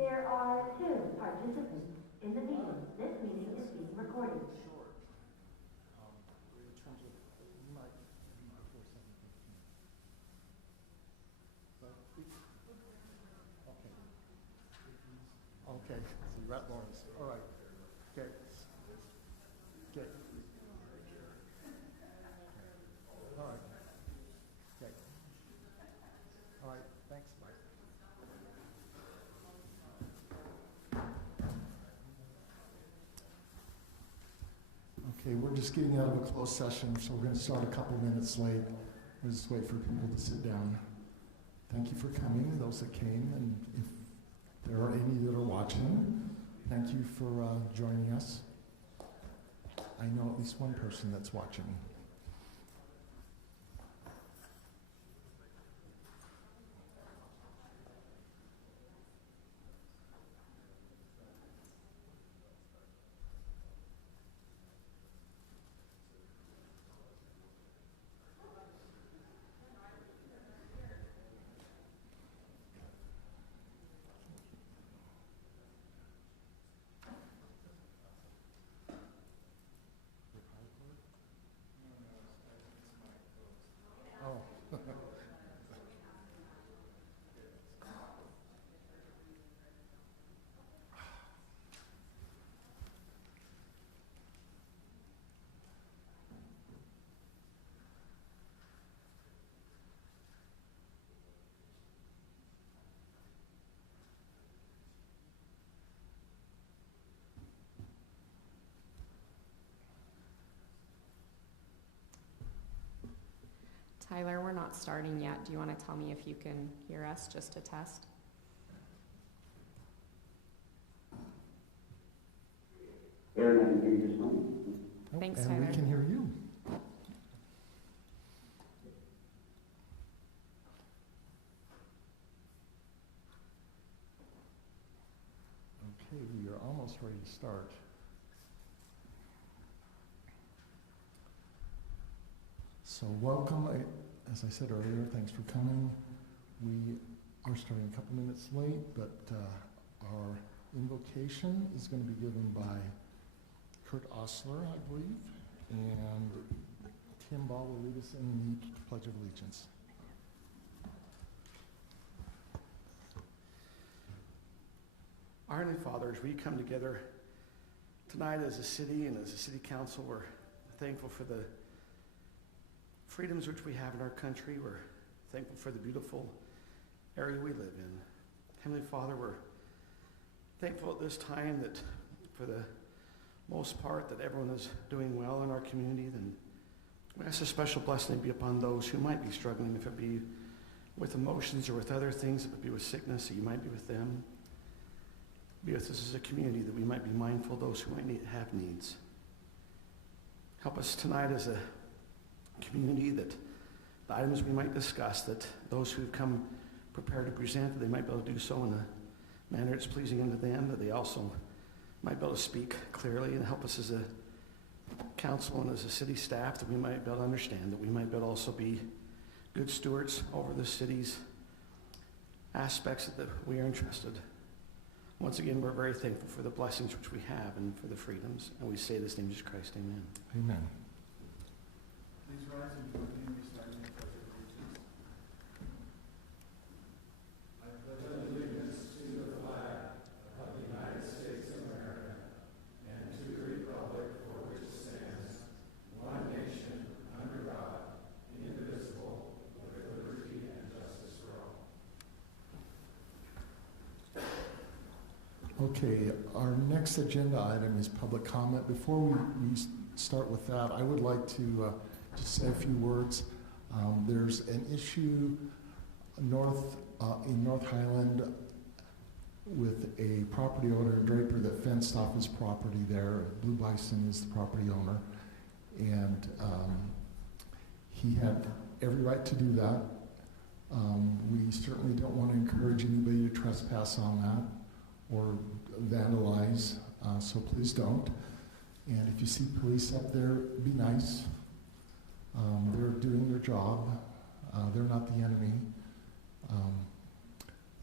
There are two participants in the meeting. This meeting is being recorded. Short. In terms of, you might be before 7:15. But okay. Okay, so you're at Lawrence. All right. Okay. Okay. All right. Okay. All right. Thanks, Mike. Okay, we're just getting out of a closed session, so we're going to start a couple minutes late. We'll just wait for people to sit down. Thank you for coming, those that came, and if there are any that are watching, thank you for joining us. I know at least one person that's watching. Oh. Tyler, we're not starting yet. Do you want to tell me if you can hear us, just to test? Aaron, I can hear you just fine. Thanks, and Tyler. We can hear you. Okay, we are almost ready to start. So welcome, as I said earlier, thanks for coming. We are starting a couple minutes late, but our invocation is going to be given by Kurt Osler, I believe, and Tim Ball will lead us in the Pledge of Allegiance. Our Heavenly Father, as we come together tonight as a city and as a city council, we're thankful for the freedoms which we have in our country. We're thankful for the beautiful area we live in. Heavenly Father, we're thankful at this time that for the most part that everyone is doing well in our community. Then we ask a special blessing to be upon those who might be struggling, if it be with emotions or with other things, if it be with sickness, that you might be with them. Be with us as a community, that we might be mindful of those who might have needs. Help us tonight as a community, that the items we might discuss, that those who've come prepared to present, that they might be able to do so in a manner that's pleasing unto them, that they also might be able to speak clearly, and help us as a council and as a city staff, that we might be able to understand, that we might be able to also be good stewards over the city's aspects that we are interested. Once again, we're very thankful for the blessings which we have and for the freedoms, and we say this in Jesus Christ, amen. Amen. Please rise and join me in reciting the Pledge of Allegiance. I pledge allegiance to the flag of the United States of America and to the republic for which it stands, one nation, under God, indivisible, with liberty and justice for all. Okay, our next agenda item is public comment. Before we start with that, I would like to just say a few words. There's an issue in North Highland with a property owner in Draper that fenced off his property there. Blue Bison is the property owner, and he had every right to do that. We certainly don't want to encourage anybody to trespass on that or vandalize, so please don't. And if you see police up there, be nice. They're doing their job. They're not the enemy.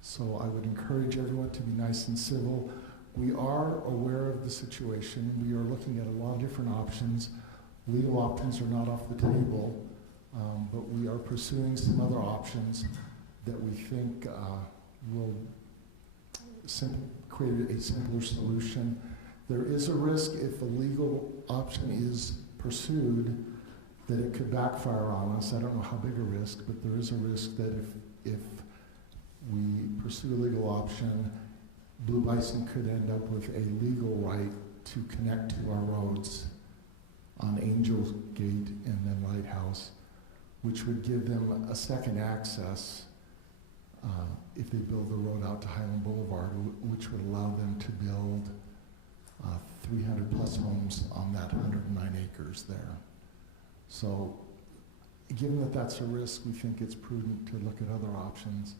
So I would encourage everyone to be nice and civil. We are aware of the situation. We are looking at a lot of different options. Legal options are not off the table, but we are pursuing some other options that we think will create a simpler solution. There is a risk if a legal option is pursued that it could backfire on us. I don't know how big a risk, but there is a risk that if we pursue a legal option, Blue Bison could end up with a legal right to connect to our roads on Angels Gate and then Lighthouse, which would give them a second access if they build the road out to Highland Boulevard, which would allow them to build 300 plus homes on that 109 acres there. So given that that's a risk, we think it's prudent to look at other options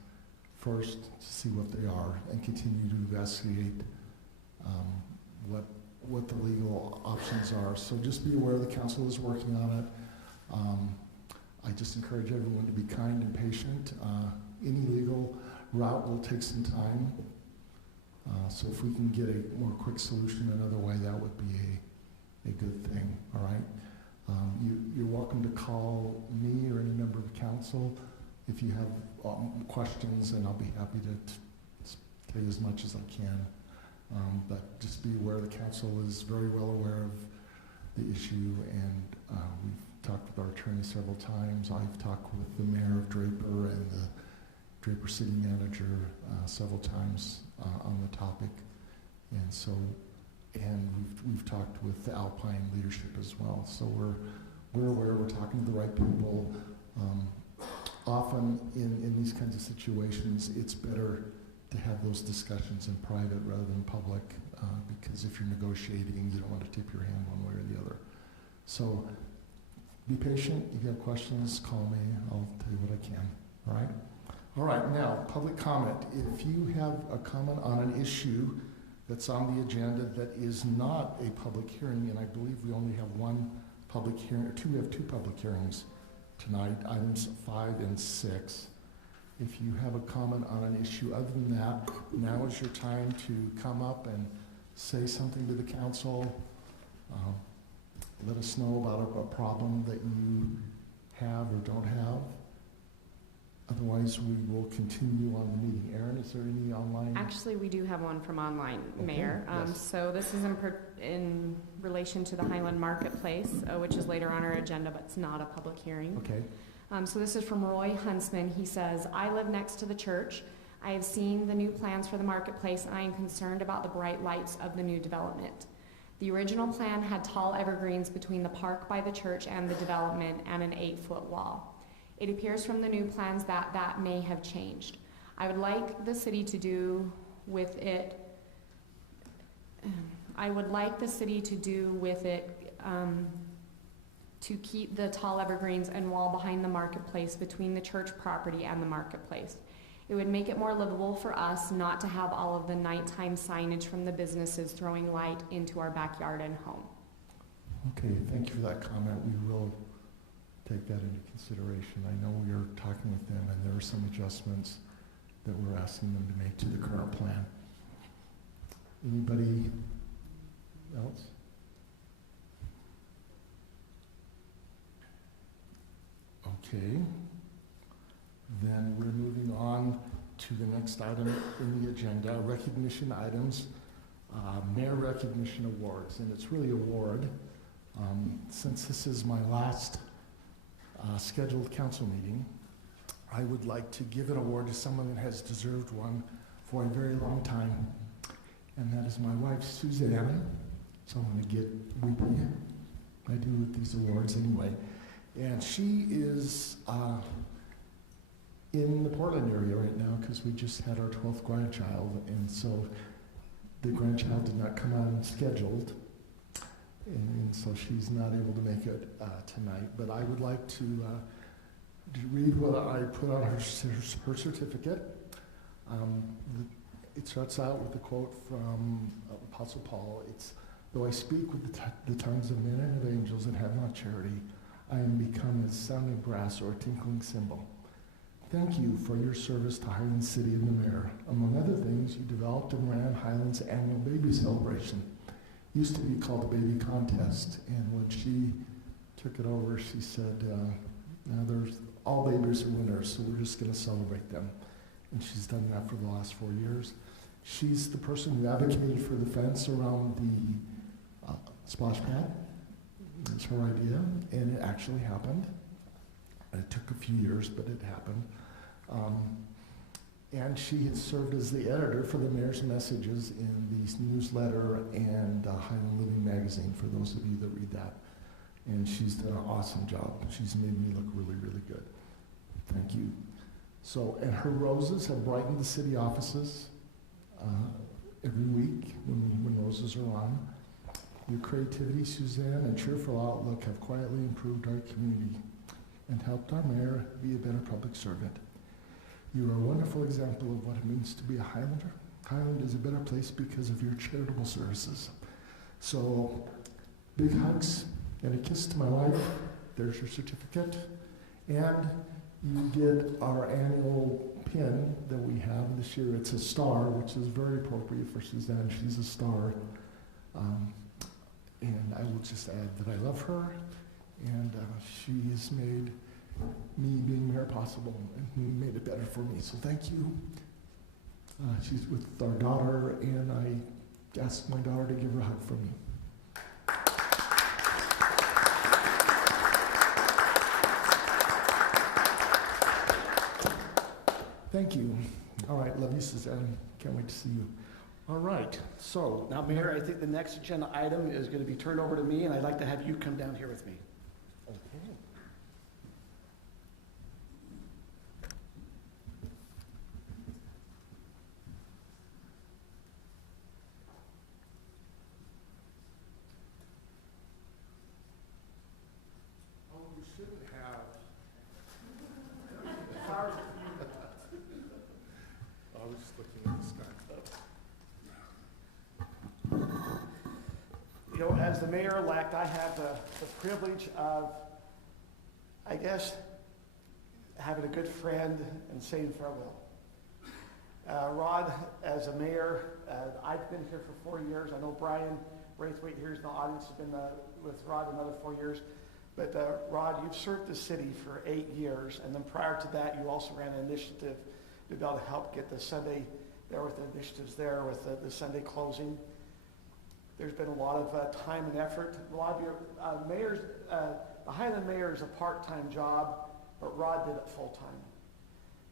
first to see what they are and continue to investigate what the legal options are. So just be aware the council is working on it. I just encourage everyone to be kind and patient. Any legal route will take some time. So if we can get a more quick solution another way, that would be a good thing, all right? You're welcome to call me or any member of council if you have questions, and I'll be happy to tell you as much as I can. But just be aware the council is very well aware of the issue, and we've talked with our attorney several times. I've talked with the mayor of Draper and the Draper city manager several times on the topic, and we've talked with the Alpine leadership as well. So we're aware, we're talking to the right people. Often in these kinds of situations, it's better to have those discussions in private rather than public, because if you're negotiating, you don't want to tip your hand one way or the other. So be patient. If you have questions, call me. I'll tell you what I can. All right? All right, now, public comment. If you have a comment on an issue that's on the agenda that is not a public hearing, and I believe we only have one public hearing, we have two public hearings tonight, items 5 and 6. If you have a comment on an issue other than that, now is your time to come up and say something to the council. Let us know about a problem that you have or don't have. Otherwise, we will continue on the meeting. Erin, is there any online? Actually, we do have one from online, Okay, Mayor. yes. So this is in relation to the Highland Marketplace, which is later on our agenda, but it's not a public hearing. Okay. So this is from Roy Huntsman. He says, I live next to the church. I have seen the new plans for the marketplace, and I am concerned about the bright lights of the new development. The original plan had tall evergreens between the park by the church and the development and an 8-foot wall. It appears from the new plans that that may have changed. I would like the city to do with it to keep the tall evergreens and wall behind the marketplace between the church property and the marketplace. It would make it more livable for us not to have all of the nighttime signage from the businesses throwing light into our backyard and home. Okay, thank you for that comment. We will take that into consideration. I know we are talking with them, and there are some adjustments that we're asking them to make to the current plan. Anybody else? Okay. Then we're moving on to the next item in the agenda, recognition items, Mayor Recognition Awards, and it's really award. Since this is my last scheduled council meeting, I would like to give an award to someone that has deserved one for a very long time, and that is my wife, Suzanne. So I'm going to get weepy. I do with these awards anyway. And she is in the Portland area right now because we just had our 12th grandchild, and so the grandchild did not come on scheduled, and so she's not able to make it tonight. But I would like to read what I put on her certificate. It starts out with a quote from Apostle Paul. It's, though I speak with the tongues of men and of angels and have not charity, I am become as sounding brass or a tinkling cymbal. Thank you for your service to Highland City and the Mayor. Among other things, you developed and ran Highland's annual baby celebration. It used to be called the Baby Contest, and when she took it over, she said, now there's all babies are winners, so we're just going to celebrate them. And she's done that for the last 4 years. She's the person who advocated for the fence around the splash pad. It's her idea, and it actually happened. It took a few years, but it happened. And she had served as the editor for the mayor's messages in the newsletter and Highland Living magazine, for those of you that read that. And she's done an awesome job. She's made me look really, really good. Thank you. So, and her roses have brightened the city offices every week when roses are on. Your creativity, Suzanne, and cheerful outlook have quietly improved our community and helped our mayor be a better public servant. You are a wonderful example of what it means to be a Highlander. Highland is a better place because of your charitable services. So, big hugs and a kiss to my wife. There's your certificate. And you get our annual pin that we have this year. It's a star, which is very appropriate for Suzanne. She's a star. And I will just add that I love her, and she has made me being mayor possible and made it better for me. So thank you. She's with our daughter, and I asked my daughter to give her a hug from me. Thank you. All right, love you, Suzanne. Can't wait to see you. All right, so. Now, Mayor, I think the next agenda item is going to be turned over to me, and I'd like to have you come down here with me. Okay. Oh, you shouldn't have. I was just looking at the sky. You know, as the mayor-elect, I have the privilege of, I guess, having a good friend and saying farewell. Rod, as a mayor, I've been here for 4 years. I know Brian Braithwaite here is in the audience, has been with Rod another 4 years. But Rod, you've served the city for 8 years, and then prior to that, you also ran an initiative to be able to help get the Sunday, there with the initiatives there with the Sunday closing. There's been a lot of time and effort. A lot of your mayors, the Highland mayor is a part-time job, but Rod did it full-time.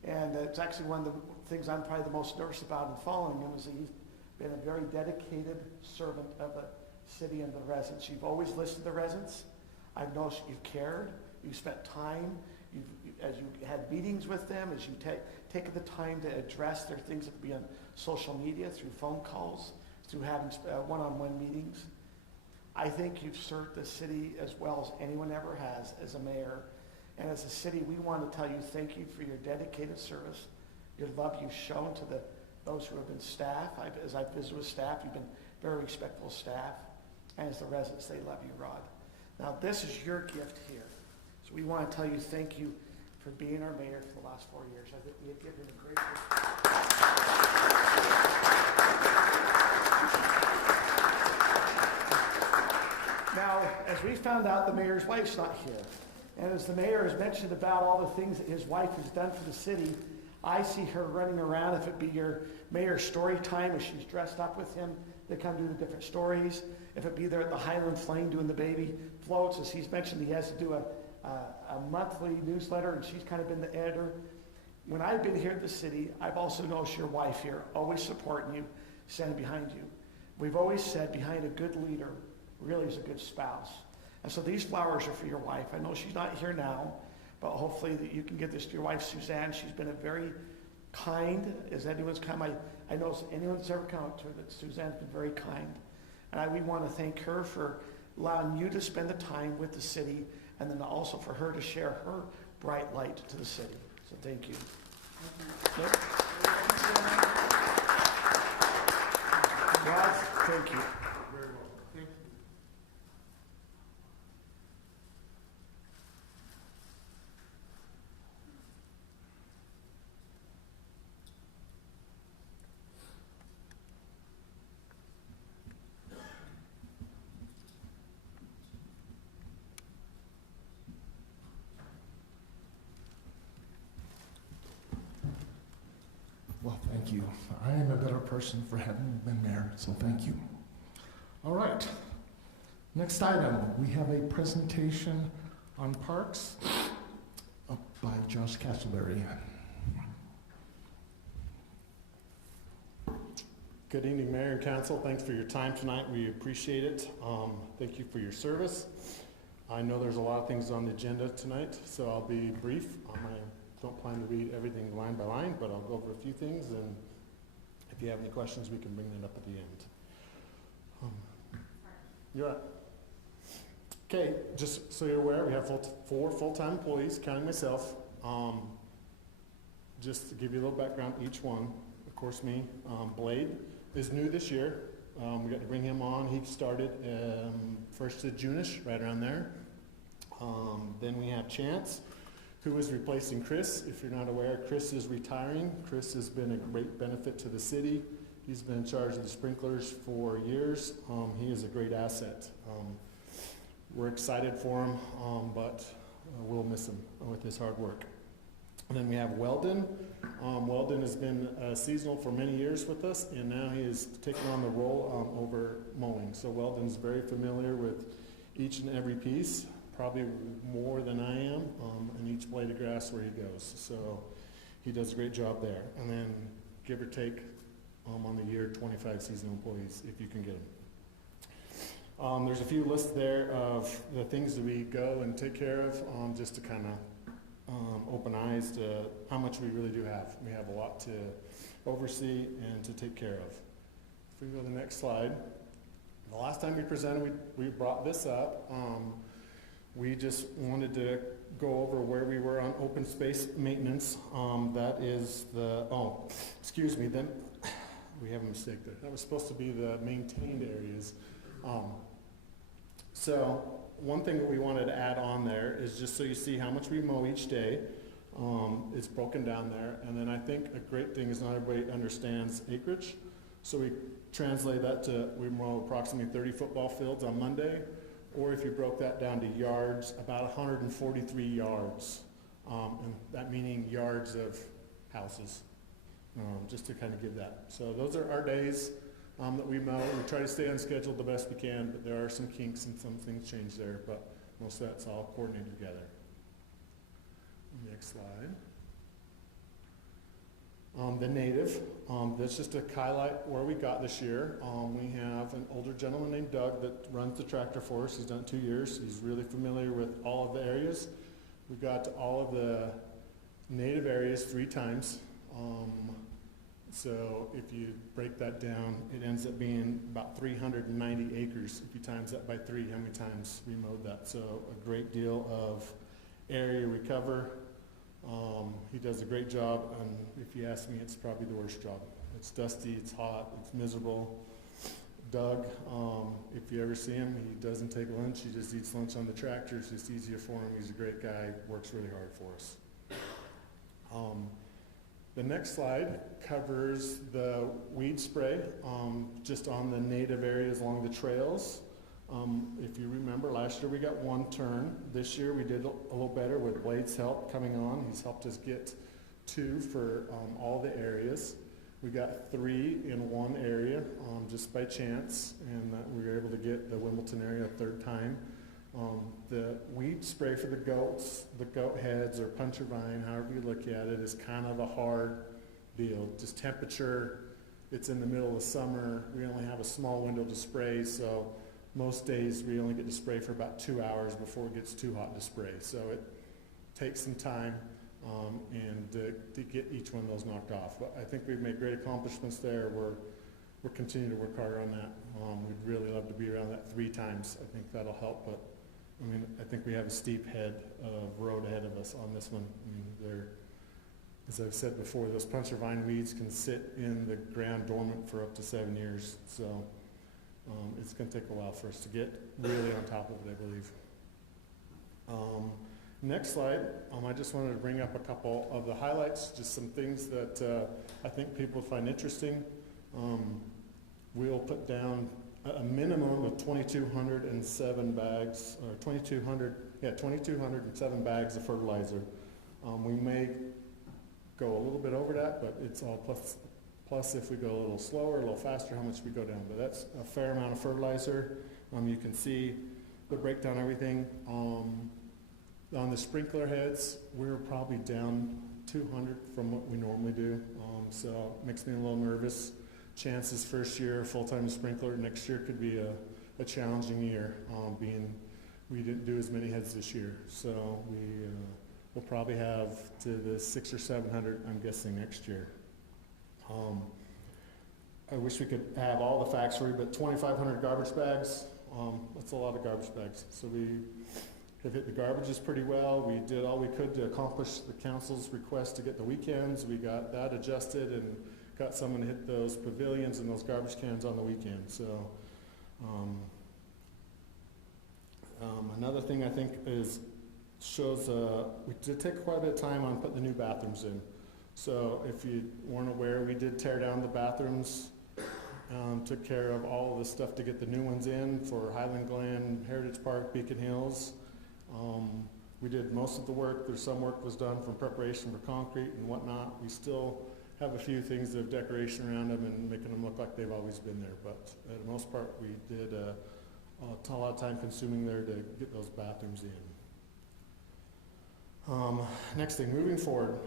And it's actually one of the things I'm probably the most nervous about in following him is that he's been a very dedicated servant of the city and the residents. You've always listened to the residents. I've noticed you've cared, you've spent time, as you had meetings with them, as you taken the time to address their things that could be on social media, through phone calls, through having one-on-one meetings. I think you've served the city as well as anyone ever has as a mayor. And as a city, we want to tell you thank you for your dedicated service, your love you've shown to those who have been staff. As I've visited with staff, you've been very respectful staff. And as the residents, they love you, Rod. Now, this is your gift here. So we want to tell you thank you for being our mayor for the last 4 years. I think we have given a great Now, as we found out, the mayor's wife's not here. And as the mayor has mentioned about all the things that his wife has done for the city, I see her running around, if it be your mayor's story time, as she's dressed up with him, they come do the different stories. If it be there at the Highland Flame doing the baby floats, as he's mentioned, he has to do a monthly newsletter, and she's kind of been the editor. When I've been here at the city, I've also noticed your wife here, always supporting you, standing behind you. We've always said behind a good leader really is a good spouse. And so these flowers are for your wife. I know she's not here now, but hopefully that you can get this to your wife, Suzanne. She's been a very kind, as anyone's come. I know anyone that's ever come up to her that Suzanne's been very kind. And we want to thank her for allowing you to spend the time with the city, and then also for her to share her bright light to the city. So thank you. Nope. Rod, thank you. Very well. Thank you. Thank you. I am a better person for having been mayor, so thank you. All right. Next item, we have a presentation on parks by Josh Castleberry. Good evening, Mayor and Council. Thanks for your time tonight. We appreciate it. Thank you for your service. I know there's a lot of things on the agenda tonight, so I'll be brief. I don't plan to read everything line by line, but I'll go over a few things, and if you have any questions, we can bring that up at the end. You're right. Okay, just so you're aware, we have 4 full-time employees, counting myself. Just to give you a little background, each one, of course me. Blade is new this year. We got to bring him on. He started 1st of June-ish, right around there. Then we have Chance, who is replacing Chris. If you're not aware, Chris is retiring. Chris has been a great benefit to the city. He's been in charge of the sprinklers for years. He is a great asset. We're excited for him, but we'll miss him with his hard work. And then we have Weldon. Weldon has been seasonal for many years with us, and now he is taking on the role over mowing. So Weldon's very familiar with each and every piece, probably more than I am, in each blade of grass where he goes. So he does a great job there. And then give or take on the year, 25 seasonal employees, if you can get them. There's a few lists there of the things that we go and take care of, just to kind of open eyes to how much we really do have. We have a lot to oversee and to take care of. If we go to the next slide. The last time we presented, we brought this up. We just wanted to go over where we were on open space maintenance. That is the, then we have a mistake there. That was supposed to be the maintained areas. So one thing that we wanted to add on there is just so you see how much we mow each day. It's broken down there. And then I think a great thing is not everybody understands acreage. So we translate that to, we mow approximately 30 football fields on Monday. Or if you broke that down to yards, about 143 yards. And that meaning yards of houses, just to kind of give that. So those are our days that we mow. We try to stay on schedule the best we can, but there are some kinks and some things change there, but most of that's all coordinated together. Next slide. The native, that's just to highlight where we got this year. We have an older gentleman named Doug that runs the tractor for us. He's done it 2 years. He's really familiar with all of the areas. We got to all of the native areas 3 times. So if you break that down, it ends up being about 390 acres. If you times that by 3, how many times we mowed that? So a great deal of area we cover. He does a great job, and if you ask me, it's probably the worst job. It's dusty, it's hot, it's miserable. Doug, if you ever see him, he doesn't take lunch. He just eats lunch on the tractor. It's just easier for him. He's a great guy, works really hard for us. The next slide covers the weed spray just on the native areas along the trails. If you remember, last year we got 1 turn. This year we did a little better with Blade's help coming on. He's helped us get 2 for all the areas. We got 3 in one area just by chance, and we were able to get the Wimbledon area a 3rd time. The weed spray for the goats, the goat heads, or puncher vine, however you look at it, is kind of a hard deal. Just temperature, it's in the middle of the summer. We only have a small window to spray, so most days we only get to spray for about 2 hours before it gets too hot to spray. So it takes some time and to get each one of those knocked off. But I think we've made great accomplishments there. We're continuing to work harder on that. We'd really love to be around that 3 times. I think that'll help, but I mean, I think we have a steep head of road ahead of us on this one. I mean, they're, as I've said before, those puncher vine weeds can sit in the ground dormant for up to 7 years. So it's going to take a while for us to get really on top of it, I believe. Next slide, I just wanted to bring up a couple of the highlights, just some things that I think people find interesting. We'll put down a minimum of 2,207 bags, or 2,207 bags of fertilizer. We may go a little bit over that, but it's all plus if we go a little slower, a little faster, how much we go down. But that's a fair amount of fertilizer. You can see the breakdown of everything. On the sprinkler heads, we're probably down 200 from what we normally do. So it makes me a little nervous. Chances first year full-time sprinkler, next year could be a challenging year, being we didn't do as many heads this year. So we'll probably have to the 600 or 700, I'm guessing, next year. I wish we could have all the facts for you, but 2,500 garbage bags, that's a lot of garbage bags. So we have hit the garbages pretty well. We did all we could to accomplish the council's request to get the weekends. We got that adjusted and got someone to hit those pavilions and those garbage cans on the weekend. So another thing I think shows we did take quite a bit of time on putting the new bathrooms in. So if you weren't aware, we did tear down the bathrooms, took care of all of the stuff to get the new ones in for Highland Glen, Heritage Park, Beacon Hills. We did most of the work. There's some work was done from preparation for concrete and whatnot. We still have a few things of decoration around them and making them look like they've always been there. But for the most part, we did a lot of time consuming there to get those bathrooms in. Next thing, moving forward,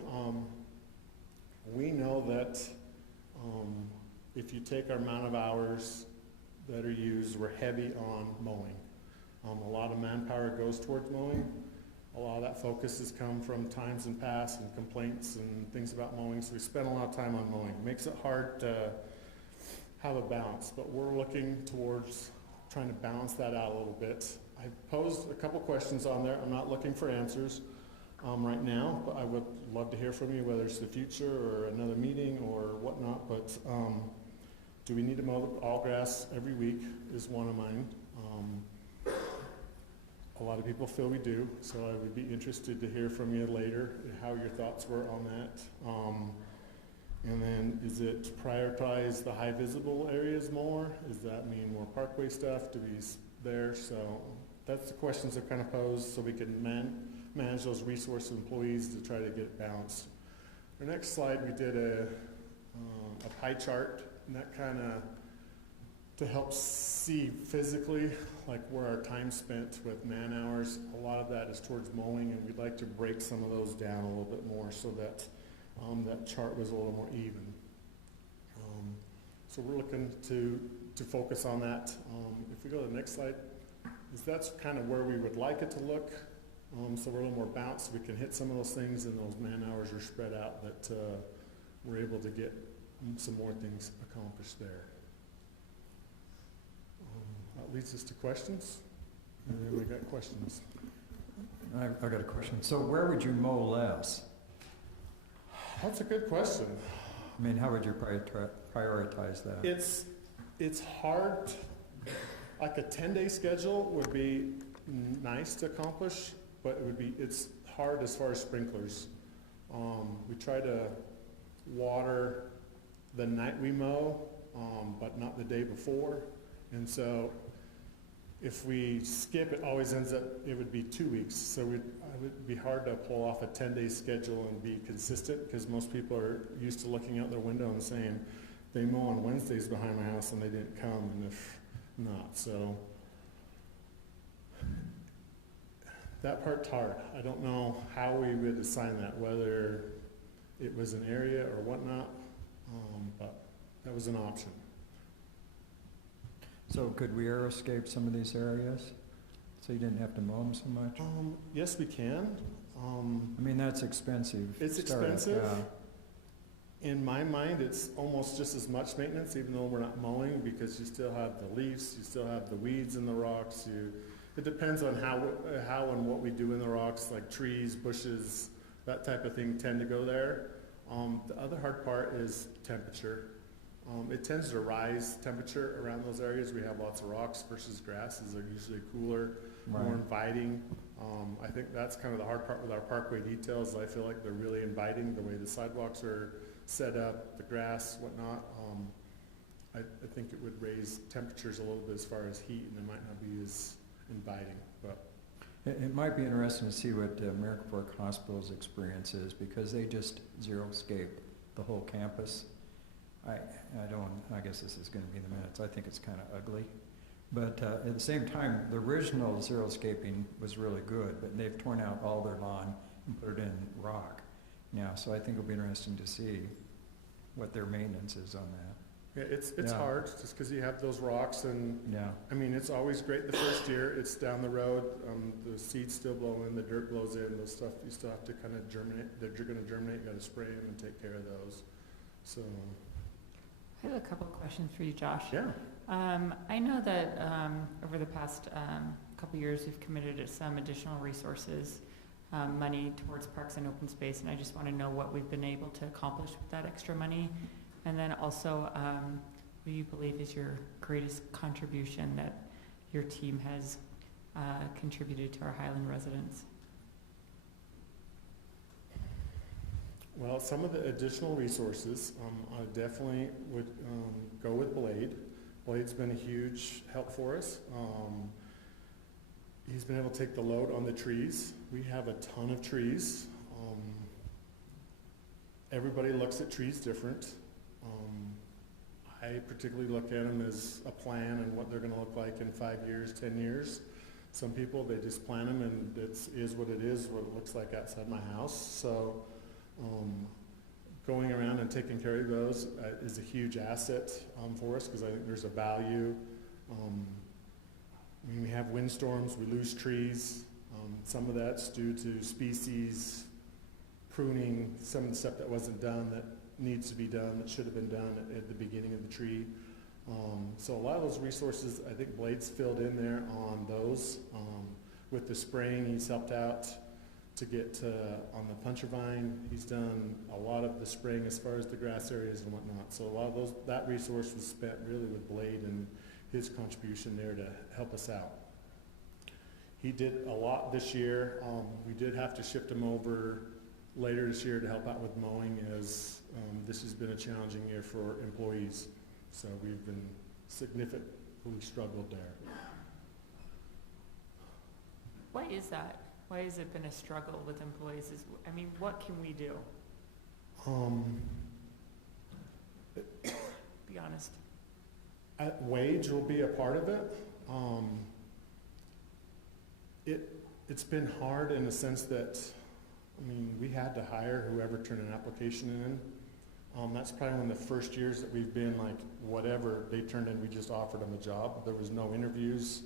we know that if you take our amount of hours that are used, we're heavy on mowing. A lot of manpower goes towards mowing. A lot of that focus has come from times in past and complaints and things about mowing, so we spend a lot of time on mowing. It makes it hard to have a balance, but we're looking towards trying to balance that out a little bit. I posed a couple questions on there. I'm not looking for answers right now, but I would love to hear from you, whether it's the future or another meeting or whatnot. But do we need to mow all grass every week is one of mine. A lot of people feel we do, so I would be interested to hear from you later how your thoughts were on that. And then, is it prioritize the high visible areas more? Does that mean more parkway stuff to be there? So that's the questions that kind of posed, so we can manage those resource employees to try to get it balanced. The next slide, we did a pie chart, and that kind of to help see physically like where our time spent with man hours. A lot of that is towards mowing, and we'd like to break some of those down a little bit more so that that chart was a little more even. So we're looking to focus on that. If we go to the next slide, that's kind of where we would like it to look. So we're a little more balanced. We can hit some of those things, and those man hours are spread out, that we're able to get some more things accomplished there. That leads us to questions. And then we got questions. I've got a question. So where would you mow less? That's a good question. I mean, how would you prioritize that? It's hard. Like a 10-day schedule would be nice to accomplish, but it's hard as far as sprinklers. We try to water the night we mow, but not the day before. And so if we skip, it always ends up, it would be 2 weeks. So it would be hard to pull off a 10-day schedule and be consistent, because most people are used to looking out their window and saying they mow on Wednesdays behind my house and they didn't come, and if not. So that part's hard. I don't know how we would assign that, whether it was an area or whatnot, but that was an option. So could we aeroscape some of these areas so you didn't have to mow them so much? Yes, we can. I mean, that's expensive. It's startup, expensive. yeah. In my mind, it's almost just as much maintenance, even though we're not mowing, because you still have the leaves, you still have the weeds in the rocks. It depends on how and what we do in the rocks, like trees, bushes, that type of thing tend to go there. The other hard part is temperature. It tends to rise temperature around those areas. We have lots of rocks versus grasses are usually cooler, Right. more inviting. I think that's kind of the hard part with our parkway details. I feel like they're really inviting, the way the sidewalks are set up, the grass, whatnot. I think it would raise temperatures a little bit as far as heat, and it might not be as inviting. But It might be interesting to see what American Fork Hospital's experience is, because they just zero-scape the whole campus. I guess this is gonna be in the minutes, I think it's kinda ugly. But at the same time, the original xeriscaping was really good, but they've torn out all their lawn and put it in rock now, so I think it'll be interesting to see what their maintenance is on that. Yeah, it's Yeah. hard, just because you have those rocks, and, Yeah, I mean, it's always great the first year, it's down the road, the seeds still blow in, the dirt blows in, those stuff, you still have to kind of germinate, they're gonna germinate, you gotta spray them and take care of those, so, I have a couple of questions for you, Josh. yeah. I know that over the past couple of years, we've committed some additional resources, money towards parks and open space, and I just want to know what we've been able to accomplish with that extra money. And then also, what do you believe is your greatest contribution that your team has contributed to our Highland residents? Well, some of the additional resources, I definitely would go with Blade. Blade's been a huge help for us. He's been able to take the load on the trees. We have a ton of trees. Everybody looks at trees different. I particularly look at them as a plan and what they're gonna look like in 5 years, 10 years. Some people, they just plant them and it is what it is, what it looks like outside my house. So going around and taking care of those is a huge asset for us, because I think there's a value. When we have windstorms, we lose trees. Some of that's due to species, pruning, some of the stuff that wasn't done that needs to be done, that should have been done at the beginning of the tree. So a lot of those resources, I think Blade's filled in there on those. With the spraying, he's helped out to get on the puncher vine. He's done a lot of the spraying as far as the grass areas and whatnot. So a lot of that resource was spent really with Blade and his contribution there to help us out. He did a lot this year. We did have to shift him over later this year to help out with mowing, as this has been a challenging year for employees. So we've been significantly struggled there. Why is that? Why has it been a struggle with employees? I mean, what can we do? Be honest. Wage will be a part of it. It's been hard in the sense that, I mean, we had to hire whoever turned an application in. That's probably one of the first years that we've been like, whatever they turned in, we just offered them a job. There was no interviews.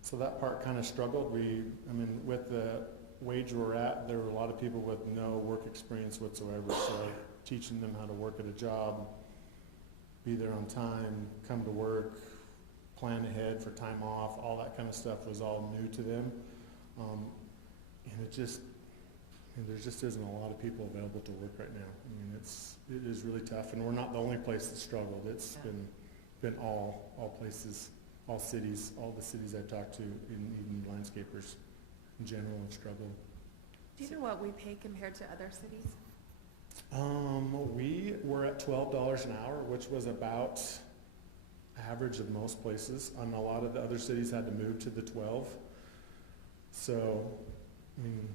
So that part kind of struggled. With the wage we're at, there were a lot of people with no work experience whatsoever. So teaching them how to work at a job, be there on time, come to work, plan ahead for time off, all that kind of stuff was all new to them. And there just isn't a lot of people available to work right now. I mean, it is really tough, and we're not the only place that struggled. It's been all places, all cities, all the cities I've talked to, even landscapers in general have struggled. Do you know what we pay compared to other cities? We were at $12 an hour, which was about average of most places. And a lot of the other cities had to move to the 12. So, I mean,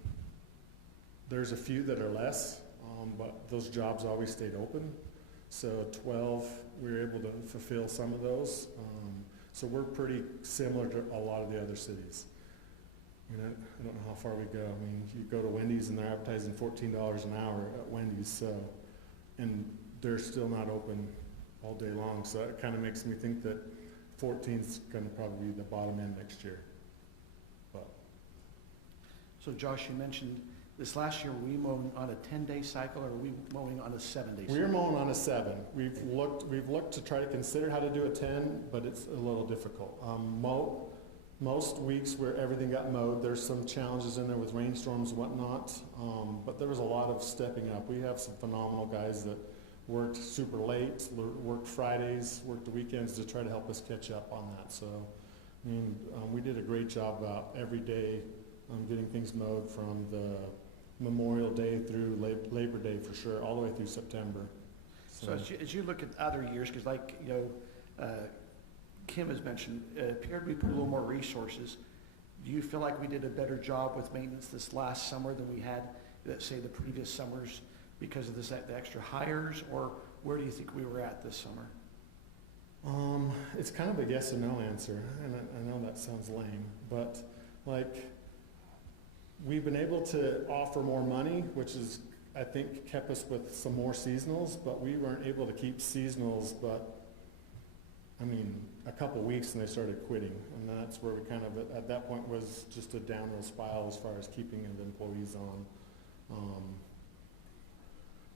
there's a few that are less, but those jobs always stayed open. So 12, we were able to fulfill some of those. So we're pretty similar to a lot of the other cities. I don't know how far we go. I mean, you go to Wendy's and they're advertising $14 an hour at Wendy's, so, and they're still not open all day long. So it kind of makes me think that 14's going to probably be the bottom end next year. But. So Josh, you mentioned this last year, were we mowing on a 10-day cycle, or are we mowing on a 7-day cycle? We're mowing on a 7. We've looked to try to consider how to do a 10, but it's a little difficult. Most weeks where everything got mowed, there's some challenges in there with rainstorms and whatnot, but there was a lot of stepping up. We have some phenomenal guys that worked super late, worked Fridays, worked the weekends to try to help us catch up on that. So, I mean, we did a great job about every day getting things mowed from the Memorial Day through Labor Day for sure, all the way through September. So as you look at other years, because like, Kim has mentioned, it appeared we put a little more resources. Do you feel like we did a better job with maintenance this last summer than we had, let's say, the previous summers because of the extra hires, or where do you think we were at this summer? It's kind of a yes and no answer, and I know that sounds lame, but like, we've been able to offer more money, which is, I think, kept us with some more seasonals, but we weren't able to keep seasonals, but, I mean, a couple weeks and they started quitting, and that's where we kind of, at that point, was just a downward spiral as far as keeping the employees on.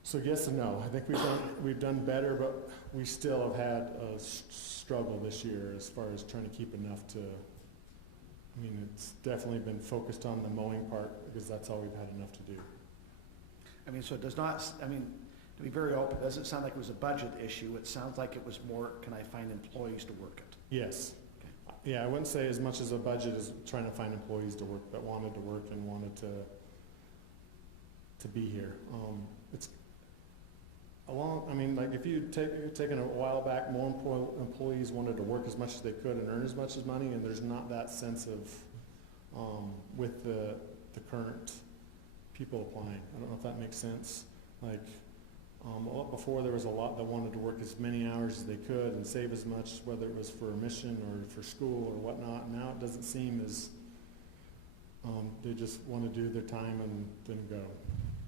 So yes and no. I think we've done better, but we still have had a struggle this year as far as trying to keep enough to. I mean, it's definitely been focused on the mowing part because that's all we've had enough to do. I mean, so it does not, I mean, to be very open, it doesn't sound like it was a budget issue. It sounds like it was more, can I find employees to work it? Yes. Okay. Yeah, I wouldn't say as much as a budget as trying to find employees to work that wanted to work and wanted to be here. It's I mean, like if you've taken a while back, more employees wanted to work as much as they could and earn as much as money, and there's not that sense of, with the current people applying. I don't know if that makes sense. Like, before there was a lot that wanted to work as many hours as they could and save as much, whether it was for a mission or for school or whatnot. Now it doesn't seem as, they just want to do their time and then go.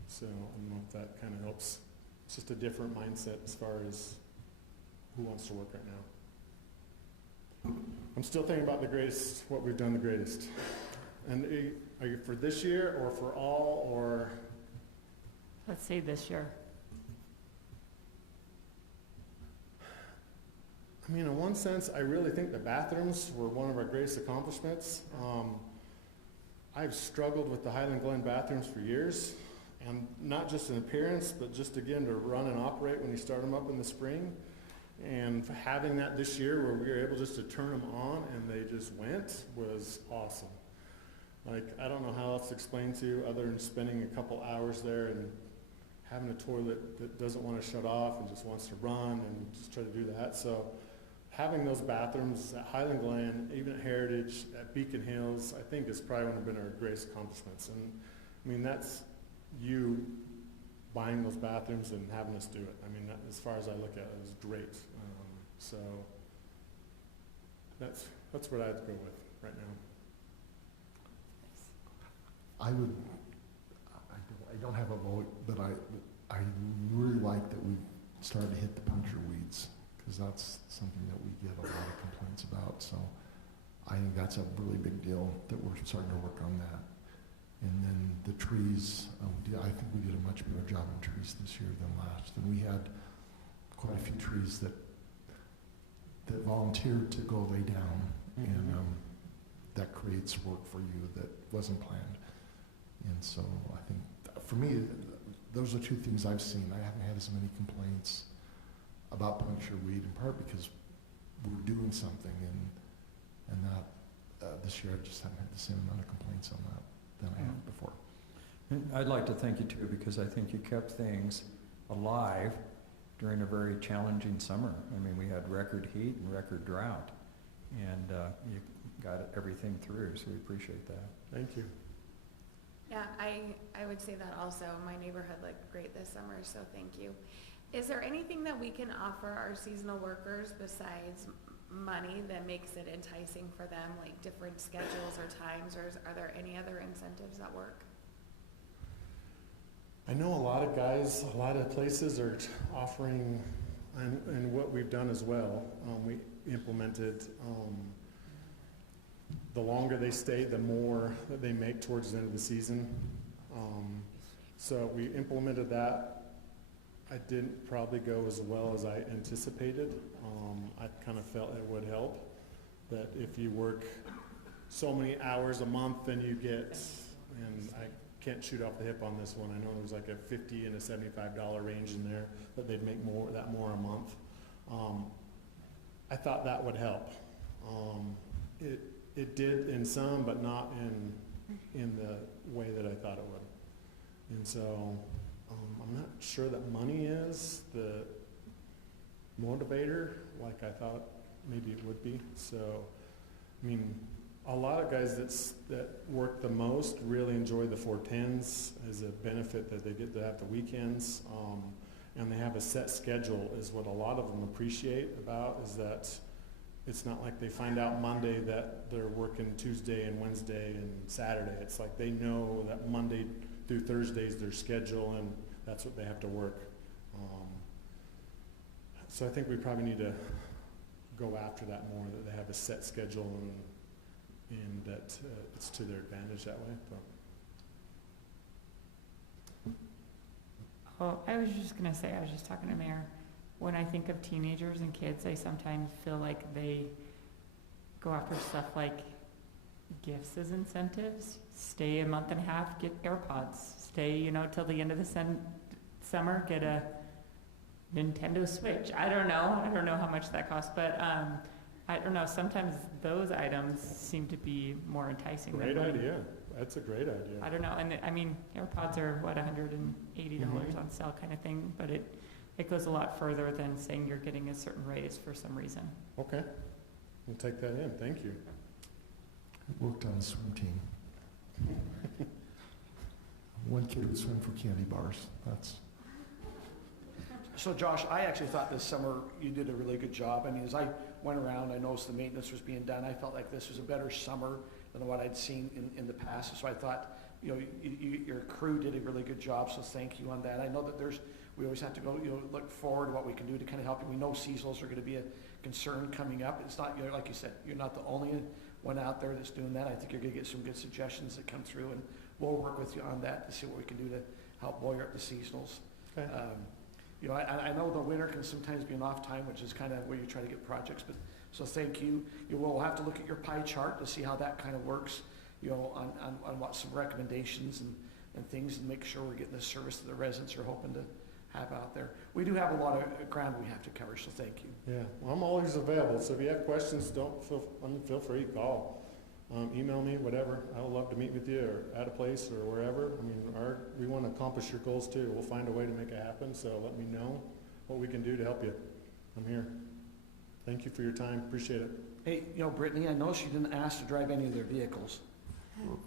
So I don't know if that kind of helps. It's just a different mindset as far as who wants to work right now. I'm still thinking about the greatest, what we've done the greatest. And are you for this year or for all, or? Let's say this year. I mean, in one sense, I really think the bathrooms were one of our greatest accomplishments. I've struggled with the Highland Glen bathrooms for years, and not just in appearance, but just again to run and operate when you start them up in the spring. And having that this year where we were able just to turn them on and they just went was awesome. Like, I don't know how else to explain to you other than spending a couple hours there and having a toilet that doesn't want to shut off and just wants to run and just try to do that. So having those bathrooms at Highland Glen, even at Heritage, at Beacon Hills, I think is probably one of been our greatest accomplishments. And I mean, that's you buying those bathrooms and having us do it. I mean, that, as far as I look at it, was great. So that's what I'd go with right now. I don't have a vote, but I really like that we started to hit the puncture weeds, because that's something that we get a lot of complaints about. So I think that's a really big deal that we're starting to work on that. And then the trees, I think we did a much better job on trees this year than last. And we had quite a few trees that volunteered to go lay down, and that creates work for you that wasn't planned. And so I think, for me, those are two things I've seen. I haven't had as many complaints about puncture weed, in part because we're doing something, and that this year I just haven't had the same amount of complaints on that than I have before. And I'd like to thank you too, because I think you kept things alive during a very challenging summer. I mean, we had record heat and record drought, and you got everything through, so we appreciate that. Thank you. Yeah, I would say that also. My neighborhood looked great this summer, so thank you. Is there anything that we can offer our seasonal workers besides money that makes it enticing for them, like different schedules or times, or are there any other incentives that work? I know a lot of guys, a lot of places are offering, and what we've done as well, we implemented, the longer they stay, the more that they make towards the end of the season. So we implemented that. I didn't probably go as well as I anticipated. I kind of felt it would help, that if you work so many hours a month, then you get, and I can't shoot off the hip on this one. I know there was like a $50 and a $75 range in there that they'd make more a month. I thought that would help. It did in some, but not in the way that I thought it would. And so I'm not sure that money is the motivator like I thought maybe it would be. So, I mean, a lot of guys that work the most really enjoy the 410s as a benefit that they get to have the weekends. and they have a set schedule is what a lot of them appreciate about, is that it's not like they find out Monday that they're working Tuesday and Wednesday and Saturday. It's like they know that Monday through Thursday is their schedule, and that's what they have to work. So I think we probably need to go after that more, that they have a set schedule and that it's to their advantage that way. But. Oh, I was just gonna say, I was just talking to Mayor, when I think of teenagers and kids, I sometimes feel like they go after stuff like gifts as incentives. Stay a month and a half, get AirPods. Stay, you know, till the end of the summer, get a Nintendo Switch. I don't know how much that costs, but I don't know, sometimes those items seem to be more enticing. Great idea. That's a great idea. I don't know, and I mean, AirPods are what, $180 on sale kind of thing, but it goes a lot further than saying you're getting a certain raise for some reason. Okay, we'll take that in. Thank you. I worked on a swim team. One kid would swim for candy bars. That's. So Josh, I actually thought this summer you did a really good job. I mean, as I went around, I noticed the maintenance was being done. I felt like this was a better summer than what I'd seen in the past. So I thought, you know, your crew did a really good job, so thank you on that. I know that we always have to go, you know, look forward to what we can do to kind of help you. We know seasonals are going to be a concern coming up. It's not, you know, like you said, you're not the only one out there that's doing that. I think you're going to get some good suggestions that come through, and we'll work with you on that to see what we can do to help buoy up the seasonals. Okay. You know, I know the winter can sometimes be an off time, which is kind of where you try to get projects, but, so thank you. You will have to look at your pie chart to see how that kind of works, you know, on what some recommendations and things, and make sure we're getting the service that the residents are hoping to have out there. We do have a lot of ground we have to cover, so thank you. Yeah, well, I'm always available, so if you have questions, feel free to call. Email me, whatever. I would love to meet with you or at a place or wherever. I mean, we want to accomplish your goals too. We'll find a way to make it happen, so let me know what we can do to help you. I'm here. Thank you for your time. Appreciate it. Hey, you know, Brittany, I know she didn't ask to drive any of their vehicles. No.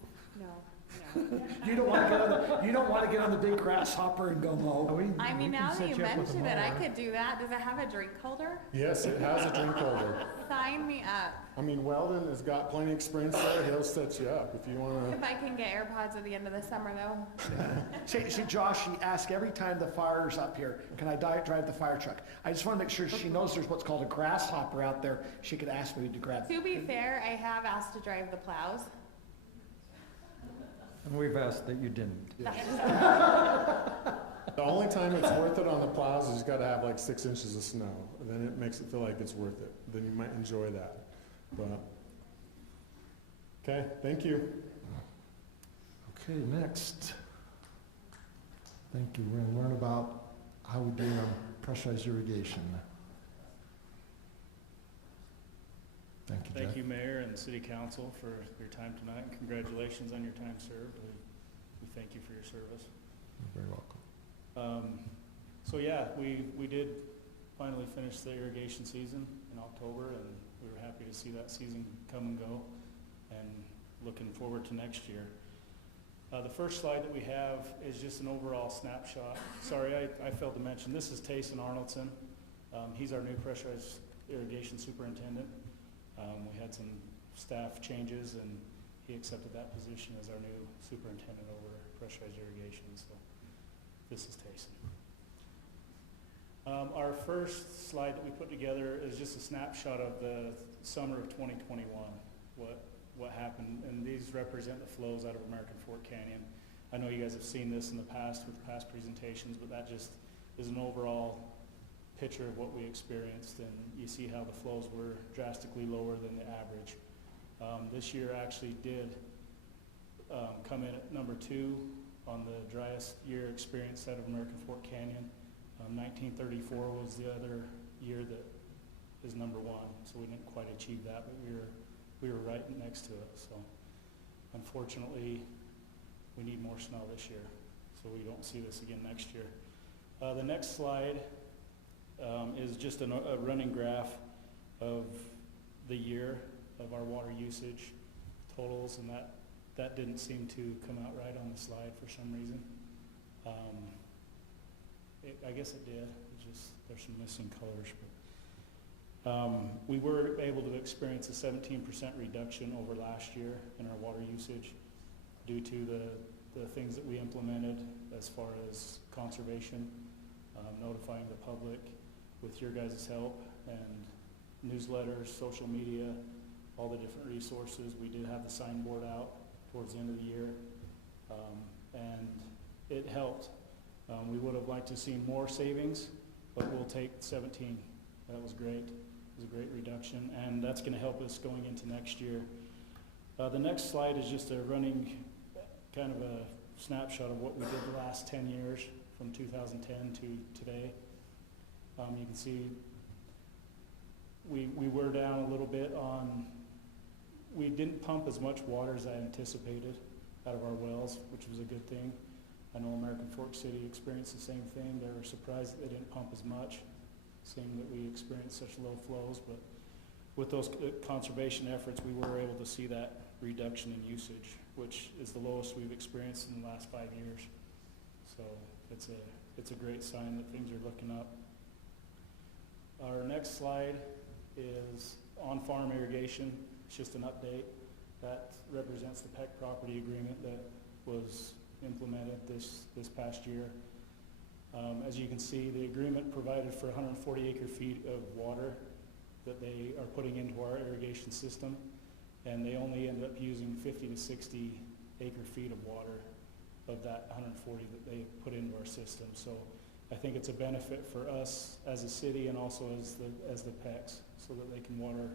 You don't want to get on the big grasshopper and go mow. I mean, now that you mention it, I could do that. Does it have a drink holder? Yes, it has a drink holder. Sign me up. I mean, Weldon has got plenty of experience there. He'll set you up if you want to. If I can get AirPods at the end of the summer, though. See, Josh, she asks every time the fire's up here, can I drive the fire truck? I just want to make sure she knows there's what's called a grasshopper out there. She could ask me to grab. To be fair, I have asked to drive the plows. And we've asked that you didn't. The only time it's worth it on the plows is you got to have like 6 inches of snow. Then it makes it feel like it's worth it. Then you might enjoy that. But okay, thank you. Okay, next. Thank you. We're going to learn about how we do on pressurized irrigation. Thank you, Jeff. Thank you, Mayor and City Council, for your time tonight. Congratulations on your time served. We thank you for your service. You're very welcome. So yeah, we did finally finish the irrigation season in October, and we were happy to see that season come and go, and looking forward to next year. The first slide that we have is just an overall snapshot. Sorry, I failed to mention, this is Tayson Arnoldson. He's our new pressurized irrigation superintendent. We had some staff changes, and he accepted that position as our new superintendent over pressurized irrigation. So this is Tayson. Our first slide that we put together is just a snapshot of the summer of 2021, what happened, and these represent the flows out of American Fork Canyon. I know you guys have seen this in the past with past presentations, but that just is an overall picture of what we experienced, and you see how the flows were drastically lower than the average. This year actually did come in at number 2 on the driest year experienced out of American Fork Canyon. 1934 was the other year that is number 1, so we didn't quite achieve that, but we were right next to it. So unfortunately, we need more snow this year, so we don't see this again next year. The next slide is just a running graph of the year of our water usage totals, and that didn't seem to come out right on the slide for some reason. I guess it did, it's just, there's some missing colors, but, we were able to experience a 17% reduction over last year in our water usage due to the things that we implemented as far as conservation, notifying the public with your guys' help, and newsletters, social media, all the different resources. We did have the signboard out towards the end of the year, and it helped. We would have liked to see more savings, but we'll take 17. That was great. It was a great reduction, and that's going to help us going into next year. The next slide is just a running kind of a snapshot of what we did the last 10 years from 2010 to today. You can see we were down a little bit on, we didn't pump as much water as I anticipated out of our wells, which was a good thing. I know American Fork City experienced the same thing. They were surprised that they didn't pump as much, seeing that we experienced such low flows. But with those conservation efforts, we were able to see that reduction in usage, which is the lowest we've experienced in the last 5 years. So it's a great sign that things are looking up. Our next slide is on-farm irrigation. It's just an update. That represents the Peck property agreement that was implemented this past year. As you can see, the agreement provided for 140 acre-feet of water that they are putting into our irrigation system, and they only ended up using 50 to 60 acre-feet of water of that 140 that they put into our system. So I think it's a benefit for us as a city and also as the PECs, so that they can water,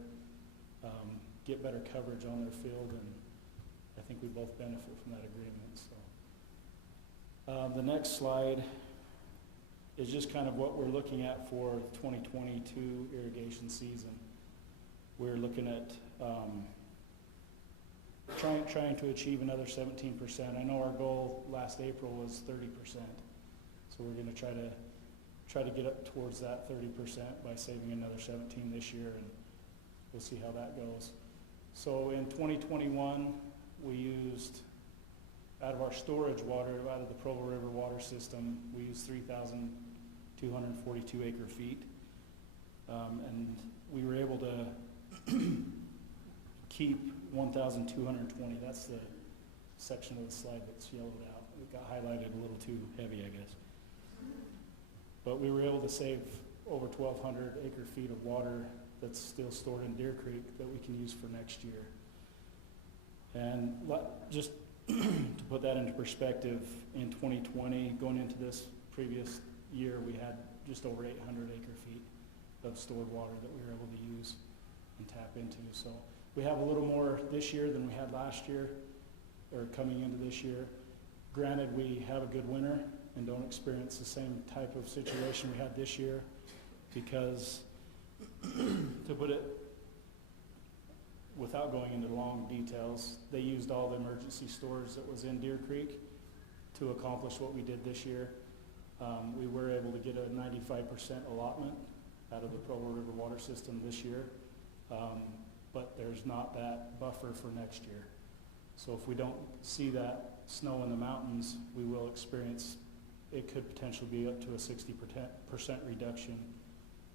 get better coverage on their field, and I think we both benefit from that agreement. So the next slide is just kind of what we're looking at for 2022 irrigation season. We're looking at trying to achieve another 17%. I know our goal last April was 30%. So we're going to try to get up towards that 30% by saving another 17 this year, and we'll see how that goes. So in 2021, we used, out of our storage water, out of the Provo River water system, we used 3,242 acre-feet. And we were able to keep 1,220. That's the section of the slide that's yellowed out. It got highlighted a little too heavy, I guess. But we were able to save over 1,200 acre-feet of water that's still stored in Deer Creek that we can use for next year. And just to put that into perspective, in 2020, going into this previous year, we had just over 800 acre-feet of stored water that we were able to use and tap into. So we have a little more this year than we had last year, or coming into this year. Granted, we have a good winter and don't experience the same type of situation we had this year, because to put it, without going into long details, they used all the emergency storage that was in Deer Creek to accomplish what we did this year. We were able to get a 95% allotment out of the Provo River water system this year, but there's not that buffer for next year. So if we don't see that snow in the mountains, we will experience, it could potentially be up to a 60% reduction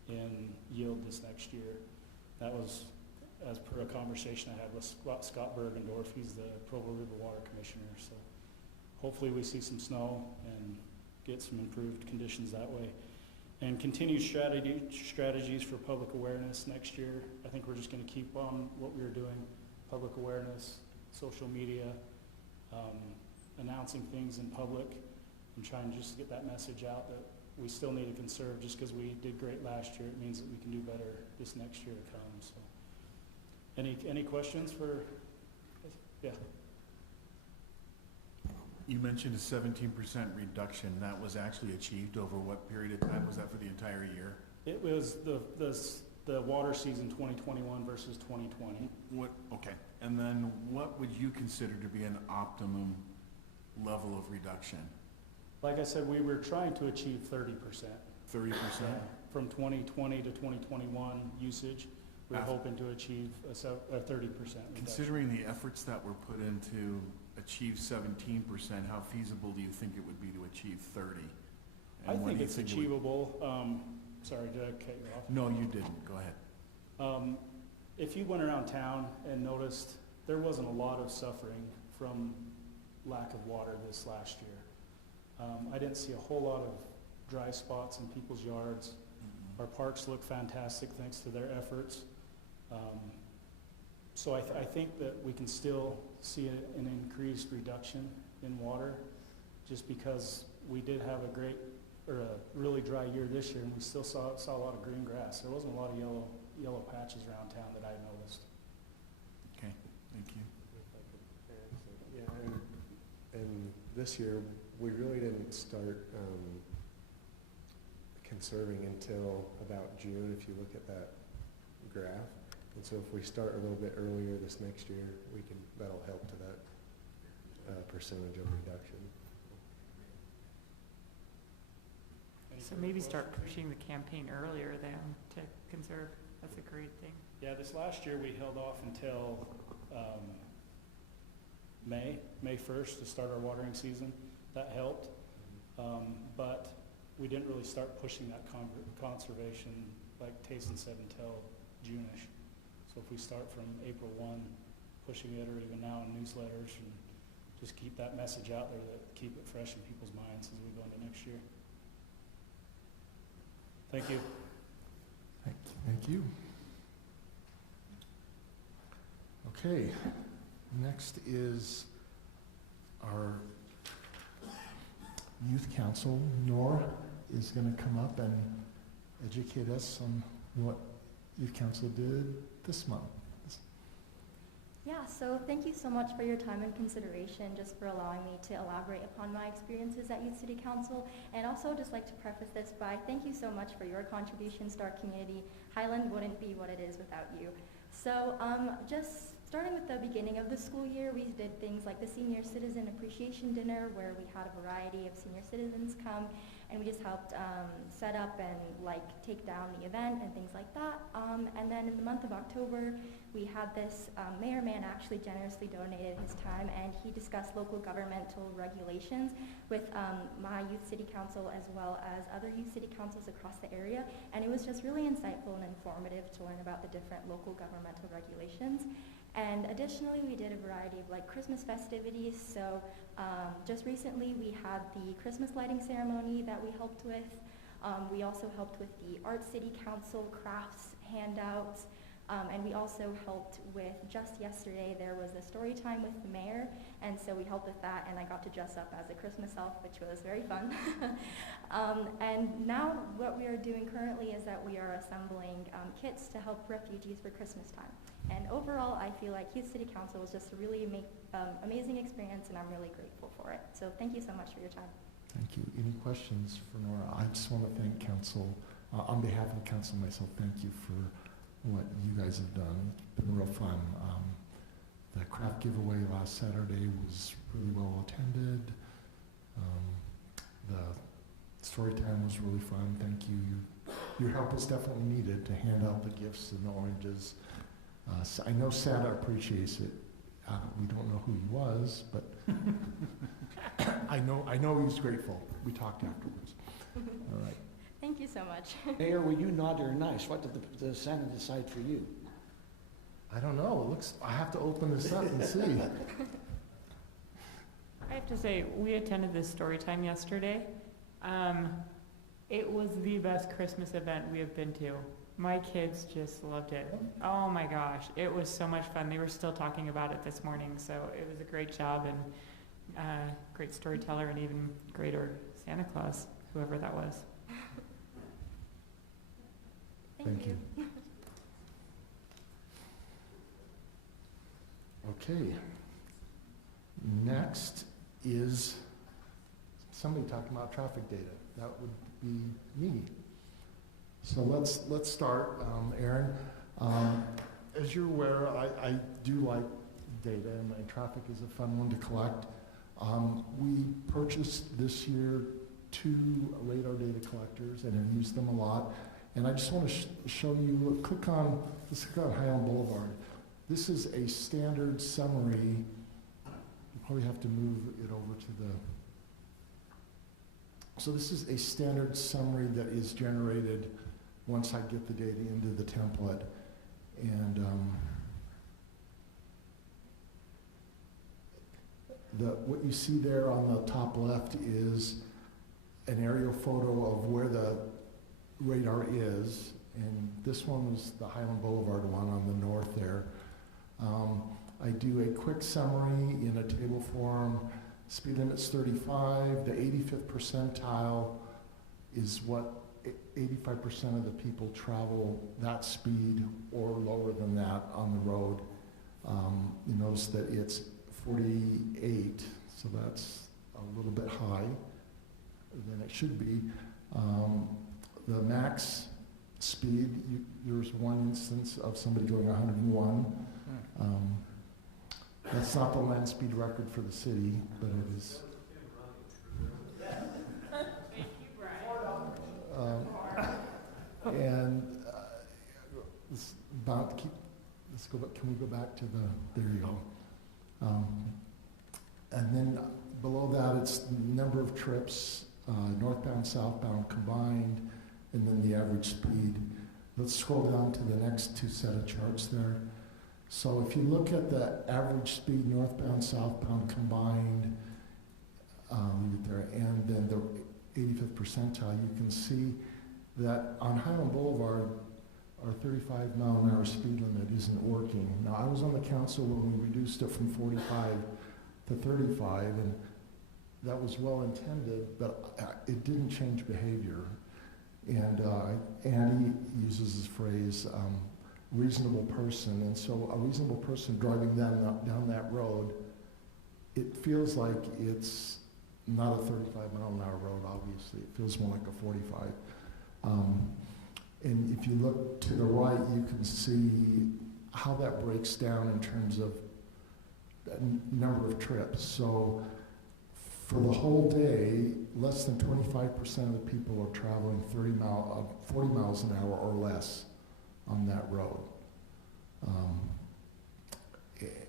in yield this next year. That was as per a conversation I had with Scott Bergendorf. He's the Provo River Water Commissioner. So hopefully we see some snow and get some improved conditions that way. And continued strategies for public awareness next year. I think we're just going to keep on what we were doing, public awareness, social media, announcing things in public, and trying just to get that message out that we still need to conserve. Just because we did great last year, it means that we can do better this next year to come. So, any questions for? Yeah. You mentioned a 17% reduction. That was actually achieved over what period of time? Was that for the entire year? It was the water season 2021 versus 2020. Okay. And then what would you consider to be an optimum level of reduction? Like I said, we were trying to achieve 30%. 30%? From 2020 to 2021 usage, we were hoping to achieve a 30% reduction. Considering the efforts that were put into achieve 17%, how feasible do you think it would be to achieve 30? I And when think do you it's it would- achievable. Sorry, did I cut you off? No, you didn't. Go ahead. If you went around town and noticed, there wasn't a lot of suffering from lack of water this last year. I didn't see a whole lot of dry spots in people's yards. Our parks look fantastic thanks to their efforts. So I think that we can still see an increased reduction in water, just because we did have a really dry year this year, and we still saw a lot of green grass. There wasn't a lot of yellow patches around town that I noticed. Okay, thank you. Yeah, and this year, we really didn't start conserving until about June, if you look at that graph. And so if we start a little bit earlier this next year, that'll help to that percentage of reduction. So maybe start pushing the campaign earlier then to conserve. That's a great thing. Yeah, this last year we held off until May 1st to start our watering season. That helped. But we didn't really start pushing that conservation, like Tayson said, until June-ish. So if we start from April 1, pushing it, or even now in newsletters, and just keep that message out there, that keep it fresh in people's minds as we go into next year. Thank you. Thank you. Okay, next is our youth council. Nora is going to come up and educate us on what youth council did this month. Yeah, so thank you so much for your time and consideration, just for allowing me to elaborate upon my experiences at Youth City Council. And also just like to preface this by thank you so much for your contributions to our community. Highland wouldn't be what it is without you. So just starting with the beginning of the school year, we did things like the Senior Citizen Appreciation Dinner, where we had a variety of senior citizens come, and we just helped set up and like take down the event and things like that. And then in the month of October, we had this Mayor Man actually generously donated his time, and he discussed local governmental regulations with my youth city council as well as other youth city councils across the area. And it was just really insightful and informative to learn about the different local governmental regulations. And additionally, we did a variety of like Christmas festivities. So just recently we had the Christmas lighting ceremony that we helped with. We also helped with the Art City Council crafts handouts. And we also helped with, just yesterday, there was a story time with the mayor, and so we helped with that, and I got to dress up as a Christmas elf, which was very fun. And now what we are doing currently is that we are assembling kits to help refugees for Christmas time. And overall, I feel like Youth City Council was just a really amazing experience, and I'm really grateful for it. So thank you so much for your time. Thank you. Any questions for Nora? I just want to thank council, on behalf of the council and myself, thank you for what you guys have done. It's been real fun. The craft giveaway last Saturday was really well attended. The story time was really fun. Thank you. Your help was definitely needed to hand out the gifts and the oranges. So I know Santa appreciates it. We don't know who he was, but I know he's grateful. We talked afterwards. All right. Thank you so much. Mayor, were you naughty or nice? What did the Santa decide for you? I don't know. I have to open this up and see. I have to say, we attended this story time yesterday. It was the best Christmas event we have been to. My kids just loved it. Oh my gosh, it was so much fun. They were still talking about it this morning, so it was a great job, and great storyteller, and even greater Santa Claus, whoever that was. Thank you. Okay. Next is somebody talking about traffic data. That would be me. So let's start, Aaron. As you're aware, I do like data, and traffic is a fun one to collect. We purchased this year 2 radar data collectors and have used them a lot. And I just want to show you, let's click on Highland Boulevard. This is a standard summary. You probably have to move it over to the So this is a standard summary that is generated once I get the data into the template. And what you see there on the top left is an aerial photo of where the radar is. And this one was the Highland Boulevard one on the north there. I do a quick summary in a table form. Speed limit's 35. The 85th percentile is what 85% of the people travel that speed or lower than that on the road. You notice that it's 48, so that's a little bit high than it should be. The max speed, there's one instance of somebody going 101. That's not the land speed record for the city, but it is. Thank you, Brian. And let's go back. Can we go back to there you go. And then below that, it's the number of trips, northbound, southbound combined, and then the average speed. Let's scroll down to the next two set of charts there. So if you look at the average speed, northbound, southbound combined, leave it there, and then the 85th percentile, you can see that on Highland Boulevard, our 35 mile an hour speed limit isn't working. Now, I was on the council when we reduced it from 45 to 35, and that was well intended, but it didn't change behavior. And Andy uses this phrase, reasonable person, and so a reasonable person driving down that road, it feels like it's not a 35 mile an hour road, obviously. It feels more like a 45. And if you look to the right, you can see how that breaks down in terms of number of trips. So for the whole day, less than 25% of the people are traveling 40 miles an hour or less on that road.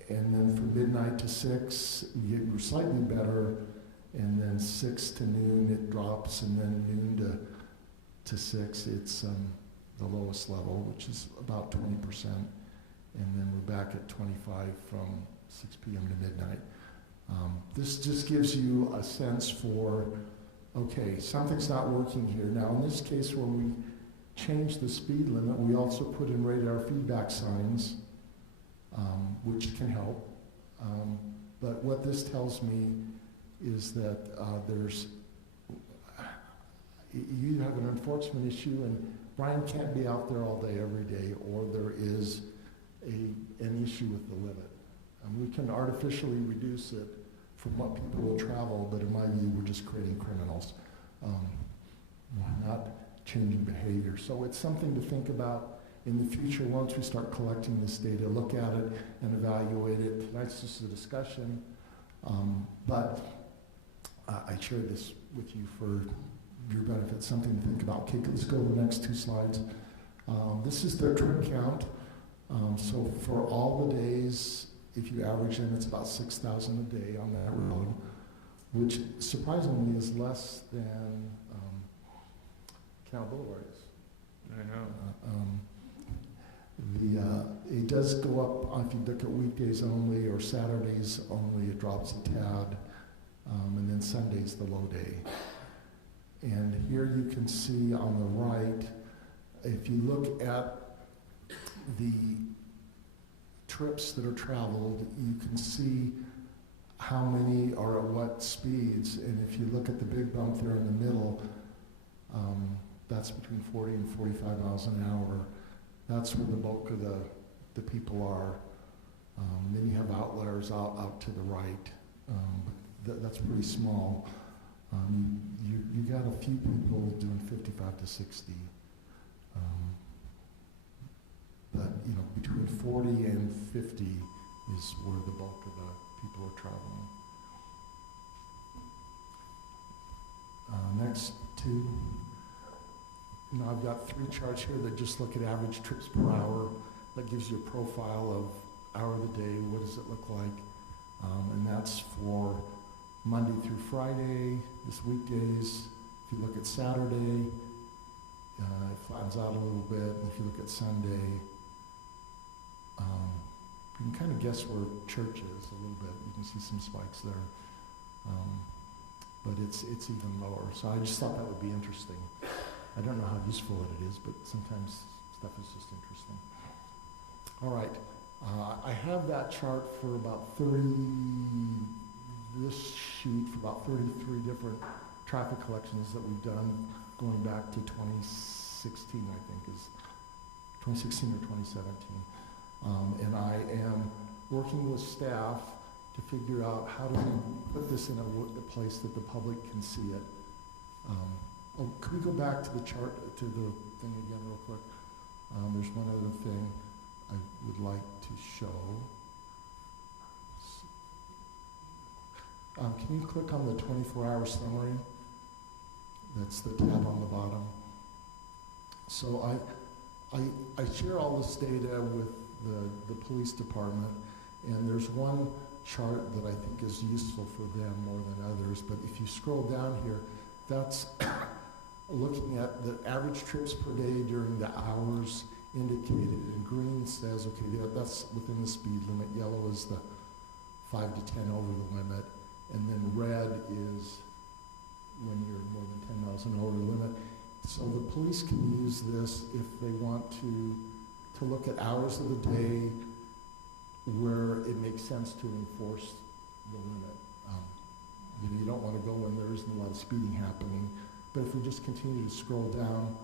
And then from midnight to 6, you get slightly better, and then 6 to noon it drops, and then noon to 6 it's the lowest level, which is about 20%, and then we're back at 25 from 6 p.m. to midnight. This just gives you a sense for, okay, something's not working here. Now, in this case, when we change the speed limit, we also put in radar feedback signs, which can help. But what this tells me is that you have an enforcement issue, and Brian can't be out there all day, every day, or there is an issue with the limit. We can artificially reduce it from what people will travel, but in my view, we're just creating criminals, not changing behavior. So it's something to think about in the future once we start collecting this data, look at it and evaluate it. Tonight's just a discussion, but I shared this with you for your benefit, something to think about. Okay, let's go to the next two slides. This is their trip count. So for all the days, if you average them, it's about 6,000 a day on that road, which surprisingly is less than Canal Boulevard is. I know. It does go up if you look at weekdays only or Saturdays only, it drops a tad, and then Sunday's the low day. And here you can see on the right, if you look at the trips that are traveled, you can see how many are at what speeds. And if you look at the big bump there in the middle, that's between 40 and 45 miles an hour. That's where the bulk of the people are. Then you have outliers out to the right. That's pretty small. You got a few people doing 55 to 60. But between 40 and 50 is where the bulk of the people are traveling. Next two. I've got three charts here that just look at average trips per hour. That gives you a profile of hour of the day, what does it look like? And that's for Monday through Friday, this weekdays, If you look at Saturday, it flattens out a little bit. And if you look at Sunday, you can kind of guess where church is a little bit. You can see some spikes there. But it's even lower. So I just thought that would be interesting. I don't know how useful it is, but sometimes stuff is just interesting. All right. I have that chart for about 30, this sheet for about 33 different traffic collections that we've done going back to 2016, I think, is 2016 or 2017. And I am working with staff to figure out how do we put this in a place that the public can see it. Can we go back to the chart, to the thing again real quick? There's one other thing I would like to show. Can you click on the 24-hour summary? That's the tab on the bottom. So I share all this data with the police department, and there's one chart that I think is useful for them more than others, but if you scroll down here, that's looking at the average trips per day during the hours indicated, and green says, okay, that's within the speed limit, yellow is the 5 to 10 over the limit, and then red is when you're more than 10 miles an hour over the limit. So the police can use this if they want to look at hours of the day where it makes sense to enforce the limit. You don't want to go when there isn't a lot of speeding happening. But if we just continue to scroll down,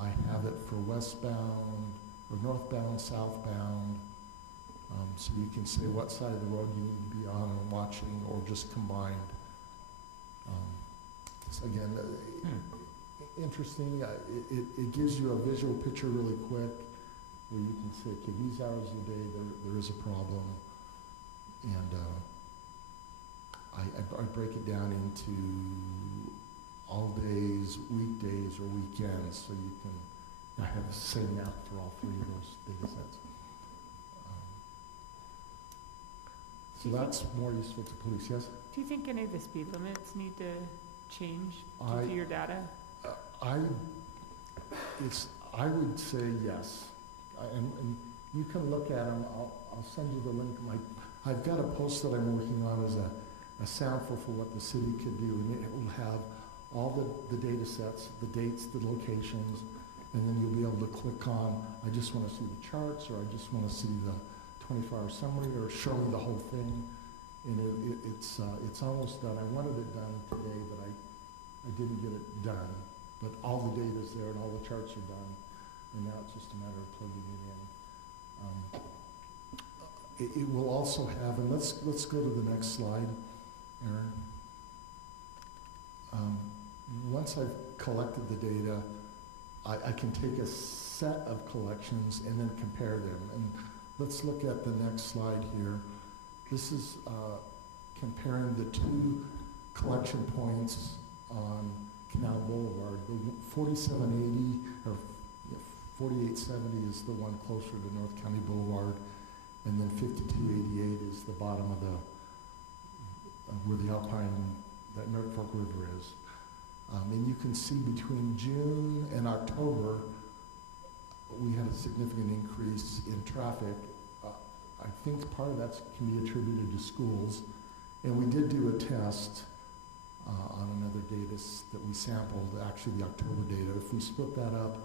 I have it for westbound, or northbound, southbound. So you can say what side of the road you need to be on and watching, or just combined. So again, interesting. It gives you a visual picture really quick, where you can say, okay, these hours of the day, there is a problem. And I break it down into all days, weekdays, or weekends, so you can have the same map for all three of those data sets. So that's more useful to police, yes? Do you think any of the speed limits need to change due to your data? I would say yes. And you can look at them. I'll send you the link. I've got a post that I'm working on as a sample for what the city could do, and it will have all the data sets, the dates, the locations, and then you'll be able to click on, I just want to see the charts, or I just want to see the 24-hour summary, or show me the whole thing. And it's almost done. I wanted it done today, but I didn't get it done. But all the data's there and all the charts are done. And now it's just a matter of plugging it in. It will also have, and let's go to the next slide, Aaron. Once I've collected the data, I can take a set of collections and then compare them. And let's look at the next slide here. This is comparing the two collection points on Canal Boulevard. The 4780 or 4870 is the one closer to North County Boulevard, and then 5288 is the bottom of the where the Alpine, that Merrick Fork River is. And you can see between June and October, we had a significant increase in traffic. I think part of that can be attributed to schools. And we did do a test on another data that we sampled, actually the October data. If we split that up,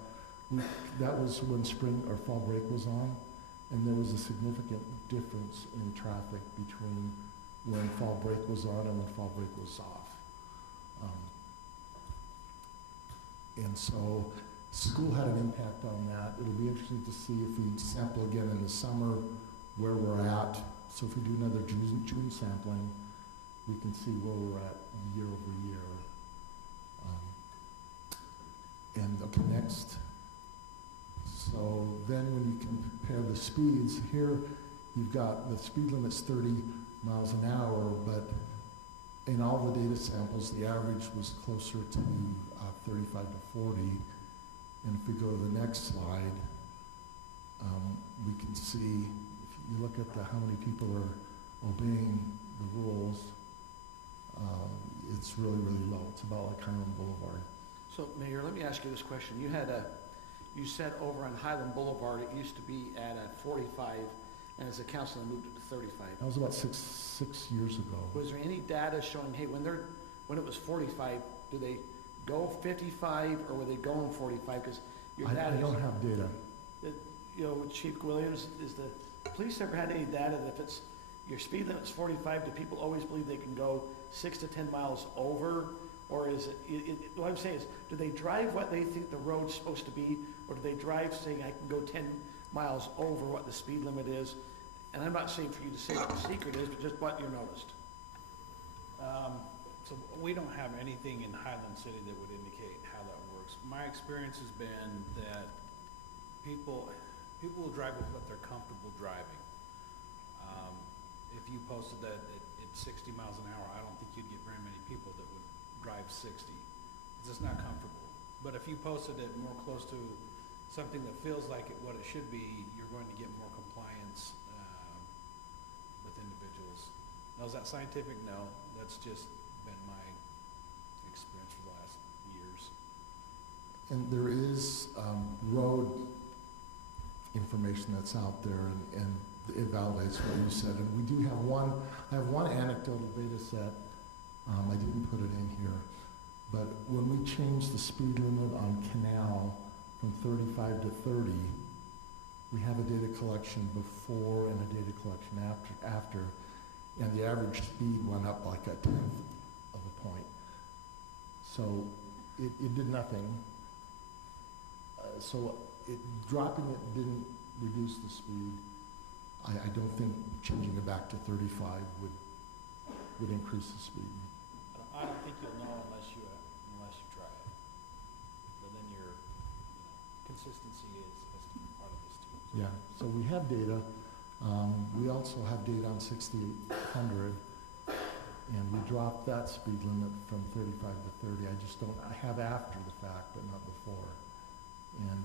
that was when spring or fall break was on, and there was a significant difference in traffic between when fall break was on and when fall break was off. And so school had an impact on that. It'll be interesting to see if we sample again in the summer where we're at. So if we do another June sampling, we can see where we're at year over year. And okay, next. So then when you compare the speeds, here you've got the speed limit's 30 miles an hour, but in all the data samples, the average was closer to 35 to 40. And if we go to the next slide, we can see, if you look at how many people are obeying the rules, it's really, really low. It's about like Highland Boulevard. So, Mayor, let me ask you this question. You said over on Highland Boulevard, it used to be at a 45, and as a council, they moved it to 35. That was about six years ago. Was there any data showing, hey, when it was 45, do they go 55, or were they going 45? Because your data. I don't have data. You know, Chief Williams, is the police ever had any data that if it's, your speed limit's 45, do people always believe they can go 6 to 10 miles over? Or is what I'm saying is, do they drive what they think the road's supposed to be, or do they drive saying I can go 10 miles over what the speed limit is? And I'm not saying for you to say what the secret is, but just what you noticed. So we don't have anything in Highland City that would indicate how that works. My experience has been that people will drive with what they're comfortable driving. If you posted that at 60 miles an hour, I don't think you'd get very many people that would drive 60. It's just not comfortable. But if you posted it more close to something that feels like what it should be, you're going to get more compliance with individuals. Now, is that scientific? No. That's just been my experience for the last years. And there is road information that's out there, and it validates what you said. And we do have I have one anecdotal data set. I didn't put it in here, but when we changed the speed limit on Canal from 35 to 30, we have a data collection before and a data collection after, and the average speed went up like a tenth of a point. So it did nothing. So dropping it didn't reduce the speed. I don't think changing it back to 35 would increase the speed. I don't think you'll know unless you try it. But then your consistency has to be part of this too. So. Yeah. So we have data. We also have data on 6800, and we dropped that speed limit from 35 to 30. I have after the fact, but not before. And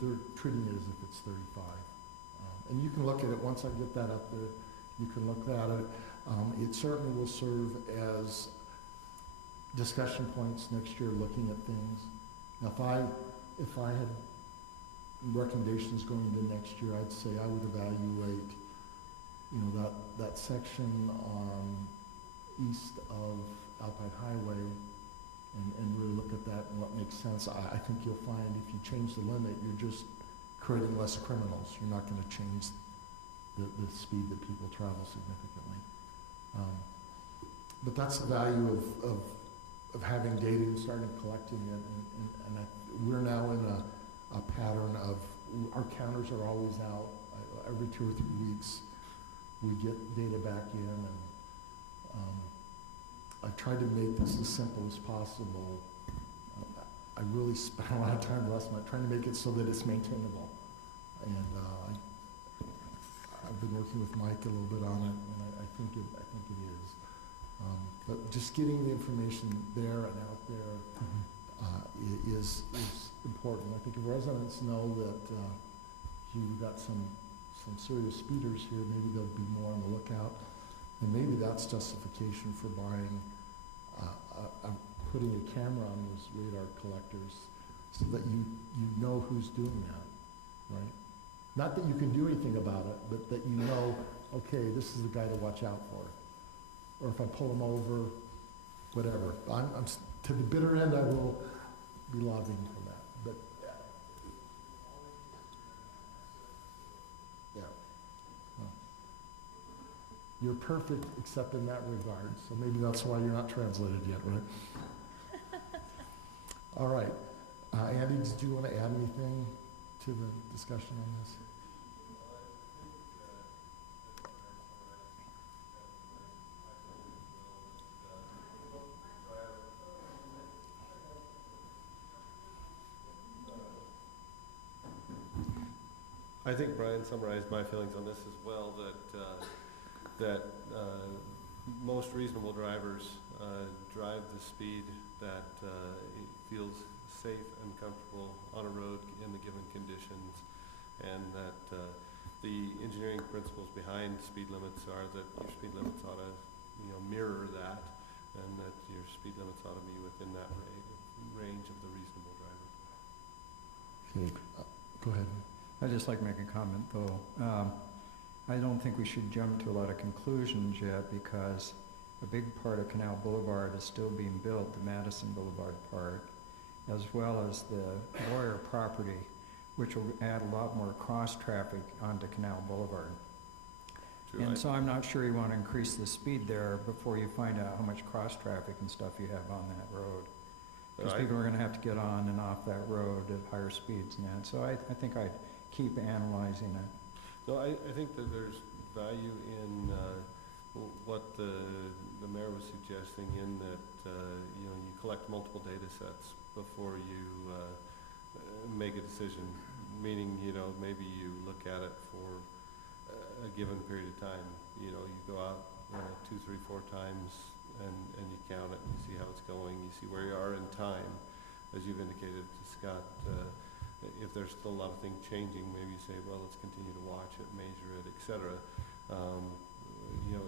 they're treating it as if it's 35. And you can look at it, once I get that up there, you can look at it. It certainly will serve as discussion points next year, looking at things. Now, if I had recommendations going into next year, I'd say I would evaluate, that section on east of Alpine Highway, and really look at that and what makes sense. I think you'll find if you change the limit, you're just creating less criminals. You're not going to change the speed that people travel significantly. But that's the value of having data and starting collecting it. And we're now in a pattern of, our counters are always out. Every 2 or 3 weeks, we get data back in, and I've tried to make this as simple as possible. I really spent a lot of time last night trying to make it so that it's maintainable. And I've been working with Mike a little bit on it, and I think it is. But just getting the information there and out there is important. I think if residents know that you've got some serious speeders here, maybe they'll be more on the lookout. And maybe that's justification for buying, putting a camera on those radar collectors so that you know who's doing that, right? Not that you can do anything about it, but that you know, okay, this is the guy to watch out for. Or if I pull him over, whatever. I'm to the bitter end, I will be lobbying for that. But yeah. Well, you're perfect except in that regard, so maybe that's why you're not translated yet, right? All right. Andy, did you want to add anything to the discussion on this? I think Brian summarized my feelings on this as well, that most reasonable drivers drive the speed that feels safe and comfortable on a road in the given conditions, and that the engineering principles behind speed limits are that your speed limits ought to, mirror that, and that your speed limits ought to be within that range of the reasonable driver. Okay, go ahead. I'd just like to make a comment, though. I don't think we should jump to a lot of conclusions yet, because a big part of Canal Boulevard is still being built, the Madison Boulevard part, as well as the Boyer property, which will add a lot more cross traffic onto Canal Boulevard. True. And so I'm not sure you want to increase the speed there before you find out how much cross traffic and stuff you have on that road. Because people are going to have to get on and off that road at higher speeds and that. So I think I'd keep analyzing it. No, I think that there's value in what the mayor was suggesting, in that you collect multiple data sets before you make a decision. Meaning, maybe you look at it for a given period of time. You go out 2, 3, 4 times and you count it and you see how it's going. You see where you are in time, as you've indicated to Scott. If there's still a lot of things changing, maybe you say, well, let's continue to watch it, measure it, etc.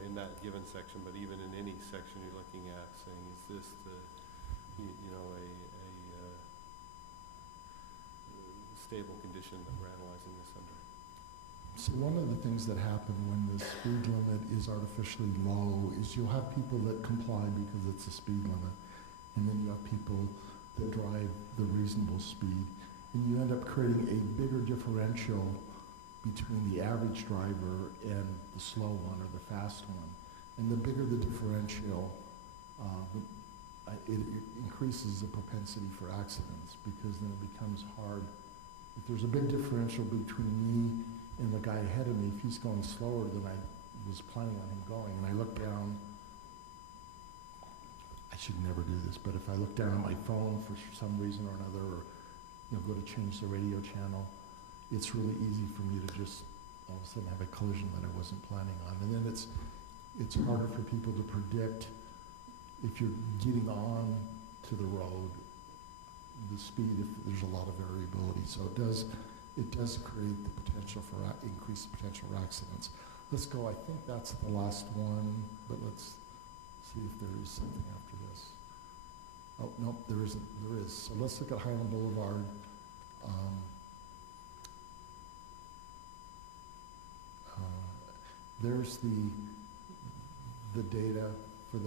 In that given section, but even in any section you're looking at, saying, is this a stable condition that we're analyzing this under? So one of the things that happen when the speed limit is artificially low is you'll have people that comply because it's a speed limit, and then you have people that drive the reasonable speed, and you end up creating a bigger differential between the average driver and the slow one or the fast one. And the bigger the differential, it increases the propensity for accidents, because then it becomes hard. If there's a big differential between me and the guy ahead of me, if he's going slower than I was planning on him going, and I look down, I should never do this, but if I look down at my phone for some reason or another, or go to change the radio channel, it's really easy for me to just all of a sudden have a collision that I wasn't planning on. And then it's harder for people to predict, if you're getting on to the road, the speed, if there's a lot of variability. So it does create the potential for increased potential for accidents. Let's go. I think that's the last one, but let's see if there is something after this. Oh, nope, there isn't. There is. So let's look at Highland Boulevard. There's the data for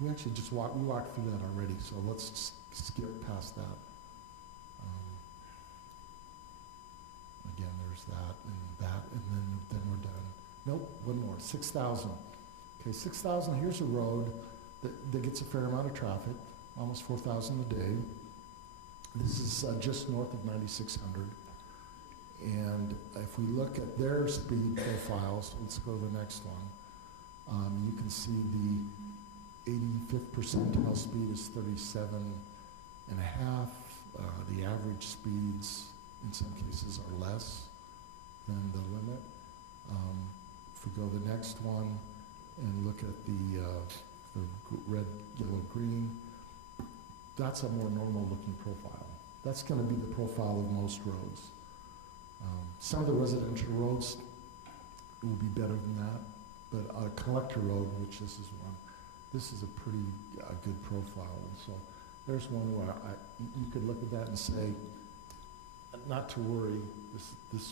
we actually just walked through that already, so let's skip past that. Again, there's that, and then we're done. Nope, one more, 6,000. Okay, 6,000, here's a road that gets a fair amount of traffic, almost 4,000 a day. This is just north of 9,600. And if we look at their speed profiles, let's go to the next one. You can see the 85th percentile speed is 37 and a half. The average speeds in some cases are less than the limit. If we go to the next one and look at the red, yellow, green, that's a more normal looking profile. That's going to be the profile of most roads. Some of the residential roads will be better than that, but a collector road, which this is one, this is a pretty good profile. And so there's one where you could look at that and say, not to worry,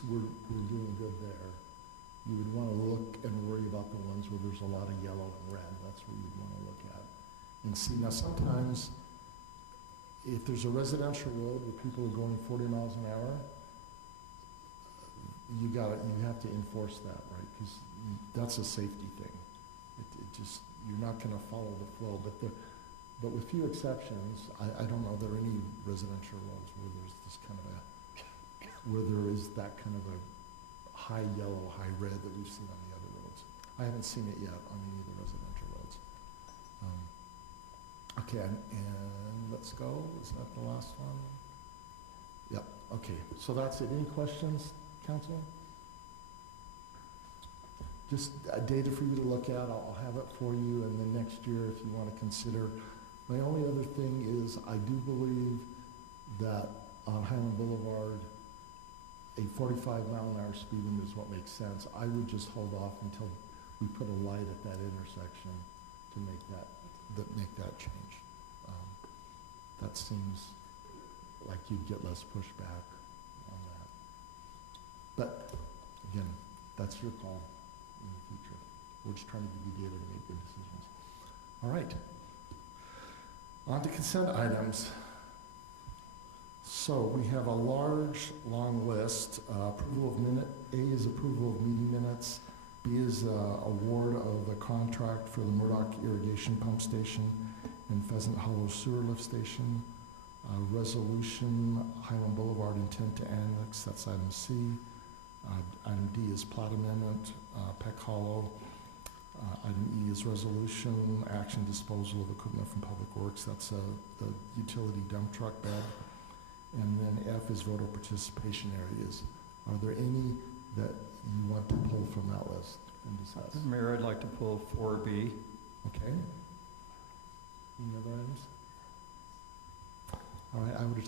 we're doing good there. You would want to look and worry about the ones where there's a lot of yellow and red. That's what you'd want to look at and see. Now sometimes, if there's a residential road where people are going 40 miles an hour, you have to enforce that, right? Because that's a safety thing. You're not going to follow the flow. But with few exceptions, I don't know there are any residential roads where there's this kind of where there is that kind of a high yellow, high red that we've seen on the other roads. I haven't seen it yet on any of the residential roads. Okay, and let's go. Is that the last one? Yep. Okay. So that's it. Any questions, council? Just data for you to look at. I'll have it for you, and then next year, if you want to consider. My only other thing is I do believe that on Highland Boulevard, a 45-mile-an-hour speed limit is what makes sense. I would just hold off until we put a light at that intersection to make that change. That seems like you'd get less pushback on that. But again, that's your call in the future. We're just trying to give you data to make good decisions. All right. On to consent items. So we have a large, long list. Approval of minute. A is approval of meeting minutes. B is award of the contract for the Murdoch Irrigation Pump Station and Pheasant Hollow Sewer Lift Station. Resolution, Highland Boulevard intent to annex, that's item C. Item D is plat amendment, Peck Hollow. Item E is resolution, action disposal of equipment from Public Works, that's the utility dump truck bed. And then F is voter participation areas. Are there any that you want to pull from that list and discuss? Mayor, I'd like to pull 4B. Okay. Any other items? All right, I would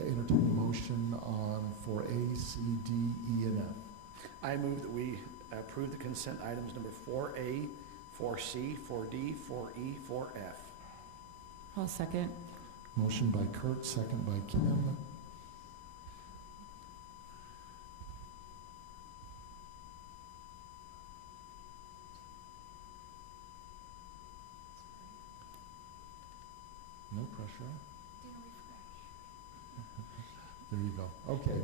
entertain a motion on 4A, C, D, E, and F. I move that we approve the consent items number 4A, 4C, 4D, 4E, 4F. I'll second. Motion by Kurt, second by Kim. No pressure. There you go. Okay.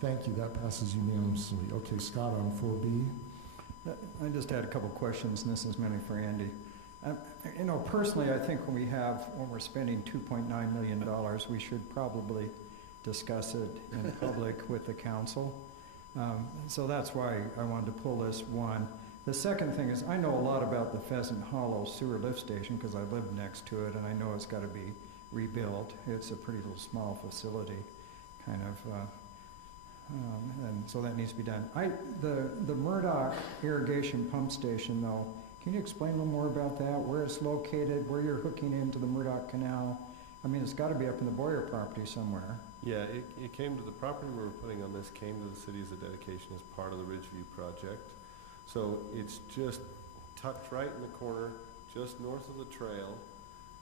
Thank you. That passes unanimously. Okay, Scott, on 4B. I just had a couple questions, and this is mainly for Andy. You know, personally, I think when we're spending $2.9 million, we should probably discuss it in public with the council. So that's why I wanted to pull this one. The second thing is, I know a lot about the Pheasant Hollow Sewer Lift Station because I live next to it, and I know it's got to be rebuilt. It's a pretty little small facility, kind of, and so that needs to be done. The Murdoch Irrigation Pump Station, though, can you explain a little more about that? Where it's located, where you're hooking into the Murdoch Canal? I mean, it's got to be up in the Boyer property somewhere. Yeah, it came to the property we were putting on this, came to the city as a dedication as part of the Ridgeview project. So it's just tucked right in the corner, just north of the trail,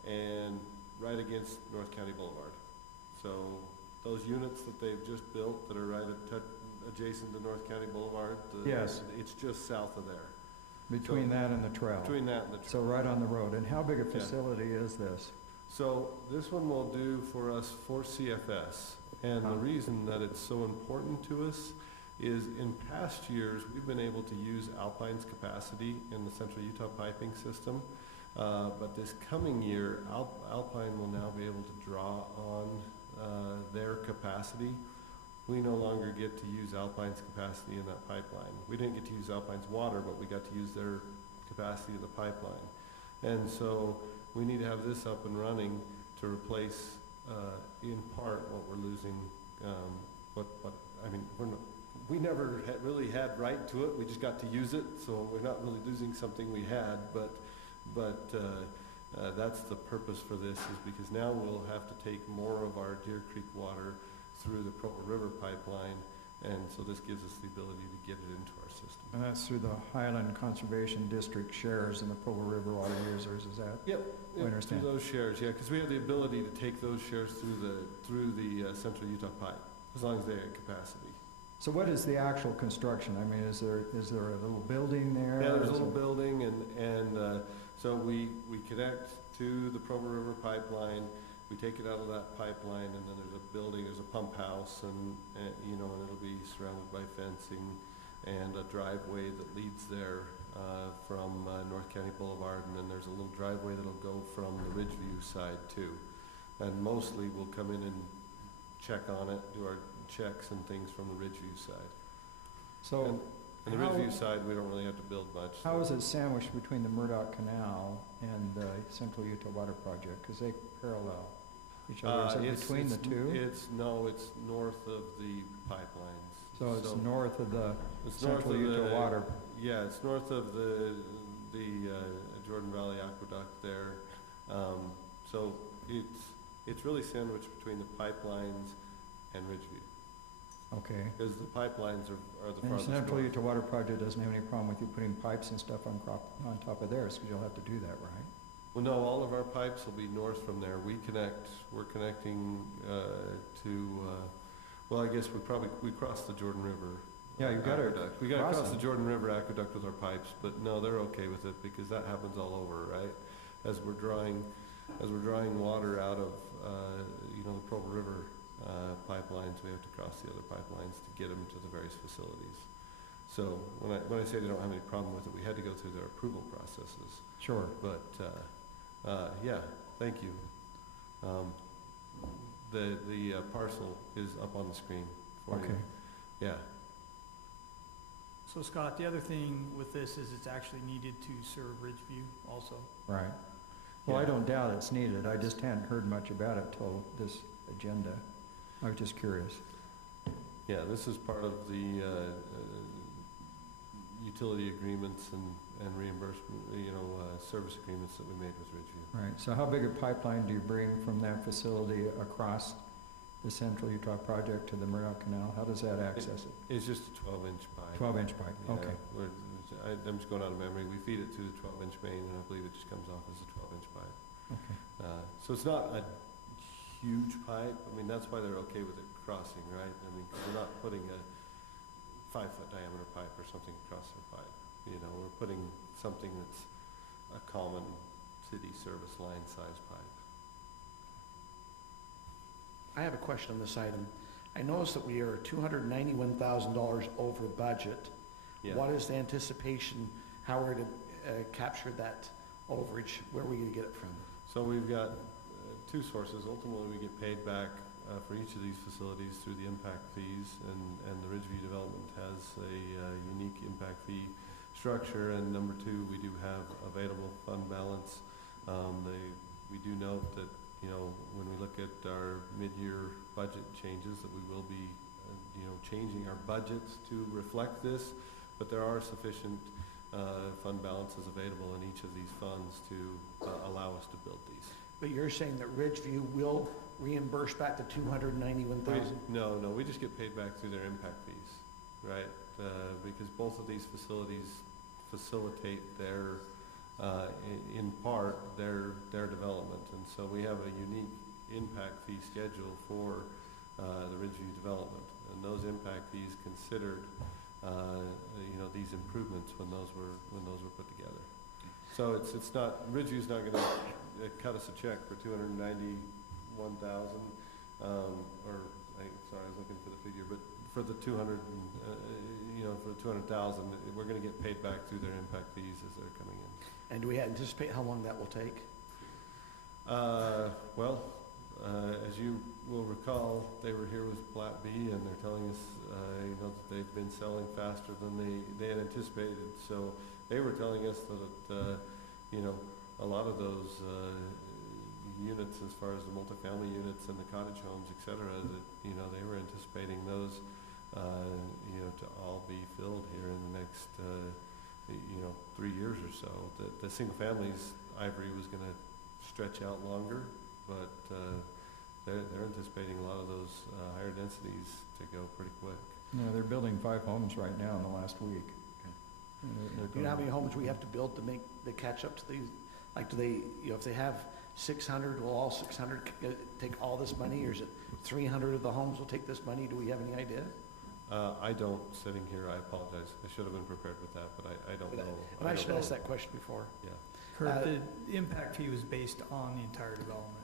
and right against North County Boulevard. So those units that they've just built that are right adjacent to North County Boulevard, yes, it's just south of there. Between that and the trail. Between that and the trail. So right on the road. And how big a facility is this? So this one will do for us for CFS. And the reason that it's so important to us is in past years, we've been able to use Alpine's capacity in the Central Utah piping system. But this coming year, Alpine will now be able to draw on their capacity. We no longer get to use Alpine's capacity in that pipeline. We didn't get to use Alpine's water, but we got to use their capacity of the pipeline. And so we need to have this up and running to replace, in part, what we're losing. We never really had right to it. We just got to use it, so we're not really losing something we had. But that's the purpose for this, is because now we'll have to take more of our Deer Creek water through the Provo River pipeline, and so this gives us the ability to get it into our system. And that's through the Highland Conservation District shares and the Provo River water users, is that? Yep, I understand. through those shares, yeah, because we have the ability to take those shares through the Central Utah pipe, as long as they have capacity. So what is the actual construction? I mean, is there a little building there? Yeah, there's a little building, and so we connect to the Provo River pipeline. We take it out of that pipeline, and then there's a building, there's a pump house, and it'll be surrounded by fencing and a driveway that leads there from North County Boulevard, and then there's a little driveway that'll go from the Ridgeview side too. And mostly we'll come in and check on it, do our checks and things from the Ridgeview side. So and the Ridgeview side, we don't really have to build much. How is it sandwiched between the Murdoch Canal and the Central Utah Water Project? Because they parallel each other. Is it between the two? It's north of the pipelines. So it's north of the Central Utah Water. Yeah, it's north of the Jordan Valley Aqueduct there. So it's really sandwiched between the pipelines and Ridgeview. Okay. Because the pipelines are the And farthest Central north. Utah Water Project doesn't have any problem with you putting pipes and stuff on top of theirs, because you'll have to do that, right? Well, no, all of our pipes will be north from there. We're connecting well, I guess we cross the Jordan River. Yeah, you've got to We gotta cross cross the them. Jordan River aqueduct with our pipes, but no, they're okay with it because that happens all over, right? As we're drawing water out of, the Provo River pipelines, we have to cross the other pipelines to get them to the various facilities. So when I say they don't have any problem with it, we had to go through their approval processes. Sure. But, yeah, thank you. The parcel is up on the screen for you. Okay. Yeah. So Scott, the other thing with this is it's actually needed to serve Ridgeview also. Right. Well, I Yeah. don't doubt it's needed. I just hadn't heard much about it till this agenda. I was just curious. Yeah, this is part of the utility agreements and reimbursement, service agreements that we made with Ridgeview. Right. So how big a pipeline do you bring from that facility across the Central Utah Project to the Murdoch Canal? How does that access it? It's just a 12-inch pipe. 12-inch pipe, Yeah, okay. I'm just going out of memory. We feed it through the 12-inch main, and I believe it just comes off as a 12-inch pipe. Okay. So it's not a huge pipe. I mean, that's why they're okay with it crossing, right? I mean, 'cause we're not putting a 5-foot diameter pipe or something across their pipe. We're putting something that's a common city service line size pipe. I have a question on this item. I noticed that we are $291,000 over budget. Yeah. What is the anticipation, how we're to capture that overage? Where are we gonna get it from? So we've got two sources. Ultimately, we get paid back for each of these facilities through the impact fees, and the Ridgeview development has a unique impact fee structure. And number two, we do have available fund balance. We do note that, when we look at our mid-year budget changes, that we will be, changing our budgets to reflect this, but there are sufficient fund balances available in each of these funds to allow us to build these. But you're saying that Ridgeview will reimburse back the $291,000? No, we just get paid back through their impact fees, right? Because both of these facilities facilitate in part, their development. And so we have a unique impact fee schedule for the Ridgeview development. And those impact fees considered, these improvements when those were put together. So it's not, Ridgeview's not gonna cut us a check for $291,000, sorry, I was looking for the figure, but for the 200, for the 200,000, we're gonna get paid back through their impact fees as they're coming in. And do we anticipate how long that will take? As you will recall, they were here with Plat B, and they're telling us, that they've been selling faster than they had anticipated. So they were telling us that, a lot of those units, as far as the multifamily units and the cottage homes, et cetera, that, they were anticipating those, to all be filled here in the next, 3 years or so. The single families, Ivory was gonna stretch out longer, but they're anticipating a lot of those higher densities to go pretty quick. They're building 5 homes right now in the last week. Do you know how many homes we have to build to make the catch up to these? Like, do they, if they have 600, will all 600 take all this money, or is it 300 of the homes will take this money? Do we have any idea? I don't, sitting here, I apologize. I should have been prepared with that, but I don't know. And I should have asked that question before. Yeah. Kurt, the impact fee was based on the entire development.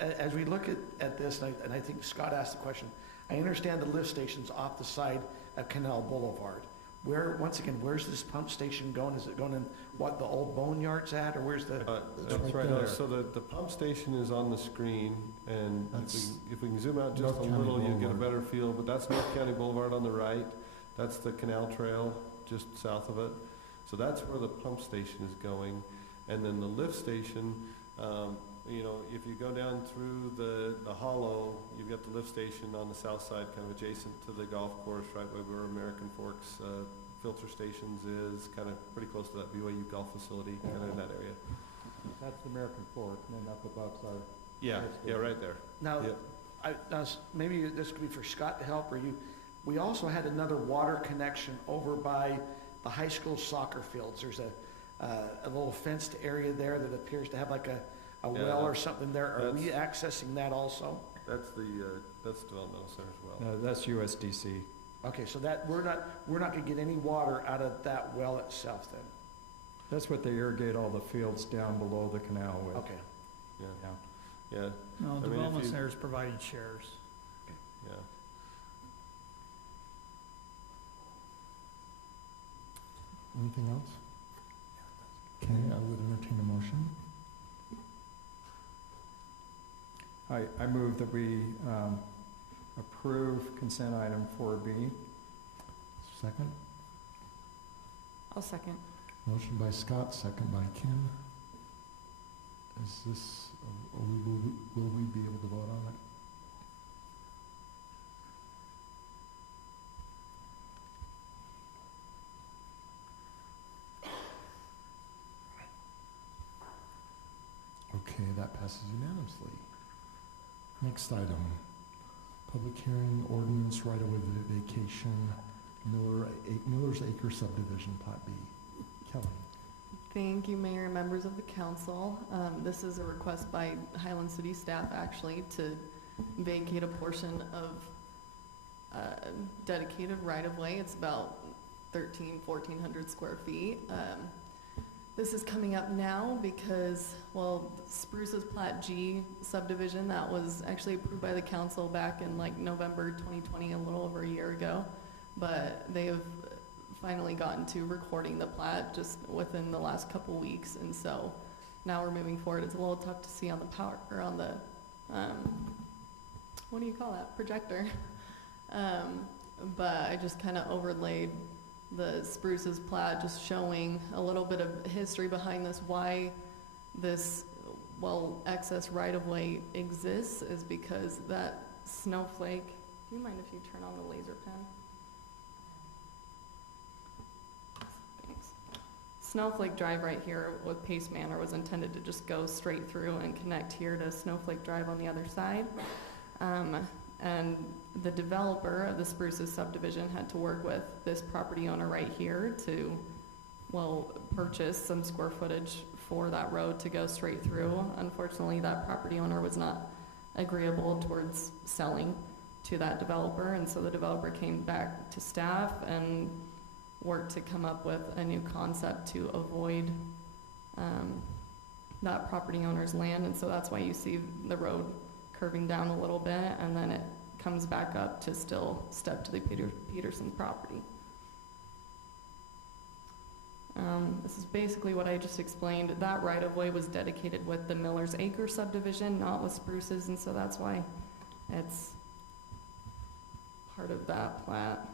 As we look at this, and I think Scott asked the question, I understand the lift station's off the side of Canal Boulevard. Once again, where's this pump station going? Is it going in what the old boneyard's at, or where's the? It's right there. So the pump station is on the screen, and if we can zoom out just North a County little, you'll get a Boulevard. better feel, but that's North County Boulevard on the right. That's the canal trail just south of it. So that's where the pump station is going. And then the lift station, if you go down through the hollow, you've got the lift station on the south side, kind of adjacent to the golf course, right where American Forks filter stations is, kind of pretty close to that BYU golf facility, kind of in that area. That's the American Fork, and then up above's our. Yeah, right there. Now, Yep. maybe this could be for Scott to help, or you, we also had another water connection over by the high school soccer fields. There's a little fenced area there that appears to have like a well or something there. Are we accessing that also? That's developmental center as well. That's USDC. Okay, so that, we're not gonna get any water out of that well itself then? That's what they irrigate all the fields down below the canal with. Okay. Yeah. No, I mean, development if you- center's providing shares. Yeah. Anything else? Okay, I would entertain a motion. I move that we approve consent item 4B. Second? I'll second. Motion by Scott, second by Kim. Is this, will we be able to vote on it? Okay, that passes unanimously. Next item, public hearing ordinance right-of-way vacation, Miller's Acre subdivision, Plat B. Kelly. Thank you, Mayor and members of the council. This is a request by Highland City staff actually to vacate a portion of dedicated right-of-way. It's about 1,400 square feet. This is coming up now because, well, Spruce's Plat G subdivision that was actually approved by the council back in like November 2020, a little over a year ago, but they have finally gotten to recording the plat just within the last couple weeks, and so now we're moving forward. It's a little tough to see on the power, or on the, what do you call that, projector. But I just kind of overlaid the Spruce's plat, just showing a little bit of history behind this, why this, well, excess right-of-way exists is because that snowflake, do you mind if you turn on the laser pen? Thanks. Snowflake Drive right here with Pace Manor was intended to just go straight through and connect here to Snowflake Drive on the other side. And the developer of the Spruce's subdivision had to work with this property owner right here to, well, purchase some square footage for that road to go straight through. Unfortunately, that property owner was not agreeable towards selling to that developer, and so the developer came back to staff and worked to come up with a new concept to avoid that property owner's land, and so that's why you see the road curving down a little bit, and then it comes back up to still step to the Peterson property. This is basically what I just explained. That right-of-way was dedicated with the Miller's Acre subdivision, not with Spruce's, and so that's why it's part of that plat.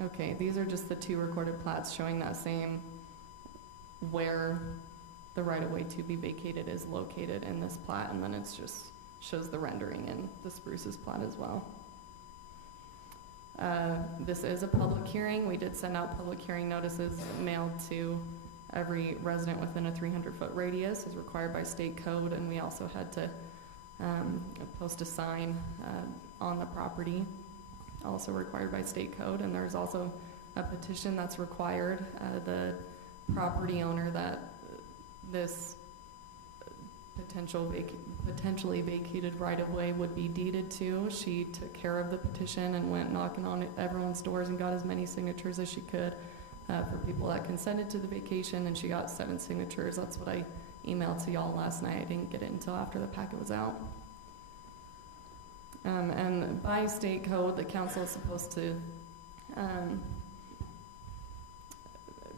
Okay, these are just the two recorded plats showing that same where the right-of-way to be vacated is located in this plat, and then it's just shows the rendering in the Spruce's plat as well. This is a public hearing. We did send out public hearing notices mailed to every resident within a 300-foot radius as required by state code, and we also had to post a sign on the property, also required by state code, and there's also a petition that's required. The property owner that this potentially vacated right-of-way would be deeded to, she took care of the petition and went knocking on everyone's doors and got as many signatures as she could for people that consented to the vacation, and she got 7 signatures. That's what I emailed to y'all last night. I didn't get it until after the packet was out. And by state code, the council is supposed to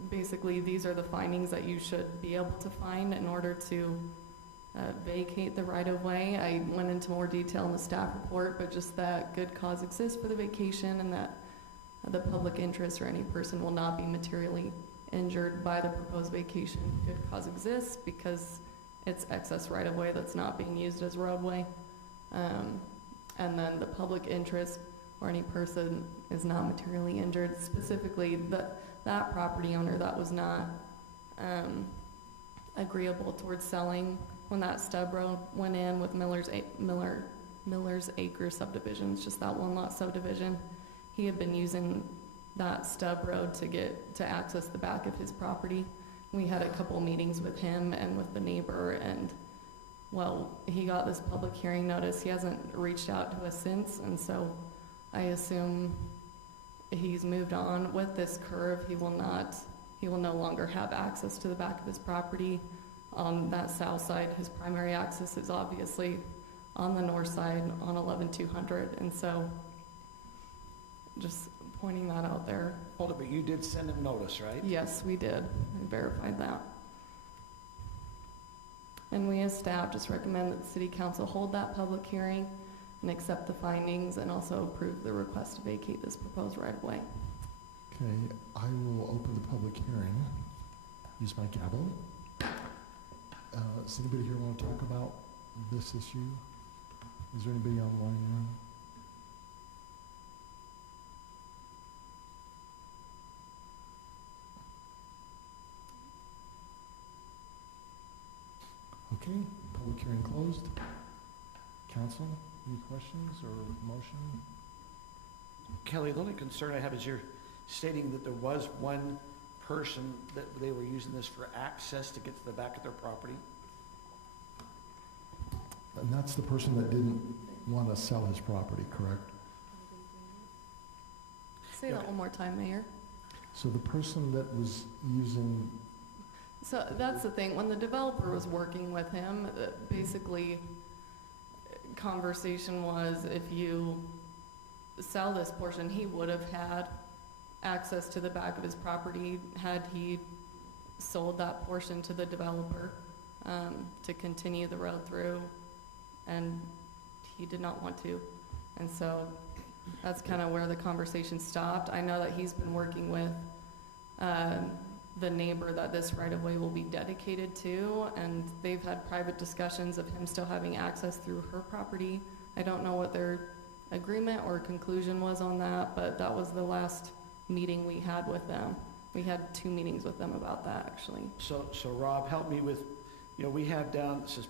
basically, these are the findings that you should be able to find in order to vacate the right-of-way. I went into more detail in the staff report, but just that good cause exists for the vacation and that the public interest or any person will not be materially injured by the proposed vacation. Good cause exists because it's excess right-of-way that's not being used as roadway. And then the public interest or any person is not materially injured. Specifically, that property owner that was not agreeable towards selling when that stub road went in with Miller's Miller's Acre subdivision. It's just that one lot subdivision. He had been using that stub road to access the back of his property. We had a couple meetings with him and with the neighbor, and well, he got this public hearing notice. He hasn't reached out to us since, and so I assume he's moved on. With this curve, he will no longer have access to the back of his property. On that south side, his primary access is obviously on the north side on 11200, and so just pointing that out there. Hold it, but you did send him notice, right? Yes, we did. I verified that. And we as staff just recommend that the city council hold that public hearing and accept the findings and also approve the request to vacate this proposed right-of-way. Okay, I will open the public hearing. Use my gavel. Does anybody here want to talk about this issue? Is there anybody online? Okay, public hearing closed. Council, any questions or motion? Kelly, the only concern I have is you're stating that there was one person that they were using this for access to get to the back of their property. And that's the person that didn't want to sell his property, correct? Say that one more time, Mayor. So the person that was using, So that's the thing, when the developer was working with him, basically, conversation was if you sell this portion, he would have had access to the back of his property had he sold that portion to the developer to continue the road through, and he did not want to. And so that's kind of where the conversation stopped. I know that he's been working with the neighbor that this right-of-way will be dedicated to, and they've had private discussions of him still having access through her property. I don't know what their agreement or conclusion was on that, but that was the last meeting we had with them. We had 2 meetings with them about that, actually. So Rob, help me with, we have down, it says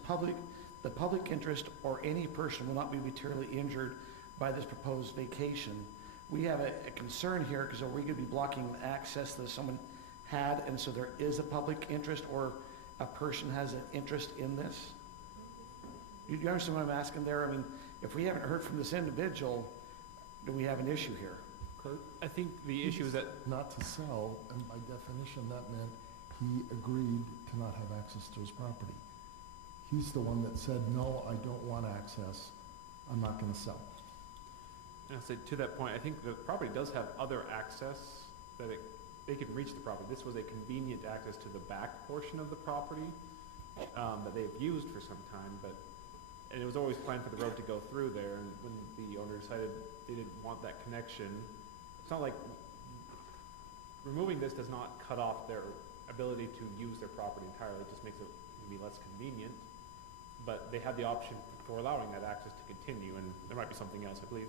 the public interest or any person will not be materially injured by this proposed vacation. We have a concern here because are we going to be blocking access that someone had, and so there is a public interest or a person has an interest in this? You understand what I'm asking there? I mean, if we haven't heard from this individual, do we have an issue here? I think the issue is that not to sell, and by definition, that meant he agreed to not have access to his property. He's the one that said, no, I don't want access, I'm not gonna sell. And I'll say to that point, I think the property does have other access that they can reach the property. This was a convenient access to the back portion of the property that they've used for some time, and it was always planned for the road to go through there, and when the owner decided they didn't want that connection, it's not like removing this does not cut off their ability to use their property entirely. It just makes it maybe less convenient, but they had the option for allowing that access to continue, and there might be something else, I believe.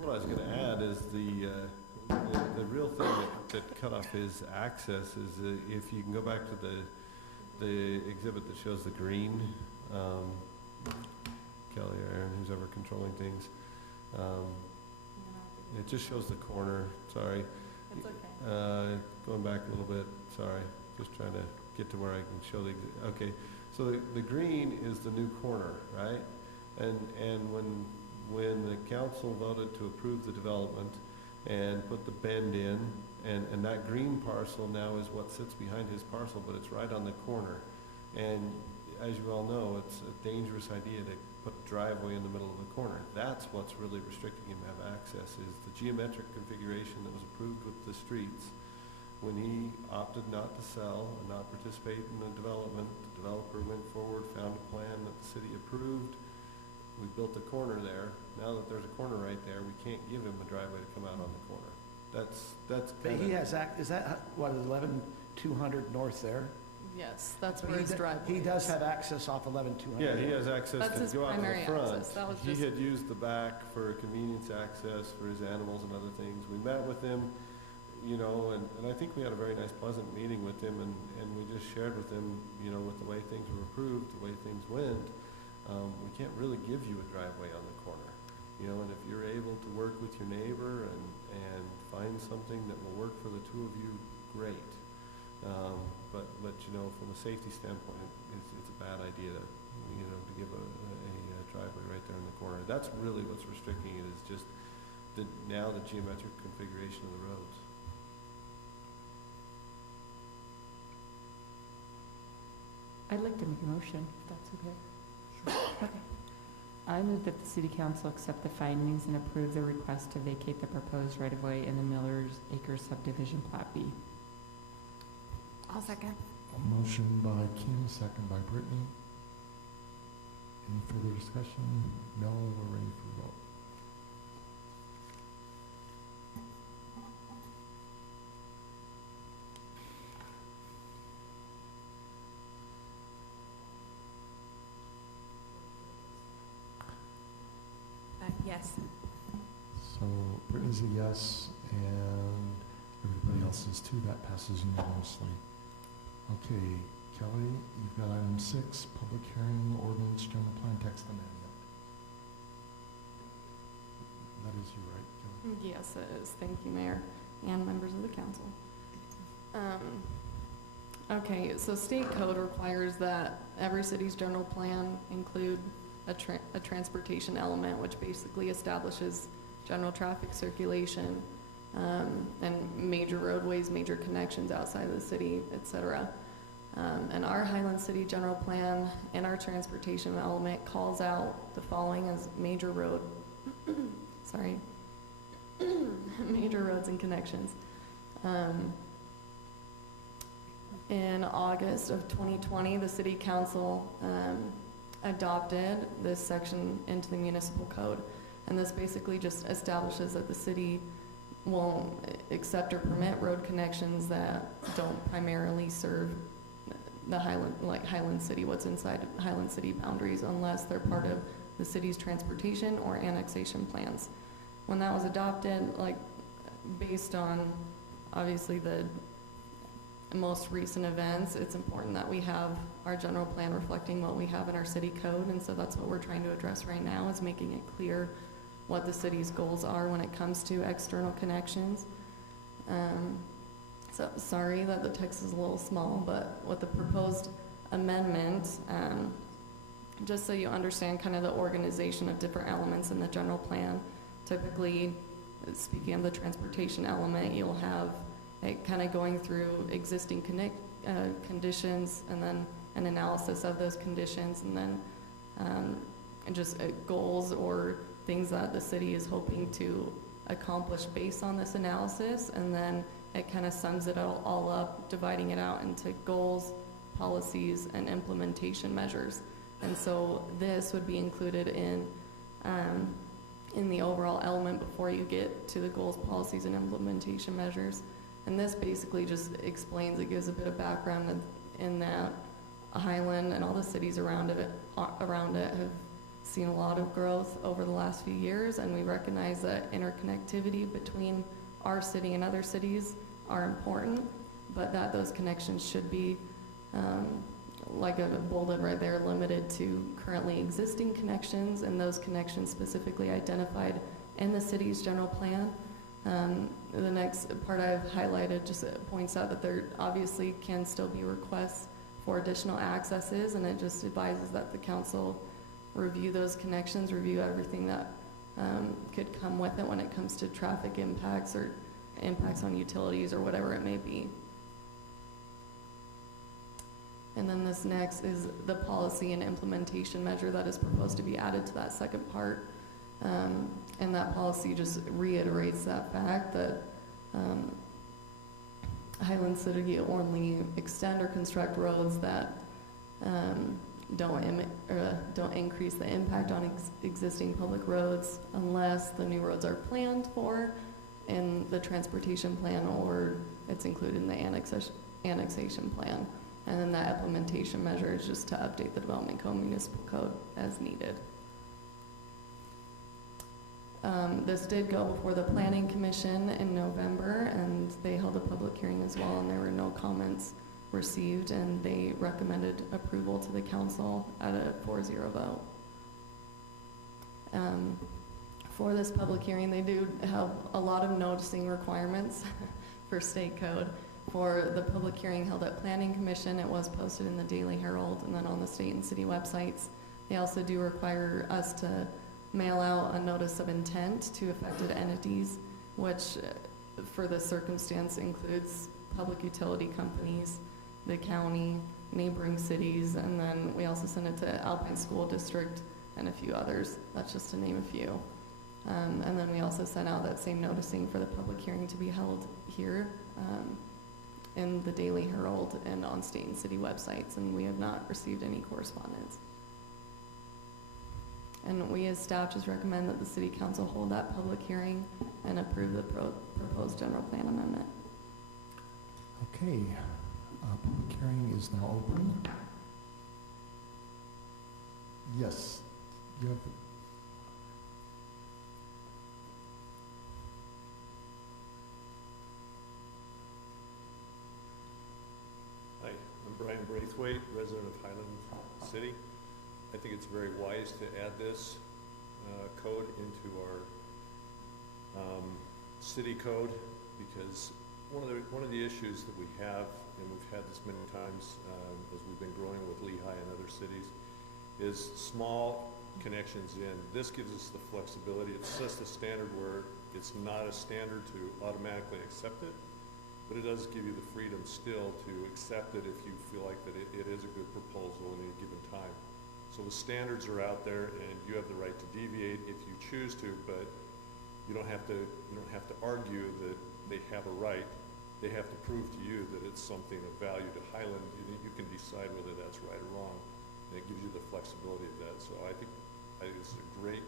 What I was going to add is the real thing that cut off his access is if you can go back to the exhibit that shows the green, Kelly or Aaron, who's ever controlling things, it just shows the corner. Sorry. It's okay. Going back a little bit. Sorry. Just trying to get to where I can show the. Okay. So the green is the new corner, right? And when the council voted to approve the development and put the bend in, and that green parcel now is what sits behind his parcel, but it's right on the corner. And as you all know, it's a dangerous idea to put a driveway in the middle of the corner. That's what's really restricting him to have access, is the geometric configuration that was approved with the streets. When he opted not to sell and not participate in the development, the developer went forward, found a plan that the city approved. We built a corner there. Now that there's a corner right there, we can't give him a driveway to come out on the corner. That's But he has, is that, what, 11200 north there? Yes, that's where his driveway He does is. have access off 11200. Yeah, he has access That's to his go out to the primary front. access. That was He just- had used the back for convenience access for his animals and other things. We met with him. you know, and I think we had a very nice, pleasant meeting with him, and we just shared with him, you know, with the way things were approved, the way things went, we can't really give you a driveway on the corner, you know, and if you're able to work with your neighbor and find something that will work for the two of you, great. But you know, from a safety standpoint, it's a bad idea to, you know, to give a driveway right there in the corner. That's really what's restricting it, is just the geometric configuration of the roads. I'd like to make a motion, if that's okay. Sure. Okay. I move that the city council accept the findings and approve the request to vacate the proposed right-of-way in the Miller's Acres subdivision Plat B. I'll second. A motion by Kim, second by Brittany. Any further discussion? No, we're ready for vote. Yes. So Brittany's a yes, and everybody else is too. That passes unanimously. Okay, Kelly, you've got item 6, public hearing, ordinance, general plan text amendment. That is you, right, Kelly? Yes, it is. Thank you, Mayor, and members of the council. Okay, so state code requires that every city's general plan include a transportation element, which basically establishes general traffic circulation, and major roadways, major connections outside of the city, etc. And our Highland City General Plan and our transportation element calls out the following as major road, sorry, major roads and connections. In August of 2020, the City Council adopted this section into the municipal code. And this basically just establishes that the city won't accept or permit road connections that don't primarily serve the Highland City, what's inside Highland City boundaries, unless they're part of the city's transportation or annexation plans. When that was adopted, based on obviously the most recent events, it's important that we have our general plan reflecting what we have in our city code, and so that's what we're trying to address right now, is making it clear what the city's goals are when it comes to external connections. So sorry that the text is a little small, but with the proposed amendment, just so you understand kind of the organization of different elements in the general plan, typically, speaking of the transportation element, you'll have it kind of going through existing conditions, and then an analysis of those conditions, and then just goals or things that the city is hoping to accomplish based on this analysis, and then it kind of sums it all up, dividing it out into goals, policies, and implementation measures. And so this would be included in the overall element before you get to the goals, policies, and implementation measures. And this basically just explains, it gives a bit of background in that Highland and all the cities around it have seen a lot of growth over the last few years, and we recognize that interconnectivity between our city and other cities are important, but that those connections should be, like I bolded right there, limited to currently existing connections, and those connections specifically identified in the city's general plan. The next part I've highlighted just points out that there obviously can still be requests for additional accesses, and it just advises that the council review those connections, review everything that could come with it when it comes to traffic impacts or impacts on utilities or whatever it may be. And then this next is the policy and implementation measure that is proposed to be added to that second part. And that policy just reiterates that fact that Highland City will only extend or construct roads that don't increase the impact on existing public roads unless the new roads are planned for in the transportation plan or it's included in the annexation plan. And then that implementation measure is just to update the development code, municipal code as needed. This did go before the Planning Commission in November, and they held a public hearing as well, and there were no comments received, and they recommended approval to the council at a 4-0 vote. For this public hearing, they do have a lot of noticing requirements for state code. For the public hearing held at Planning Commission, it was posted in the Daily Herald and then on the state and city websites. They also do require us to mail out a notice of intent to affected entities, which for this circumstance includes public utility companies, the county, neighboring cities, and then we also send it to Alpine School District and a few others. That's just to name a few. And then we also sent out that same noticing for the public hearing to be held here in the Daily Herald and on state and city websites, and we have not received any correspondence. And we as staff just recommend that the city council hold that public hearing and approve the proposed general plan amendment. Okay, public hearing is now open. Yes, you have. Hi, I'm Brian Braithwaite, resident of Highland City. I think it's very wise to add this code into our city code, because one of the issues that we have, and we've had this many times as we've been growing with Lehigh and other cities, is small connections in. This gives us the flexibility. It sets the standard where it's not a standard to automatically accept it, but it does give you the freedom still to accept it if you feel like that it is a good proposal in a given time. So the standards are out there, and you have the right to deviate if you choose to, but you don't have to argue that they have a right. They have to prove to you that it's something of value to Highland. You can decide whether that's right or wrong, and it gives you the flexibility of that. So I think it's a great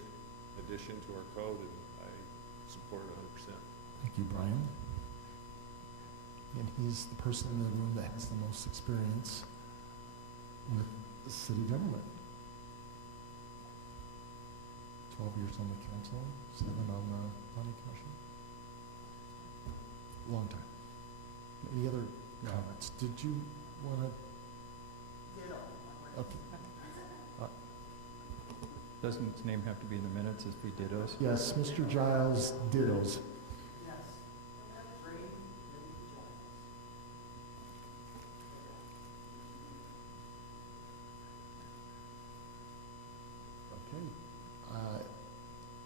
addition to our code, and I support it 100%. Thank you, Brian. And he's the person in the room that has the most experience with the city government. 12 years on the council, 7 on the planning commission. Long time. Any other comments? Did you want to? Okay. Doesn't its name have to be in the minutes as we dittos? Yes, Mr. Giles dittos. Okay.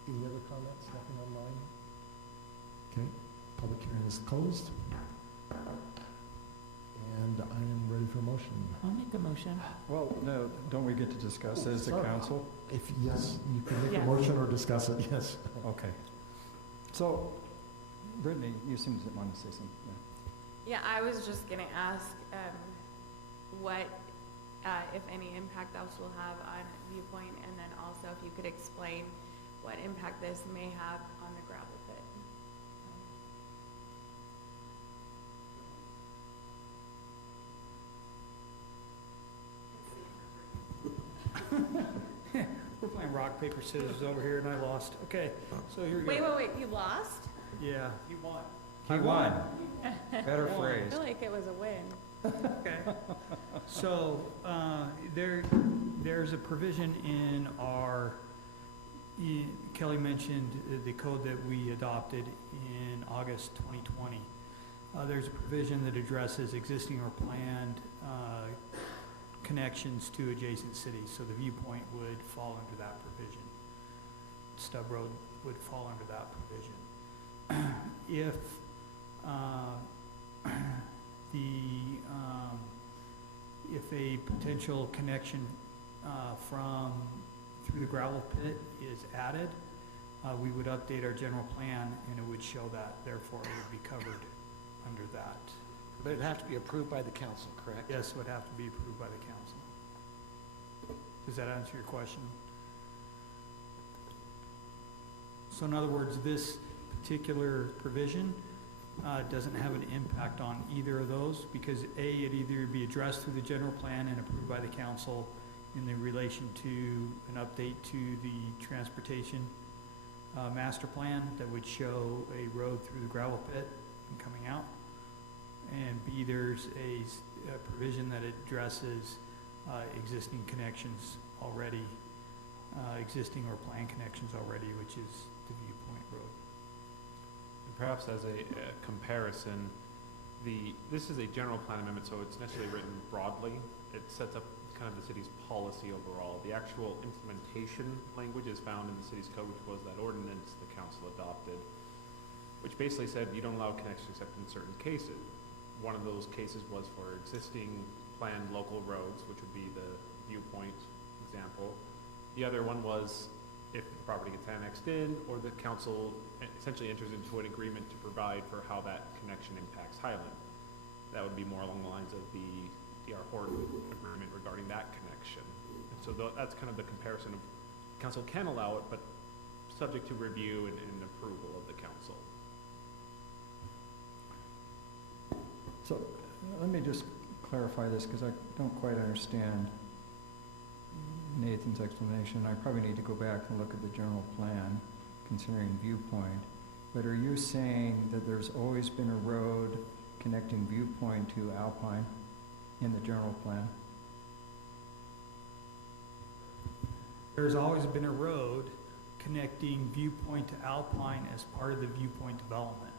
Any other comments? Nothing online? Okay. Public hearing is closed. And I am ready for a motion. I'll make a motion. Well, no, don't we get to discuss as a Sorry. council? If, yes, you can make Yes. a motion or discuss it, yes. Okay. So, Brittany, you seem to want to say something. Yeah, I was just gonna ask, what, if any impact this will have on Viewpoint, and then also if you could explain what impact this may have on the gravel pit. We're playing rock, paper, scissors over here, and I lost. Okay, so here we go. Wait, you lost? Yeah. You won. He won. Better I phrase. feel like it was a win. Okay. So, there's a provision in our, Kelly mentioned the code that we adopted in August 2020. There's a provision that addresses existing or planned connections to adjacent cities. So the Viewpoint would fall under that provision. Stub Road would fall under that provision. If a potential connection through the gravel pit is added, we would update our general plan, and it would show that, therefore it would be covered under that. But it'd have to be approved by the council, correct? Yes, it would have to be approved by the council. Does that answer your question? So in other words, this particular provision doesn't have an impact on either of those, because A, it either be addressed through the general plan and approved by the council in the relation to an update to the transportation master plan that would show a road through the gravel pit and coming out. And B, there's a provision that addresses existing connections already, existing or planned connections already, which is the Viewpoint Road. And perhaps as a comparison, this is a general plan amendment, so it's necessarily written broadly. It sets up kind of the city's policy overall. The actual implementation language is found in the city's code, which was that ordinance the council adopted, which basically said you don't allow connections except in certain cases. One of those cases was for existing planned local roads, which would be the Viewpoint example. The other one was if the property gets annexed in, or the council essentially enters into an agreement to provide for how that connection impacts Highland. That would be more along the lines of the D.R. Horton agreement regarding that connection. And so that's kind of the comparison of, council can allow it, but subject to review and approval of the council. So let me just clarify this, because I don't quite understand Nathan's explanation. I probably need to go back and look at the general plan considering Viewpoint. But are you saying that there's always been a road connecting Viewpoint to Alpine in the general plan? There's always been a road connecting Viewpoint to Alpine as part of the Viewpoint development.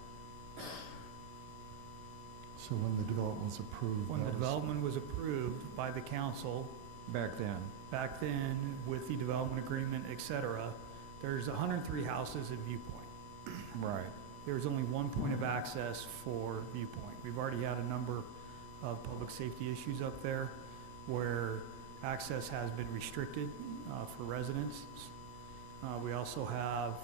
So when the development was approved? When the development was approved by the council. Back then, with the development agreement, et cetera, there's 103 houses at Viewpoint. Right. There's only one point of access for Viewpoint. We've already had a number of public safety issues up there where access has been restricted for residents. We also have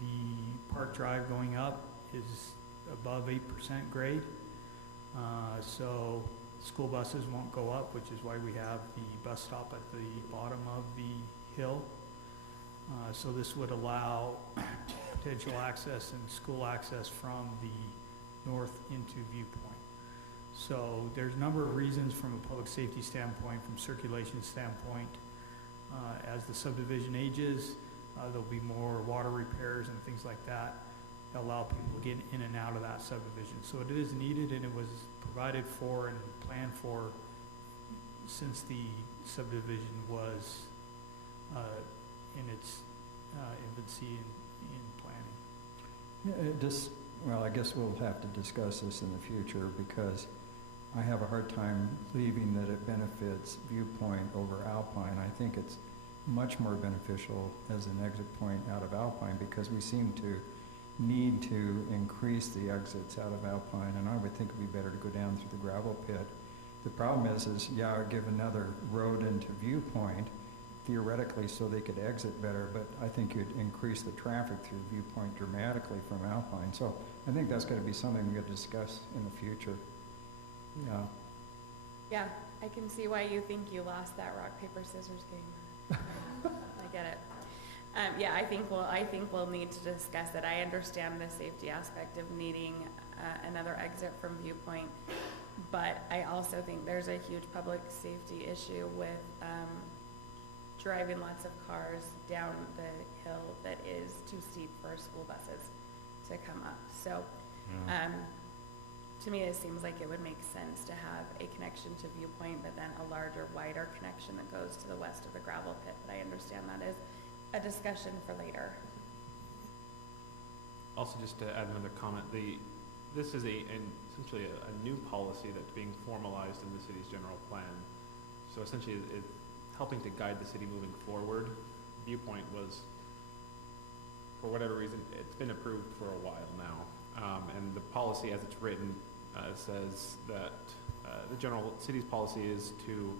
the Park Drive going up is above 8% grade. So school buses won't go up, which is why we have the bus stop at the bottom of the hill. So this would allow potential access and school access from the north into Viewpoint. So there's a number of reasons from a public safety standpoint, from circulation standpoint. As the subdivision ages, there'll be more water repairs and things like that that allow people to get in and out of that subdivision. So it is needed, and it was provided for and planned for since the subdivision was in its infancy in planning. Yeah, well, I guess we'll have to discuss this in the future, because I have a hard time believing that it benefits Viewpoint over Alpine. I think it's much more beneficial as an exit point out of Alpine, because we seem to need to increase the exits out of Alpine, and I would think it'd be better to go down through the gravel pit. The problem is, yeah, I'd give another road into Viewpoint, theoretically, so they could exit better, but I think you'd increase the traffic through Viewpoint dramatically from Alpine. So I think that's going to be something we got to discuss in the future. Yeah. Yeah, I can see why you think you lost that rock, paper, scissors game. I get it. Yeah, I think we'll need to discuss it. I understand the safety aspect of needing another exit from Viewpoint, but I also think there's a huge public safety issue with driving lots of cars down the hill that is too steep for school buses to come up. So, to me, it seems like it would make sense to have a connection to Viewpoint, but then a larger, wider connection that goes to the west of the gravel pit. But I understand that is a discussion for later. Also, just to add another comment, this is essentially a new policy that's being formalized in the city's general plan. So essentially, it's helping to guide the city moving forward. Viewpoint was, for whatever reason, it's been approved for a while now. And the policy as it's written says that the city's policy is to,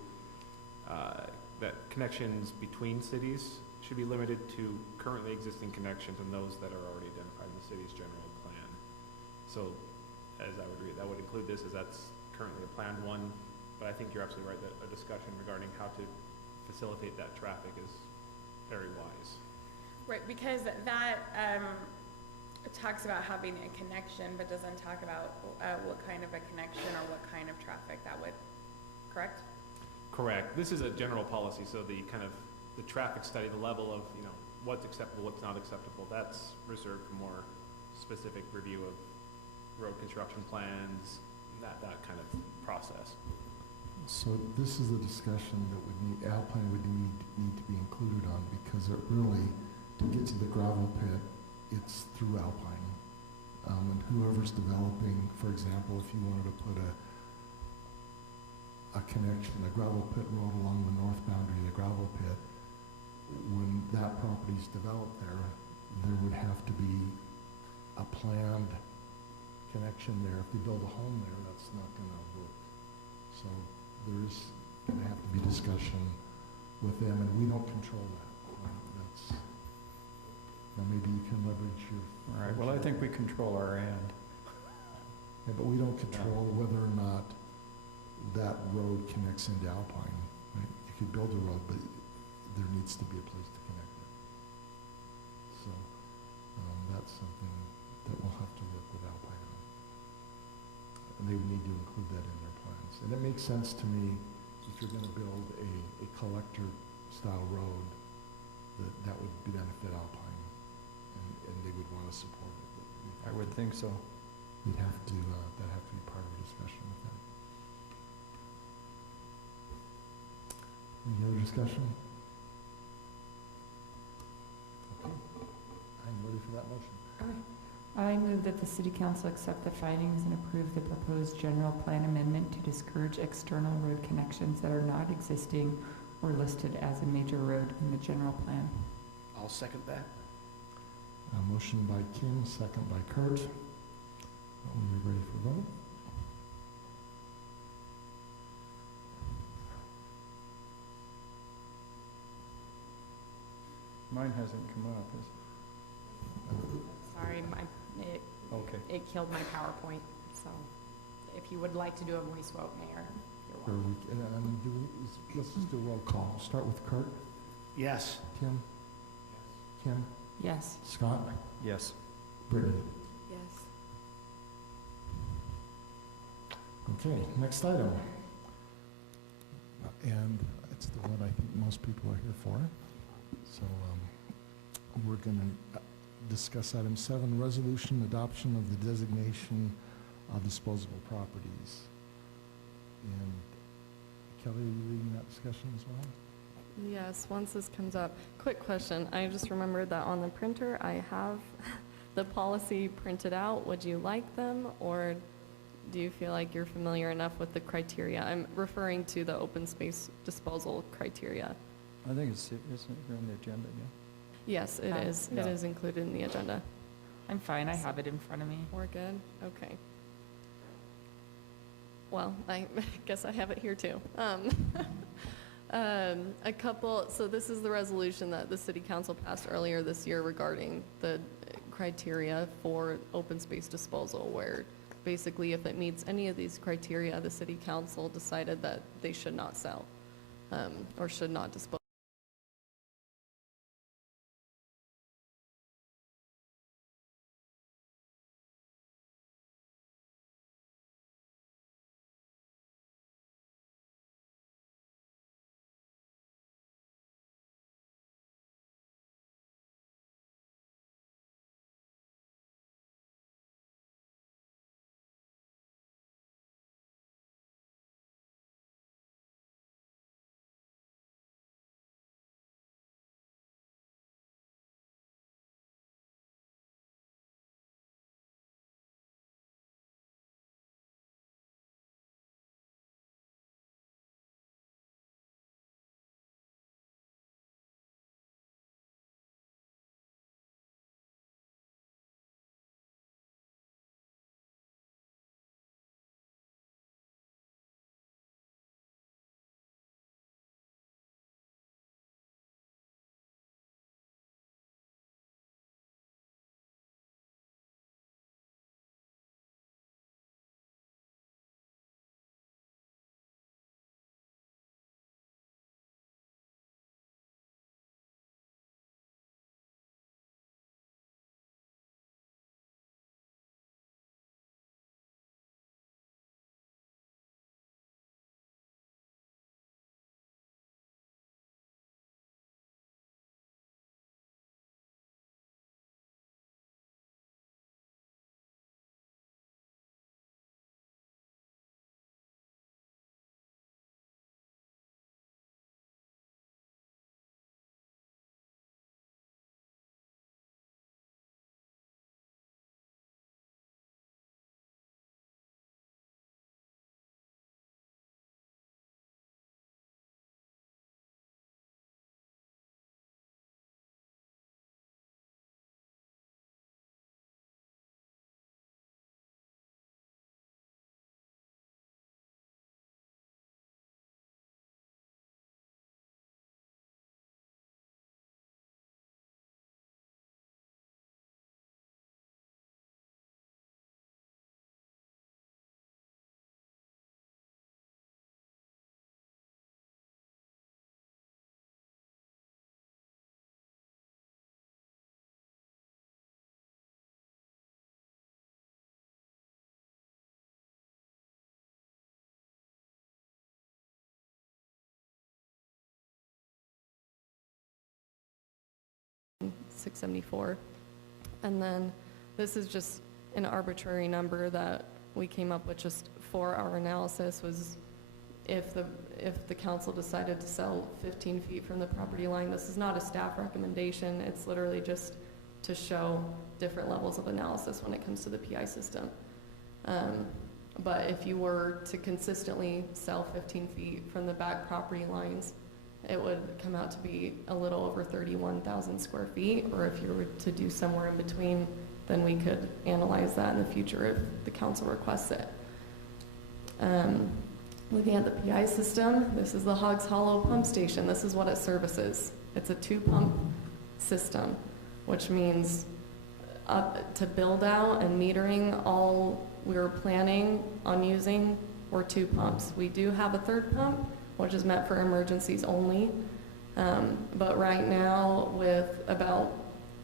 that connections between cities should be limited to currently existing connections and those that are already identified in the city's general plan. So, as I would read, that would include this, as that's currently a planned one, but I think you're absolutely right that a discussion regarding how to facilitate that traffic is very wise. Right, because that talks about having a connection, but doesn't talk about what kind of a connection or what kind of traffic that would, correct? Correct. This is a general policy, so the traffic study, the level of, what's acceptable, what's not acceptable, that's reserved for more specific review of road construction plans, that kind of process. So this is a discussion that Alpine would need to be included on, because it really, to get to the gravel pit, it's through Alpine. And whoever's developing, for example, if you wanted to put a connection, a gravel pit road along the north boundary of the gravel pit, when that property's developed there would have to be a planned connection there. If they build a home there, that's not gonna work. So there's gonna have to be discussion with them, and we don't control that. Now maybe you can leverage your... All right, well, I think we control our end. Yeah, but we don't control whether or not that road connects into Alpine, right? You could build a road, but there needs to be a place to connect it. So that's something that we'll have to work with Alpine on. And they would need to include that in their plans. And it makes sense to me, if you're gonna build a collector-style road, that would benefit Alpine, and they would want to support it. I would think so. We'd have to, that'd have to be part of the discussion with them. Any other discussion? Okay, I'm ready for that motion. I move that the City Council accept the findings and approve the proposed general plan amendment to discourage external road connections that are not existing or listed as a major road in the general plan. I'll second that. A motion by Kim, second by Kurt. Are we ready for vote? Mine hasn't come up, Sorry, Okay. it killed my PowerPoint, so if you would like to do a voice vote, Mayor, you're welcome. Let's just do a roll call. Start with Kurt. Yes. Tim? Kim? Yes. Scott? Yes. Brittany? Yes. Okay, next item. And it's the one I think most people are here for. So we're going to discuss item 7, resolution adoption of the designation of disposable properties. And Kelly, are you leading that discussion as well? Yes, once this comes up. Quick question. I just remembered that on the printer, I have the policy printed out. Would you like them, or do you feel like you're familiar enough with the criteria? I'm referring to the open space disposal criteria. I think isn't it on the agenda, yeah? Yes, it is. Yeah. It is included in the agenda. I'm fine, I have it in front of me. We're good? Okay. Well, I guess I have it here too. So this is the resolution that the City Council passed earlier this year regarding the criteria for open space disposal, where basically if it meets any of these criteria, the City Council decided that they should not sell or should not dispose. 74. And then this is just an arbitrary number that we came up with just for our analysis, was if the council decided to sell 15 feet from the property line. This is not a staff recommendation. It's literally just to show different levels of analysis when it comes to the PI system. But if you were to consistently sell 15 feet from the back property lines, it would come out to be a little over 31,000 square feet. Or if you were to do somewhere in between, then we could analyze that in the future if the council requests it. Looking at the PI system, this is the Hogs Hollow pump station. This is what it services. It's a 2-pump system, which means to build out and metering, all we were planning on using were 2 pumps. We do have a 3rd pump, which is meant for emergencies only. But right now, with about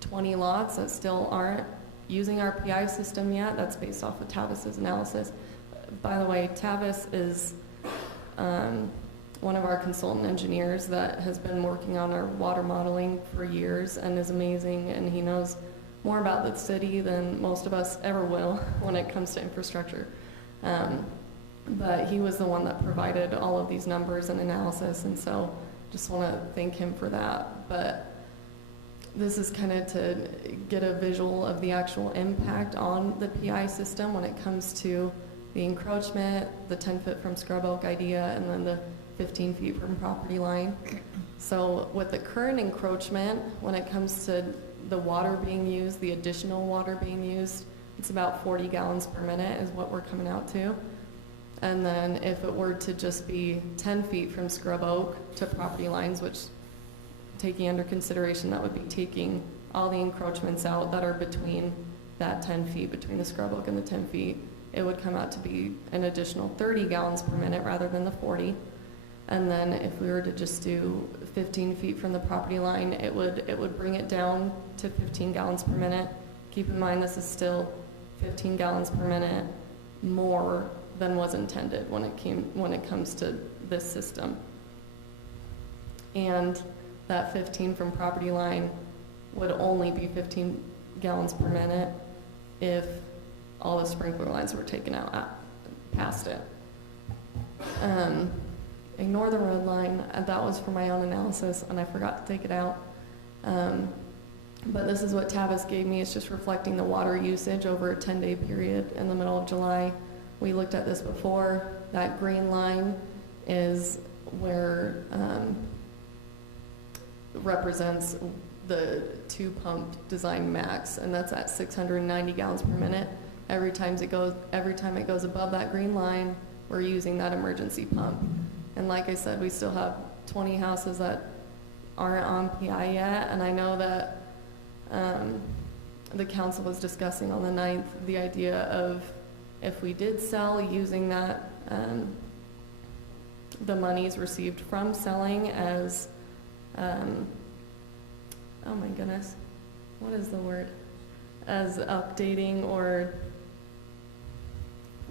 20 lots that still aren't using our PI system yet, that's based off of Tavis's analysis. By the way, Tavis is one of our consultant engineers that has been working on our water modeling for years and is amazing, and he knows more about the city than most of us ever will when it comes to infrastructure. But he was the one that provided all of these numbers and analysis, and so just want to thank him for that. But this is kind of to get a visual of the actual impact on the PI system when it comes to the encroachment, the 10 foot from Scrub Oak idea, and then the 15 feet from property line. So with the current encroachment, when it comes to the water being used, the additional water being used, it's about 40 gallons per minute is what we're coming out to. And then if it were to just be 10 feet from Scrub Oak to property lines, which taking under consideration that would be taking all the encroachments out that are between that 10 feet, between the Scrub Oak and the 10 feet, it would come out to be an additional 30 gallons per minute rather than the 40. And then if we were to just do 15 feet from the property line, it would bring it down to 15 gallons per minute. Keep in mind, this is still 15 gallons per minute more than was intended when it comes to this system. And that 15 from property line would only be 15 gallons per minute if all the sprinkler lines were taken out past it. Ignore the road line. That was for my own analysis, and I forgot to take it out. But this is what Tavis gave me. It's just reflecting the water usage over a 10-day period in the middle of July. We looked at this before. That green line is where represents the 2-pump design max, and that's at 690 gallons per minute. Every time it goes above that green line, we're using that emergency pump. And like I said, we still have 20 houses that aren't on PI yet, and I know that the council was discussing on the 9th the idea of if we did sell, using that the monies received from selling as oh my goodness, what is the word? As updating or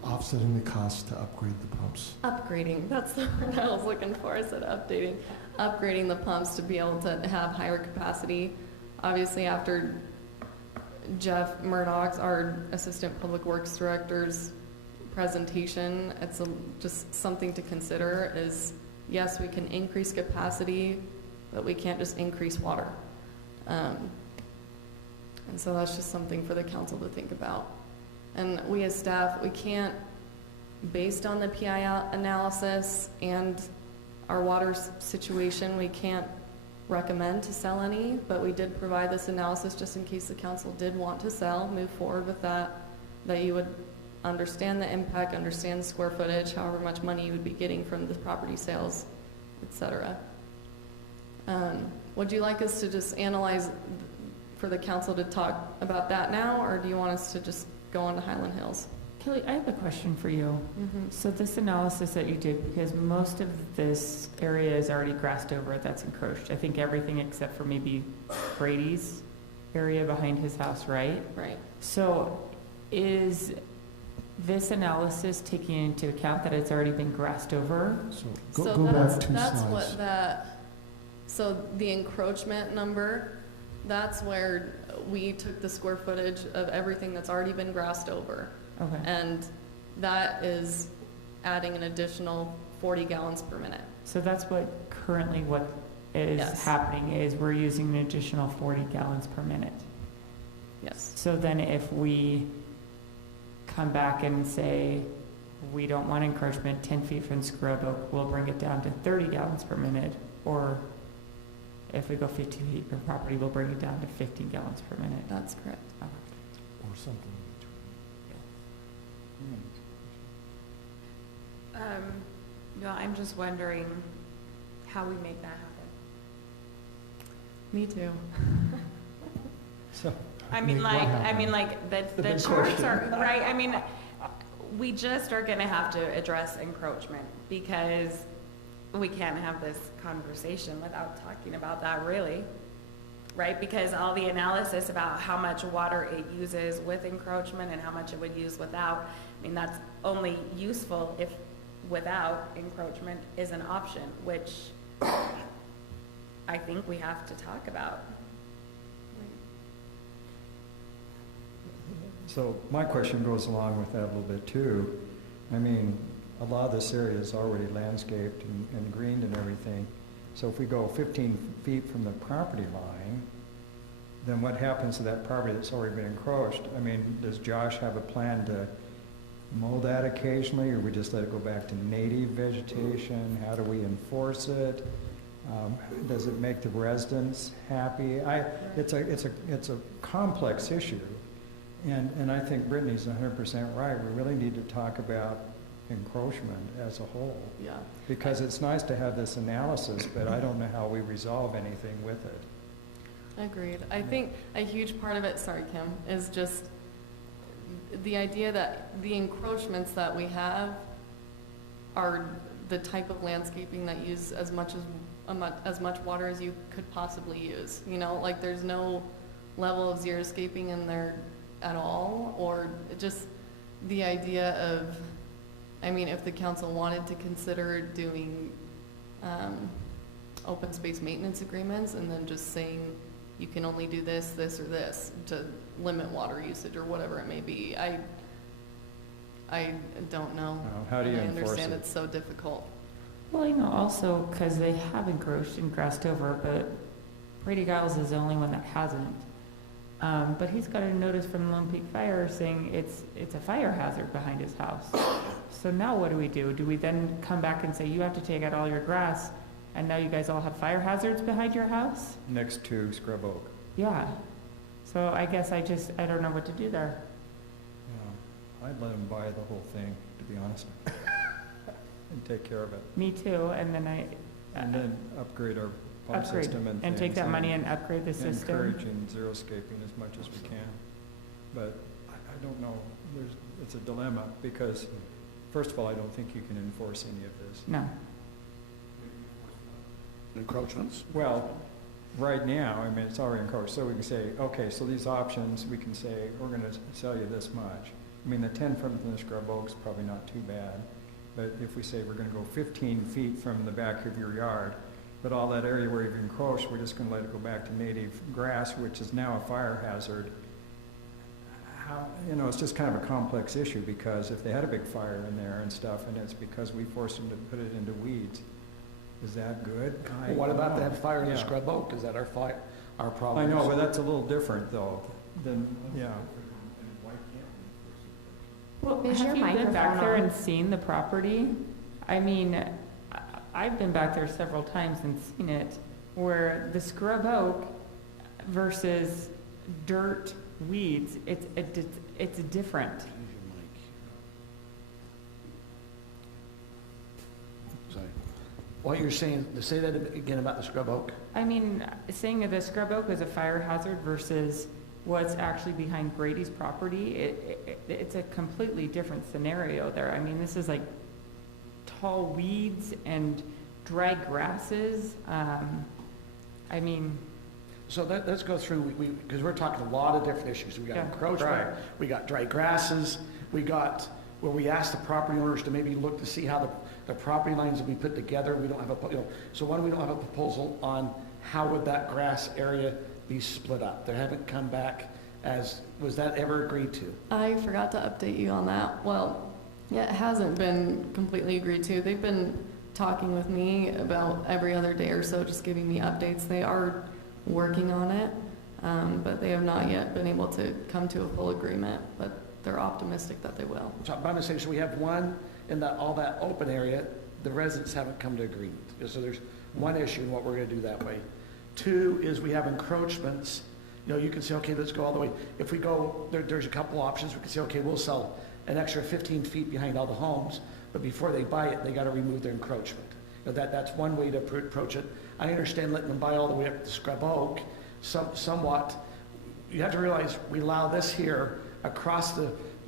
offsetting the cost to upgrade the pumps. Upgrading, that's the word I was looking for. I said updating. Upgrading the pumps to be able to have higher capacity. Obviously, after Jeff Murdoch's, our Assistant Public Works Director's presentation, it's just something to consider is, yes, we can increase capacity, but we can't just increase water. And so that's just something for the council to think about. And we as staff, we can't, based on the PI analysis and our water situation, we can't recommend to sell any, but we did provide this analysis just in case the council did want to sell, move forward with that you would understand the impact, understand the square footage, however much money you would be getting from the property sales, etc. Would you like us to just analyze for the council to talk about that now, or do you want us to just go on to Highland Hills? Kelly, I have a question for you. So this analysis that you did, because most of this area is already grassed over, that's encroached. I think everything except for maybe Brady's area behind his house, right? Right. So is this analysis taking into account that it's already been grassed over? So go back 2 that's slides. What that, so the encroachment number that's where we took the square footage of everything that's already been grassed over. Okay. And that is adding an additional 40 gallons per minute. So that's what currently what is Yes. happening is we're using an additional 40 gallons per minute. Yes. So then if we come back and say, we don't want encroachment 10 feet from Scrub Oak, we'll bring it down to 30 gallons per minute, or if we go 15 feet per property, we'll bring it down to 15 gallons per minute. That's correct. Okay. Or something No, I'm just wondering how we make that happen. Me too. So, I mean, Make what like, happen? the big charts question. are, right, I mean, we just are gonna have to address encroachment, because we can't have this conversation without talking about that, really. Right, because all the analysis about how much water it uses with encroachment and how much it would use without, I mean, that's only useful if without encroachment is an option, which I think we have to talk about. so my question goes along with that a little bit too. I mean, a lot of this area is already landscaped and greened and everything. So if we go 15 feet from the property line, then what happens to that property that's already been encroached? I mean, does Josh have a plan to mow that occasionally, or we just let it go back to native vegetation? How do we enforce it? Does it make the residents happy? It's a complex issue, and I think Brittany's 100% right. We really need to talk about encroachment as a whole. Yeah. Because it's nice to have this analysis, but I don't know how we resolve anything with it. Agreed. I think a huge part of it, sorry Kim, is just the idea that the encroachments that we have are the type of landscaping that use as much water as you could possibly use. You know, like there's no level of xeriscaping in there at all, or just the idea of, I mean, if the council wanted to consider doing open space maintenance agreements and then just saying you can only do this, this, or this to limit water usage or whatever it may be. I don't know. How do you I enforce understand it? it's so difficult. Well, you know, also, because they have encroached and grassed over, but Brady Giles is the only one that hasn't. But he's got a notice from Lone Peak Fire saying it's a fire hazard behind his house. So now what do? Do we then come back and say, you have to take out all your grass, and now you guys all have fire hazards behind your house? Next to Scrub Oak. Yeah. So I guess I don't know what to do there. Yeah, I'd let them buy the whole thing, to be honest, and take care of it. Me too, and then And then upgrade our pump upgrade, system and and take things, that money and upgrade the system. encouraging xeriscaping as much as we can. But I don't know, it's a dilemma, because first of all, I don't think you can enforce any of this. No. Encroachments? Well, right now, I mean, it's already encroached, so we can say, okay, so these options, we can say, we're gonna sell you this much. I mean, the 10 from the Scrub Oak's probably not too bad, but if we say we're gonna go 15 feet from the back of your yard, but all that area where you've encroached, we're just gonna let it go back to native grass, which is now a fire hazard. How, you know, it's just kind of a complex issue, because if they had a big fire in there and stuff, and it's because we forced them to put it into weeds, is that good? Well, what about don't know. that fire in the Yeah. Scrub Oak? Is that our problem? I know, but that's a little different though, than, yeah. Well, Is have your you been back microphone there on? and seen the property? I mean, I've been back there several times and seen it, where the Scrub Oak versus dirt weeds, it's different. Sorry. What you're saying, say that again about the Scrub Oak? I mean, saying that the Scrub Oak is a fire hazard versus what's actually behind Brady's property, it's a completely different scenario there. I mean, this is like tall weeds and dry grasses. I mean, So let's go through, because we're talking a lot of different issues. We got Yeah. encroachment, Right. we got dry grasses, we got where we asked the property owners to maybe look to see how the property lines will be put together. We don't have so one, we don't have a proposal on how would that grass area be split up. They haven't come back as, was that ever agreed to? I forgot to update you on that. Well, yeah, it hasn't been completely agreed to. They've been talking with me about every other day or so, just giving me updates. They are working on it, but they have not yet been able to come to a full agreement, but they're optimistic that they will. So I'm saying, so we have one in that, all that open area, the residents haven't come to agreement. So there's one issue in what we're gonna do that way. Two is we have encroachments. You know, you can say, okay, let's go all the way. If we go, there's a couple options. We can say, okay, we'll sell an extra 15 feet behind all the homes, but before they buy it, they gotta remove their encroachment. You know, that's one way to approach it. I understand letting them buy all the way up to Scrub Oak, somewhat. You have to realize we allow this here across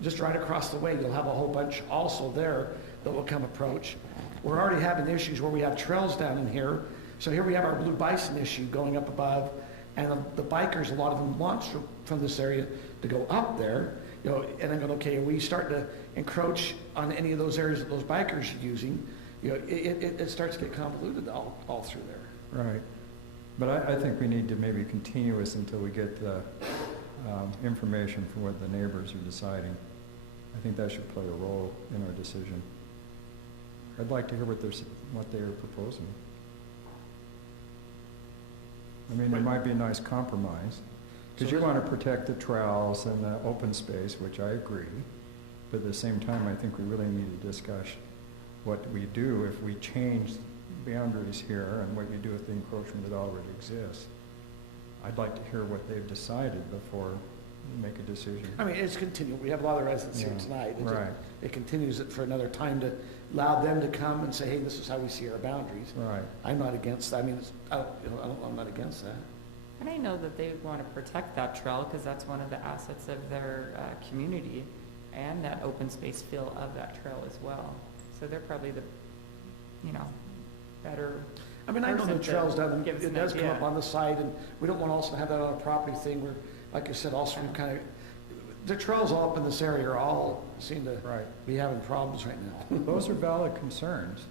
just right across the way. You'll have a whole bunch also there that will come approach. We're already having issues where we have trails down in here. So here we have our blue bison issue going up above, and the bikers, a lot of them launch from this area to go up there. You know, and I'm going, okay, are we starting to encroach on any of those areas that those bikers are using? You know, it starts to get convoluted all through there. Right. But I think we need to maybe continue this until we get the information from what the neighbors are deciding. I think that should play a role in our decision. I'd like to hear what they're proposing. I mean, it might be a nice compromise, because you want to protect the trails and the open space, which I agree, but at the same time, I think we really need to discuss what we do if we change boundaries here and what we do with the encroachment that already exists. I'd like to hear what they've decided before we make a decision. I mean, it's continual. We have a lot of residents here tonight. Right. It continues it for another time to allow them to come and say, hey, this is how we see our boundaries. Right. I'm not against that. I mean, I'm not against that. And I know that they want to protect that trail because that's one of the assets of their community and that open space feel of that trail as well. So they're probably the, better. I mean, I know the trail's done, it does come up on the side, and we don't want to also have that on a property thing where, like I said, also we kind of, the trails all up in this area are all seem to be having problems right now. Those are valid concerns.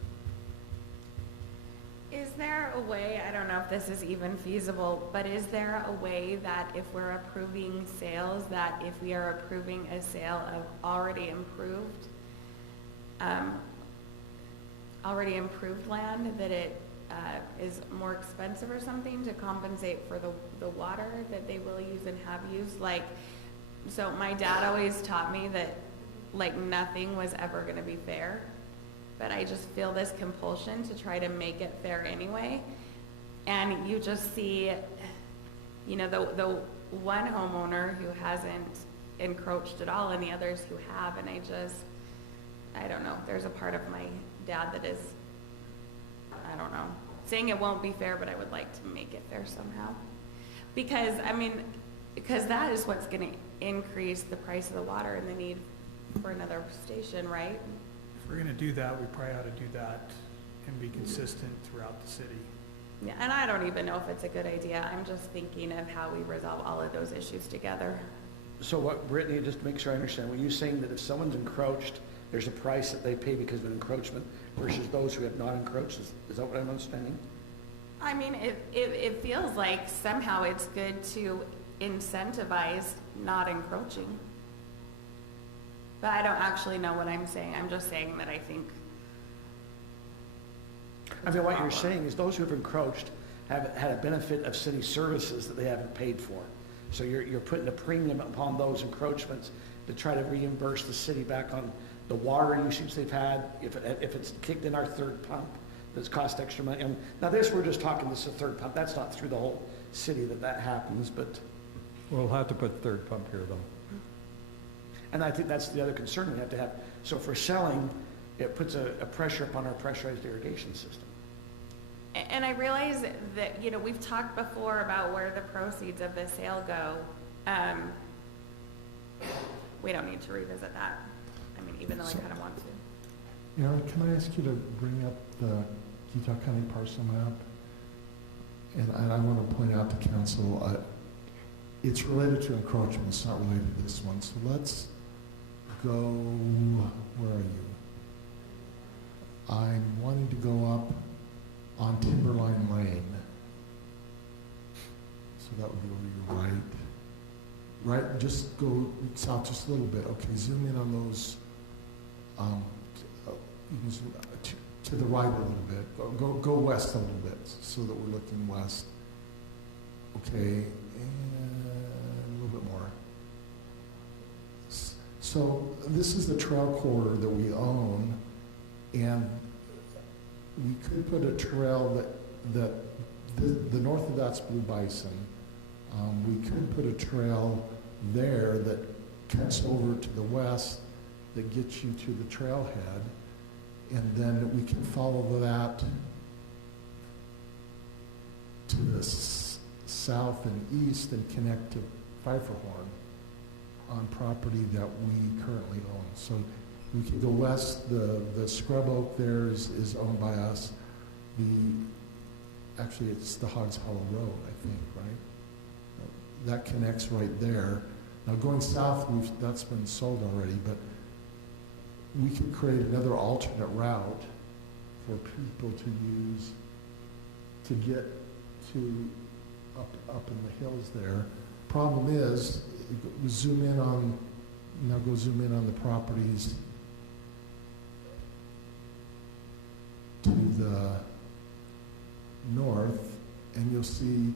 Is there a way, I don't know if this is even feasible, but is there a way that if we're approving sales, that if we are approving a sale of already improved land, that it is more expensive or something to compensate for the water that they will use and have used? Like, so my dad always taught me that like nothing was ever going to be fair, but I just feel this compulsion to try to make it fair anyway. And you just see, the one homeowner who hasn't encroached at all and the others who have, and I don't know, there's a part of my dad that is, I don't know, saying it won't be fair, but I would like to make it fair somehow. Because that is what's gonna increase the price of the water and the need for another station, right? If we're gonna do that, we probably ought to do that and be consistent throughout the city. Yeah, and I don't even know if it's a good idea. I'm just thinking of how we resolve all of those issues together. So what, Brittany, just to make sure I understand, were you saying that if someone's encroached, there's a price that they pay because of an encroachment versus those who have not encroached? Is that what I'm understanding? I mean, it feels like somehow it's good to incentivize not encroaching. But I don't actually know what I'm saying. I'm just saying that I think. I mean, what you're saying is those who have encroached have had a benefit of city services that they haven't paid for. So you're putting a premium upon those encroachments to try to reimburse the city back on the water usage they've had, if it's kicked in our third pump that's cost extra money. And now we're just talking this is a third pump. That's not through the whole city that happens, but. We'll have to put third pump here though. And I think that's the other concern we have to have. So if we're selling, it puts a pressure upon our pressurized irrigation system. And I realize that, we've talked before about where the proceeds of the sale go. We don't need to revisit that. I mean, even though I kind of want to. Aaron, can I ask you to bring up the Utah County parcel map? And I want to point out to council, it's related to encroachment, it's not related to this one. So let's go, where are you? I'm wanting to go up on Timberline Lane. So that would be over right, just go south just a little bit. Okay, zoom in on those, you can zoom to the right a little bit. Go west a little bit so that we're looking west. Okay, and a little bit more. So this is the trail corridor that we own, and we could put a trail that the north of that's Blue Bison. We could put a trail there that cuts over to the west that gets you to the trailhead, and then we can follow that to the south and east and connect to Pfeifferhorn on property that we currently own. So we can go west. The scrub oak there is owned by us. Actually, it's the Hogs Hollow Road, I think, right? That connects right there. Now going south, that's been sold already, but we could create another alternate route for people to use to get to up in the hills there. Problem is, we zoom in on, now go zoom in on the properties to the north, and you'll see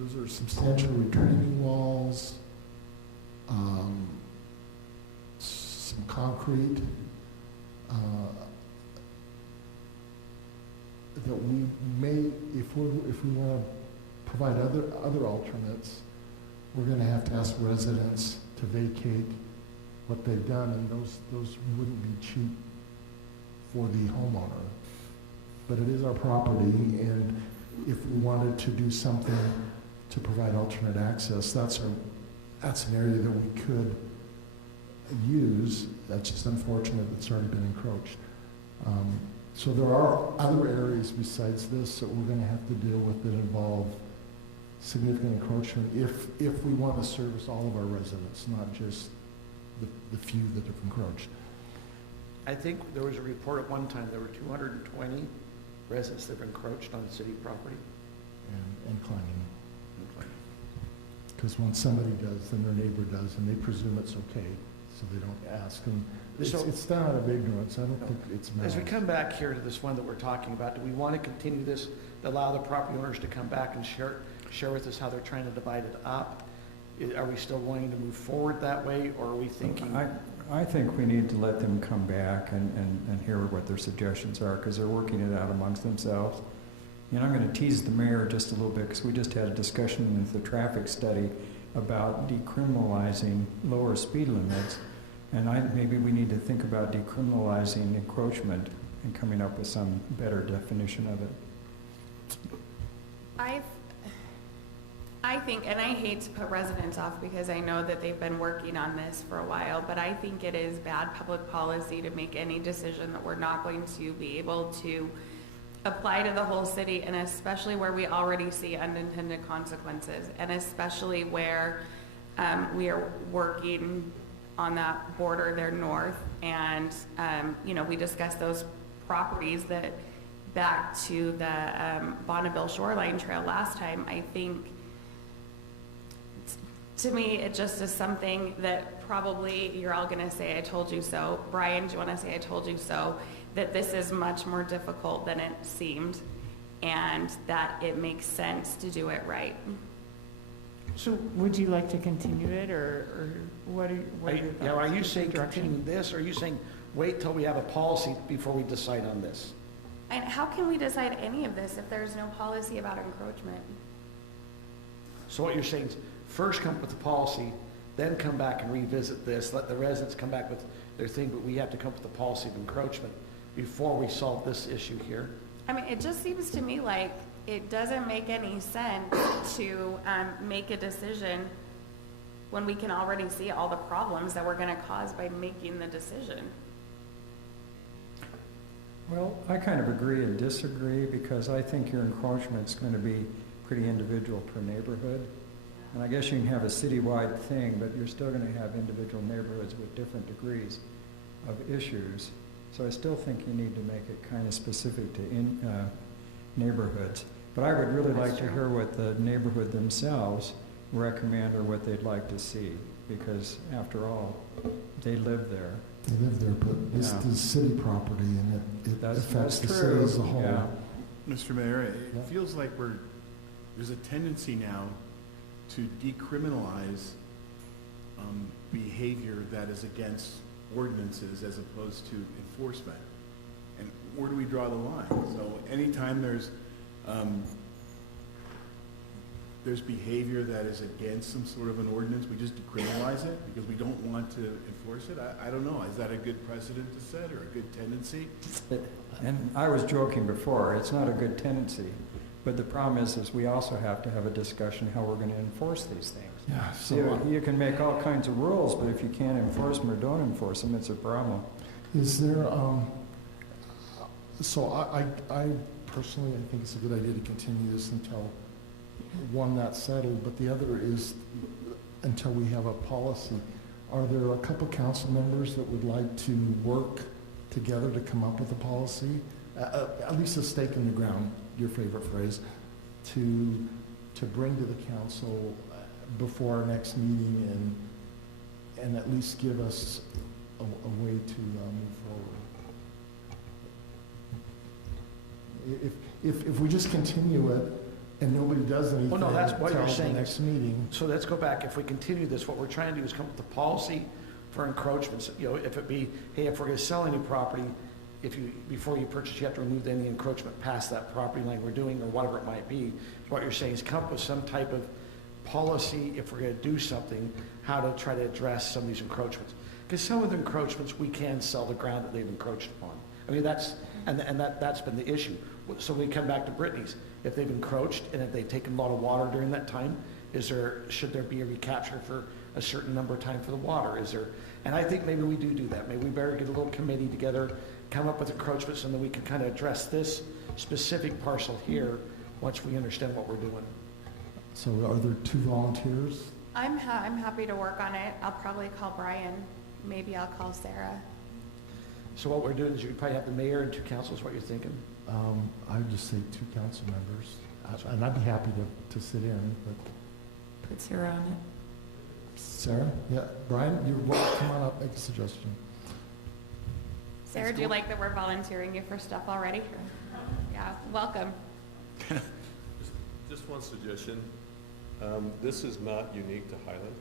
those are substantial retaining walls, some concrete that we may, if we want to provide other alternates, we're going to have to ask residents to vacate what they've done, and those wouldn't be cheap for the homeowner. But it is our property, and if we wanted to do something to provide alternate access, that's an area that we could use. That's just unfortunate it's already been encroached. So there are other areas besides this that we're going to have to deal with that involve significant encroachment if we want to service all of our residents, not just the few that have encroached. I think there was a report at one time, there were 220 residents that have encroached on city property. And climbing. Because when somebody does, then their neighbor does, and they presume it's okay, so they don't ask. And it's done out of ignorance. I don't think it's malice. As we come back here to this one that we're talking about, do we want to continue this, allow the property owners to come back and share with us how they're trying to divide it up? Are we still wanting to move forward that way, or are we thinking? I think we need to let them come back and hear what their suggestions are, because they're working it out amongst themselves. You know, I'm going to tease the mayor just a little bit, because we just had a discussion with the traffic study about decriminalizing lower speed limits, and maybe we need to think about decriminalizing encroachment and coming up with some better definition of it. I think, and I hate to put residents off because I know that they've been working on this for a while, but I think it is bad public policy to make any decision that we're not going to be able to apply to the whole city, and especially where we already see unintended consequences, and especially where we are working on that border there north, and you know, we discussed those properties that back to the Bonneville Shoreline Trail last time. I think, to me, it just is something that probably you're all gonna say, I told you so. Brian, do you wanna say I told you so? That this is much more difficult than it seemed, and that it makes sense to do it right. So would you like to continue it, or what are your thoughts? Are you saying continue this, or are you saying wait till we have a policy before we decide on this? And how can we decide any of this if there's no policy about encroachment? So what you're saying is first come up with the policy, then come back and revisit this, let the residents come back with their thing, but we have to come up with a policy of encroachment before we solve this issue here. I mean, it just seems to me like it doesn't make any sense to make a decision when we can already see all the problems that we're going to cause by making the decision. Well, I kind of agree and disagree, because I think your encroachment is going to be pretty individual per neighborhood. And I guess you can have a citywide thing, but you're still going to have individual neighborhoods with different degrees of issues. So I still think you need to make it kind of specific to neighborhoods. But I would really like to hear what the neighborhood themselves recommend or what they'd like to see, because after all, they live there. They live there, but it's Yeah. the city property, and it affects That's the true. city as a whole. Yeah. Mr. Mayor, it Yeah. feels like there's a tendency now to decriminalize behavior that is against ordinances as opposed to enforcement. And where do we draw the line? So anytime there's behavior that is against some sort of an ordinance, we just decriminalize it because we don't want to enforce it? I don't know. Is that a good precedent to set or a good tendency? And I was joking before, it's not a good tendency, but the problem is we also have to have a discussion how we're going to enforce these things. Yeah, So you can make all kinds of rules, but if you can't enforce them or don't enforce them, it's a problem. Is there, so I personally, I think it's a good idea to continue this until, one, that's settled, but the other is until we have a policy. Are there a couple council members that would like to work together to come up with a policy? At least a stake in the ground, your favorite phrase, to bring to the council before our next meeting and at least give us a way to move forward. If we just continue it and nobody does anything Well, no, that's what you're until the saying. next meeting. So let's go back. If we continue this, what we're trying to do is come up with a policy for encroachments. You know, if it be, hey, if we're gonna sell any property, before you purchase, you have to remove any encroachment past that property line we're doing, or whatever it might be. What you're saying is come up with some type of policy, if we're gonna do something, how to try to address some of these encroachments. Because some of the encroachments, we can sell the ground that they've encroached upon. I mean, that's been the issue. So we come back to Brittany's. If they've encroached and if they've taken a lot of water during that time, should there be a recapture for a certain number of time for the water? And I think maybe we do that. Maybe we better get a little committee together, come up with encroachments, and then we can kind of address this specific parcel here once we understand what we're doing. So are there two volunteers? I'm happy to work on it. I'll probably call Brian. Maybe I'll call Sarah. So what we're doing is you probably have the mayor and two councils, what you're thinking? I would just say two council members, and I'd be happy to sit in, but. Put Sarah on it. Sarah? Yeah, Brian, you're welcome, come on up, make a suggestion. Sarah, do you like that we're volunteering you for stuff already? Yeah, welcome. Just one suggestion. This is not unique to Highland.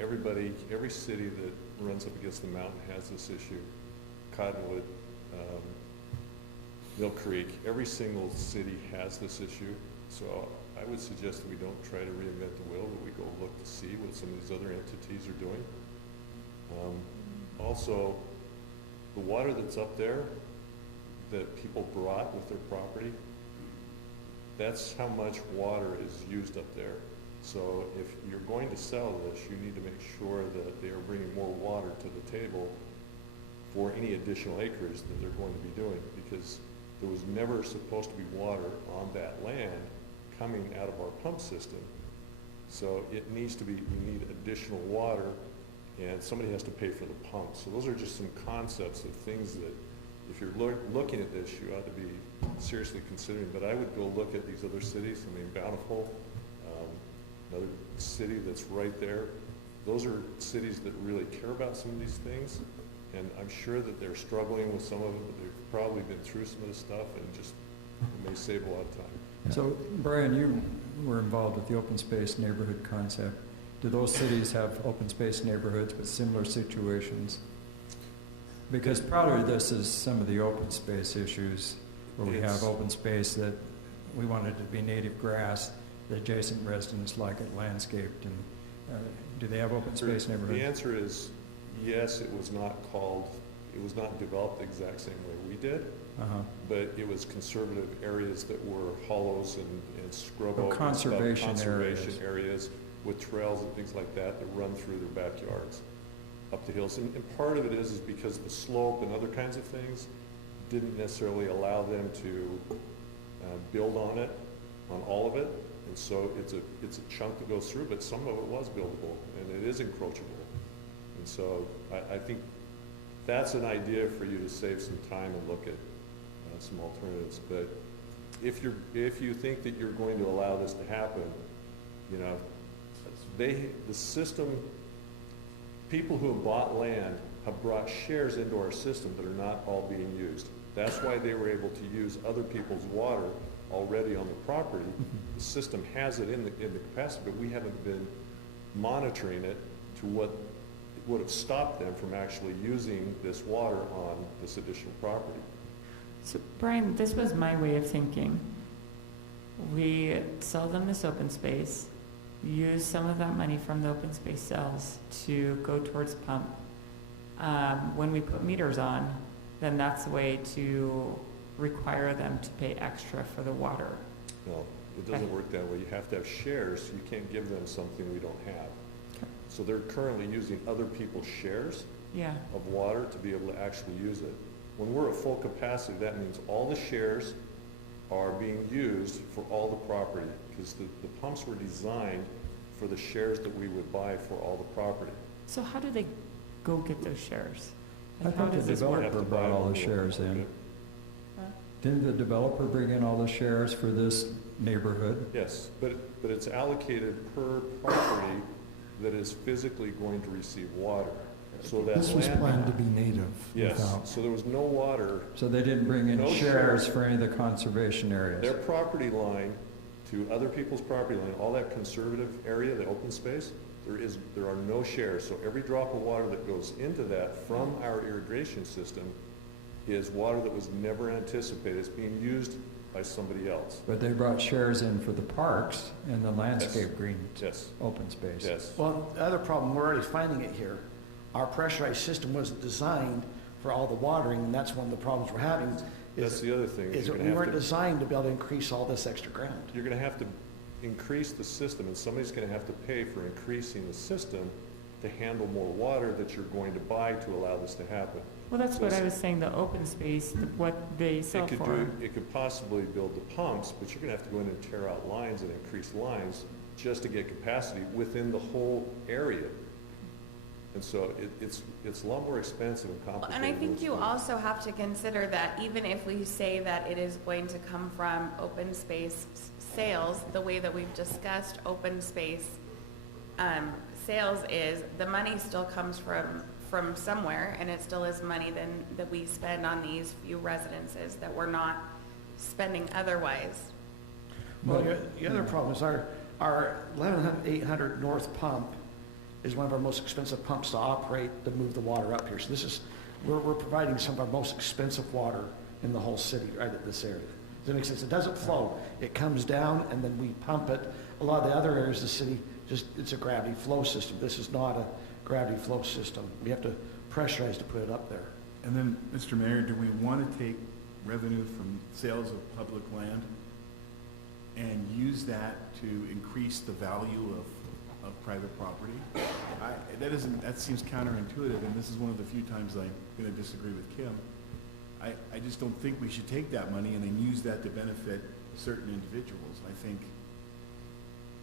Every city that runs up against the mountain has this issue. Cottonwood, Mill Creek, every single city has this issue. So I would suggest that we don't try to reinvent the wheel, but we go look to see what some of these other entities are doing. Also, the water that's up there that people brought with their property, that's how much water is used up there. So if you're going to sell this, you need to make sure that they are bringing more water to the table for any additional acreage that they're going to be doing, because there was never supposed to be water on that land coming out of our pump system. So it needs to be, we need additional water, and somebody has to pay for the pump. So those are just some concepts of things that if you're looking at this, you ought to be seriously considering. But I would go look at these other cities. I mean, Bountiful, another city that's right there. Those are cities that really care about some of these things. And I'm sure that they're struggling with some of it, but they've probably been through some of this stuff, and just it may save a lot of time. So, Brian, you were involved with the open space neighborhood concept. Do those cities have open space neighborhoods with similar situations? Because part of this is some of the open space issues where we have open space that we wanted to be native grass, the adjacent residents like it landscaped, and do they have open space neighborhoods? The answer is yes. It was not developed the exact same way we did, but it was conservative areas that were hollows and scrub oak, conservation areas with trails and things like that run through their backyards up the hills. And part of it is because the slope and other kinds of things didn't necessarily allow them to build on it, on all of it. And so it's a chunk that goes through, but some of it was buildable and it is encroachable. And so I think that's an idea for you to save some time and look at some alternatives. But if you think that you're going to allow this to happen, you know, the system, people who have bought land have brought shares into our system that are not all being used. That's why they were able to use other people's water already on the property. The system has it in the capacity, but we haven't been monitoring it to what would have stopped them from actually using this water on this additional property. So Brian, this was my way of thinking. We sell them this open space, use some of that money from the open space sales to go towards pump. When we put meters on, then that's the way to require them to pay extra for the water. No, it doesn't work that way. You have to have shares. You can't give them something we don't have. Okay. So they're currently using other people's shares of water to be able to actually use it. When we're at full capacity, that means all the shares are being used for all the property, because the pumps were designed for the shares that we would buy for all the property. So how do they go get those shares? I thought the developer brought all the shares in. Didn't the developer bring in all the shares for this neighborhood? Yes, but it's allocated per property that is physically going to receive water. So that This was planned to be native. Yes, without- so there was no water. So they didn't bring in No shares for any of the conservation areas? Their property line to other people's property line, all that conservative area, the open space, there are no shares. So every drop of water that goes into that from our irrigation system is water that was never anticipated. It's being used by somebody else. But they brought shares in for the parks and the landscape green open space. Yes. Well, the other problem, we're already finding it here. Our pressurized system wasn't designed for all the watering, and that's one of the problems we're having. That's the other thing. Is that we weren't designed to be able to increase all this extra ground. You're gonna have to increase the system, and somebody's gonna have to pay for increasing the system to handle more water that you're going to buy to allow this to happen. Well, that's what I was saying, the open space, what they sell for. It could possibly build the pumps, but you're gonna have to go in and tear out lines and increase lines just to get capacity within the whole area. And so it's a lot more expensive and complicated. And I think you also have to consider that even if we say that it is going to come from open space sales, the way that we've discussed open space sales is, the money still comes from somewhere, and it still is money then that we spend on these few residences that we're not spending otherwise. Well, the other problem is our 11,800 north pump is one of our most expensive pumps to operate to move the water up here. So this is, we're providing some of our most expensive water in the whole city, right at this area. Does that make sense? It doesn't flow. It comes down and then we pump it. A lot of the other areas of the city, it's a gravity flow system. This is not a gravity flow system. We have to pressurize to put it up there. And then, Mr. Mayor, do we want to take revenue from sales of public land and use that to increase the value of private property? That seems counterintuitive, and this is one of the few times I'm going to disagree with Kim. I just don't think we should take that money and then use that to benefit certain individuals. I think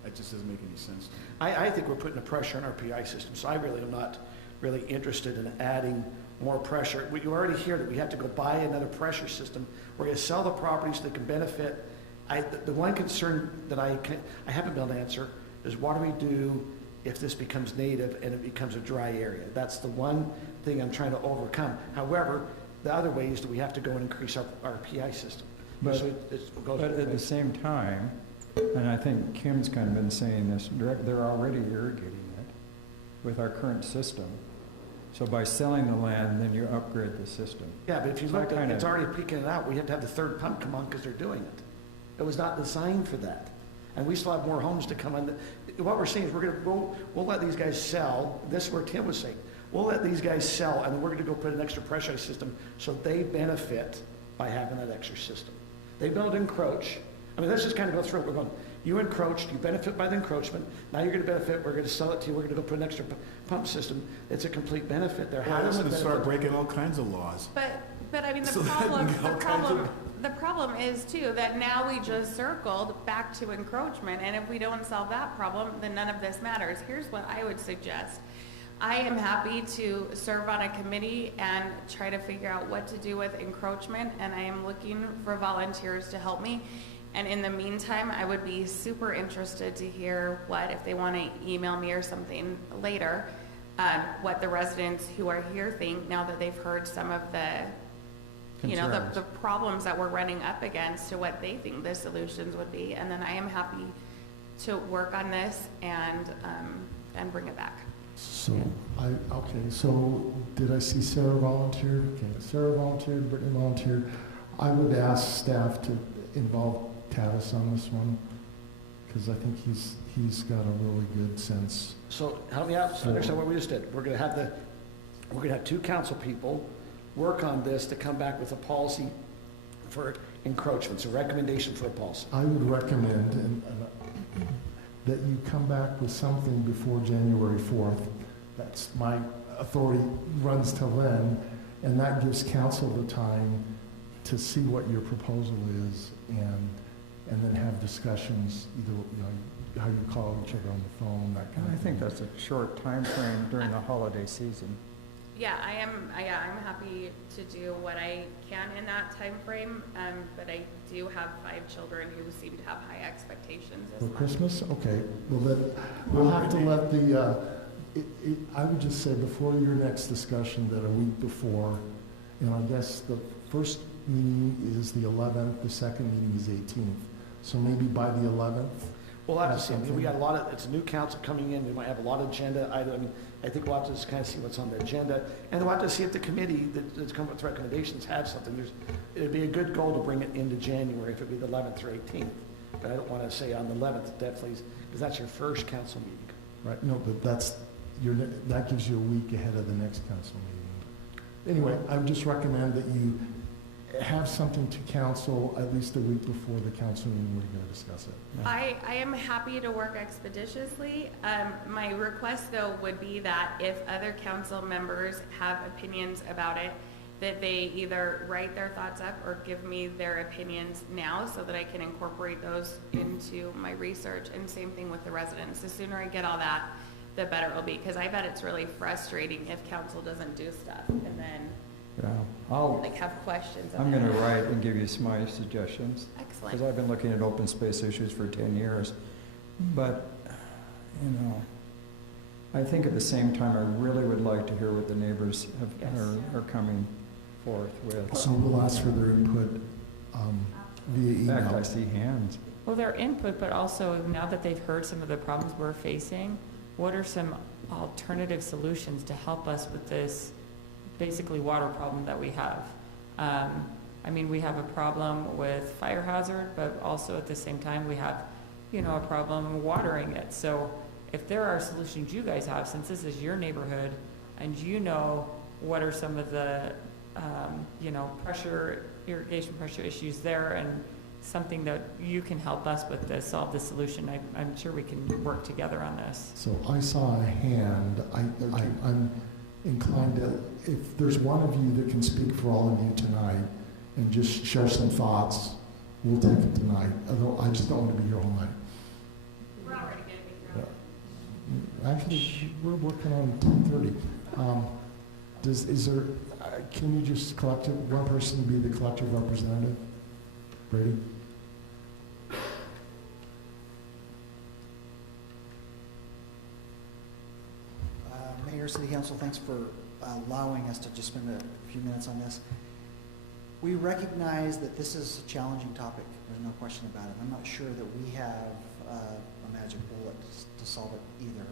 that just doesn't make any sense to me. I think we're putting a pressure on our PI system, so I really am not really interested in adding more pressure. You already hear that we have to go buy another pressure system. We're going to sell the properties that can benefit. The one concern that I haven't been able to answer is, what do we do if this becomes native and it becomes a dry area? That's the one thing I'm trying to overcome. However, the other way is that we have to go and increase our PI system. But, So but at the same time, and I think Kim's kind of been saying this, they're already irrigating it with our current system. So by selling the land, then you upgrade the system. Yeah, but if you look at it, it's already peaking it out. We have to have the third pump come on because they're doing it. It was not designed for that. And we still have more homes to come in. What we're saying is we'll let these guys sell. This is where Tim was saying. We'll let these guys sell, and we're going to go put an extra pressurized system so they benefit by having that extra system. They don't encroach. I mean, let's just kind of go through it. We're going, you encroached, you benefit by the encroachment. Now you're going to benefit. We're going to sell it to you. We're going to go put an extra pump system. It's a complete benefit there. Well, I'm going to start breaking all kinds of laws. But I mean, So that can be all kinds of- the problem is too, that now we just circled back to encroachment, and if we don't solve that problem, then none of this matters. Here's what I would suggest. I am happy to serve on a committee and try to figure out what to do with encroachment, and I am looking for volunteers to help me. And in the meantime, I would be super interested to hear what, if they want to email me or something later, what the residents who are here think now that they've heard some of the, you know, the problems that we're running up against, to what they think the solutions would be. And then I am happy to work on this and bring it back. So, so did I see Sarah volunteer? Okay, Sarah volunteered, Brittany volunteered. I would ask staff to involve Tavis on this one, because I think he's got a really good sense. So help me out, so understand what we just did. We're gonna have 2 council people work on this to come back with a policy for encroachments, a recommendation for a policy. I would recommend that you come back with something before January 4th. That's my authority, runs till then, and that gives council the time to see what your proposal is, and then have discussions, either, you know, how you call each other on the phone, that kind of thing. I think that's a short time frame during the holiday season. Yeah, I'm happy to do what I can in that time frame, but I do have 5 children who seem to have high expectations as For well. Christmas? Okay, well, we'll have to let the, I would just say before your next discussion that a week before, and I guess the first meeting is the 11th, the second meeting is 18th. So maybe by the 11th. We'll have to see. I mean, we got a lot of, it's a new council coming in. We might have a lot of agenda items. I think we'll have to just kind of see what's on the agenda. And we'll have to see if the committee that's come with recommendations have something. It'd be a good goal to bring it into January if it'd be the 11th or 18th. But I don't want to say on the 11th, definitely, because that's your first council meeting. Right, no, but that gives you a week ahead of the next council meeting. Anyway, I would just recommend that you have something to council at least a week before the council meeting where you're going to discuss it. I am happy to work expeditiously. My request, though, would be that if other council members have opinions about it, that they either write their thoughts up or give me their opinions now so that I can incorporate those into my research. And same thing with the residents. The sooner I get all that, the better it will be, because I bet it's really frustrating if council doesn't do stuff and then have questions. I'm going to write and give you my suggestions. Excellent. Because I've been looking at open space issues for 10 years. But, you know, I think at the same time, I really would like to hear what the neighbors are coming forth with. So we'll ask for their input via email. In fact, I see hands. Well, their input, but also now that they've heard some of the problems we're facing, what are some alternative solutions to help us with this basically water problem that we have? I mean, we have a problem with fire hazard, but also at the same time we have, you know, a problem watering it. So if there are solutions you guys have, since this is your neighborhood and you know what are some of the, you know, irrigation pressure issues there, and something that you can help us with to solve the solution, I'm sure we can work together on this. So I saw a hand. I'm inclined to, if there's one of you that can speak for all of you tonight and just share some thoughts, we'll take it tonight. Although I just don't want to be here all night. We're already going to be Actually, we're working on 10:30. Can you just one person be the collective representative? Brady? Mayor, City Council, thanks for allowing us to just spend a few minutes on this. We recognize that this is a challenging topic. There's no question about it. I'm not sure that we have a magic bullet to solve it either.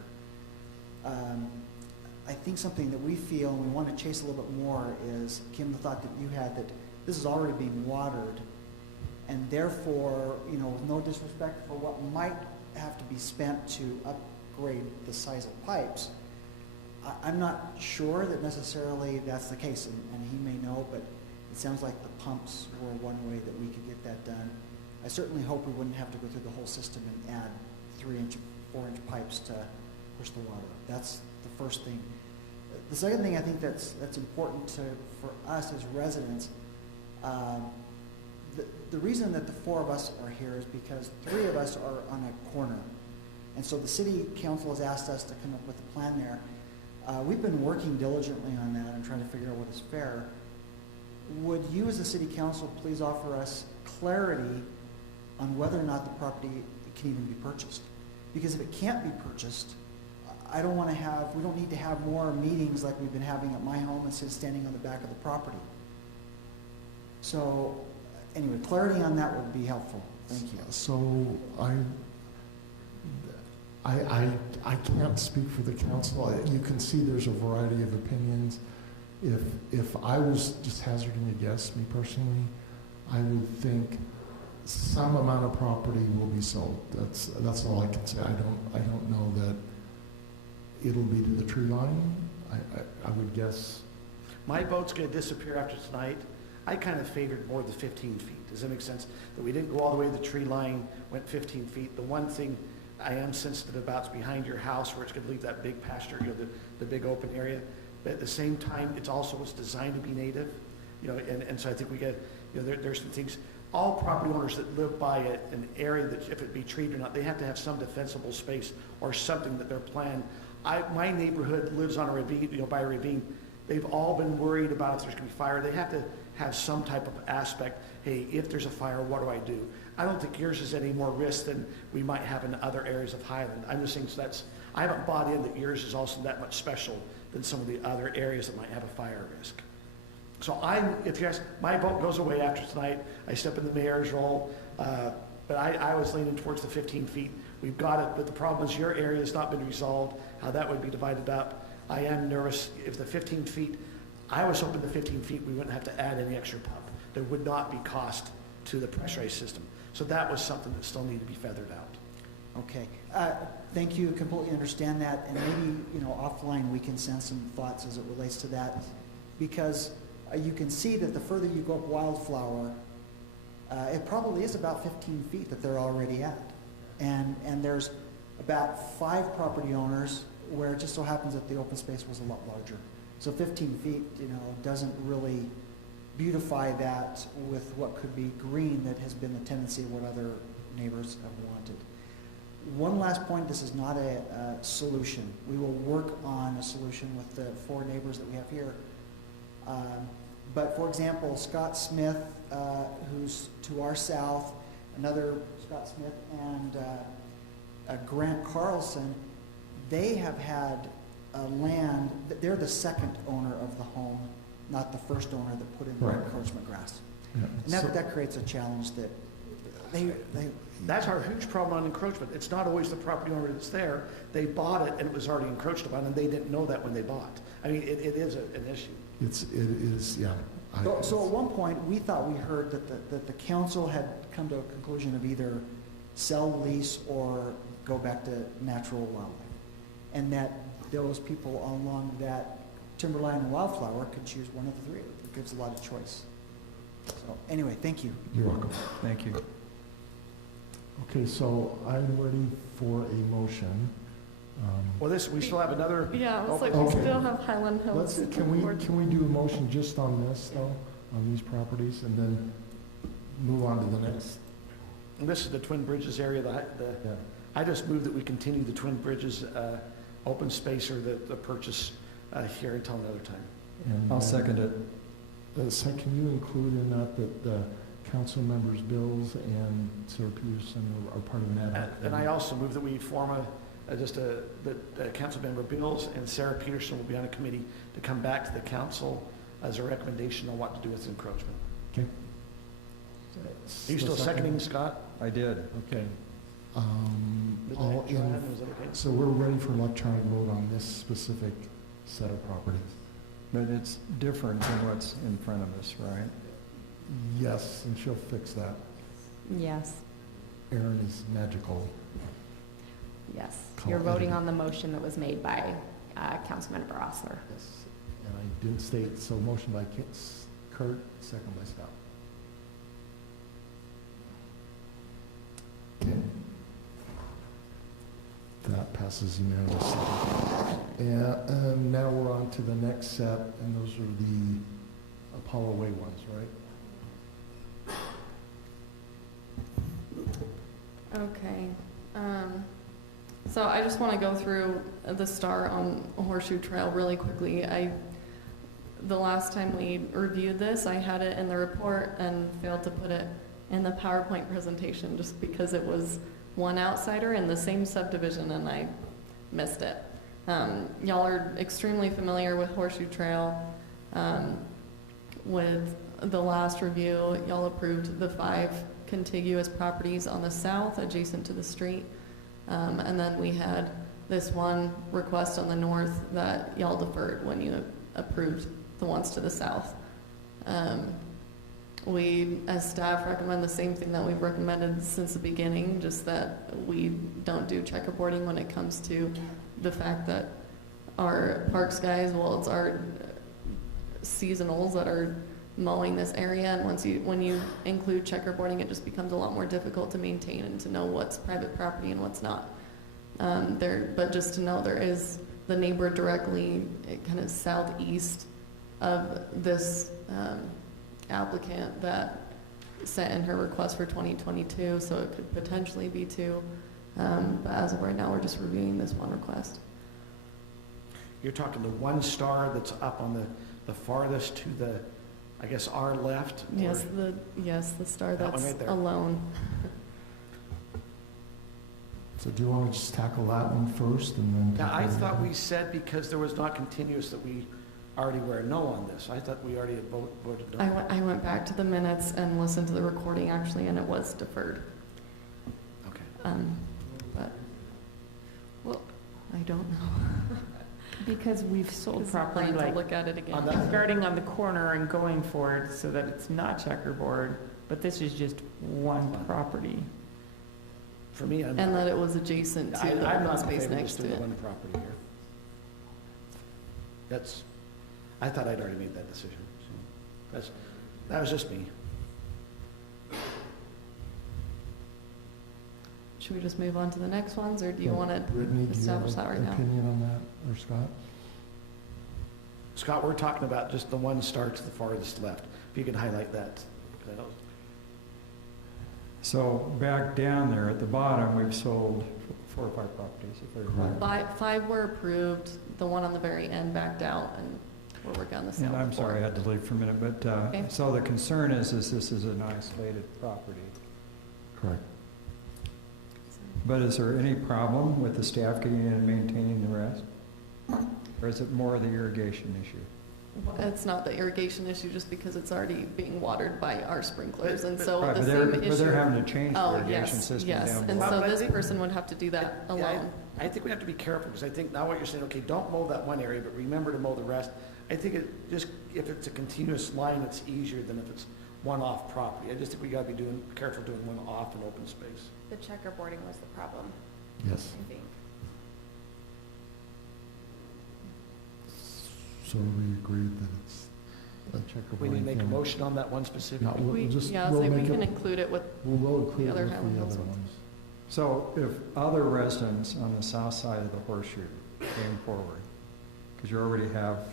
I think something that we feel and we want to chase a little bit more is, Kim, the thought that you had that this is already being watered, and therefore, you know, with no disrespect for what might have to be spent to upgrade the size of pipes, I'm not sure that necessarily that's the case, and he may know, but it sounds like the pumps were one way that we could get that done. I certainly hope we wouldn't have to go through the whole system and add 3-inch, 4-inch pipes to push the water. That's the first thing. The second thing I think that's important for us as residents, the reason that the 4 of us are here is because 3 of us are on a corner. And so the city council has asked us to come up with a plan there. we've been working diligently on that and trying to figure out what is fair. Would you as a city council please offer us clarity on whether or not the property can even be purchased? Because if it can't be purchased, we don't need to have more meetings like we've been having at my home instead of standing on the back of the property. So anyway, clarity on that would be helpful. Thank you. So I can't speak for the council. You can see there's a variety of opinions. If I was just hazarding a guess, me personally, I would think some amount of property will be sold. That's all I can say. I don't know that it'll be to the tree line. I would guess. My boat's gonna disappear after tonight. I kind of favored more the 15 feet. Does that make sense? That we didn't go all the way to the tree line, went 15 feet. The one thing I am sensitive about is behind your house where it's gonna leave that big pasture, the big open area. But at the same time, it's also what's designed to be native, and so I think we get, there's some things. All property owners that live by an area that, if it be treated or not, they have to have some defensible space or something that they're planned. My neighborhood lives on a ravine, by a ravine. They've all been worried about if there's gonna be fire. They have to have some type of aspect. Hey, if there's a fire, what do I do? I don't think yours is any more risk than we might have in other areas of Highland. I'm just saying, I haven't bought in that yours is also that much special than some of the other areas that might have a fire risk. So if you ask, my vote goes away after tonight. I step in the mayor's role, but I was leaning towards the 15 feet. We've got it, but the problem is your area has not been resolved, how that would be divided up. I am nervous if the 15 feet, I was hoping the 15 feet we wouldn't have to add any extra pump. There would not be cost to the pressurized system. So that was something that still needed to be feathered out. Okay. Thank you. Completely understand that. And maybe, offline we can send some thoughts as it relates to that. Because you can see that the further you go up Wildflower, it probably is about 15 feet that they're already at. And there's about 5 property owners where it just so happens that the open space was a lot larger. So 15 feet, doesn't really beautify that with what could be green that has been the tendency of what other neighbors have wanted. One last point, this is not a solution. We will work on a solution with the 4 neighbors that we have here. But for example, Scott Smith, who's to our south, another Scott Smith, and Grant Carlson, they have had land, they're the second owner of the home, not the first owner that put in the encroachment grass. Yeah. And that creates a challenge that That's our huge problem on encroachment. It's not always the property owner that's there. They bought it and it was already encroached upon, and they didn't know that when they bought. I mean, it is an issue. It is, yeah. So at one point, we thought we heard that the council had come to a conclusion of either sell, lease, or go back to natural wildlife. And that those people along that timberline and Wildflower could choose one of the 3. It gives a lot of choice. So anyway, thank you. You're welcome. Thank you. Okay, so I'm ready for a motion. Well, we still have another. Yeah, it looks like Okay. we still have Highland Hills. Can we do a motion just on this though, on these properties, and then move on to the next? And this is the Twin Bridges area. I just move that we continue the Twin Bridges open space or the purchase here until another time. And, I'll second it. So can you include in that the council members' bills and Sarah Peterson are part of an ad hoc? And I also move that we form that council member Bills and Sarah Peterson will be on a committee to come back to the council as a recommendation on what to do with encroachment. Okay. Are you still seconding, Scott? I did. Okay. Is that okay? So we're ready for electronic vote on this specific set of properties. But it's different than what's in front of us, right? Yes, and she'll fix that. Yes. Erin is magical. Yes. Call You're voting editing. on the motion that was made by Councilmember Osler. Yes. And I didn't state, so motion by Kurt, second by Scott. Okay. That passes unanimously. And now we're on to the next set, and those are the Apollo Way ones, right? Okay. So I just want to go through the star on Horseshoe Trail really quickly. The last time we reviewed this, I had it in the report and failed to put it in the PowerPoint presentation just because it was one outsider in the same subdivision and I missed it. Y'all are extremely familiar with Horseshoe Trail. With the last review, y'all approved the 5 contiguous properties on the south adjacent to the street. And then we had this one request on the north that y'all deferred when you approved the ones to the south. We, as staff, recommend the same thing that we've recommended since the beginning, just that we don't do checkerboarding when it comes to the fact that our parks guys, well, it's our seasonals that are mowing this area, and when you include checkerboarding, it just becomes a lot more difficult to maintain and to know what's private property and what's not. But just to know, there is the neighbor directly kind of southeast of this applicant that sent in her request for 2022, so it could potentially be 2. But as of right now, we're just reviewing this one request. You're talking the one star that's up on the farthest to the, I guess, our left? Yes, the star That one that's right there. alone. So do you want to just tackle that one first and then? Now, I thought we said because there was not continuous that we already were a no on this. I thought we already had voted no. I went back to the minutes and listened to the recording actually, and it was deferred. Okay. But, well, I don't know. Because we've sold Because property plan to like look at it again. starting on the corner and going forward so that it's not checkerboard, but this is just one property. For me, And that it was adjacent to the I'm open not in space favor of next just to doing it. one property here. I thought I'd already made that decision. So that was just me. Should we just move on to the next ones, or do you want to Brittany, do you have establish that right an now? opinion on that, or Scott? Scott, we're talking about just the one star to the farthest left. If you could highlight that. 'Cause I know- So back down there at the bottom, we've sold 4 or 5 properties. If I remember. 5 were approved, the one on the very end backed out, and we're working on the And sale. I'm sorry, I had to leave for a minute, but, Okay. so the concern is this is an isolated property. Correct. But is there any problem with the staff getting in and maintaining the rest? Or is it more the irrigation issue? It's not the irrigation issue, just because it's already being watered by our sprinklers, and so Right, the but same they're issue. having to change the Oh, irrigation yes, system yes, down and below. so But I this think- person would have to do that Yeah, alone. I think we have to be careful, because I think now what you're saying, okay, don't mow that one area, but remember to mow the rest. I think it just, if it's a continuous line, it's easier than if it's one-off property. I just think we gotta be careful doing one off in open space. The checkerboarding was the problem, Yes. I think. So we agreed that it's a checkerboard. We need to make a thing. motion on that one specific. No, we'll We, just, yeah, we'll so we make can it, include it with, we'll include it other with the Highland other Hills ones. So if other residents on the south side of the horseshoe came forward, because you already have,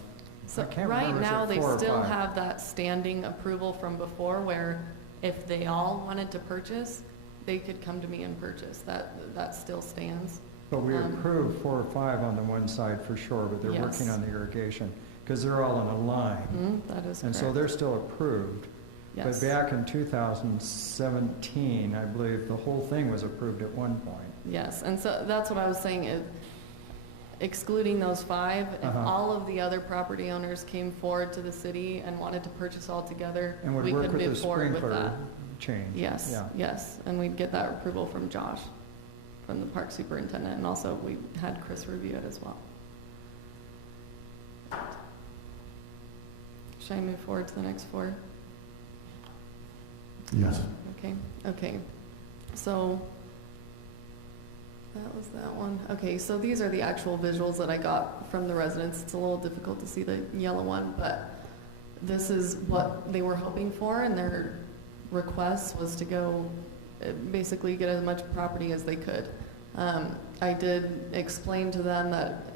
so I can't right remember, is now, it they 4 or still 5? have that standing approval from before, where if they all wanted to purchase, they could come to me and purchase. That still stands. But we Um, approved 4 or 5 on the one side for sure, but they're working Yes. on the irrigation, because they're all in a line. That is And so correct. they're still approved. But Yes. back in 2017, I believe the whole thing was approved at one point. Yes, and so that's what I was saying, excluding those 5, if Uh-huh. all of the other property owners came forward to the city and wanted to purchase all together, And would we work could with the move forward with sprinkler that. change. Yes, Yeah. yes, and we'd get that approval from Josh, from the park superintendent, and also we had Chris review it as well. Should I move forward to the next 4? Yes. Okay, so that was that one. Okay, so these are the actual visuals that I got from the residents. It's a little difficult to see the yellow one, but this is what they were hoping for, and their request was to go, basically get as much property as they could. I did explain to them that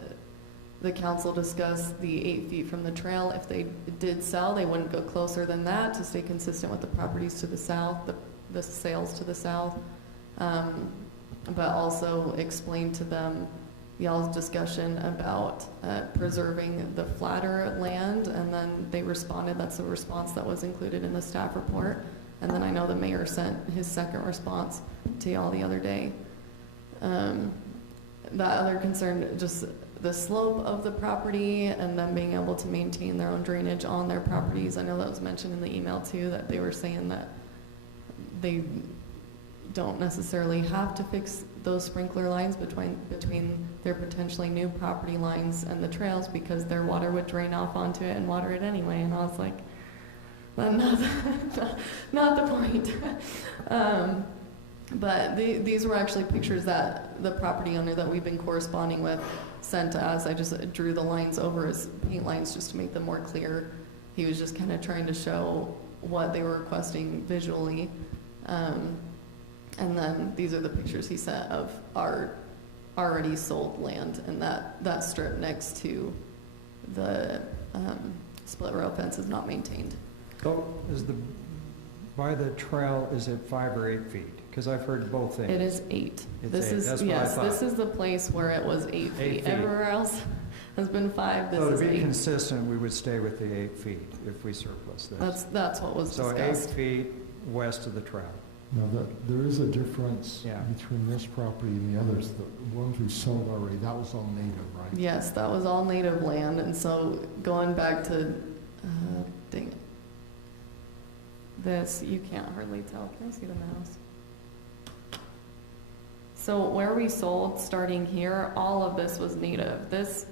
the council discussed the 8 feet from the trail. If they did sell, they wouldn't go closer than that to stay consistent with the properties to the south, the sales to the south. but also explain to them y'all's discussion about preserving the flatter land, and then they responded. That's a response that was included in the staff report. And then I know the mayor sent his second response to y'all the other day. That other concern, just the slope of the property and them being able to maintain their own drainage on their properties. I know that was mentioned in the email too, that they were saying that they don't necessarily have to fix those sprinkler lines between their potentially new property lines and the trails, because their water would drain off onto it and water it anyway. And I was like, well, not the point. But these were actually pictures that the property owner that we've been corresponding with sent to us. I just drew the lines over as paint lines just to make them more clear. He was just kind of trying to show what they were requesting visually. And then these are the pictures he sent of our already sold land, and that strip next to the split rail fence is not maintained. So by the trail, is it 5 or 8 feet? Because I've heard both things. It is 8. It's this 8. is That's what I thought. This is the place where it was 8 feet. Everywhere else has been 5. This so is to be 8. consistent, we would stay with the 8 feet if we surplus this. That's what was discussed. So 8 feet west of the trail. Now, there is a difference Yeah. between this property and the others. The ones we sold already, that was all native, right? Yes, that was all native land, and so going back to, dang it. This, you can't hardly tell. Can I see the mouse? So where we sold, starting here, all of this was native. This,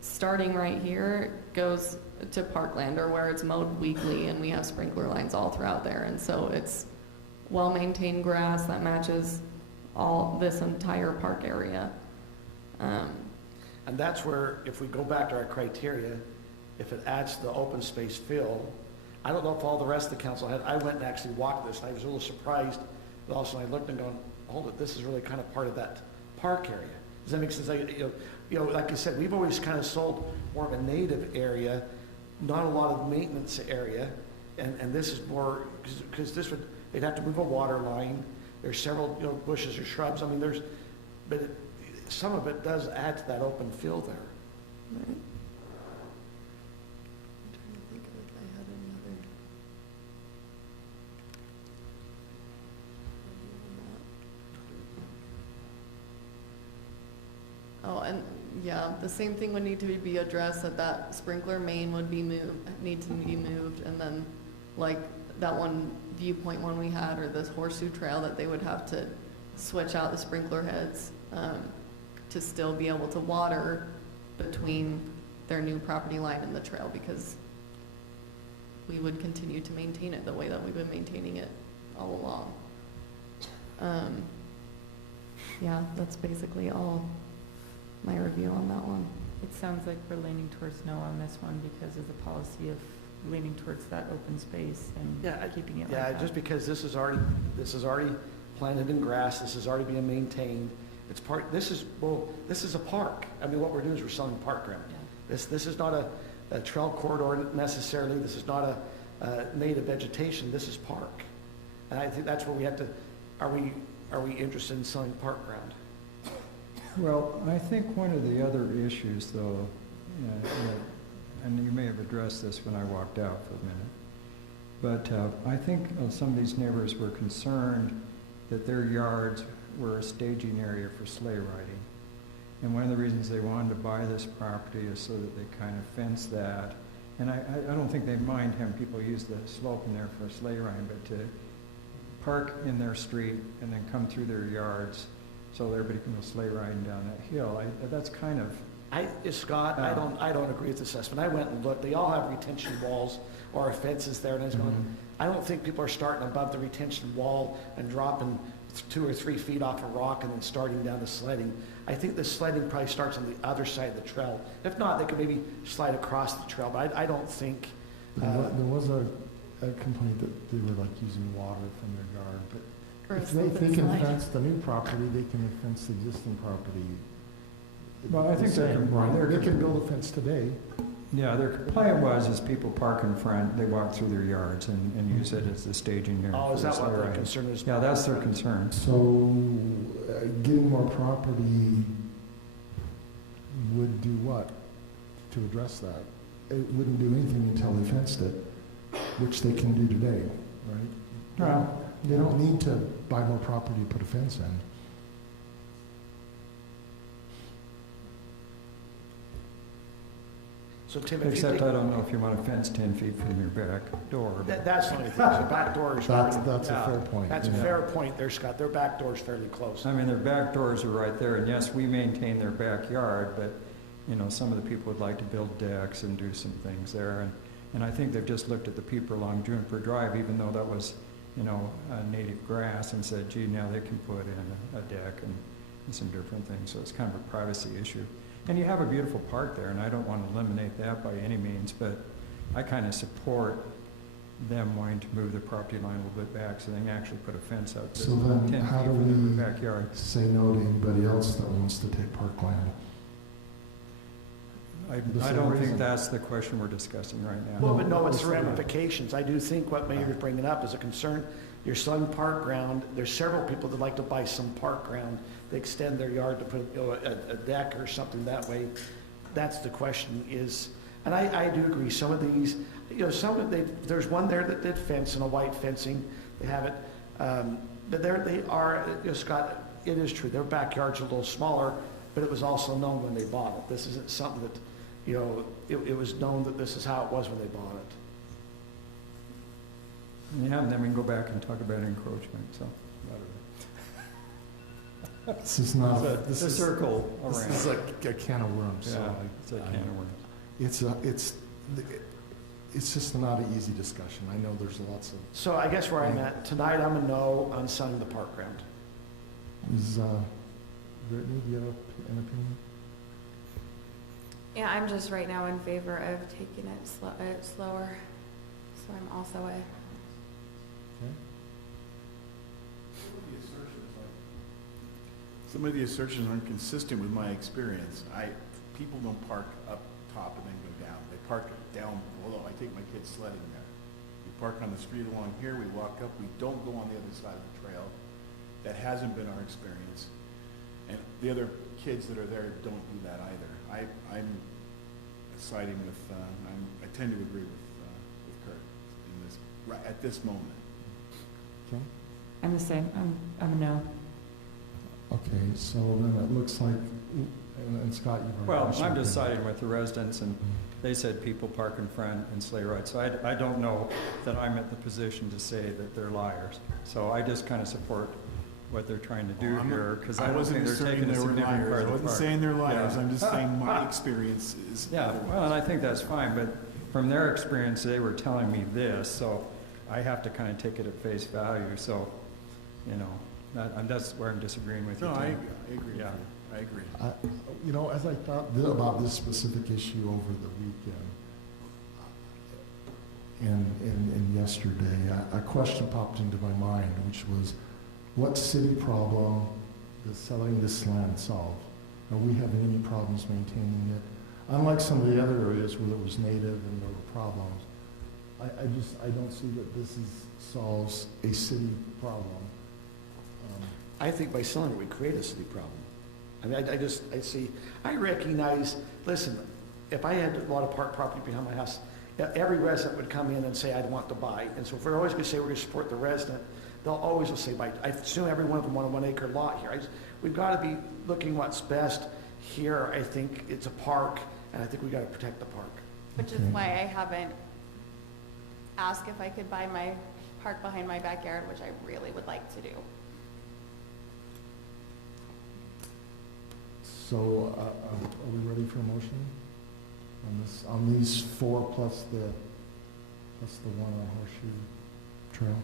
starting right here, goes to parkland, or where it's mowed weekly, and we have sprinkler lines all throughout there. And so it's well-maintained grass that matches all this entire park area. And that's where, if we go back to our criteria, if it adds to the open space fill, I don't know if all the rest of the council had, I went and actually walked this, and I was a little surprised, but also I looked and going, hold it, this is really kind of part of that park area. Does that make sense? You know, like I said, we've always kind of sold more of a native area, not a lot of maintenance area, and this is more, because this would, they'd have to move a water line. There's several, you know, bushes or shrubs. I mean, but some of it does add to that open field there. Right. I'm trying to think of if I had any other. Oh, and yeah, the same thing would need to be addressed, that sprinkler main would be need to be moved, and then like that one viewpoint one we had, or this horseshoe trail, that they would have to switch out the sprinkler heads to still be able to water between their new property line and the trail, because we would continue to maintain it the way that we've been maintaining it all along. Yeah, that's basically all my review on that one. It sounds like we're leaning towards no on this one because of the policy of leaning towards that open space and keeping it like that. Yeah, just because this is already planted in grass, this is already being maintained. It's this is a park. I mean, what we're doing is we're selling park ground. Yeah. This is not a trail corridor necessarily. This is not a native vegetation. This is park. And I think that's where we have to, are we interested in selling park ground? Well, I think one of the other issues, though, and you may have addressed this when I walked out for a minute, but I think some of these neighbors were concerned that their yards were a staging area for sleigh riding. And one of the reasons they wanted to buy this property is so that they kind of fence that. And I don't think they mind having people use the slope in there for sleigh riding, but to park in their street and then come through their yards so everybody can go sleigh riding down that hill. That's kind of... Scott, I don't agree with the assessment. I went and looked. They all have retention walls or fences there, and I was going, I don't think people are starting above the retention wall and dropping 2 or 3 feet off a rock and then starting down the sledding. I think the sledding probably starts on the other side of the trail. If not, they could maybe slide across the trail, but I don't think... There was a complaint that they were like using water from their yard, but if they can fence the new property, they can fence the existing property. Well, I think they can build a fence today. Yeah, their complaint was is people park in front, they walk through their yards and use it as the staging area. Oh, is for that sleigh what their riding. concern is? Yeah, that's their concern. So, getting more property would do what to address that? It wouldn't do anything until they fenced it, which they can do today, right? Well, They don't need to buy more property to put a fence in. So Tim, if you Except take, I don't know if you want a fence 10 feet from your back door. but- that's the only thing, the back door is. That's pretty- a fair point. That's a yeah. fair point there, Scott. Their back door is fairly close. I mean, their back doors are right there, and yes, we maintain their backyard, but, you know, some of the people would like to build decks and do some things there, and I think they've just looked at the people along Juniper Drive, even though that was, you know, native grass, and said, gee, now they can put in a deck and some different things, so it's kind of a privacy issue. And you have a beautiful park there, and I don't want to eliminate that by any means, but I kind of support them wanting to move the property line a little bit back so they can actually put a fence up So then 10 how feet do from their we backyard. say no to anybody else that wants to take parkland? The I same don't think reason. that's the question we're discussing right now. Well, but no, it's it's the not. ramifications. I do think what Mayor's bringing up is a concern. You're selling park ground. There's several people that like to buy some park ground. They extend their yard to put, you know, a deck or something that way. That's the question is, and I do agree, some of these, you know, some of there's one there that did fence and a white fencing. They have it, but they are, you know, Scott, it is true. Their backyard's a little smaller, but it was also known when they bought it. This isn't something that, you know, it was known that this is how it was when they bought it. Yeah, and then we can go back and talk about encroachment, so. This is not, It's a circle this around. is a can of worms, so Yeah, it's a can of worms. it's just not an easy discussion. I know there's lots of, So I guess where I'm at, tonight I'm a no on selling the park ground. is, Brittany, do you have an opinion? Yeah, I'm just right now in favor of taking it slower, so I'm also a. Some of the assertions aren't consistent with my experience. People don't park up top and then go down. They park down below. I take my kids sledding there. We park on the street along here, we walk up, we don't go on the other side of the trail. That hasn't been our experience. And the other kids that are there don't do that either. I'm siding with, I tend to agree with Kurt in this, right at this moment. Okay. I'm the same. I'm a no. Okay, so then it looks like, and Scott, you've already. Well, mentioned I'm just that. siding with the residents, and they said people park in front and sleigh ride. So I don't know that I'm at the position to say that they're liars. So I just kind of support what they're trying to do here, because I don't think they're taking a significant part of the park. I wasn't saying they're liars, Yeah. I'm just saying my experience is. Yeah, well, and I think that's fine, but from their experience, they were telling me this, so I have to kind of take it at face value, so, you know, that's where I'm disagreeing with you. No, Tim. I agree with Yeah. you. I agree. You know, as I thought about this specific issue over the weekend and yesterday, a question popped into my mind, which was, what city problem does selling this land solve? Are we having any problems maintaining it? Unlike some of the other areas where it was native and there were problems, I don't see that this solves a city problem. I think by selling it, we create a city problem. I mean, I recognize, listen, if I had a lot of park property behind my house, every resident would come in and say, I'd want to buy. And so if we're always gonna say we're gonna support the resident, they'll always will say, buy. I assume every one of them want a 1 acre lot here. We've gotta be looking what's best here. I think it's a park, and I think we gotta protect the park. Which is why I haven't asked if I could buy my park behind my backyard, which I really would like to do. So, are we ready for a motion on these four plus the one on Horseshoe Trail?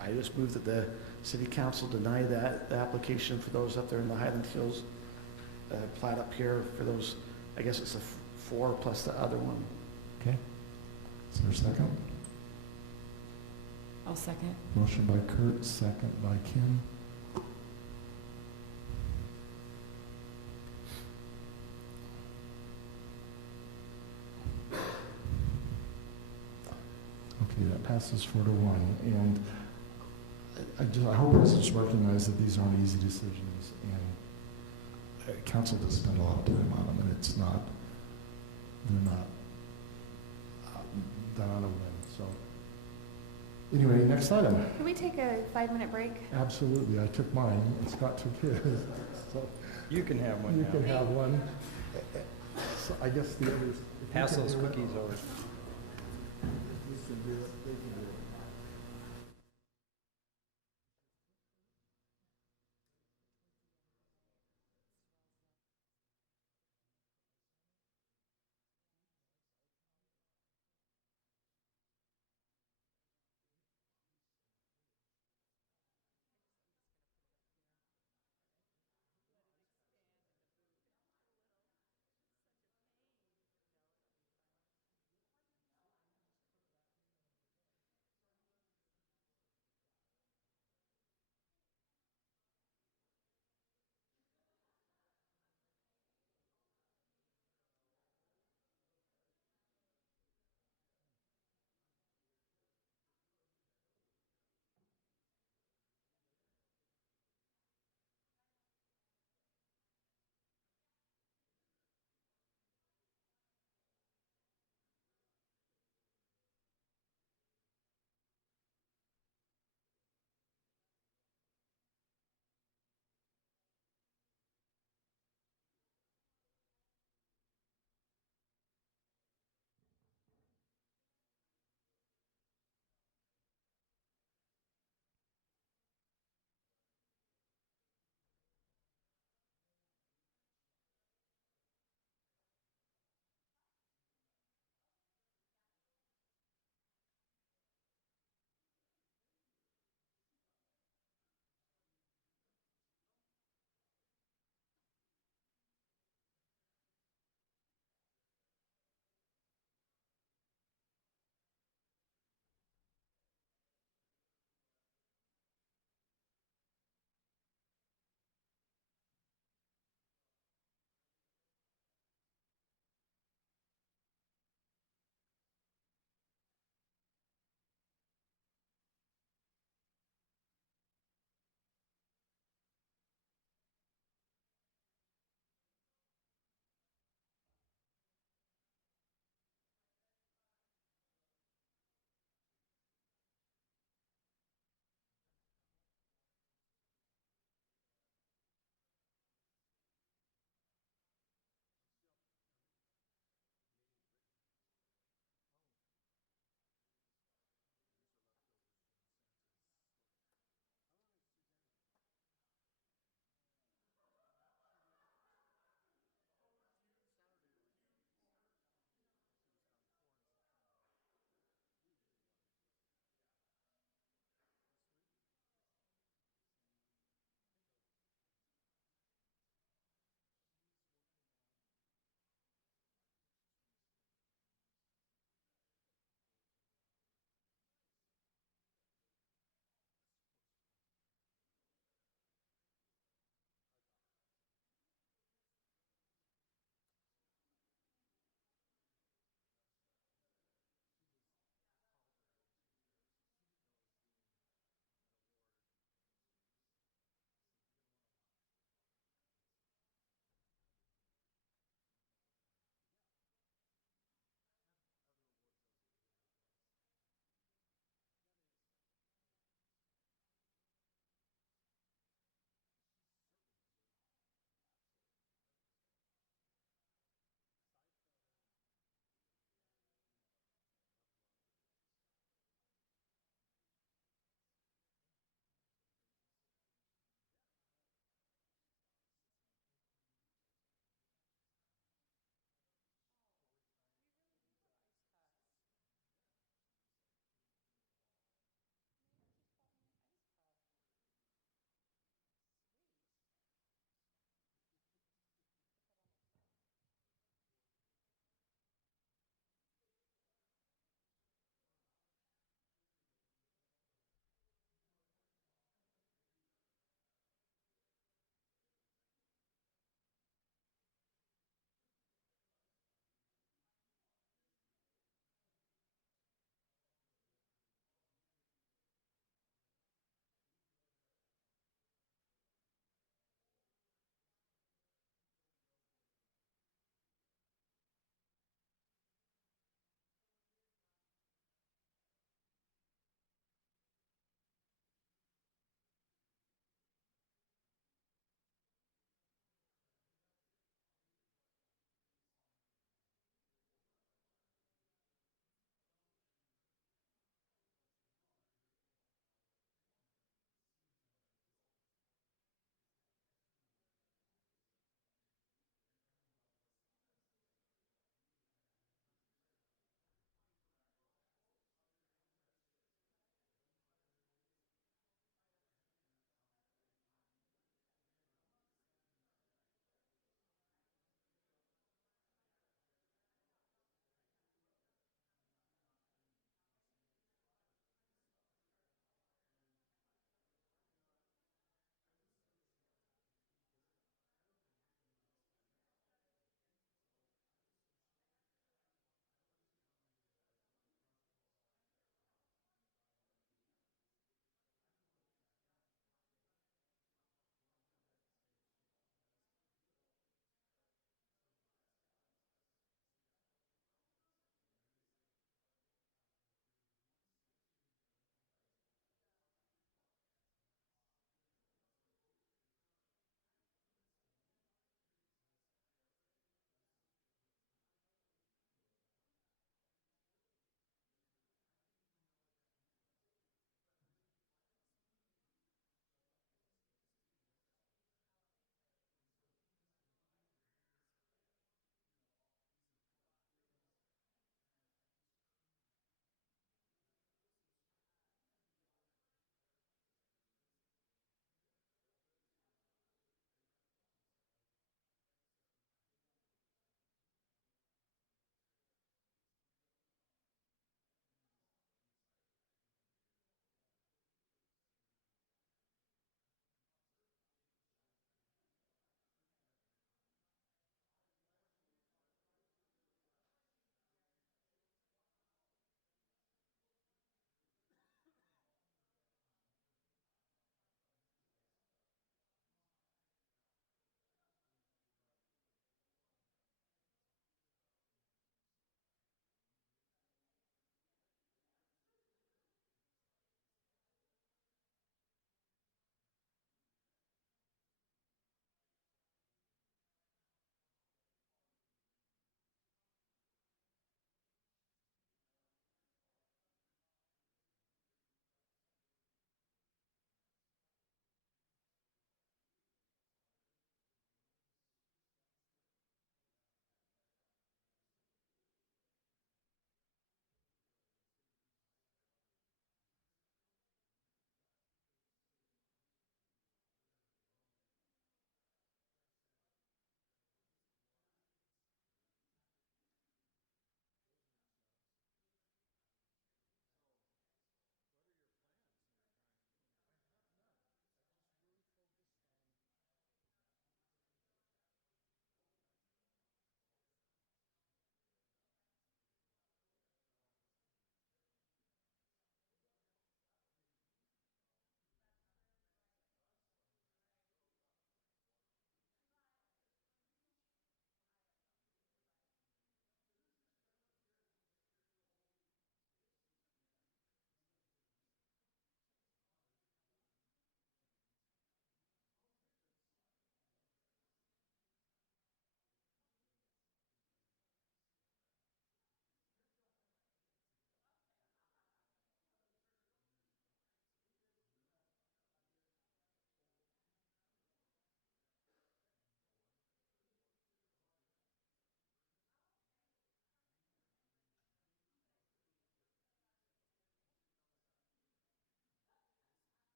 I just move that the city council deny the application for those up there in the Highland Hills, plat up here for those, I guess it's the 4 plus the other one. Okay. Is there a second? I'll second. Motion by Kurt, second by Kim. Okay, that passes 4-1. And I hope residents recognize that these aren't easy decisions, and council does spend a lot of time on them, and they're not done on a whim. So, anyway, next item. Can we take a 5-minute break? Absolutely. I took mine, and Scott took his. So You can have one you now. can have one. So I guess the others. if you Pass can those do it- cookies over. if you can do it, they can do it.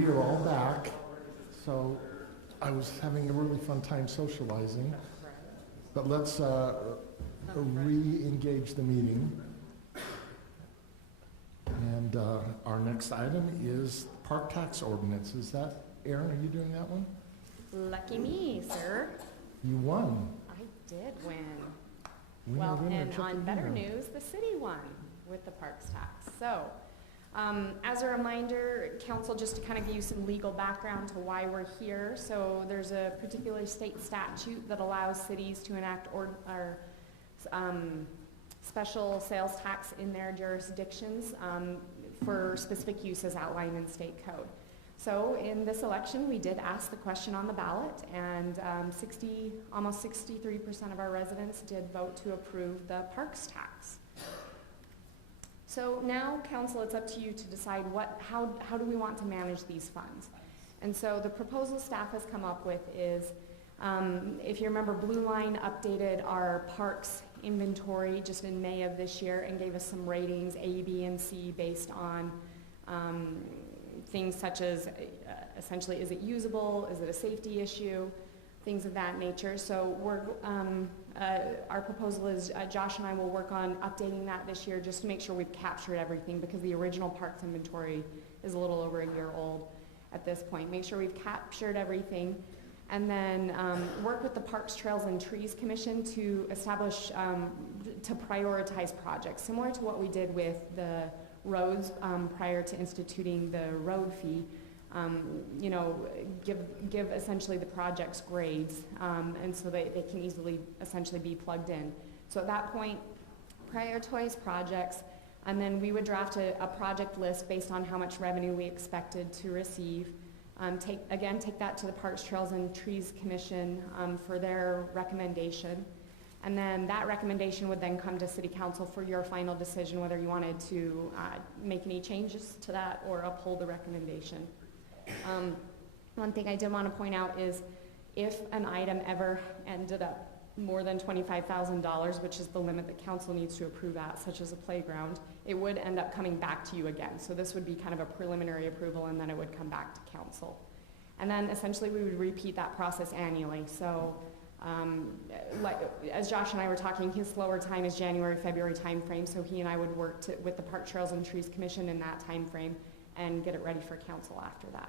we are all back. So I was having a really fun time socializing. But let's re-engage the meeting. And our next item is park tax ordinance. Is that, Aaron, are you doing that one? Lucky me, sir. You won. I did win. Winner, Well, winner, and chicken on better dinner. news, the city won with the parks tax. So, as a reminder, council, just to kind of give you some legal background to why we're here. So there's a particular state statute that allows cities to enact special sales tax in their jurisdictions for specific uses outlined in state code. So in this election, we did ask the question on the ballot, and almost 63% of our residents did vote to approve the parks tax. So now, council, it's up to you to decide how do we want to manage these funds. And so the proposal staff has come up with is, if you remember, Blue Line updated our parks inventory just in May of this year and gave us some ratings, A, B, and C, based on things such as essentially, is it usable, is it a safety issue, things of that nature. So our proposal is Josh and I will work on updating that this year just to make sure we've captured everything, because the original parks inventory is a little over a year old at this point. Make sure we've captured everything, and then work with the Parks, Trails, and Trees Commission to establish, to prioritize projects, similar to what we did with the roads prior to instituting the road fee. You know, give essentially the projects grades, and so they can easily essentially be plugged in. So at that point, prioritize projects, and then we would draft a project list based on how much revenue we expected to receive. Take that to the Parks, Trails, and Trees Commission for their recommendation. And then that recommendation would then come to City Council for your final decision, whether you wanted to make any changes to that or uphold the recommendation. One thing I did want to point out is if an item ever ended up more than $25,000, which is the limit that council needs to approve at, such as a playground, it would end up coming back to you again. So this would be kind of a preliminary approval, and then it would come back to council. And then essentially we would repeat that process annually. So like, as Josh and I were talking, his slower time is January, February timeframe, so he and I would work with the Park, Trails, and Trees Commission in that timeframe and get it ready for council after that.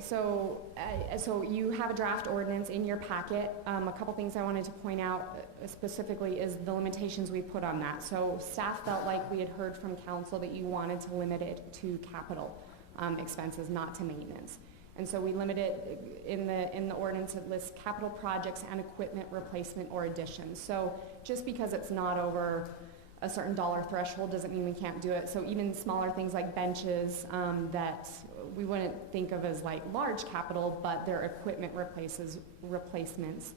So you have a draft ordinance in your packet. A couple things I wanted to point out specifically is the limitations we put on that. So staff felt like we had heard from council that you wanted to limit it to capital expenses, not to maintenance. And so we limit it in the ordinance. It lists capital projects and equipment replacement or addition. So just because it's not over a certain dollar threshold doesn't mean we can't do it. So even smaller things like benches that we wouldn't think of as like large capital, but their equipment replacements,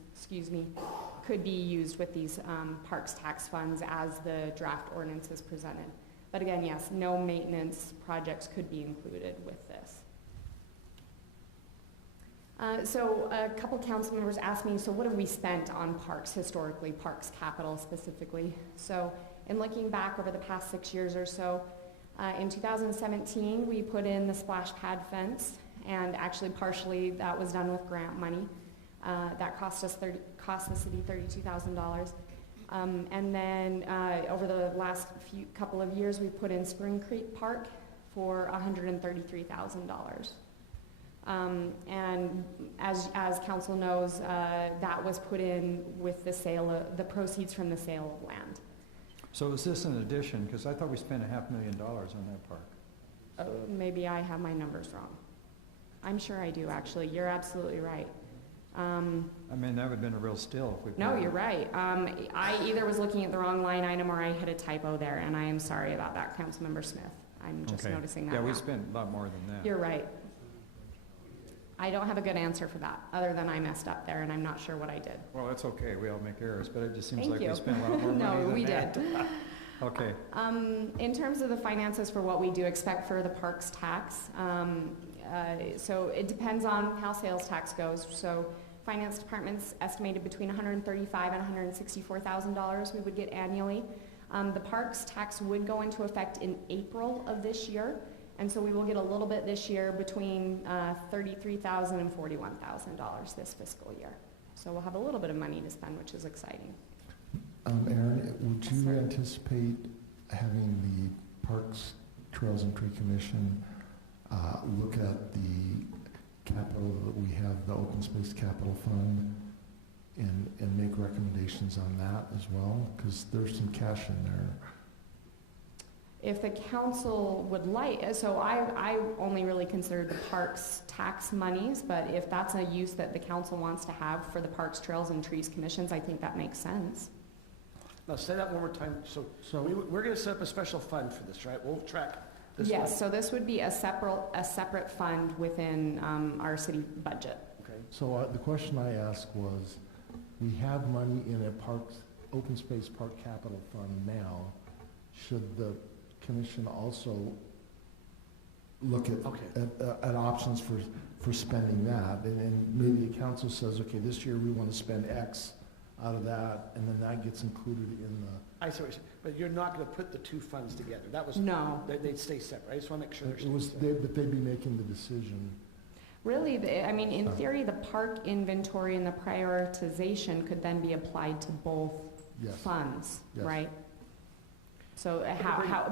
could be used with these parks tax funds as the draft ordinance is presented. But again, yes, no maintenance projects could be included with this. So a couple council members asked me, so what have we spent on parks historically, parks capital specifically? So in looking back over the past 6 years or so, in 2017, we put in the splash pad fence, and actually partially that was done with grant money. That cost the city $32,000. And then over the last couple of years, we put in Spring Creek Park for $133,000. And as council knows, that was put in with the proceeds from the sale of land. So is this an addition? Because I thought we spent $500,000 on that park. Maybe I have my numbers wrong. I'm sure I do, actually. You're absolutely right. I mean, that would have been a real steal if we. No, you're right. I either was looking at the wrong line item or I hit a typo there, and I am sorry about that, Councilmember Smith. I'm just noticing that. Yeah, now. we spent a lot more than that. You're right. I don't have a good answer for that, other than I messed up there, and I'm not sure what I did. Well, that's okay. We all make errors, but it just seems Thank like you. we spent a lot more money No, than we that. did. Okay. In terms of the finances for what we do expect for the parks tax, so it depends on how sales tax goes. So finance department's estimated between $135,000 and $164,000 we would get annually. The parks tax would go into effect in April of this year, And so we will get a little bit this year, between $33,000 and $41,000 this fiscal year. So we'll have a little bit of money to spend, which is exciting. Aaron, would Yes, you sir. anticipate having the Parks, Trails and Tree Commission look at the capital that we have, the Open Space Capital Fund, and make recommendations on that as well? Because there's some cash in there. If the council would like, so I only really considered the parks tax monies, but if that's a use that the council wants to have for the Parks, Trails, and Trees Commissions, I think that makes sense. Now, say that one more time. So we're going to set up a special fund for this, right? We'll track this. Yes, so this would be a separate fund within our city budget. Okay. So the question I asked was, we have money in a parks, open space park capital fund now. Should the commission also look at options for spending that? And maybe the council says, okay, this year we want to spend X out of that, and then that gets included in the... I see what you're saying, but you're not going to put the two funds together. That was... No. They'd stay separate. I just want to make sure but they'd be making the decision. Really, in theory, the park inventory and the prioritization could then be applied to both funds, right? So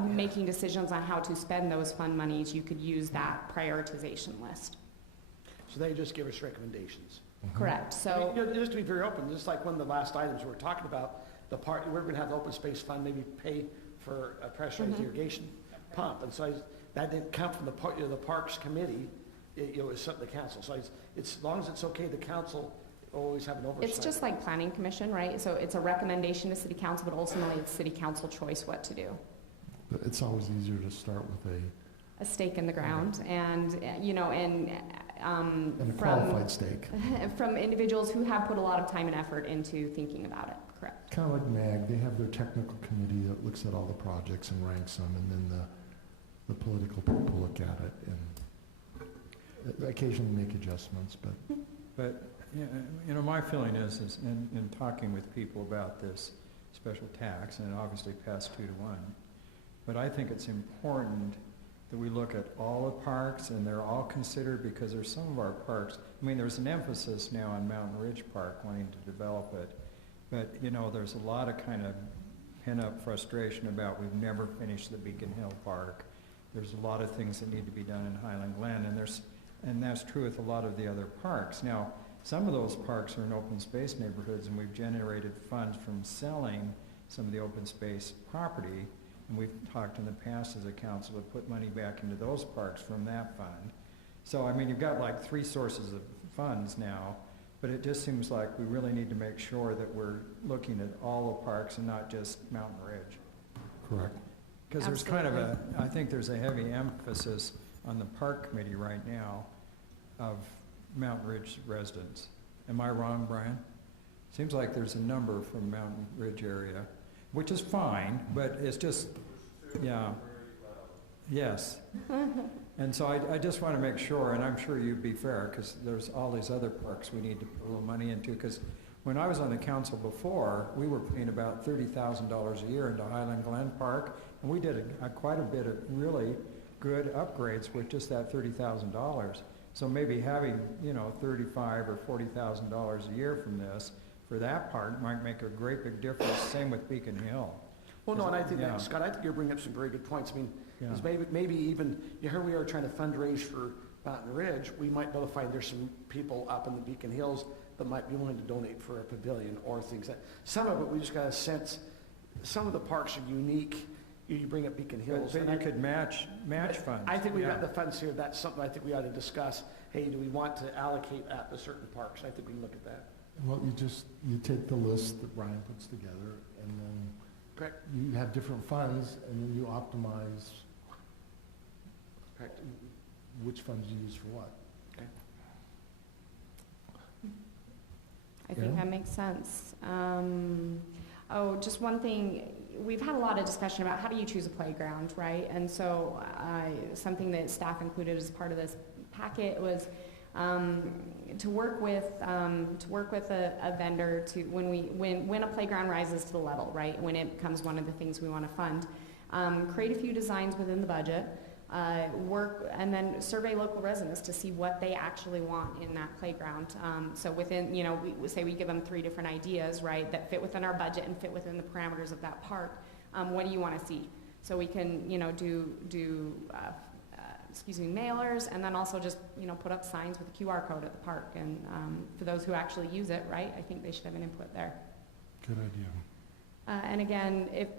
making decisions on how to spend those fund monies, you could use that prioritization list. So they just give us recommendations. Correct. So just to be very open, just like one of the last items we were talking about, we're going to have the open space fund maybe pay for a pressurized irrigation pump, and so that didn't come from the parks committee. It was something the council. So it's as long as it's okay, the council will always have an oversight. It's just like planning commission, right? So it's a recommendation to city council, but ultimately it's city council choice what to do. But it's always easier to start with a stake in the ground, and a qualified stake. From individuals who have put a lot of time and effort into thinking about it. Correct. Kind of like MAG, they have their technical committee that looks at all the projects and ranks them, and then the political people look at it and occasionally make adjustments. But my feeling is in talking with people about this special tax, and it obviously passed 2-1, but I think it's important that we look at all the parks, and they're all considered, because there's some of our parks, there's an emphasis now on Mountain Ridge Park wanting to develop it, but there's a lot of kind of pent-up frustration about we've never finished the Beacon Hill Park. There's a lot of things that need to be done in Highland Glen, and that's true with a lot of the other parks. Now, some of those parks are in open space neighborhoods, and we've generated funds from selling some of the open space property. And we've talked in the past as a council to put money back into those parks from that fund. So, you've got like 3 sources of funds now, but it just seems like we really need to make sure that we're looking at all the parks and not just Mountain Ridge. Correct. Because there's I think there's a heavy emphasis on the park committee right now of Mountain Ridge residents. Am I wrong, Brian? Seems like there's a number from Mountain Ridge area, which is fine, but it's just, yes. And so I just want to make sure, and I'm sure you'd be fair, because there's all these other parks we need to put a little money into, because when I was on the council before, we were paying about $30,000 a year into Highland Glen Park, and we did quite a bit of really good upgrades with just that $30,000. So maybe having, $35,000 or $40,000 a year from this for that part might make a great big difference. Same with Beacon Hill. Well, no, and I think that, Scott, I think you're bringing up some very good points. Because maybe even, here we are trying to fundraise for Mountain Ridge. We might be able to find there's some people up in the Beacon Hills that might be willing to donate for a pavilion or things that. Some of it we just got to sense. Some of the parks are unique. You bring up Beacon Hills. But you could match funds. I think we got the funds here. That's something I think we ought to discuss. Hey, do we want to allocate that to certain parks? I think we can look at that. Well, you take the list that Brian puts together, and then correct. You have different funds, and then you optimize correct. Which funds you use for what. Okay. I think that makes sense. Just one thing. We've had a lot of discussion about how do you choose a playground, right? And so something that staff included as part of this packet was to work with a vendor to when a playground rises to the level, right? When it becomes one of the things we want to fund, create a few designs within the budget, work, and then survey local residents to see what they actually want in that playground. So within, you know, we say we give them 3 different ideas, right, that fit within our budget and fit within the parameters of that park. What do you want to see? So we can, you know, do mailers, and then also just, you know, put up signs with a QR code at the park. And for those who actually use it, right, I think they should have an input there. Good idea. And again, if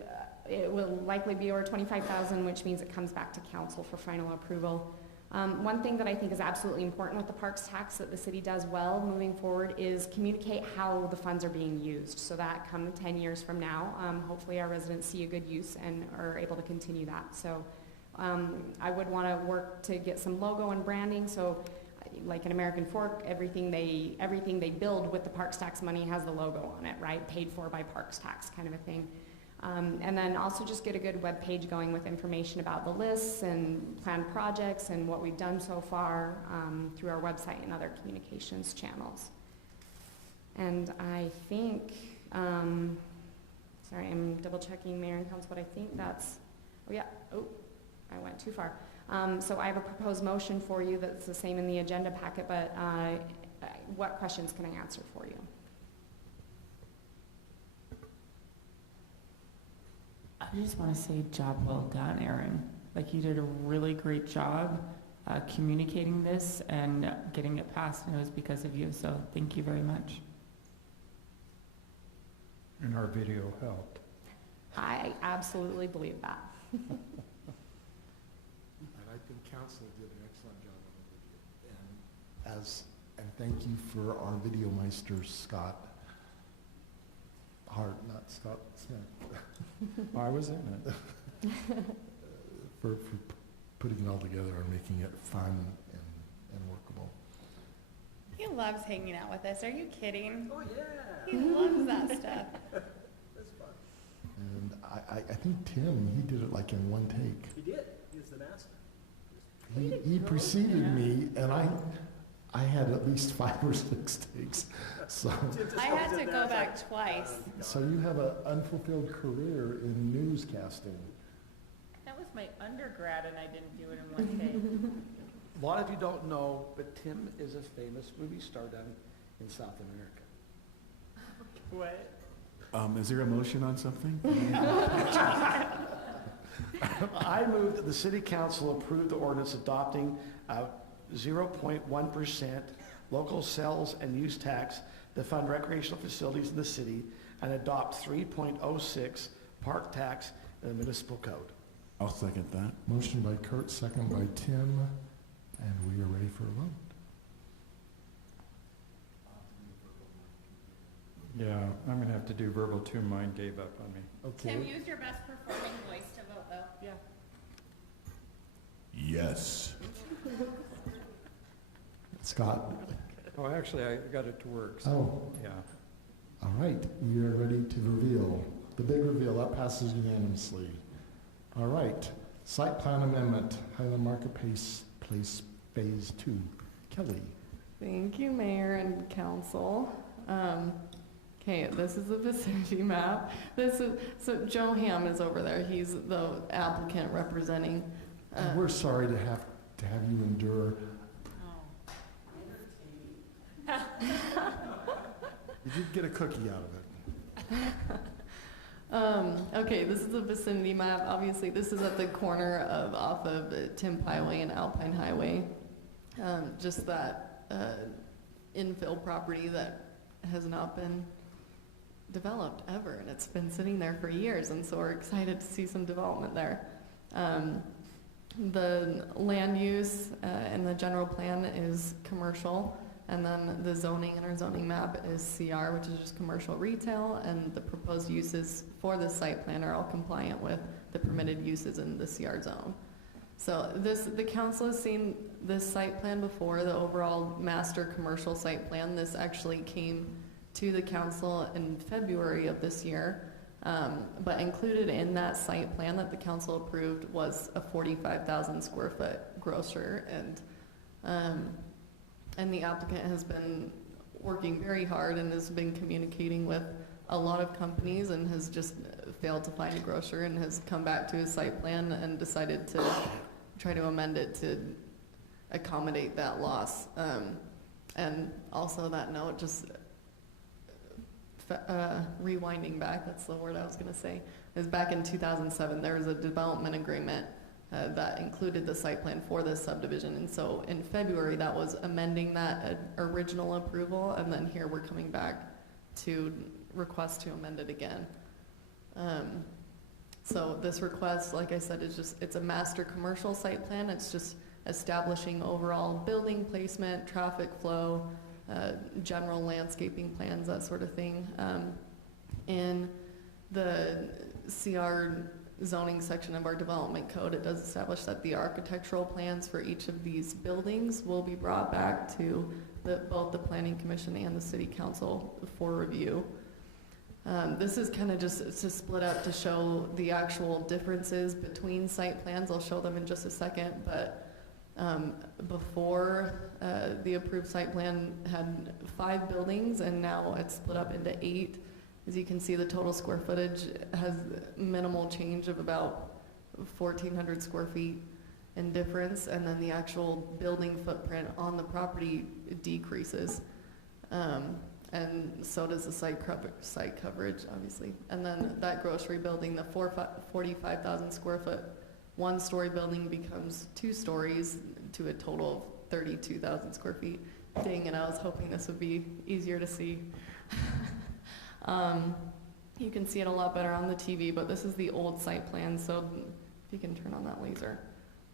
it will likely be over 25,000, which means it comes back to council for final approval. One thing that I think is absolutely important with the parks tax that the city does well moving forward is communicate how the funds are being used, so that come 10 years from now, hopefully our residents see a good use and are able to continue that. So I would want to work to get some logo and branding. So like in American Fork, everything they build with the parks tax money has the logo on it, right? Paid for by parks tax kind of a thing. And then also just get a good web page going with information about the lists and planned projects and what we've done so far through our website and other communications channels. And I think, sorry, I'm double checking Mayor and Council, but I think that's, I went too far. So I have a proposed motion for you that's the same in the agenda packet, but what questions can I answer for you? I just want to say job well done, Aaron. Like, you did a really great job communicating this and getting it passed, and it was because of you, so thank you very much. And our video helped. I absolutely believe that. And I think council did an excellent job on the video. And thank you for our video meister, Scott Hart, not Scott Smith. I was in it. for putting it all together and making it fun and workable. He loves hanging out with us. Are you kidding? Oh, yeah. He loves that stuff. That's fun. And I think Tim, he did it like in one take. He did. He was the master. He preceded me, and I had at least 5 or 6 takes. So I had to go back twice. So you have an unfulfilled career in newscasting. That was my undergrad, and I didn't do it in one day. A lot of you don't know, but Tim is a famous movie star down in South America. What? Is there a motion on something? I move that the city council approve the ordinance adopting a 0.1% local sales and use tax to fund recreational facilities in the city and adopt 3.06 park tax in the municipal code. I'll second that. Motion by Kurt, second by Tim, and we are ready for a vote. Yeah, I'm gonna have to do verbal too. Mine gave up on me. Okay. Tim, use your best performing voice to vote, though. Yeah. Yes. Scott? Oh, actually, I got it to work, so, Oh. yeah. All right, we are ready to reveal. The big reveal, that passes unanimously. All right, site plan amendment, Highland Marketplace Phase 2. Kelly? Thank you, Mayor and Council. Okay, this is the vicinity map. So Joe Ham is over there. He's the applicant representing. And we're sorry to have you endure. You did get a cookie out of it. Okay, this is the vicinity map. Obviously, this is at the corner off of Timp Highway and Alpine Highway. Just that infill property that has not been developed ever, and it's been sitting there for years, and so we're excited to see some development there. The land use and the general plan is commercial, and then the zoning in our zoning map is CR, which is just commercial retail, and the proposed uses for the site plan are all compliant with the permitted uses in the CR zone. So the council has seen this site plan before, the overall master commercial site plan. This actually came to the council in February of this year. But included in that site plan that the council approved was a 45,000 square foot grocer, and the applicant has been working very hard and has been communicating with a lot of companies and has just failed to find a grocer, and has come back to his site plan and decided to try to amend it to accommodate that loss. And also that note, just rewinding back, that's the word I was gonna say, is back in 2007, there was a development agreement that included the site plan for this subdivision. And so in February, that was amending that original approval, and then here we're coming back to request to amend it again. So this request, like I said, is just, it's a master commercial site plan. It's just establishing overall building placement, traffic flow, general landscaping plans, that sort of thing. In the CR zoning section of our development code, it does establish that the architectural plans for each of these buildings will be brought back to both the Planning Commission and the City Council for review. This is kind of just to split up to show the actual differences between site plans. I'll show them in just a second, but before the approved site plan had 5 buildings, and now it's split up into 8. As you can see, the total square footage has minimal change of about 1,400 square feet in difference, and then the actual building footprint on the property decreases. And so does the site coverage, obviously. And then that grocery building, the 45,000 square foot, 1-story building becomes 2 stories to a total of 32,000 square feet. Dang it, I was hoping this would be easier to see. You can see it a lot better on the TV, but this is the old site plan. So if you can turn on that laser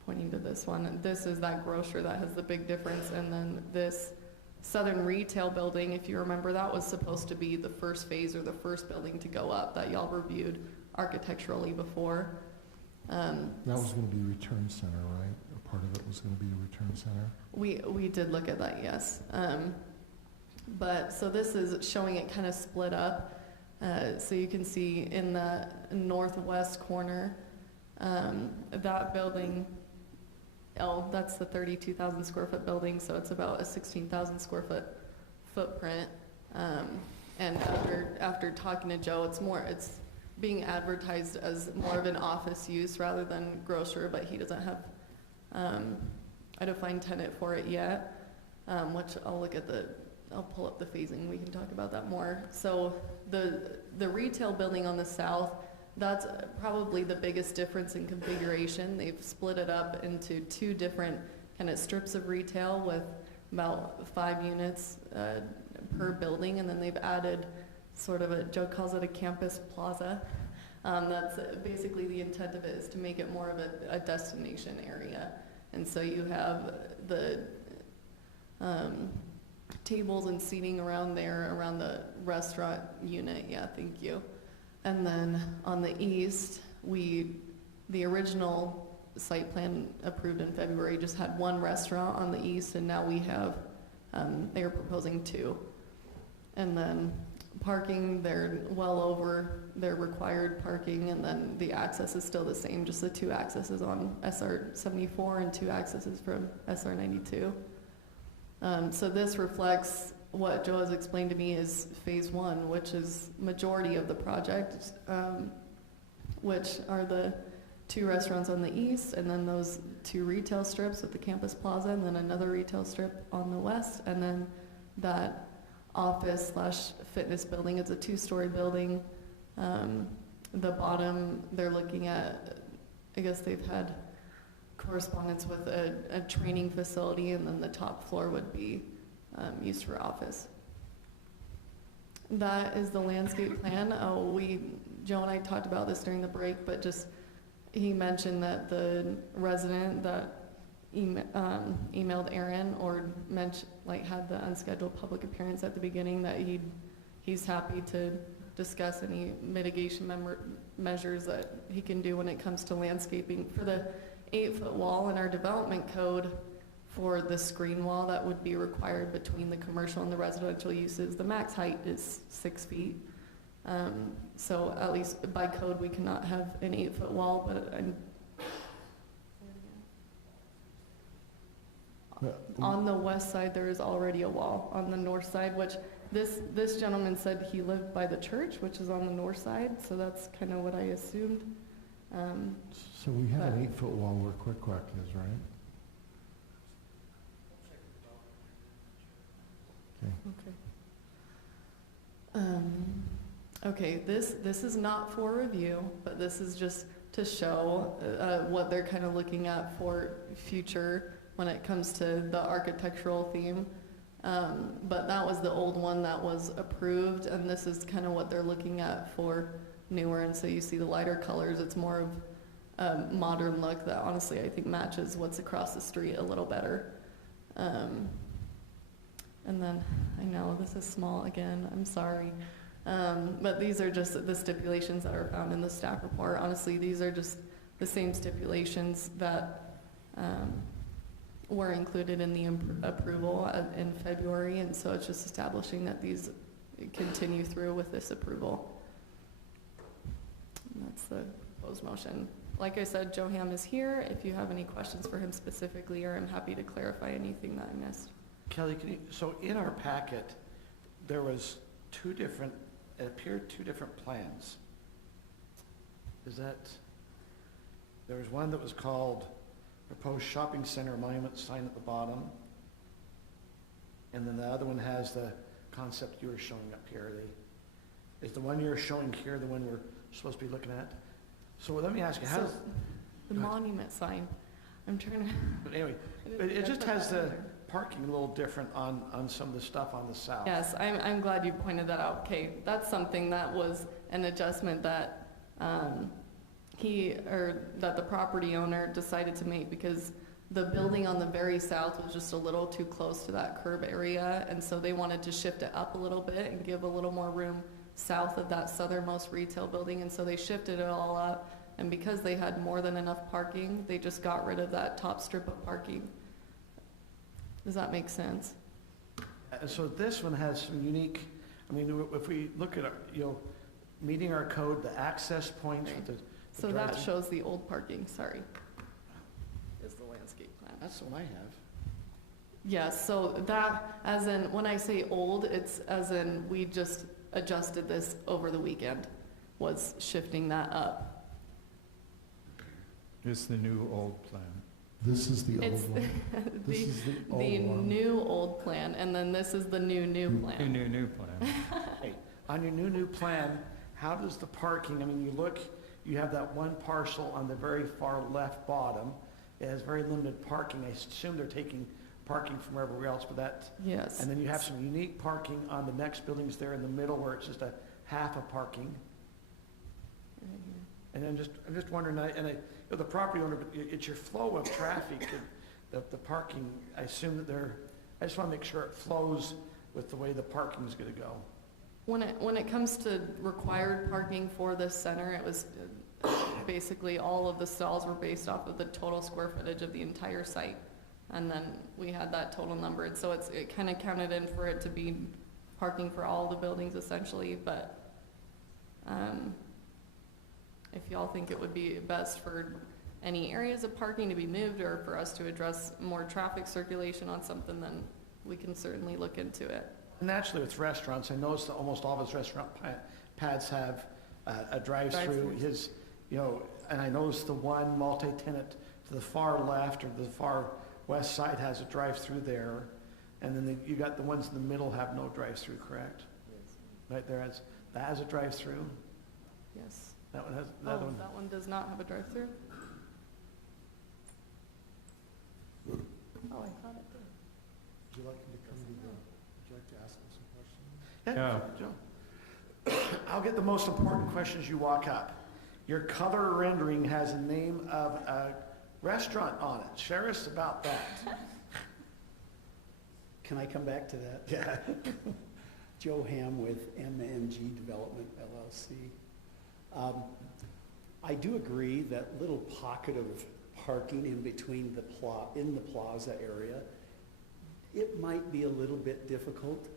pointing to this one, this is that grocer that has the big difference. And then this southern retail building, if you remember, that was supposed to be the first phase or the first building to go up that y'all reviewed architecturally before. That was going to be a return center, right? Or part of it was going to be a return center? We did look at that, yes. But so this is showing it kind of split up. So you can see in the northwest corner, that building, that's the 32,000 square foot building, so it's about a 16,000 square foot footprint. And after talking to Joe, it's being advertised as more of an office use rather than grocer, but he doesn't have a defined tenant for it yet, which I'll pull up the phasing, we can talk about that more. So the retail building on the south, that's probably the biggest difference in configuration. They've split it up into 2 different kind of strips of retail with about 5 units per building, and then they've added sort of Joe calls it a campus plaza. That's basically the intent of it, is to make it more of a destination area. And so you have the tables and seating around there, around the restaurant unit. Yeah, thank you. And then on the east, the original site plan approved in February just had 1 restaurant on the east, and now we have, they're proposing 2. And then parking, they're well over their required parking, and then the access is still the same, just the 2 accesses on SR 74 and 2 accesses from SR 92. So this reflects what Joe has explained to me is phase 1, which is majority of the project, which are the 2 restaurants on the east, and then those 2 retail strips with the campus plaza, and then another retail strip on the west, and then that office/fitness building. It's a 2-story building. The bottom, they're looking at, I guess they've had correspondence with a training facility, and then the top floor would be used for office. That is the landscape plan. Joe and I talked about this during the break, but just he mentioned that the resident that emailed Aaron or had the unscheduled public appearance at the beginning, that he's happy to discuss any mitigation measures that he can do when it comes to landscaping. For the 8-foot wall in our development code, for the screen wall that would be required between the commercial and the residential uses, the max height is 6 feet. So at least by code we cannot have an 8-foot wall, but on the west side there is already a wall. On the north side, which this gentleman said he lived by the church, which is on the north side, so that's kind of what I assumed. So we have But- an 8-foot wall where Quick Quack is, right? Okay. Okay, this is not for review, but this is just to show what they're kind of looking at for future when it comes to the architectural theme. But that was the old one that was approved, and this is kind of what they're looking at for newer. And so you see the lighter colors, it's more of a modern look that honestly I think matches what's across the street a little better. And then, I know this is small again, I'm sorry. But these are just the stipulations that are found in the staff report. Honestly, these are just the same stipulations that were included in the approval in February, and so it's just establishing that these continue through with this approval. And that's the proposed motion. Like I said, Joe Ham is here. If you have any questions for him specifically, or I'm happy to clarify anything that I missed. Kelly, so in our packet, there was it appeared two different plans. There was one that was called Proposed Shopping Center Monument Sign at the bottom, and then the other one has the concept you were showing up here. Is the one you're showing here the one we're supposed to be looking at? So let me ask you, how does... The monument sign, I'm trying to... But anyway, it just has the parking a little different on some of the stuff on the south. Yes, I'm glad you pointed that out. Okay, that's something that was an adjustment that that the property owner decided to make, because the building on the very south was just a little too close to that curb area, and so they wanted to shift it up a little bit and give a little more room south of that southernmost retail building, and so they shifted it all up, and because they had more than enough parking, they just got rid of that top strip of parking. Does that make sense? So this one has some unique, I mean, if we look at, meeting our code, the access points with the So that shows the old parking, sorry, is the landscape plan. That's the one I have. Yes, so that, as in, when I say old, it's as in, we just adjusted this over the weekend, was shifting that up. It's the new old plan. This is the It's old one. This is the old the one. new old plan, and then this is the new plan. New plan. Hey, on your new plan, how does the parking, I mean, you have that one parcel on the very far left bottom. It has very limited parking. I assume they're taking parking from everywhere else, but that. Yes. And then you have some unique parking on the next buildings there in the middle where it's just a half a parking. Right here. And I'm just wondering, the property owner, it's your flow of traffic, the parking, I assume that I just want to make sure it flows with the way the parking is going to go. When it comes to required parking for this center, it was basically all of the stalls were based off of the total square footage of the entire site. And then we had that total numbered, so it kind of counted in for it to be parking for all the buildings essentially, but if y'all think it would be best for any areas of parking to be moved or for us to address more traffic circulation on something, then we can certainly look into it. Naturally, with restaurants, I noticed that almost all of his restaurant pads have a drive-through. And I noticed the one multi-tenant to the far left or the far west side has a drive-through there. And then you got the ones in the middle have no drive-through, correct? Yes. Right there, that has a drive-through? Yes. That one has, That one does not have a drive-through? Oh, I thought it did. Would you like him to come to would you like to ask him some questions? Yeah. I'll get the most important questions you walk up. Your color rendering has a name of a restaurant on it. Share us about that. Can I come back to that? Yeah. Joe Ham with MNG Development LLC. I do agree that little pocket of parking in between in the plaza area, it might be a little bit difficult.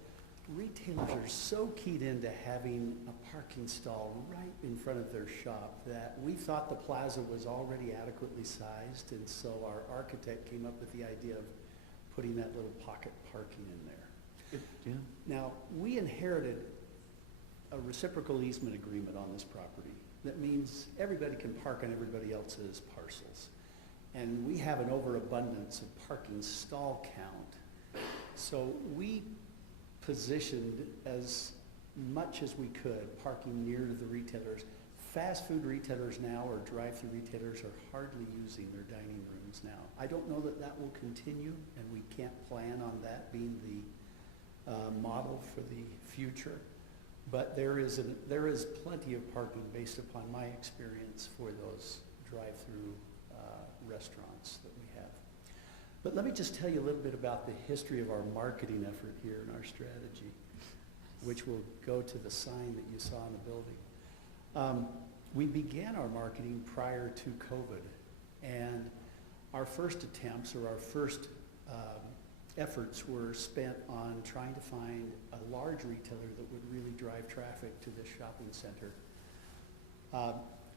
Retailers are so keyed into having a parking stall right in front of their shop that we thought the plaza was already adequately sized, and so our architect came up with the idea of putting that little pocket parking in there. Yeah. Now, we inherited a reciprocal easement agreement on this property, that means everybody can park on everybody else's parcels. And we have an overabundance of parking stall count. So we positioned as much as we could parking near to the retailers. Fast food retailers now, or drive-through retailers, are hardly using their dining rooms now. I don't know that that will continue, and we can't plan on that being the model for the future. But there is plenty of parking based upon my experience for those drive-through restaurants that we have. But let me just tell you a little bit about the history of our marketing effort here and our strategy, which will go to the sign that you saw in the building. We began our marketing prior to COVID, and our first attempts, or our first efforts, were spent on trying to find a large retailer that would really drive traffic to this shopping center.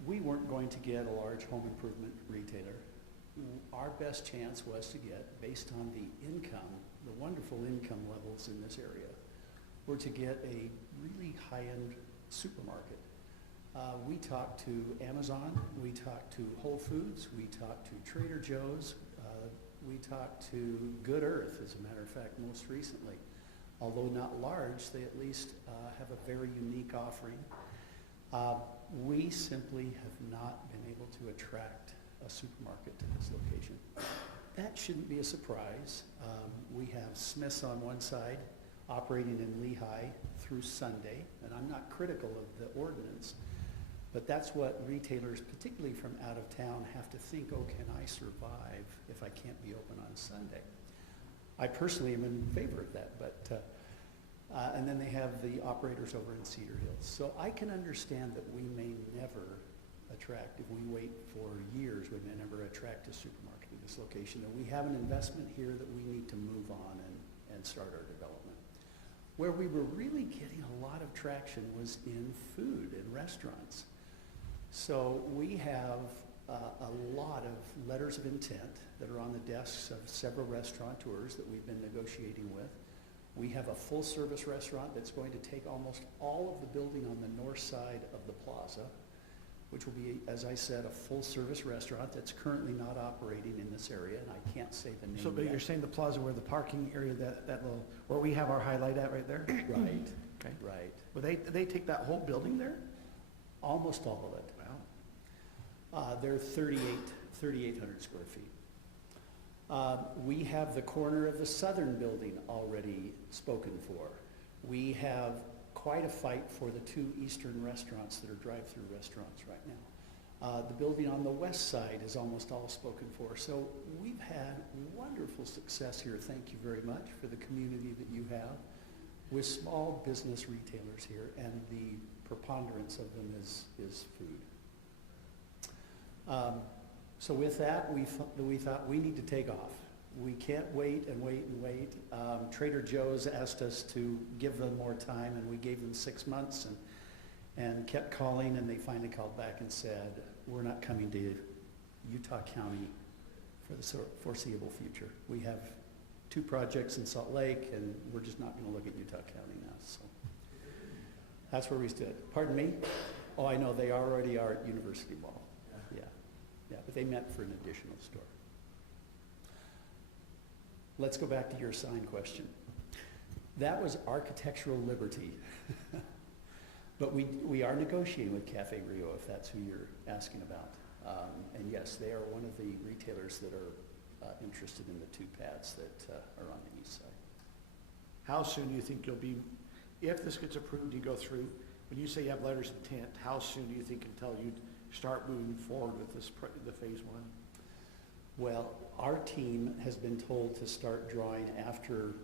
We weren't going to get a large home improvement retailer. Our best chance was to get, based on the income, the wonderful income levels in this area, were to get a really high-end supermarket. We talked to Amazon, we talked to Whole Foods, we talked to Trader Joe's, we talked to Good Earth, as a matter of fact, most recently. Although not large, they at least have a very unique offering. We simply have not been able to attract a supermarket to this location. That shouldn't be a surprise. We have Smith's on one side, operating in Lehigh through Sunday, and I'm not critical of the ordinance, but that's what retailers, particularly from out of town, have to think, oh, can I survive if I can't be open on Sunday? I personally am in favor of that, but, and then they have the operators over in Cedar Hills. So I can understand that we may never attract, if we wait for years, we may never attract a supermarket in this location. And we have an investment here that we need to move on and start our development. Where we were really getting a lot of traction was in food and restaurants. So we have a lot of letters of intent that are on the desks of several restaurateurs that we've been negotiating with. We have a full-service restaurant that's going to take almost all of the building on the north side of the plaza, which will be, as I said, a full-service restaurant that's currently not operating in this area, and I can't say the name So, but yet. you're saying the plaza where the parking area, that little, where we have our highlight at right there? Right, Okay. right. Will they take that whole building there? Almost all of it. Wow. They're 3,800 square feet. We have the corner of the southern building already spoken for. We have quite a fight for the two eastern restaurants that are drive-through restaurants right now. The building on the west side is almost all spoken for. So we've had wonderful success here, thank you very much, for the community that you have, with small business retailers here, and the preponderance of them is food. So with that, we thought we need to take off. We can't wait and wait and wait. Trader Joe's asked us to give them more time, and we gave them 6 months, and kept calling, and they finally called back and said, we're not coming to Utah County for the foreseeable future. We have 2 projects in Salt Lake, and we're just not going to look at Utah County now. So that's where we stood. Pardon me? Oh, I know, they already are at University Mall. Yeah, but they meant for an additional store. Let's go back to your sign question. That was architectural liberty. But we are negotiating with Cafe Rio, if that's who you're asking about. And yes, they are one of the retailers that are interested in the 2 pads that are on the east side. How soon do you think you'll be, if this gets approved, you go through, when you say you have letters of intent, how soon do you think until you'd start moving forward with this, the phase 1? Well, our team has been told to start drawing after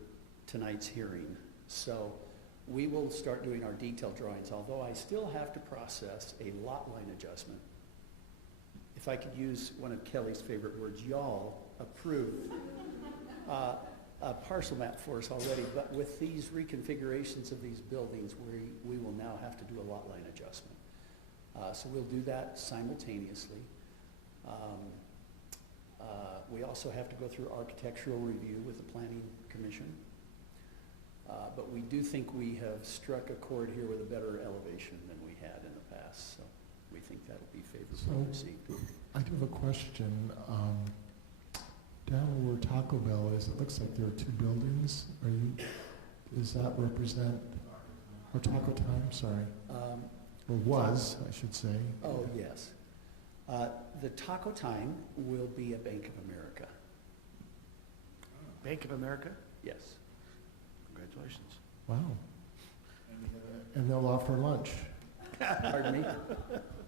tonight's hearing. So we will start doing our detailed drawings, although I still have to process a lot line adjustment. If I could use one of Kelly's favorite words, y'all approved a parcel map for us already, but with these reconfigurations of these buildings, we will now have to do a lot line adjustment. So we'll do that simultaneously. We also have to go through architectural review with the Planning Commission. But we do think we have struck a chord here with a better elevation than we had in the past. So we think that'll be favorably received. I do have a question. Down where Taco Bell is, it looks like there are two buildings. Does that represent, or Taco Time, sorry, or was, I should say? Oh, yes. The Taco Time will be a Bank of America. Bank of America? Yes. Congratulations. Wow. And they'll offer lunch. Pardon me?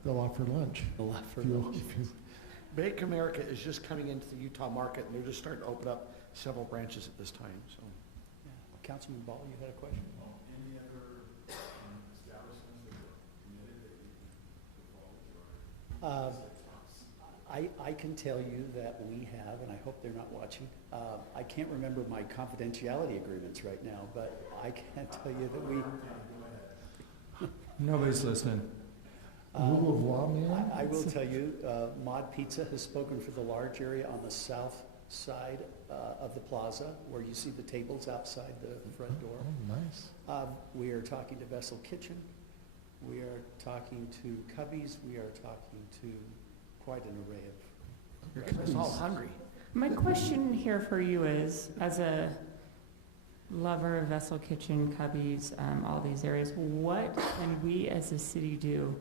They'll offer lunch. They'll offer If you- lunch. if you- Bank of America is just coming into the Utah market, and they're just starting to open up several branches at this time, so. Yeah. Councilman Ball, you had a question? Any other establishments that are committed that you I can tell you that we have, and I hope they're not watching, I can't remember my confidentiality agreements right now, but I can tell you that we, Nobody's listening. Rule of law, man? I will tell you, Mod Pizza has spoken for the large area on the south side of the plaza, where you see the tables outside the front door. Oh, nice. We are talking to Vessel Kitchen. We are talking to Cubby's. We are talking to quite an array of. It's all hungry. My question here for you is, as a lover of Vessel Kitchen, Cubby's, all these areas, what can we as a city do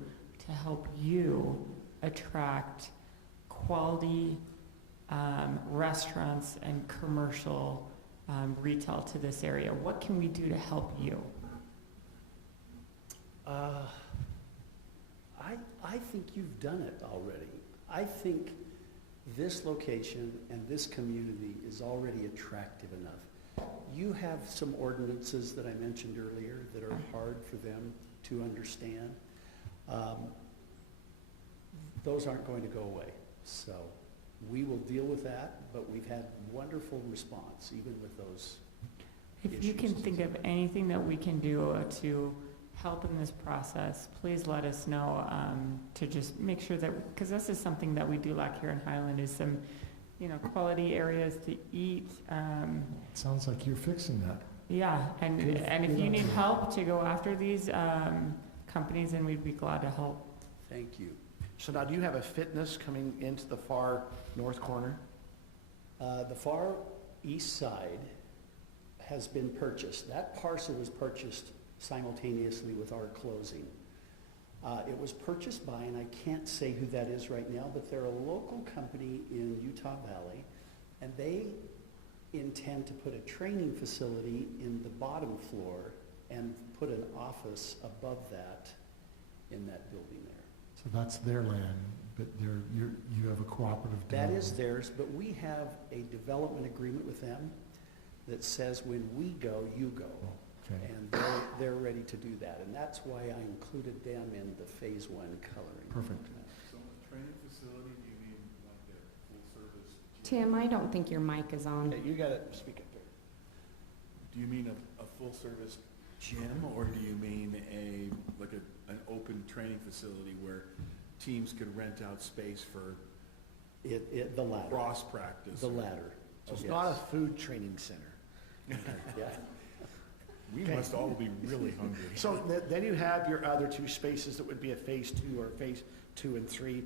to help you attract quality restaurants and commercial retail to this area? What can we do to help you? I think you've done it already. I think this location and this community is already attractive enough. You have some ordinances that I mentioned earlier that are hard for them to understand. Those aren't going to go away. So we will deal with that, but we've had wonderful response even with those If you can think of anything that we can do to help in this process, please let us know, to just make sure that, because this is something that we do lack here in Highland, is some, quality areas to eat. Sounds like you're fixing that. Yeah, and if you need help to go after these companies, then we'd be glad to help. Thank you. So now, do you have a fitness coming into the far north corner? The far east side has been purchased. That parcel was purchased simultaneously with our closing. It was purchased by, and I can't say who that is right now, but they're a local company in Utah Valley, and they intend to put a training facility in the bottom floor and put an office above that in that building there. So that's their land, but you have a cooperative That deal. is theirs, but we have a development agreement with them that says when we go, you go. Okay. And they're ready to do that, and that's why I included them in the phase one coloring. Perfect. So a training facility, do you mean like a full-service? Tim, I don't think your mic is on. Okay, you got to speak up there. Do you mean a full-service gym, or do you mean an open training facility where teams could rent out space for The latter. cross practice? The latter. So it's Yes. not a food training center. Yeah. We Okay. must all be really hungry. So then you have your other two spaces that would be a phase 2 or phase 2 and 3.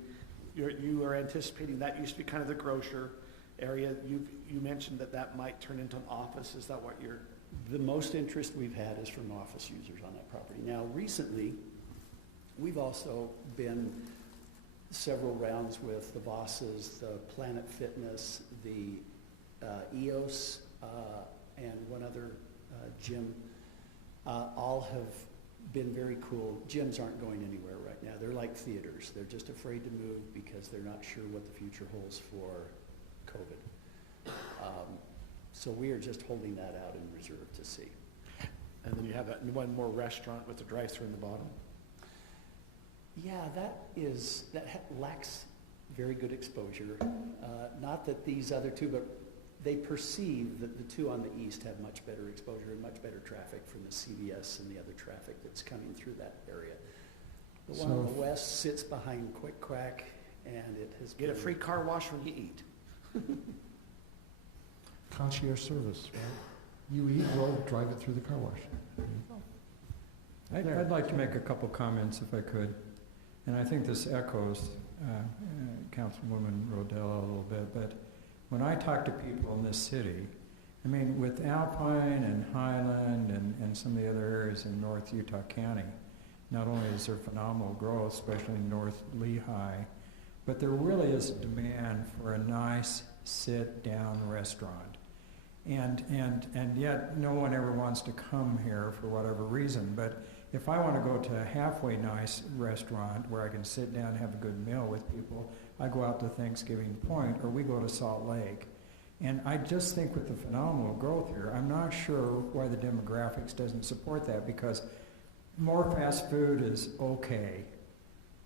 You are anticipating that used to be kind of the grocer area. You mentioned that might turn into an office. Is that what you're? The most interest we've had is from office users on that property. Now, recently, we've also been several rounds with the Vosses, the Planet Fitness, the EOS, and one other gym. All have been very cool. Gyms aren't going anywhere right now. They're like theaters. They're just afraid to move because they're not sure what the future holds for COVID. So we are just holding that out in reserve to see. And then you have that one more restaurant with the drive-through in the bottom. Yeah, that lacks very good exposure. Not that these other two, but they perceive that the two on the east have much better exposure and much better traffic from the CVS and the other traffic that's coming through that area. The one on the west sits behind Quick Quack, and it has Get a been- free car wash when you eat. Concierge service, right? You eat, we'll drive it through the car wash. I'd like to make a couple comments if I could. And I think this echoes Councilwoman Rodella a little bit, but when I talk to people in this city, I mean, with Alpine and Highland and some of the other areas in North Utah County, not only is there phenomenal growth, especially in North Lehigh, but there really is a demand for a nice sit-down restaurant. And yet no one ever wants to come here for whatever reason. But if I want to go to a halfway nice restaurant where I can sit down and have a good meal with people, I go out to Thanksgiving Point or we go to Salt Lake. And I just think with the phenomenal growth here, I'm not sure why the demographics doesn't support that, because more fast food is okay,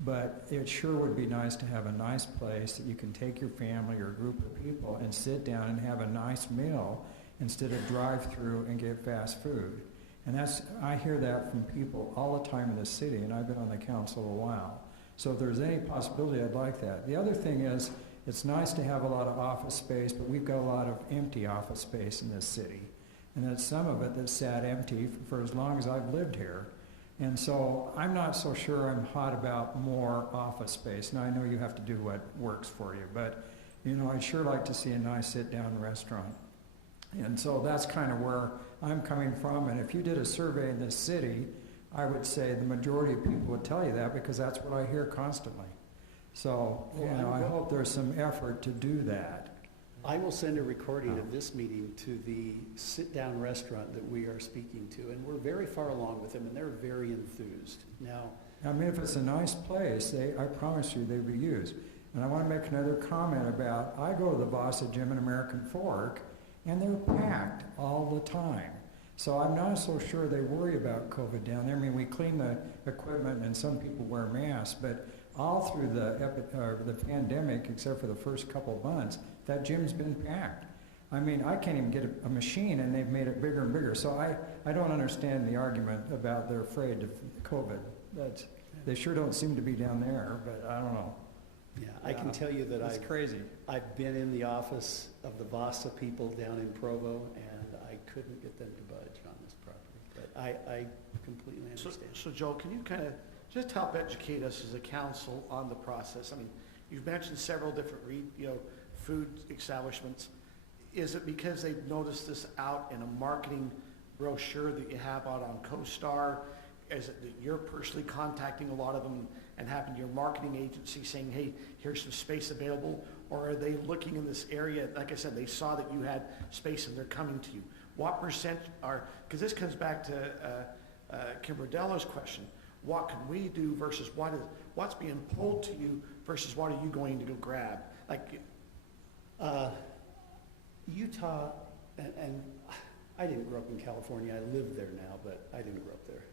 but it sure would be nice to have a nice place that you can take your family or a group of people and sit down and have a nice meal instead of drive through and get fast food. And I hear that from people all the time in the city, and I've been on the council a while. So if there's any possibility, I'd like that. The other thing is, it's nice to have a lot of office space, but we've got a lot of empty office space in this city. And that's some of it that's sat empty for as long as I've lived here. And so I'm not so sure I'm hot about more office space. Now I know you have to do what works for you, but you know, I'd sure like to see a nice sit-down restaurant. And so that's kind of where I'm coming from. And if you did a survey in this city, I would say the majority of people would tell you that, because that's what I hear constantly. So, you know, I hope there's some effort to do that. I will send a recording of this meeting to the sit-down restaurant that we are speaking to, and we're very far along with them, and they're very enthused. Now, I mean, if it's a nice place, I promise you they will be used. And I want to make another comment about, I go to the Vasa Gym in American Fork, and they're packed all the time. So I'm not so sure they worry about COVID down there. I mean, we clean the equipment and some people wear masks, but all through the pandemic, except for the first couple of months, that gym's been packed. I mean, I can't even get a machine, and they've made it bigger and bigger. So I don't understand the argument about they're afraid of COVID. They sure don't seem to be down there, but I don't know. Yeah, I can tell you that it's crazy. I've been in the office of the Vasa people down in Provo, and I couldn't get them to budge on this property. But I completely understand. So Joe, can you kind of just help educate us as a council on the process? I mean, you've mentioned several different food establishments. Is it because they've noticed this out in a marketing brochure that you have out on CoStar? Is it that you're personally contacting a lot of them and having your marketing agency saying, hey, here's some space available? Or are they looking in this area, like I said, they saw that you had space and they're coming to you? What percent are, because this comes back to Kim Rodella's question, what can we do versus what's being pulled to you versus what are you going to go grab? Like Utah, and I didn't grow up in California. I live there now, but I didn't grow up there.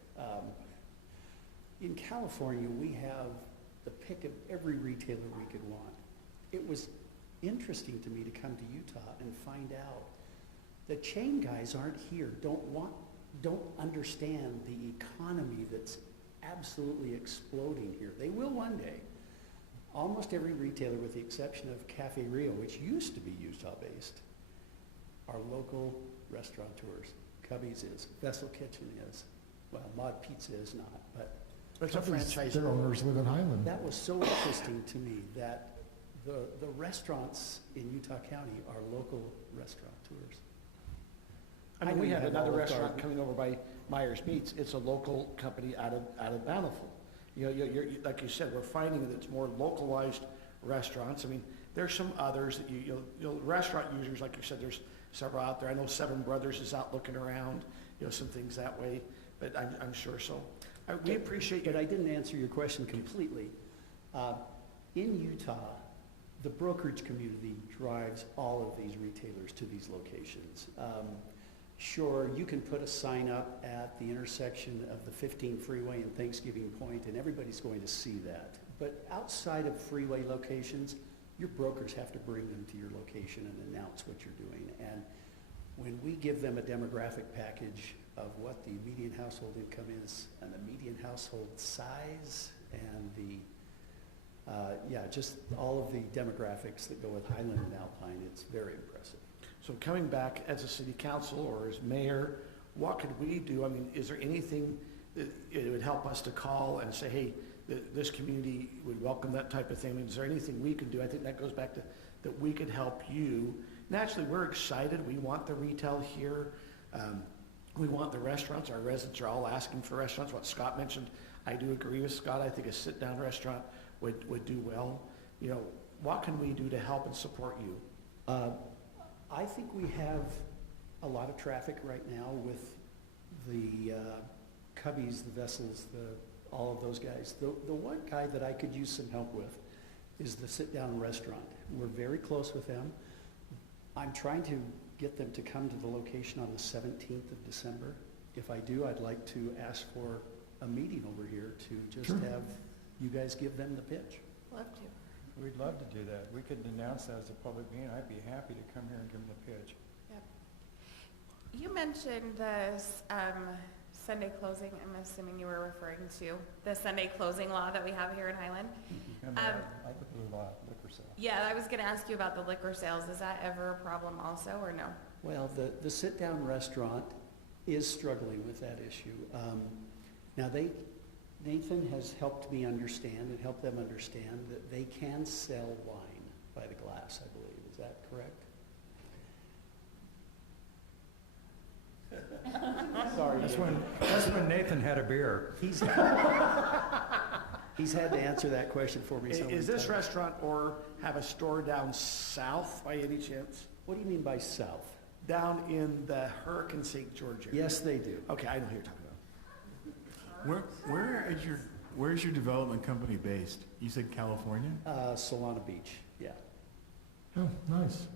In California, we have the pick of every retailer we could want. It was interesting to me to come to Utah and find out the chain guys aren't here, don't understand the economy that's absolutely exploding here. They will one day. Almost every retailer, with the exception of Cafe Rio, which used to be Utah-based, are local restaurateurs. Cubby's is, Vessel Kitchen is, well, Mod Pizza is not, but it's a franchise. Their owners live in Highland. that was so interesting to me that the restaurants in Utah County are local restaurateurs. I mean, we didn't had have another Olive restaurant Garden. coming over by Myers Meats. It's a local company out of Bountiful. You're, like you said, we're finding that it's more localized restaurants. I mean, there's some others that restaurant users, like you said, there's several out there. I know Seven Brothers is out looking around, some things that way, but I'm sure so. We appreciate you. But I didn't answer your question completely. In Utah, the brokerage community drives all of these retailers to these locations. Sure, you can put a sign up at the intersection of the 15 freeway and Thanksgiving Point, and everybody's going to see that. But outside of freeway locations, your brokers have to bring them to your location and announce what you're doing. And when we give them a demographic package of what the median household income is and the median household size and the just all of the demographics that go with Highland and Alpine, it's very impressive. So coming back as a city council or as mayor, what could we do? I mean, is there anything that it would help us to call and say, hey, this community would welcome that type of thing. I mean, is there anything we could do? I think that goes back to that we could help you. Naturally, we're excited. We want the retail here. We want the restaurants. Our residents are all asking for restaurants. What Scott mentioned, I do agree with Scott. I think a sit-down restaurant would do well. You know, what can we do to help and support you? I think we have a lot of traffic right now with the Cubbies, the Vessels, all of those guys. The one guy that I could use some help with is the sit-down restaurant. We're very close with them. I'm trying to get them to come to the location on the 17th of December. If I do, I'd like to ask for a meeting over here to just have you guys give them the pitch. Love to. We'd love to do that. We could announce that as a public meeting. I'd be happy to come here and give them the pitch. Yep. You mentioned the Sunday closing. I'm assuming you were referring to the Sunday closing law that we have here in Highland. And like the blue law, liquor sale. Yeah, I was going to ask you about the liquor sales. Is that ever a problem also, or no? Well, the sit-down restaurant is struggling with that issue. Now, Nathan has helped me understand and helped them understand that they can sell wine by the glass, I believe. Is that correct? Sorry. That's when Nathan had a beer. He's had to answer that question for me so many Is this times. restaurant or have a store down south by any chance? What do you mean by south? Down in the Hurricane St. George area? Yes, they do. Okay, I know who you're talking about. Where is your development company based? You said California? Solana Beach, yeah, Oh, nice.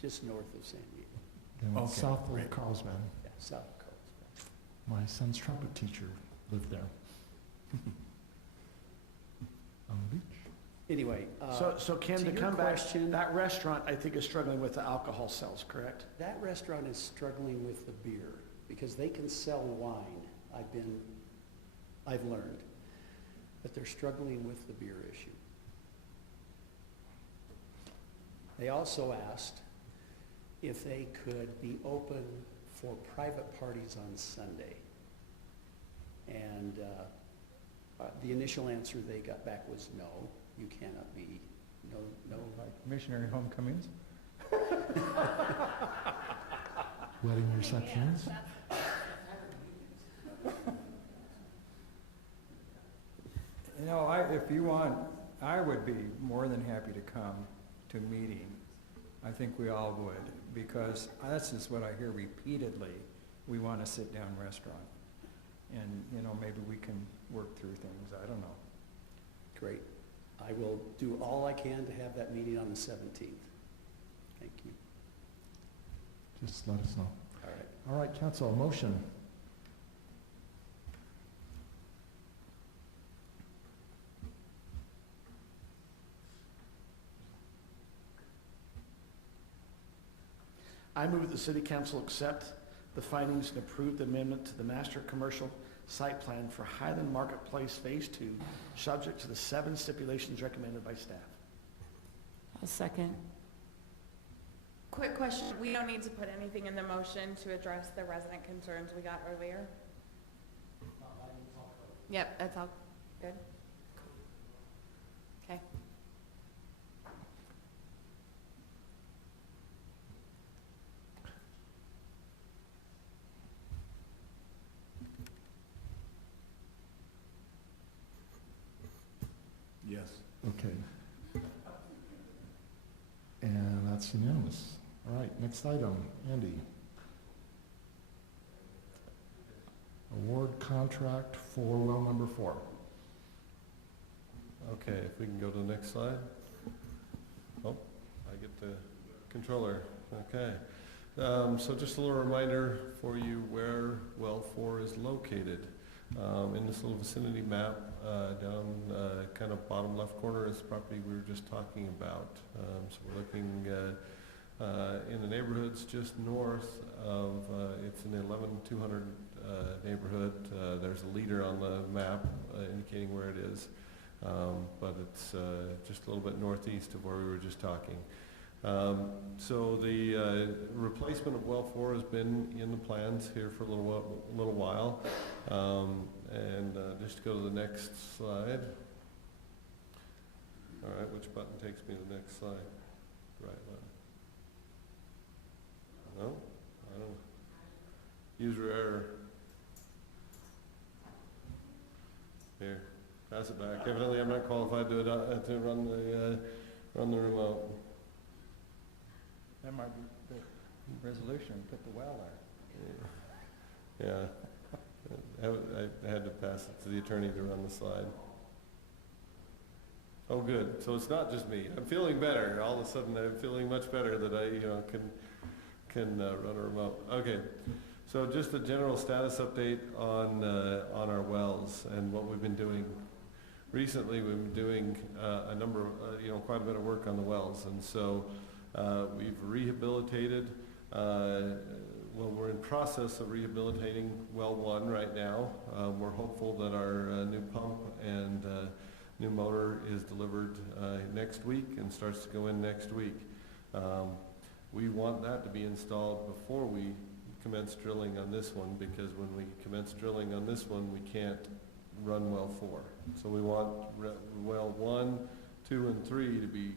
just north of San Diego. And Okay, south of right. Carlsbad. Yeah, south of Carlsbad. My son's trumpet teacher lived there. On the beach. Anyway, So Ken, to to your come back, question- that restaurant, I think, is struggling with the alcohol sales, correct? that restaurant is struggling with the beer because they can sell wine. I've learned, but they're struggling with the beer issue. They also asked if they could be open for private parties on Sunday. And the initial answer they got back was no, you cannot be, no. Like missionary homecomings. Wedding receptions. You know, if you want, I would be more than happy to come to a meeting. I think we all would, because this is what I hear repeatedly. We want a sit-down restaurant. And, you know, maybe we can work through things. I don't know. Great. I will do all I can to have that meeting on the 17th. Thank you. Just let us know. All right. All right, council, a motion. I move that the city council accept the findings and approve the amendment to the master commercial site plan for Highland Marketplace Phase 2, subject to the 7 stipulations recommended by staff. A second. Quick question, we don't need to put anything in the motion to address the resident concerns we got earlier? Yep, that's all good. Okay. Yes. Okay. And that's unanimous. All right, next item, Andy. Award contract for well number 4. Okay, if we can go to the next slide. Oh, I get the controller. Okay. So just a little reminder for you where well 4 is located. In this little vicinity map, down kind of bottom left corner is the property we were just talking about. So we're looking in the neighborhoods just north of, it's in the 11200 neighborhood. There's a leader on the map indicating where it is, but it's just a little bit northeast of where we were just talking. So the replacement of well 4 has been in the plans here for a little while. And just to go to the next slide. All right, which button takes me to the next slide? Right button. No? I don't know. User error. Here, pass it back. Evidently, I'm not qualified to run the remote. That might be the resolution, put the well there. Yeah. I had to pass it to the attorney to run the slide. Oh, good. So it's not just me. I'm feeling better. All of a sudden, I'm feeling much better that I, can run a remote. Okay. So just a general status update on our wells and what we've been doing. Recently, we've been doing a number of, quite a bit of work on the wells, and so we've rehabilitated. We're in process of rehabilitating well 1 right now. We're hopeful that our new pump and new motor is delivered next week and starts to go in next week. We want that to be installed before we commence drilling on this one, because when we commence drilling on this one, we can't run well 4. So we want well 1, 2, and 3 to be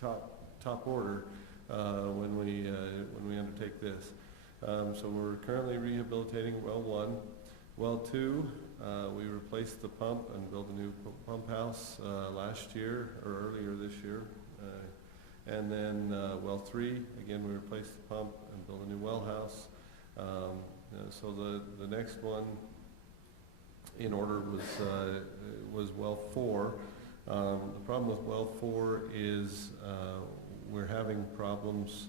top order when we undertake this. So we're currently rehabilitating well 1. Well 2, we replaced the pump and built a new pump house last year or earlier this year. And then well 3, again, we replaced the pump and built a new well house. So the next one in order was well 4. The problem with well 4 is we're having problems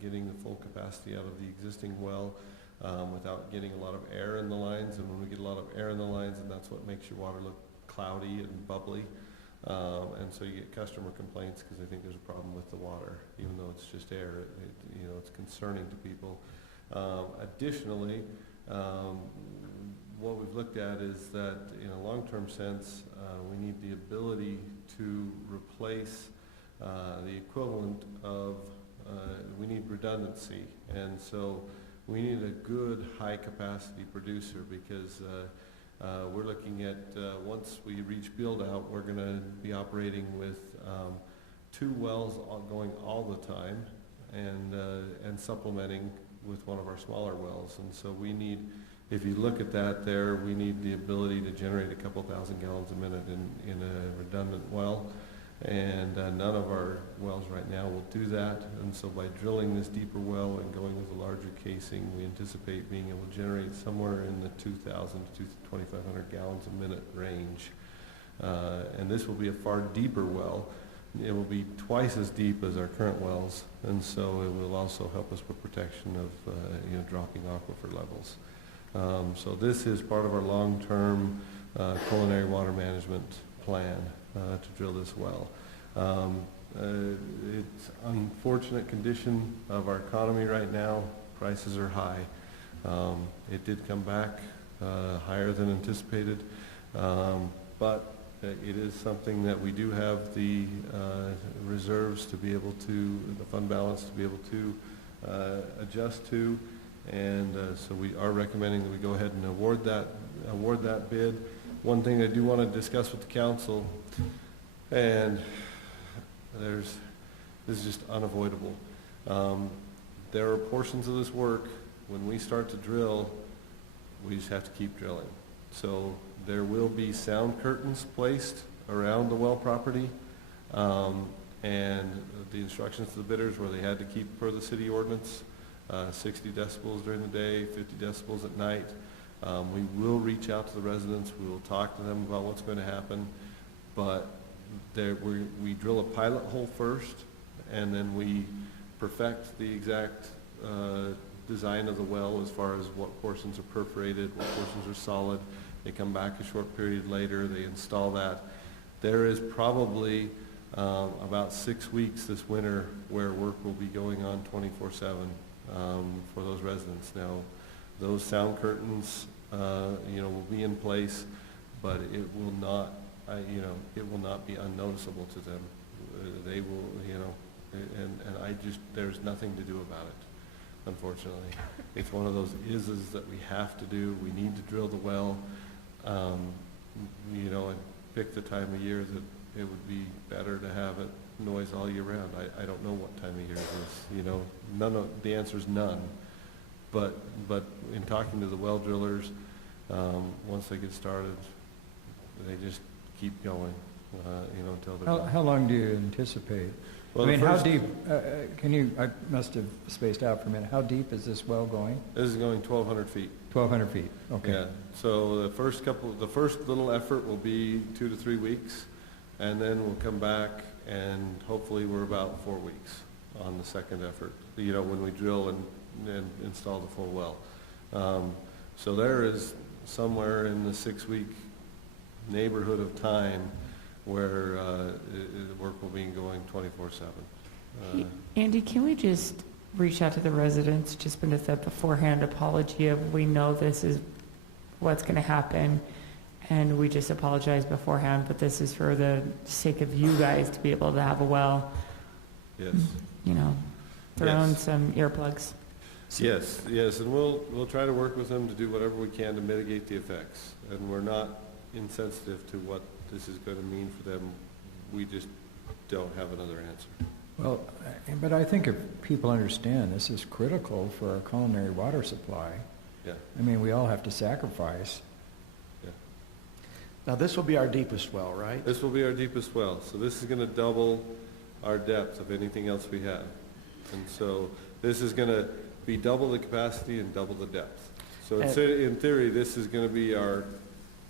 getting the full capacity out of the existing well without getting a lot of air in the lines. And when we get a lot of air in the lines, and that's what makes your water look cloudy and bubbly. And so you get customer complaints because they think there's a problem with the water, even though it's just air. It's concerning to people. Additionally, what we've looked at is that in a long-term sense, we need the ability to replace the equivalent of, we need redundancy. And so we need a good high-capacity producer, because we're looking at, once we reach build-out, we're going to be operating with 2 wells going all the time and supplementing with one of our smaller wells. And so we need, if you look at that there, we need the ability to generate a couple thousand gallons a minute in a redundant well. And none of our wells right now will do that. And so by drilling this deeper well and going with a larger casing, we anticipate being able to generate somewhere in the 2,000 to 2,500 gallons a minute range. And this will be a far deeper well. It will be twice as deep as our current wells, and so it will also help us with protection of dropping aquifer levels. So this is part of our long-term culinary water management plan to drill this well. It's unfortunate condition of our economy right now. Prices are high. It did come back higher than anticipated, but it is something that we do have the reserves to be able to, the fund balance to be able to adjust to, and so we are recommending that we go ahead and award that bid. One thing I do want to discuss with the council, and this is just unavoidable. There are portions of this work, when we start to drill, we just have to keep drilling. So there will be sound curtains placed around the well property, and the instructions to the bidders where they had to keep, per the city ordinance, 60 decibels during the day, 50 decibels at night. We will reach out to the residents. We will talk to them about what's going to happen, but we drill a pilot hole first, and then we perfect the exact design of the well as far as what portions are perforated, what portions are solid. They come back a short period later, they install that. There is probably about 6 weeks this winter where work will be going on 24/7 for those residents. Now, those sound curtains, will be in place, but it will not, it will not be unnoticeable to them. They will, and there's nothing to do about it, unfortunately. It's one of those ises that we have to do. We need to drill the well. And pick the time of year that it would be better to have it noise all year round. I don't know what time of year it is, you know, the answer is none. But in talking to the well drillers, once they get started, they just keep going, you know, until they're done. How long do you anticipate? Well, I mean, the how first- deep, I must have spaced out for a minute. How deep is this well going? This is going 1,200 feet. 1,200 feet, okay. Yeah, so the first little effort will be 2 to 3 weeks, and then we'll come back, and hopefully we're about 4 weeks on the second effort, you know, when we drill and install the full well. So there is somewhere in the 6-week neighborhood of time where the work will be going 24/7. Andy, can we just reach out to the residents, just with that beforehand apology of, we know this is what's going to happen, and we just apologize beforehand, but this is for the sake of you guys to be able to have a well. Yes. You know, throw Yes. in some earplugs. Yes, and we'll try to work with them to do whatever we can to mitigate the effects. And we're not insensitive to what this is going to mean for them. We just don't have another answer. Well, but I think if people understand this is critical for our culinary water supply. Yeah. I mean, we all have to sacrifice. Yeah. Now, this will be our deepest well, right? This will be our deepest well. So this is going to double our depth of anything else we have. And so this is going to be double the capacity and double the depth. So in theory, this is going to be our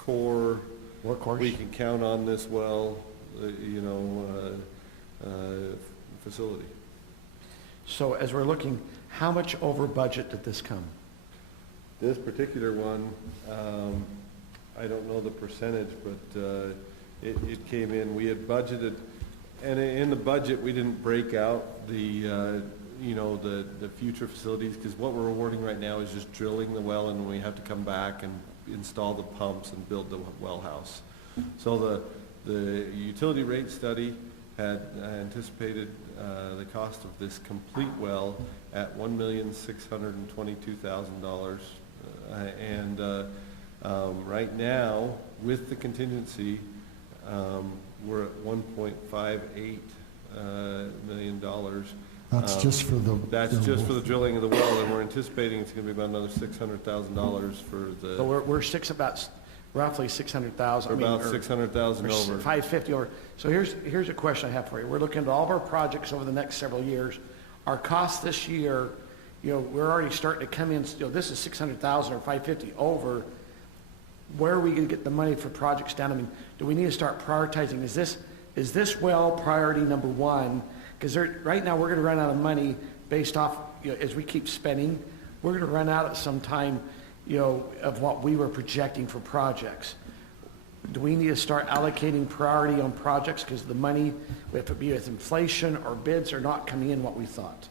core workhorse. We can count on this well, you know, facility. So as we're looking, how much over budget did this come? This particular one, I don't know the percentage, but it came in. We had budgeted, and in the budget we didn't break out the you know, the future facilities, because what we're awarding right now is just drilling the well, and we have to come back and install the pumps and build the well house. So the utility rate study had anticipated the cost of this complete well at $1,622,000, and right now, with the contingency, we're at $1.58 million. That's just for the... That's just for the drilling of the well, and we're anticipating it's going to be about another $600,000 for the... So we're roughly 600,000. About 600,000 over. 550 over. So here's a question I have for you. We're looking at all of our projects over the next several years. Our costs this year, you know, we're already starting to come in, you know, this is 600,000 or 550 over. Where are we going to get the money for projects down? I mean, do we need to start prioritizing? Is this well priority number one? Because right now we're going to run out of money based off, you know, as we keep spending, we're going to run out at some time, you know, of what we were projecting for projects. Do we need to start allocating priority on projects because the money, if it be with inflation or bids, are not coming in what we thought?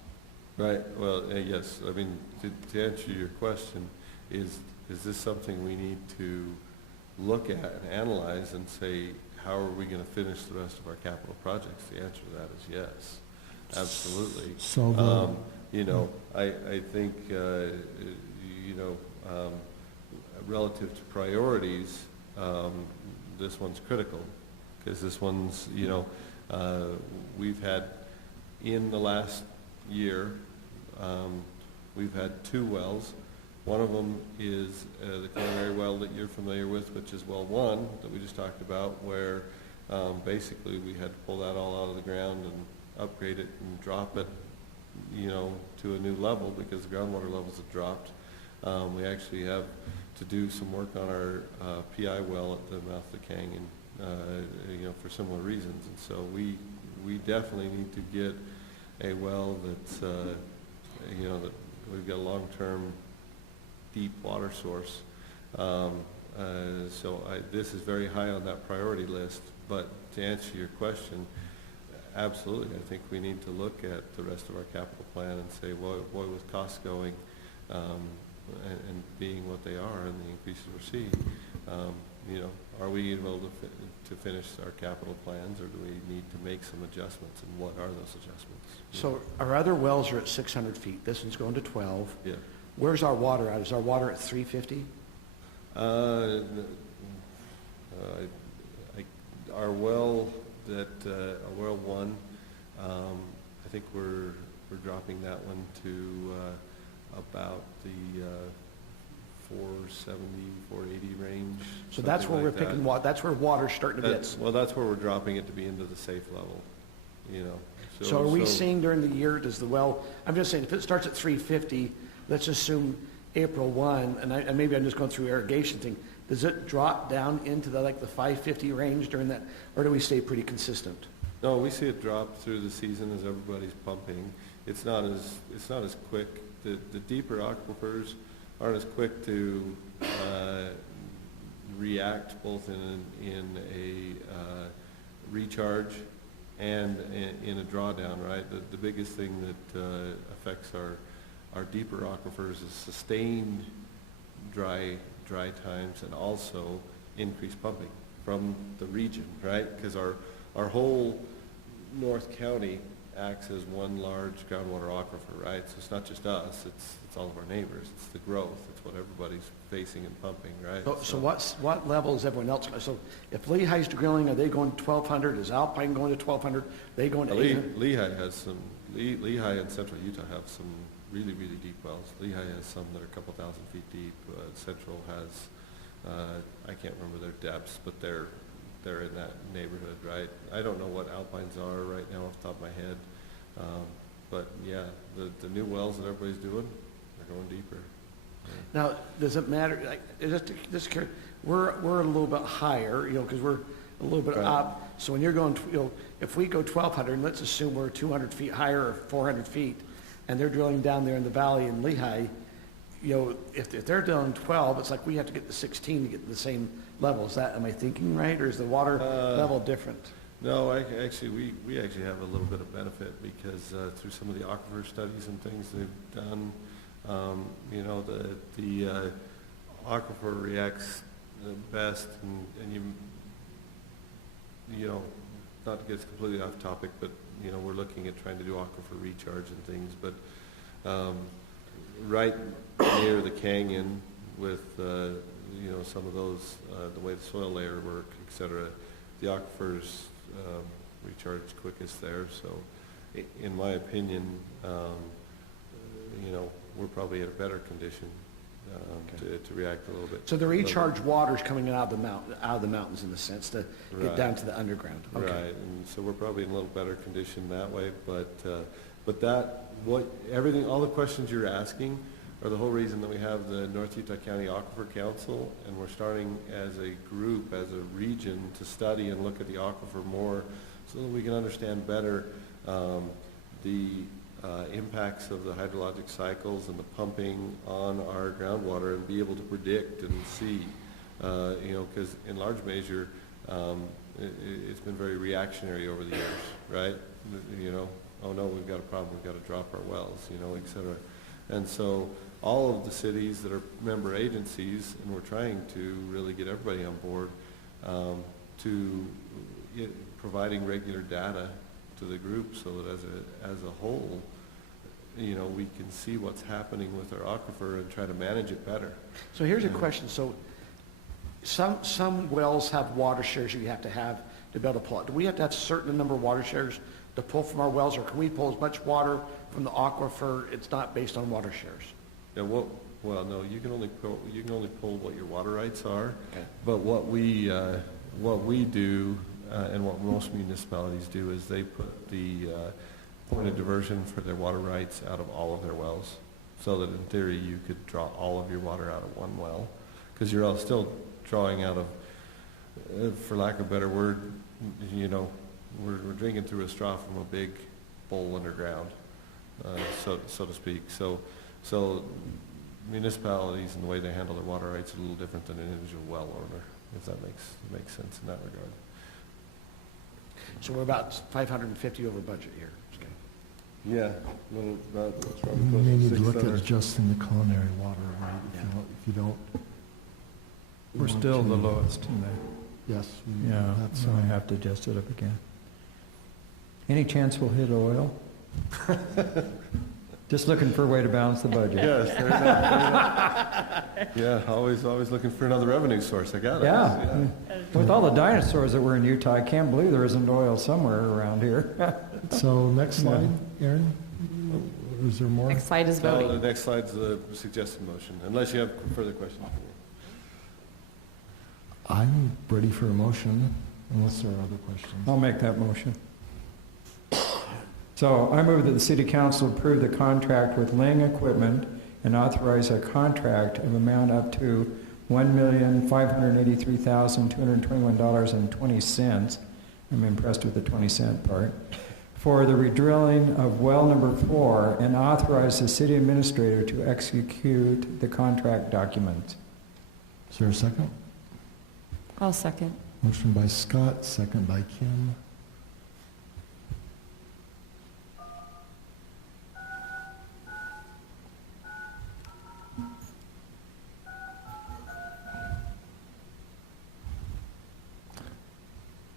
Right. Well, yes. I mean, to answer your question, is this something we need to look at and analyze and say, how are we going to finish the rest of our capital projects? The answer to that is yes, absolutely. So you know, I think you know, relative to priorities, this one's critical, because this one's, you know, we've had in the last year, we've had 2 wells. One of them is the culinary well that you're familiar with, which is well 1 that we just talked about, where basically we had to pull that all out of the ground and upgrade it and drop it, you know, to a new level because the groundwater levels have dropped. We actually have to do some work on our PI well at the mouth of the canyon, you know, for similar reasons. And so we definitely need to get a well that's, you know, that we've got a long-term deep water source. So this is very high on that priority list. But to answer your question, absolutely, I think we need to look at the rest of our capital plan and say, boy, with costs going and being what they are and the increases we're seeing, you know, are we able to finish our capital plans, or do we need to make some adjustments, and what are those adjustments? So our other wells are at 600 feet. This one's going to 12. Yeah. Where's our water at? Is our water at 350? Our well oil one, I think we're dropping that one to about the 470, 480 range. So that's where something we're like picking that. that's where water's starting to get. Well, that's where we're dropping it to be into the safe level, you know. So are we seeing during the year, does the well, I'm just saying, if it starts at 350, let's assume April 1, and maybe I'm just going through irrigation thing, does it drop down into the 550 range during that, or do we stay pretty consistent? No, we see it drop through the season as everybody's pumping. It's not as quick. The deeper aquifers aren't as quick to react both in a recharge and in a drawdown, right? The biggest thing that affects our deeper aquifers is sustained dry times and also increased pumping from the region, right? Because our whole North County acts as one large groundwater aquifer, right? So it's not just us, it's all of our neighbors, it's the growth, it's what everybody's facing and pumping, right? So what level is everyone else? So if Lehigh's drilling, are they going 1,200? Is Alpine going to 1,200? They going to 800? Lehigh has some, Lehigh and Central Utah have some really, really deep wells. Lehigh has some that are a couple thousand feet deep. Central has, I can't remember their depths, but they're in that neighborhood, right? I don't know what Alpines are right now off the top of my head. But yeah, the new wells that everybody's doing, they're going deeper. Now, does it matter, we're a little bit higher, because we're a little bit up. So when you're going, if we go 1,200, and let's assume we're 200 feet higher or 400 feet, and they're drilling down there in the valley in Lehigh, if they're drilling 12, it's like we have to get to 16 to get to the same level. Am I thinking right, or is the water level different? No, we actually have a little bit of benefit because through some of the aquifer studies and things they've done, the aquifer reacts the best, and not to get us completely off topic, but we're looking at trying to do aquifer recharge and things, but right near the canyon with some of those, the way the soil layer work, et cetera, the aquifers recharge quickest there. So in my opinion, we're probably at a better condition to react a little bit. So the recharge water's coming out of the mountains in the sense to get down to the underground. Okay. Right, and so we're probably in a little better condition that way, but all the questions you're asking are the whole reason that we have the North Utah County Aquifer Council, and we're starting as a group, as a region, to study and look at the aquifer more so that we can understand better the impacts of the hydrologic cycles and the pumping on our groundwater, and be able to predict and see, because in large measure, it's been very reactionary over the years, right? Oh no, we've got a problem, we've got to drop our wells, et cetera. And so all of the cities that are member agencies, and we're trying to really get everybody on board to providing regular data to the group, so that as a whole, we can see what's happening with our aquifer and try to manage it better. So here's a question. So some wells have water shares you have to be able to pull it. Do we have to have a certain number of water shares to pull from our wells, or can we pull as much water from the aquifer? It's not based on water shares. Yeah, well, no, you can only pull what your water rights are. Okay. But what we do, and what most municipalities do, is they put the point of diversion for their water rights out of all of their wells, so that in theory you could draw all of your water out of one well, because you're all still drawing out of, for lack of a better word, we're drinking through a straw from a big bowl underground, so to speak. So municipalities and the way they handle their water rights is a little different than an individual well owner, if that makes sense in that regard. So we're about 550 over budget here. Okay. Yeah, that's probably close to 600. You may need to look at adjusting the culinary water rate if you don't. We're still the lowest in there. Yes. Yeah, so I have to adjust it up again. Any chance we'll hit oil? Just looking for a way to balance the budget. Yes, there's that. Yeah, always looking for another revenue source. I got it. Yeah. With all the dinosaurs that were in Utah, I can't believe there isn't oil somewhere around here. So next slide, Aaron. Is there more? Next slide is voting. The next slide's the suggested motion, unless you have further questions. I'm ready for a motion, unless there are other questions. I'll make that motion. So I move that the City Council approve the contract with Ling Equipment and authorize a contract of amount up to $1,583,221.20. I'm impressed with the 20-cent part. For the redrilling of well number 4 and authorize the city administrator to execute the contract documents. Is there a second? I'll second. Motion by Scott, second by Kim.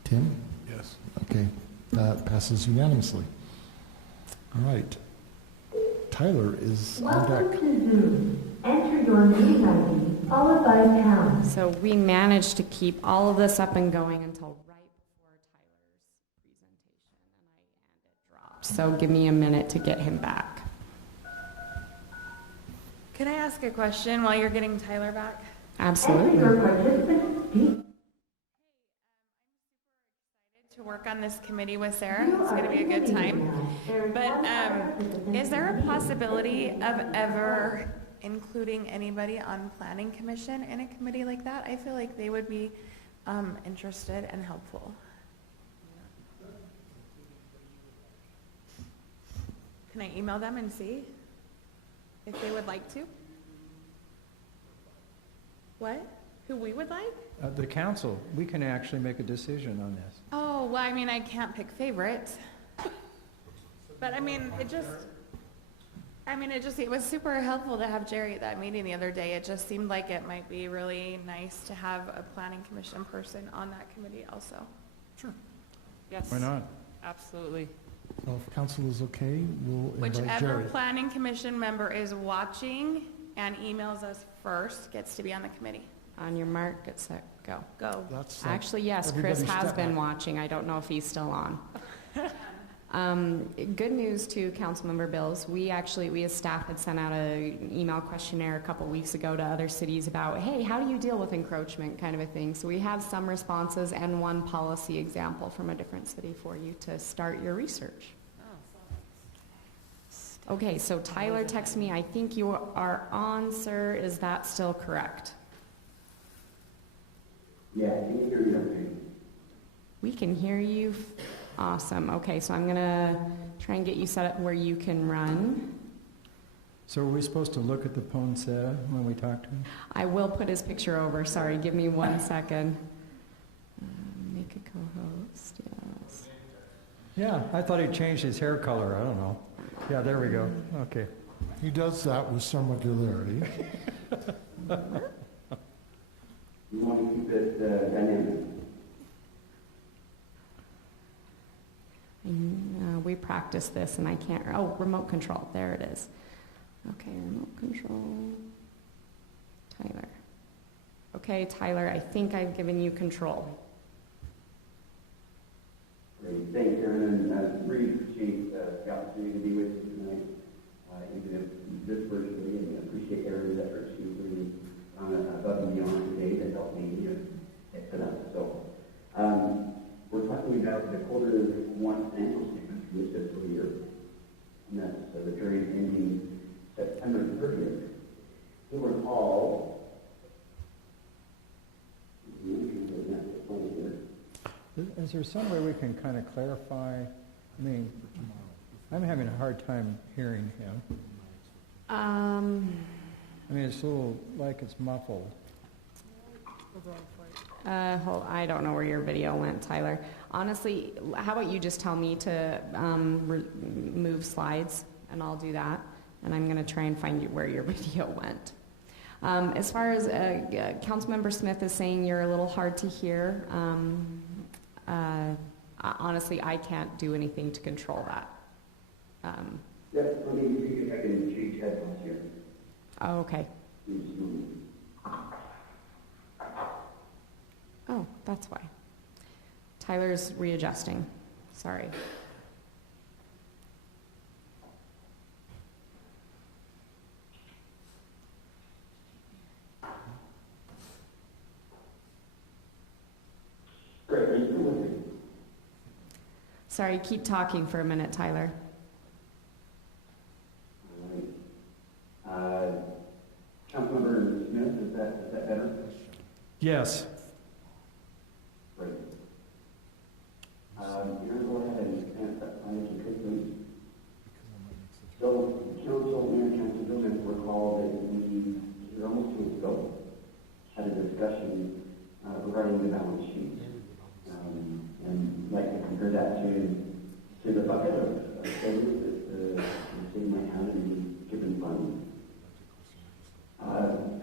Tim? Yes. Okay, that passes unanimously. All right. Tyler is on deck. Welcome to Zoom. Enter your meeting ID followed by pound. So we managed to keep all of this up and going until right before Tyler's presentation, and it dropped. So give me a minute to get him back. Can I ask a question while you're getting Tyler back? Absolutely. Enter your participant speak. To work on this committee with Sarah. It's going to be a good time. But is there a possibility of ever including anybody on planning commission in a committee like that? I feel like they would be interested and helpful. Can I email them and see if they would like to? What? Who we would like? The council, we can actually make a decision on this. Oh, well, I mean, I can't pick favorites. But I mean, it was super helpful to have Jerry at that meeting the other day. It just seemed like it might be really nice to have a planning commission person on that committee also. Sure. Yes. Why not? Absolutely. So if council is okay, we'll invite Whichever Jerry. planning commission member is watching and emails us first gets to be on the committee. On your mark, get set, go. Go. That's Actually, yes, Chris everybody's has step been back. watching. I don't know if he's still on. Good news to Councilmember Bills. We as staff had sent out an email questionnaire a couple weeks ago to other cities about, hey, how do you deal with encroachment kind of a thing. So we have some responses and one policy example from a different city for you to start your research. Okay, so Tyler texted me, I think you are on, sir. Is that still correct? Yeah, can you hear me okay? We can hear you. Awesome. Okay, so I'm going to try and get you set up where you can run. So are we supposed to look at the Poncetta when we talk to him? I will put his picture over. Sorry, give me 1 second. Make a co-host, yes. Yeah, I thought he changed his hair color. I don't know. Yeah, there we go. Okay. He does that with some regularity. You want to keep it dynamic? We practiced this and I can't, oh, remote control, there it is. Okay, remote control, Tyler. Okay, Tyler, I think I've given you control. Great, thanks, Aaron, and really appreciate the opportunity to be with you tonight, even if this virtually, and appreciate Aaron's efforts. She was really above and beyond today to help me get set up. So, we're talking about the Q1 financial statement for this fiscal year, and that's the period ending September 30th. You'll recall, Is there some way we can kind of clarify? I mean, I'm having a hard time hearing him. I mean, it's a little like it's muffled. I don't know where your video went, Tyler. Honestly, how about you just tell me to move slides, and I'll do that. And I'm going to try and find you where your video went. As far as Councilmember Smith is saying you're a little hard to hear, honestly, I can't do anything to control that. Yep, let me see if I can change headphones here. Oh, okay. Oh, that's why. Tyler's readjusting. Sorry. Great, are you still with me? Sorry, keep talking for a minute, Tyler. All right. Councilmember Smith, is that better? Yes. Great. You're going to go ahead and advance that plan if you could, please. So, Council, Mayor, Council, you'll recall that we, here almost 2 weeks ago, had a discussion regarding the balance sheet. And I'd like to compare that to the bucket of savings that the city might have in the given fund.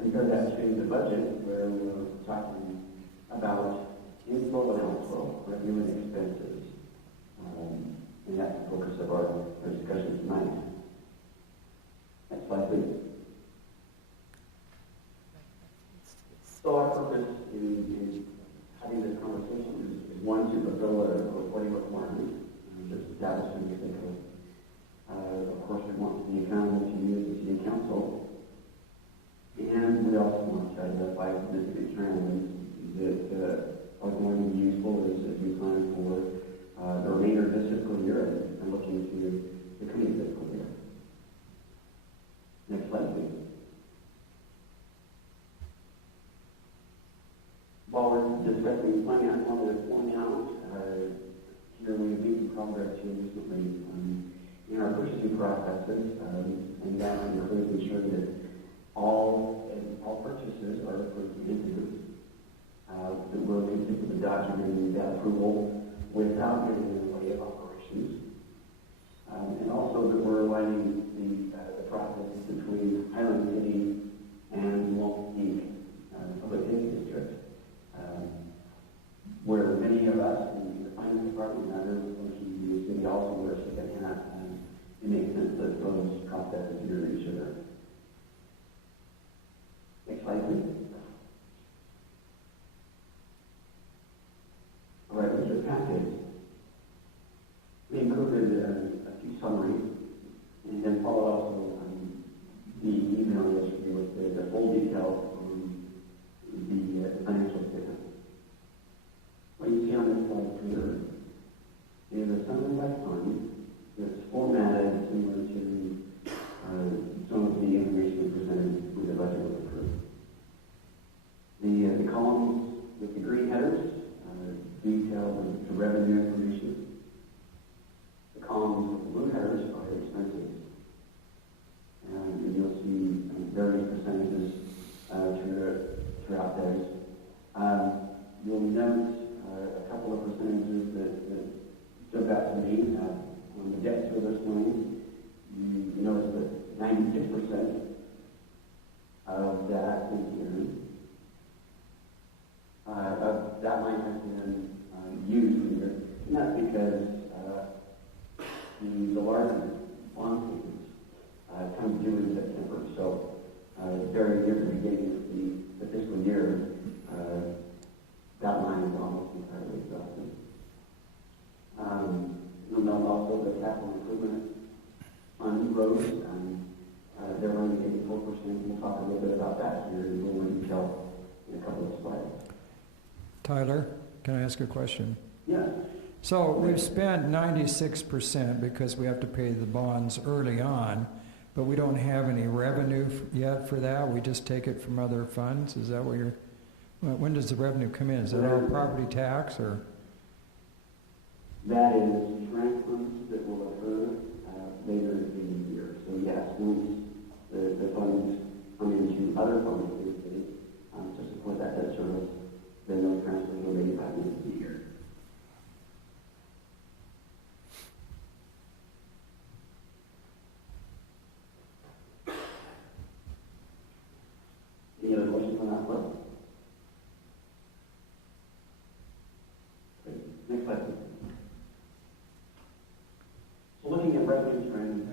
Compare that to the budget where we're talking about inflow and outflow, revenue and expenses. And that's the focus of our discussion tonight. Next slide, please. So our purpose in having this conversation is one, to fulfill a reporting requirement that's established in the city code. Of course, we want to be accountable to you as the city council. And we also want to identify significant trends that are going to be useful as we plan for the remainder of this fiscal year and looking to the coming fiscal year. Next slide, please. While we're discussing finance, I want to point out here we've made progress here recently in our purchasing processes, and that includes ensuring that all purchases are approved in advance. That we're consistently documenting that approval without getting in the way of operations. And also that we're aligning the processes between Highland City and Long Peak Public Safety District, where many of us in the finance department and other functions in the city also work together. It makes sense that those processes mirror each other. Next slide, please. All right, with your package, we included a few summaries, and then followed also the email yesterday with the full details on the financial statement. What you see on this slide here is a summary by fund that's formatted similar to some of the information presented with the budget was approved. The columns with the green headers detail the revenue information. The columns with the blue headers are expenses. And you'll see various percentages throughout those. You'll note a couple of percentages that stood out to me. On the debt service line, you notice that 96% of that is here. Of that line has been used here, and that's because the larger bond payments come due in September. So very near the beginning of the fiscal year, that line is almost entirely exhausted. You'll note also the capital improvement fund roads. They're only getting 4%. We'll talk a little bit about that here in a little more detail in a couple of slides. Tyler, can I ask a question? Yeah. So we've spent 96% because we have to pay the bonds early on, but we don't have any revenue yet for that. We just take it from other funds. Is that what you're? When does the revenue come in? Is that all property tax or? That is transfers that will occur later in the year. So yes, once the funds come into other funds in the city to support that debt service, then those transfers are made by the end of the year. Any other questions on that one? Okay. Next slide, please. So looking at revenue trends,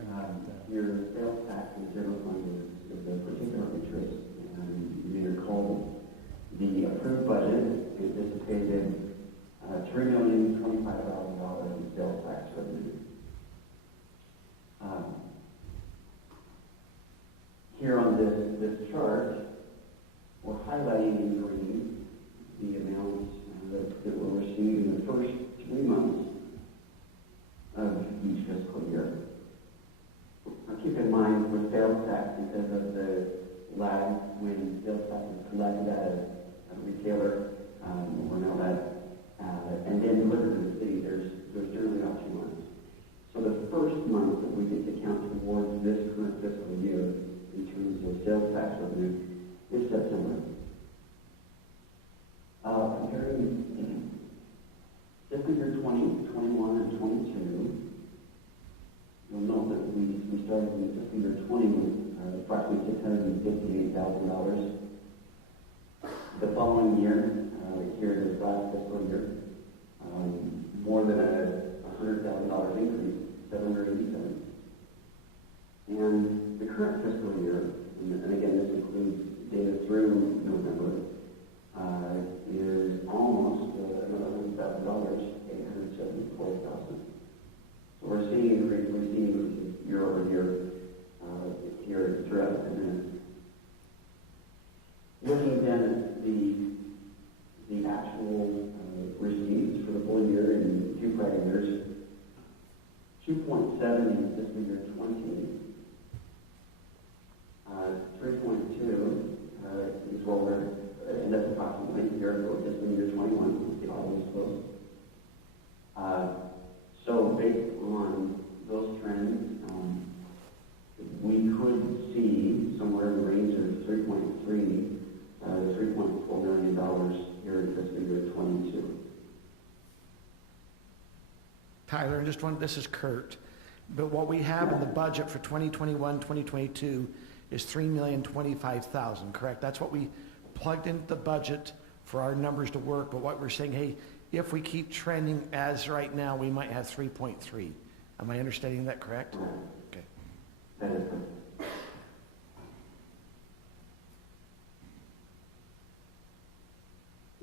anticipated $3,025,000 in sales tax revenue. Here on this chart, we're highlighting in green the amounts that were received in the first 3 months of each fiscal year. Now keep in mind with sales tax, because of the lag when sales tax is collected at a retailer, or now that, and then delivered to the city, there's generally not 2 months. So the first month that we get to count towards this current fiscal year in terms of sales tax revenue is September. Comparing fiscal year 20, 21, and 22, you'll note that we started in fiscal year 20 with approximately $658,000. The following year, here this last fiscal year, more than a $100,000 increase, $787,000. And the current fiscal year, and again this includes data through November, is almost another $100,000, $874,000. So we're seeing increases year over year here throughout the business. Looking then at the actual receipts for the full year in 2 prior years, 2.7 in fiscal year 20, 3.2 is what we're, and that's approximately a year ago, fiscal year 21, the audit was closed. So based on those trends, we could see somewhere in the range of $3.3 to $3.4 million here in fiscal year 22. Tyler, and this is Kurt, but what we have in the budget for 2021, 2022 is $3,025,000, correct? That's what we plugged into the budget for our numbers to work, but what we're saying, hey, if we keep trending as right now, we might have 3.3. Am I understanding that correct? Okay.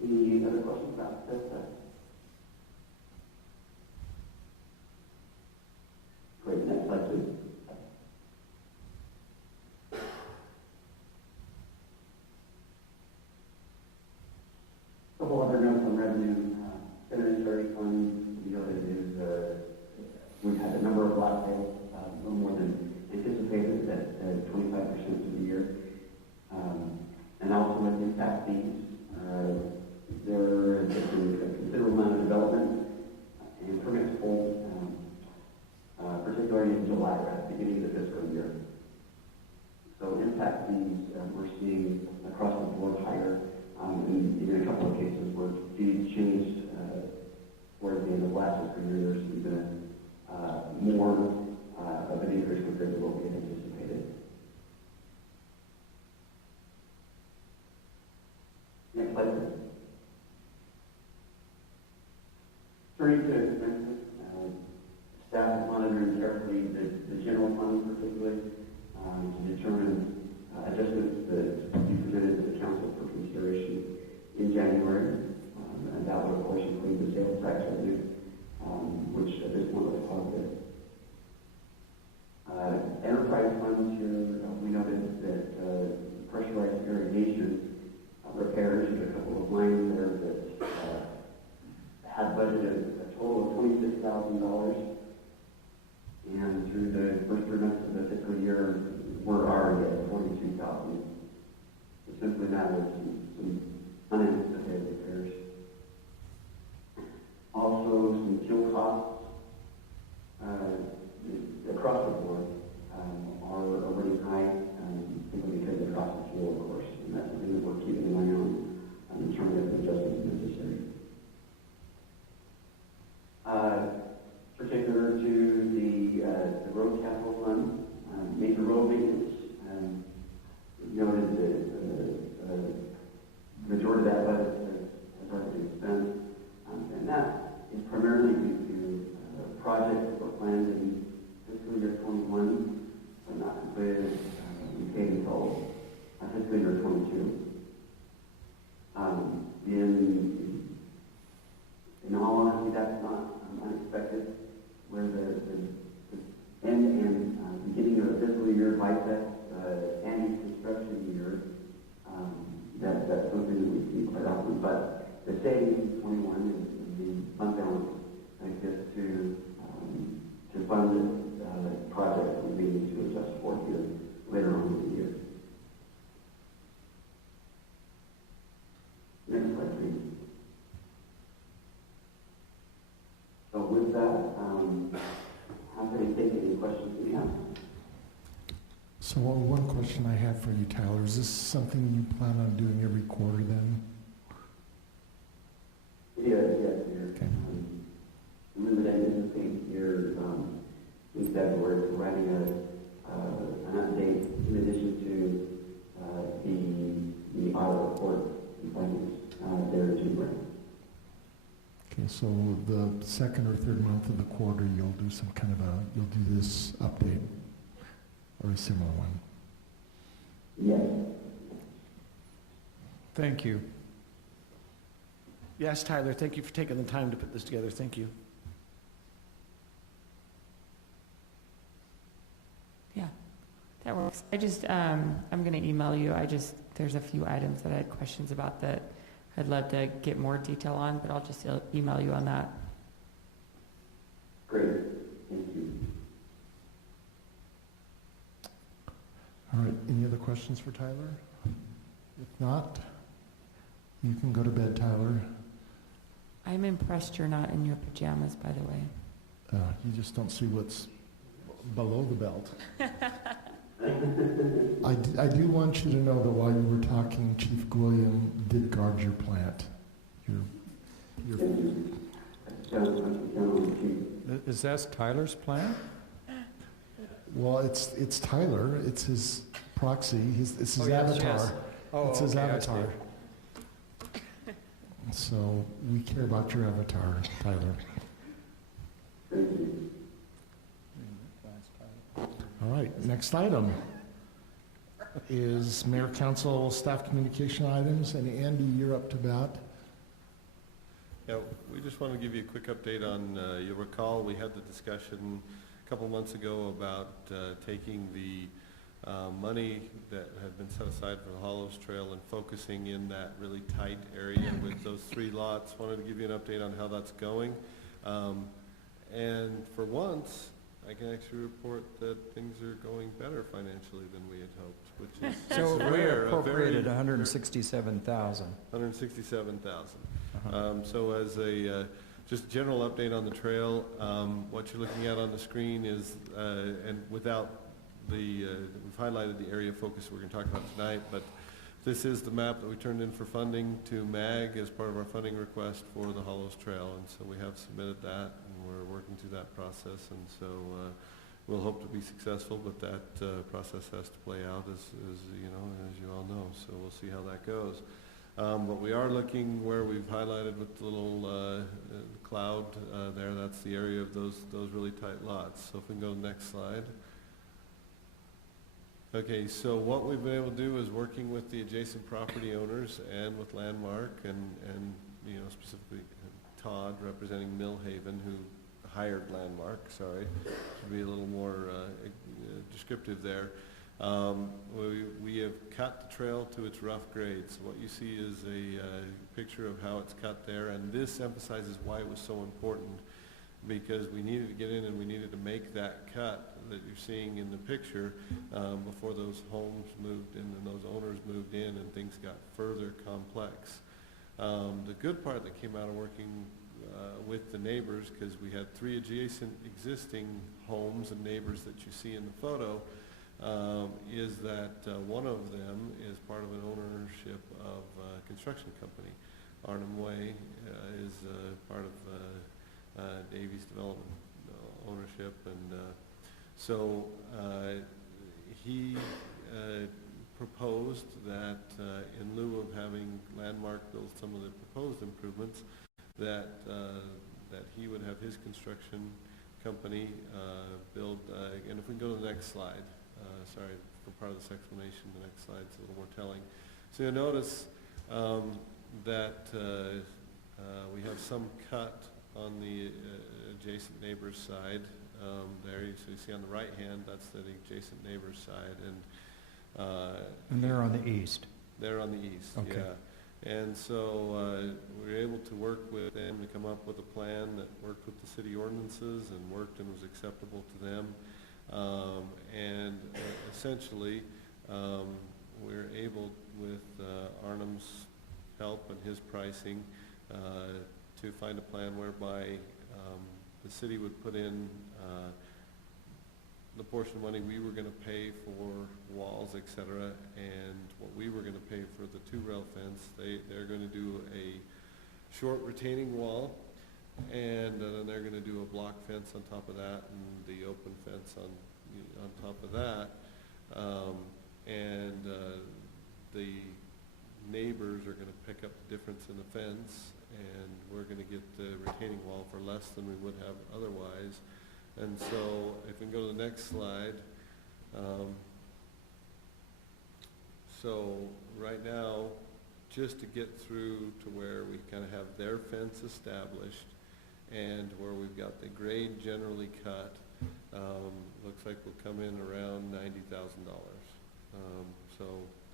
Any other questions about this? Great, next slide, please. A couple other notes on revenue. Cemetery fund, we know that it is, we've had a number of lot sales, a little more than anticipated at 25% of the year. And also with impact fees, there has been a considerable amount of development and permits pulled, particularly in July, right at the beginning of the fiscal year. So impact fees we're seeing across the board higher, in a couple of cases where fees changed towards the end of last fiscal year. There's even more of an increase compared to what we had anticipated. Next slide, please. Turning to expenses, staff is monitoring carefully the general fund particularly to determine adjustments that be presented to the council for consideration in January. And that would, of course, include the sales tax revenue, which at this point was positive. Enterprise funds here, we noted that pressurized irrigation repairs, a couple of lines there that had budgeted a total of $26,000, and through the first 3 months of the fiscal year, we're already at $42,000. So simply that was some unanticipated repairs. Also, some fuel costs across the board are running high, simply because of the cost of fuel, of course, and that's something that we're keeping an eye on and trying to make adjustments necessary. Particular to the road capital fund, major road maintenance, noted that the majority of that budget has already been spent, and that is primarily due to projects that were planned in fiscal year 21, but not completed and paid until fiscal year 22. In something that we see quite often. But the savings, 21, and the fund balance exists to fund this project that we need to adjust for here later on in the year. Next slide, please. So with that, I'm going to take any questions we have. So one question I have for you, Tyler, is this something you plan on doing every quarter then? Yes. Okay. Remember that business thing here in February, providing an update in addition to the audit report and findings there to bring. Okay, so the second or third month of the quarter, you'll do some kind of you'll do this update or a similar one. Yes. Thank you. Yes, Tyler, thank you for taking the time to put this together. Thank you. Yeah, that works. I just, I'm going to email you. There's a few items that I had questions about that I'd love to get more detail on, but I'll just email you on that. Great. Thank you. All right, any other questions for Tyler? If not, you can go to bed, Tyler. I'm impressed you're not in your pajamas, by the way. You just don't see what's below the belt. I do want you to know that while you were talking, Chief William did guard your plant. Is that Tyler's plant? Well, it's Tyler. It's his proxy. It's his yes, avatar. yes. Oh, it's his okay, avatar. So we care about your avatar, Tyler. All right, next item is Mayor Council staff communication items, and Andy, you're up to bat. Yeah, we just want to give you a quick update on, you'll recall we had the discussion a couple months ago about taking the money that had been set aside for the Hollows Trail and focusing in that really tight area with those 3 lots. Wanted to give you an update on how that's going. And for once, I can actually report that things are going better financially than we had hoped, which is So rare. we appropriated $167,000. $167,000. So as a just general update on the trail, what you're looking at on the screen is, and without we've highlighted the area of focus we're going to talk about tonight, but this is the map that we turned in for funding to MAG as part of our funding request for the Hollows Trail, and so we have submitted that, and we're working through that process, and so we'll hope to be successful, but that process has to play out as you all know, so we'll see how that goes. But we are looking where we've highlighted with the little cloud there, that's the area of those really tight lots. So if we can go to the next slide. Okay, so what we've been able to do is working with the adjacent property owners and with Landmark and specifically Todd representing Millhaven, who hired Landmark, sorry, to be a little more descriptive there. We have cut the trail to its rough grade. So what you see is a picture of how it's cut there, and this emphasizes why it was so important, because we needed to get in and we needed to make that cut that you're seeing in the picture before those homes moved in and those owners moved in and things got further complex. The good part that came out of working with the neighbors, because we had 3 adjacent existing homes and neighbors that you see in the photo, is that one of them is part of an ownership of a construction company. Arnhem Way is part of Davies Development ownership, and so he proposed that in lieu of having Landmark build some of the proposed improvements, that he would have his construction company build, and if we can go to the next slide, sorry for part of this explanation, the next slide's a little more telling. So you'll notice that we have some cut on the adjacent neighbor's side there. So you see on the right hand, that's the adjacent neighbor's side, and they're on the east. They're on the east, okay. Yeah. And so we were able to work with them to come up with a plan that worked with the city ordinances and worked and was acceptable to them. Essentially, we're able, with Arnhem's help and his pricing, to find a plan whereby the city would put in the portion of money we were going to pay for walls, et cetera, and what we were going to pay for the 2-rail fence. They're going to do a short retaining wall, and then they're going to do a block fence on top of that, and the open fence on top of that. The neighbors are going to pick up the difference in the fence, and we're going to get the retaining wall for less than we would have otherwise. And so if we can go to the next slide. So right now, just to get through to where we kind of have their fence established and where we've got the grade generally cut, looks like we'll come in around $90,000. So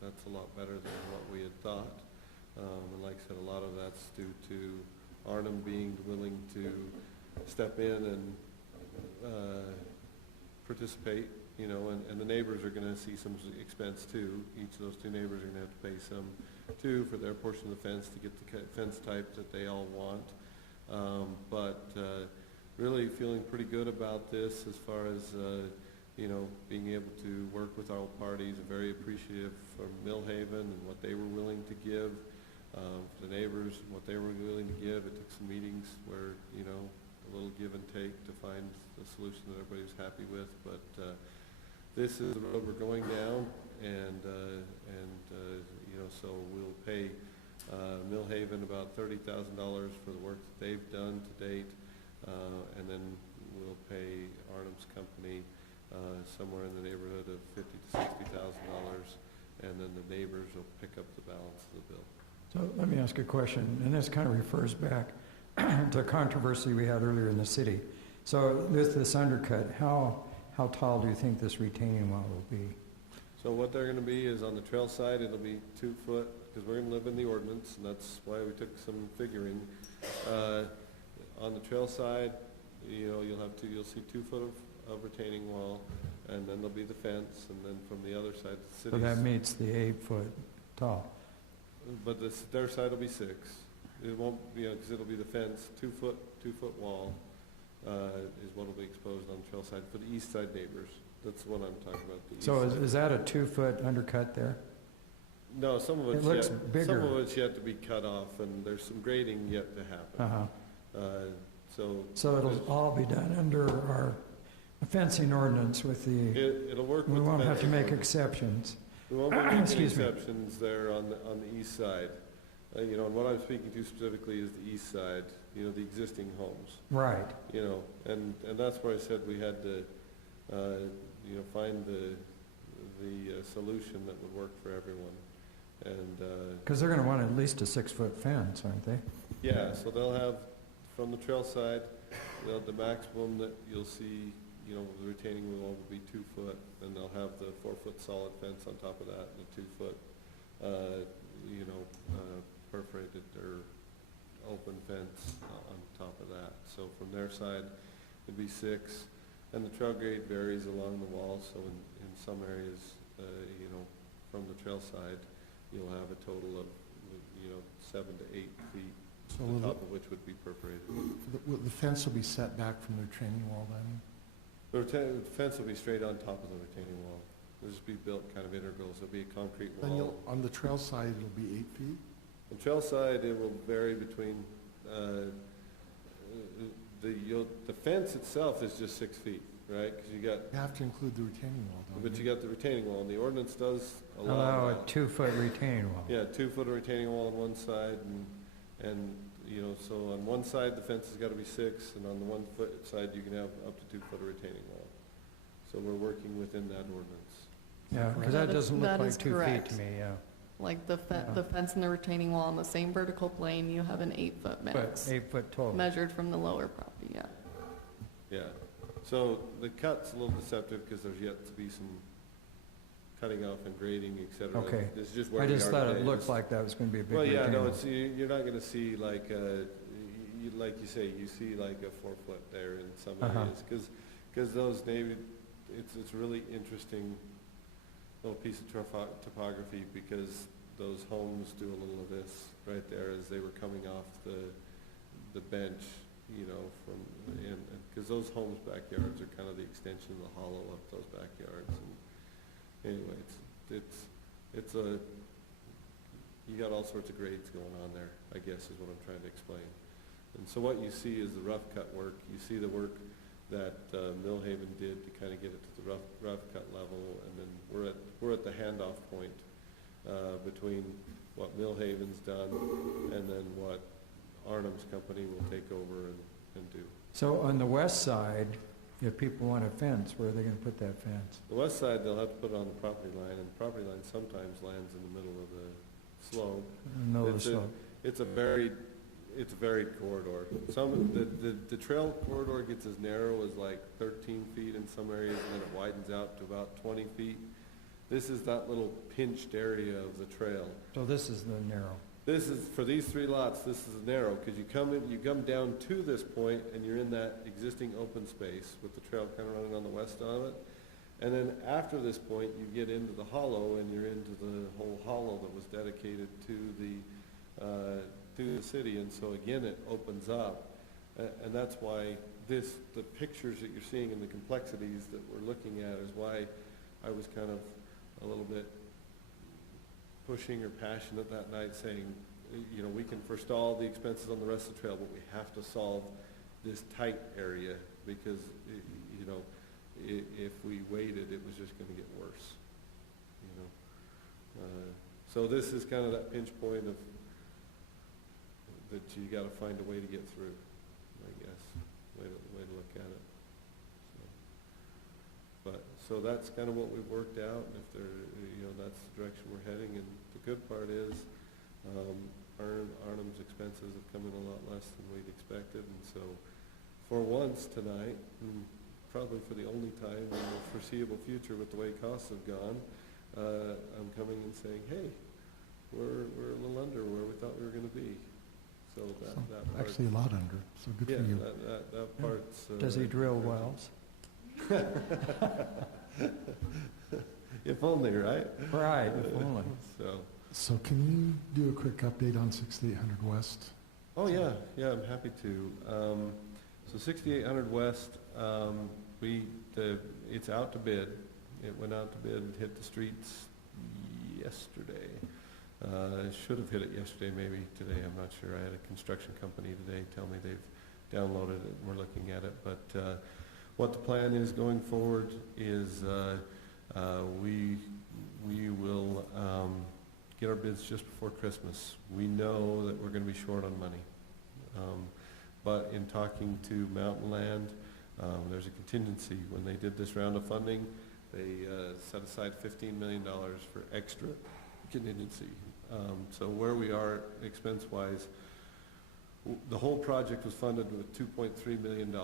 that's a lot better than what we had thought. And like I said, a lot of that's due to Arnhem being willing to step in and participate, you know, and the neighbors are going to see some expense too. Each of those 2 neighbors are going to have to pay some too for their portion of the fence to get the fence type that they all want. Really feeling pretty good about this as far as you know, being able to work with all parties. I'm very appreciative from Millhaven and what they were willing to give, for the neighbors and what they were willing to give. It took some meetings where, you know, a little give and take to find the solution that everybody was happy with. But this is the road we're going down, and you know, so we'll pay Millhaven about $30,000 for the work that they've done to date, and then we'll pay Arnhem's company somewhere in the neighborhood of $50,000 to $60,000, and then the neighbors will pick up the balance of the bill. So let me ask a question, and this kind of refers back to a controversy we had earlier in the city. So with this undercut, how tall do you think this retaining wall will be? So what they're going to be is on the trail side, it'll be 2 foot, because we're going to live in the ordinance, and that's why we took some figuring. On the trail side, you know, you'll see 2 foot of retaining wall, and then there'll be the fence, and then from the other side, the city's. So that meets the 8 foot tall. But their side will be 6. It won't, you know, because it'll be the fence, 2 foot wall is what will be exposed on the trail side for the east side neighbors. That's what I'm talking about. So is that a 2 foot undercut there? No, some of It looks bigger. Some of it's yet to be cut off, and there's some grading yet to happen. So it'll all be done under our fencing ordinance with the. It'll work. We won't have to make exceptions. We won't be making exceptions there on the east side. You know, and what I'm speaking to specifically is the east side. You know, the existing homes. Right. You know, and that's where I said we had to, you know, find the solution that would work for everyone. And because they're going to want at least a 6 foot fence, aren't they? Yeah. So they'll have from the trail side, the maximum that you'll see. You know, the retaining wall will be 2 foot, and they'll have the 4 foot solid fence on top of that, and the 2 foot, you know, perforated or open fence on top of that. So from their side, it'd be 6, and the trail grade varies along the wall. So in some areas, you know, from the trail side, you'll have a total of, you know, 7 to 8 feet, So the top of which would be perforated. The fence will be set back from the retaining wall then? The fence will be straight on top of the retaining wall. It'll just be built kind of integrals. It'll be a concrete wall. Then on the trail side, it'll be 8 feet? On the trail side, it will vary between, the fence itself is just 6 feet, right? Because you have to include the retaining wall, don't you? But you got the retaining wall, and the ordinance does allow a 2 foot retaining wall. Yeah, 2 foot of retaining wall on one side, and you know, so on one side the fence has got to be 6, and on the 1 foot side you can have up to 2 foot of retaining wall. So we're working within that ordinance. Yeah, because that doesn't look like 2 feet to me. Yeah. Like the fence and the retaining wall on the same vertical plane, you have an 8 foot max. 8 foot total. Measured from the lower property, yeah. Yeah. So the cut's a little deceptive because there's yet to be some cutting off and grading, et cetera. Okay. This is just where I we just are thought today. it looked like that was going to be a big Well, yeah, no, retaining. you're not gonna see like, like you say, you see like a 4 foot there in some areas, because those Navy, it's a really interesting little piece of topography, because those homes do a little of this right there as they were coming off the bench, you know, from, because those homes' backyards are kind of the extension of the hollow of those backyards. And anyway, it's a, you got all sorts of grades going on there, I guess is what I'm trying to explain. And so what you see is the rough cut work. You see the work that Millhaven did to kind of get it to the rough cut level, and then we're at the handoff point between what Millhaven's done and then what Arnhem's company will take over and do. So on the west side, if people want a fence, where are they going to put that fence? The west side, they'll have to put it on the property line, and the property line sometimes lands in the middle of the slope. It's a varied corridor. The trail corridor gets as narrow as like 13 feet in some areas, and then it widens out to about 20 feet. This is that little pinched area of the trail. So this is the narrow. This is, for these 3 lots, this is narrow, because you come down to this point, and you're in that existing open space with the trail kind of running on the west of it. And then after this point, you get into the hollow, and you're into the whole hollow that was dedicated to the city. And so again, it opens up, and that's why the pictures that you're seeing and the complexities that we're looking at is why I was kind of a little bit pushing or passionate that night, saying, you know, we can forestall the expenses on the rest of the trail, but we have to solve this tight area, because, you know, if we waited, it was just going to get worse, you know. So this is kind of that pinch point of that you got to find a way to get through, I guess, way to look at it. So that's kind of what we've worked out, and if that's the direction we're heading. And the good part is, Arnhem's expenses have come in a lot less than we'd expected, and so for once tonight, and probably for the only time in the foreseeable future with the way costs have gone, I'm coming and saying, hey, we're a little under where we thought we were going to be. So that part, actually a lot under, so good for you. That part's... Does he drill wells? If only, right? Right, if only. So can you do a quick update on 6800 West? Oh yeah, I'm happy to. So 6800 West, it's out to bid. It went out to bid and hit the streets yesterday. Should have hit it yesterday, maybe today, I'm not sure. I had a construction company today tell me they've downloaded it and we're looking at it. But what the plan is going forward is we will get our bids just before Christmas. We know that we're going to be short on money. But in talking to Mountain Land, there's a contingency. When they did this round of funding, they set aside $15 million for extra contingency. So where we are expense-wise, the whole project was funded with $2.3 million.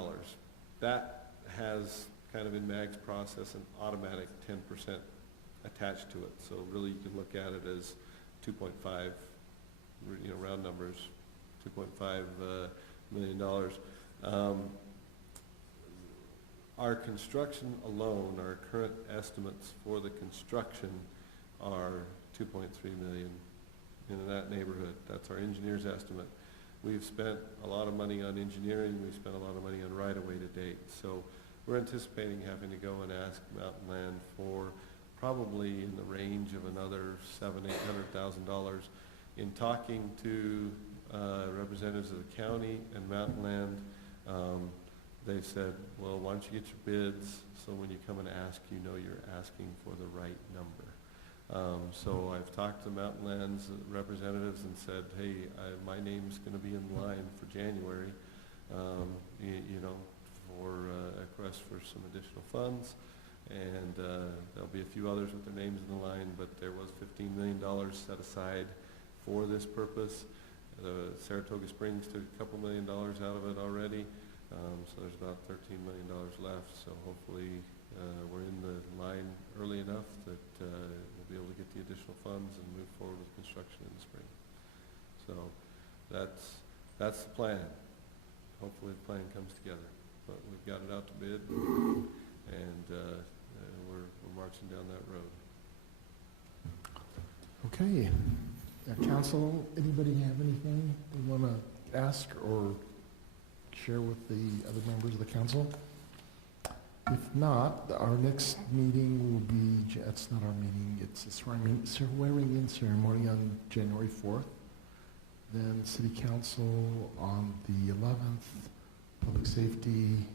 That has kind of in MAG's process an automatic 10% attached to it. So really you can look at it as 2.5, round numbers, $2.5 million. Our construction alone, our current estimates for the construction are 2.3 million, in that neighborhood. That's our engineer's estimate. We've spent a lot of money on engineering. We've spent a lot of money on right-of-way to date. So we're anticipating having to go and ask Mountain Land for probably in the range of another $700,000-800,000. In talking to representatives of the county and Mountain Land, they've said, well, why don't you get your bids so when you come and ask, you know you're asking for the right number. So I've talked to Mountain Land's representatives and said, hey, my name's going to be in line for January, for a request for some additional funds. And there'll be a few others with their names in the line, but there was $15 million set aside for this purpose. Saratoga Springs took a couple $1 million out of it already. So there's about $13 million left. So hopefully we're in the line early enough that we'll be able to get the additional funds and move forward with construction in the spring. So that's the plan. Hopefully the plan comes together. But we've got it out to bid, and we're marching down that road. Okay. Council, anybody have anything they want to ask or share with the other members of the council? If not, our next meeting will be, it's not our meeting, it's a swearing-in ceremony on January 4th. Then City Council on the 11th, Public Safety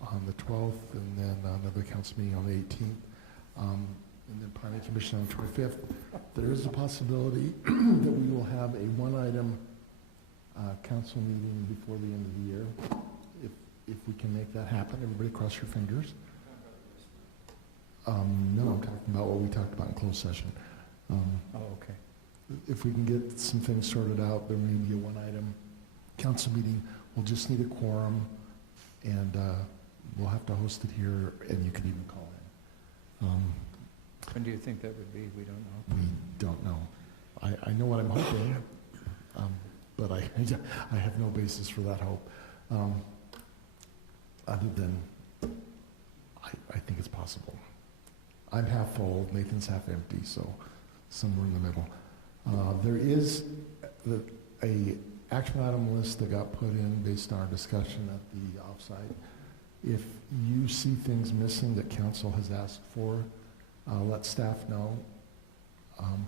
on the 12th, and then another council meeting on the 18th. And then Planning Commission on the 25th. There is a possibility that we will have a one-item council meeting before the end of the year. If we can make that happen, everybody cross your fingers. No, I'm talking about what we talked about in closed session. Okay. If we can get some things sorted out, there may be a one-item council meeting. We'll just need a quorum, and we'll have to host it here, and you can even call in. When do you think that would be? We don't know. We don't know. I know what I'm hoping, but I have no basis for that hope. Other than, I think it's possible. I'm half full, Nathan's half empty, so somewhere in the middle. There is a action item list that got put in based on our discussion at the offsite. If you see things missing that council has asked for, let staff know.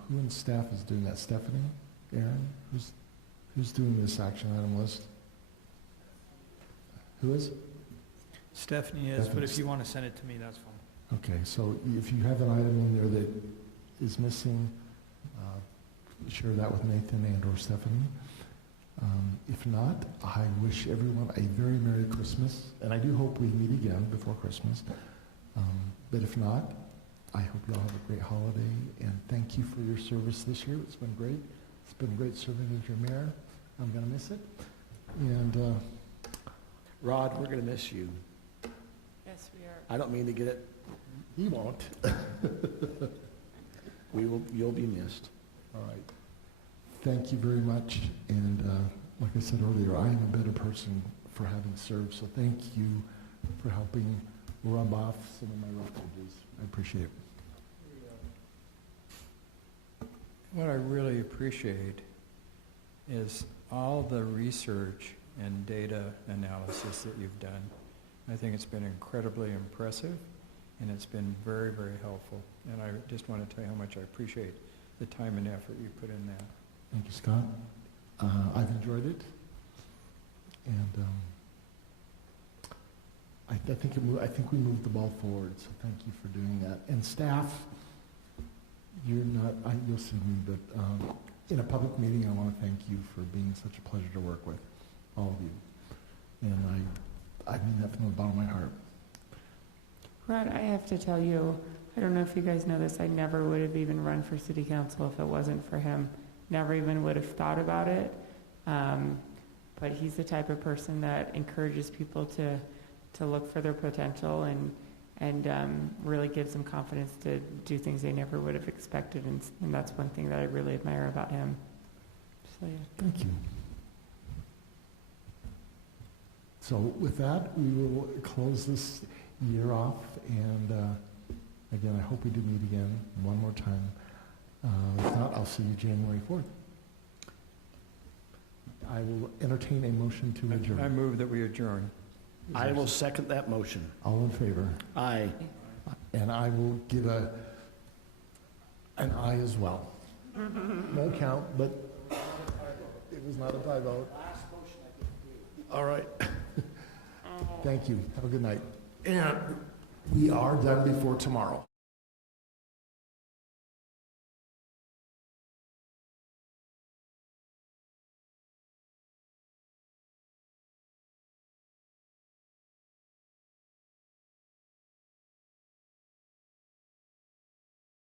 Who in staff is doing that? Stephanie? Aaron? Who's doing this action item list? Who is? Stephanie is, but if you want to send it to me, that's fine. Okay, so if you have an item in there that is missing, share that with Nathan and or Stephanie. If not, I wish everyone a very Merry Christmas, and I do hope we meet again before Christmas. But if not, I hope you all have a great holiday, and thank you for your service this year. It's been great. It's been great serving as your mayor. I'm going to miss it. And Rod, we're going to miss you. Yes, we are. I don't mean to get it. he won't. You'll be missed. All right. Thank you very much. And like I said earlier, I am a better person for having served. So thank you for helping rub off some of my rough edges. I appreciate it. What I really appreciate is all the research and data analysis that you've done. I think it's been incredibly impressive, and it's been very, very helpful. And I just want to tell you how much I appreciate the time and effort you put in that. Thank you, Scott. I've enjoyed it, and I think we moved the ball forward. So thank you for doing that. And staff, you'll see me, but in a public meeting, I want to thank you for being such a pleasure to work with, all of you. And I mean that from the bottom of my heart. Rod, I have to tell you, I don't know if you guys know this, I never would have even run for city council if it wasn't for him. Never even would have thought about it. But he's the type of person that encourages people to look for their potential and really gives them confidence to do things they never would have expected. And that's one thing that I really admire about him. So, yeah. Thank you. So with that, we will close this year off. And again, I hope we do meet again one more time. If not, I'll see you January 4th. I will entertain a motion to adjourn. I move that we adjourn. I will second that motion. All in favor? Aye. And I will give an aye as well. Won't count, but it was not a tie vote. All right. Thank you. Have a good night. And we are done before tomorrow.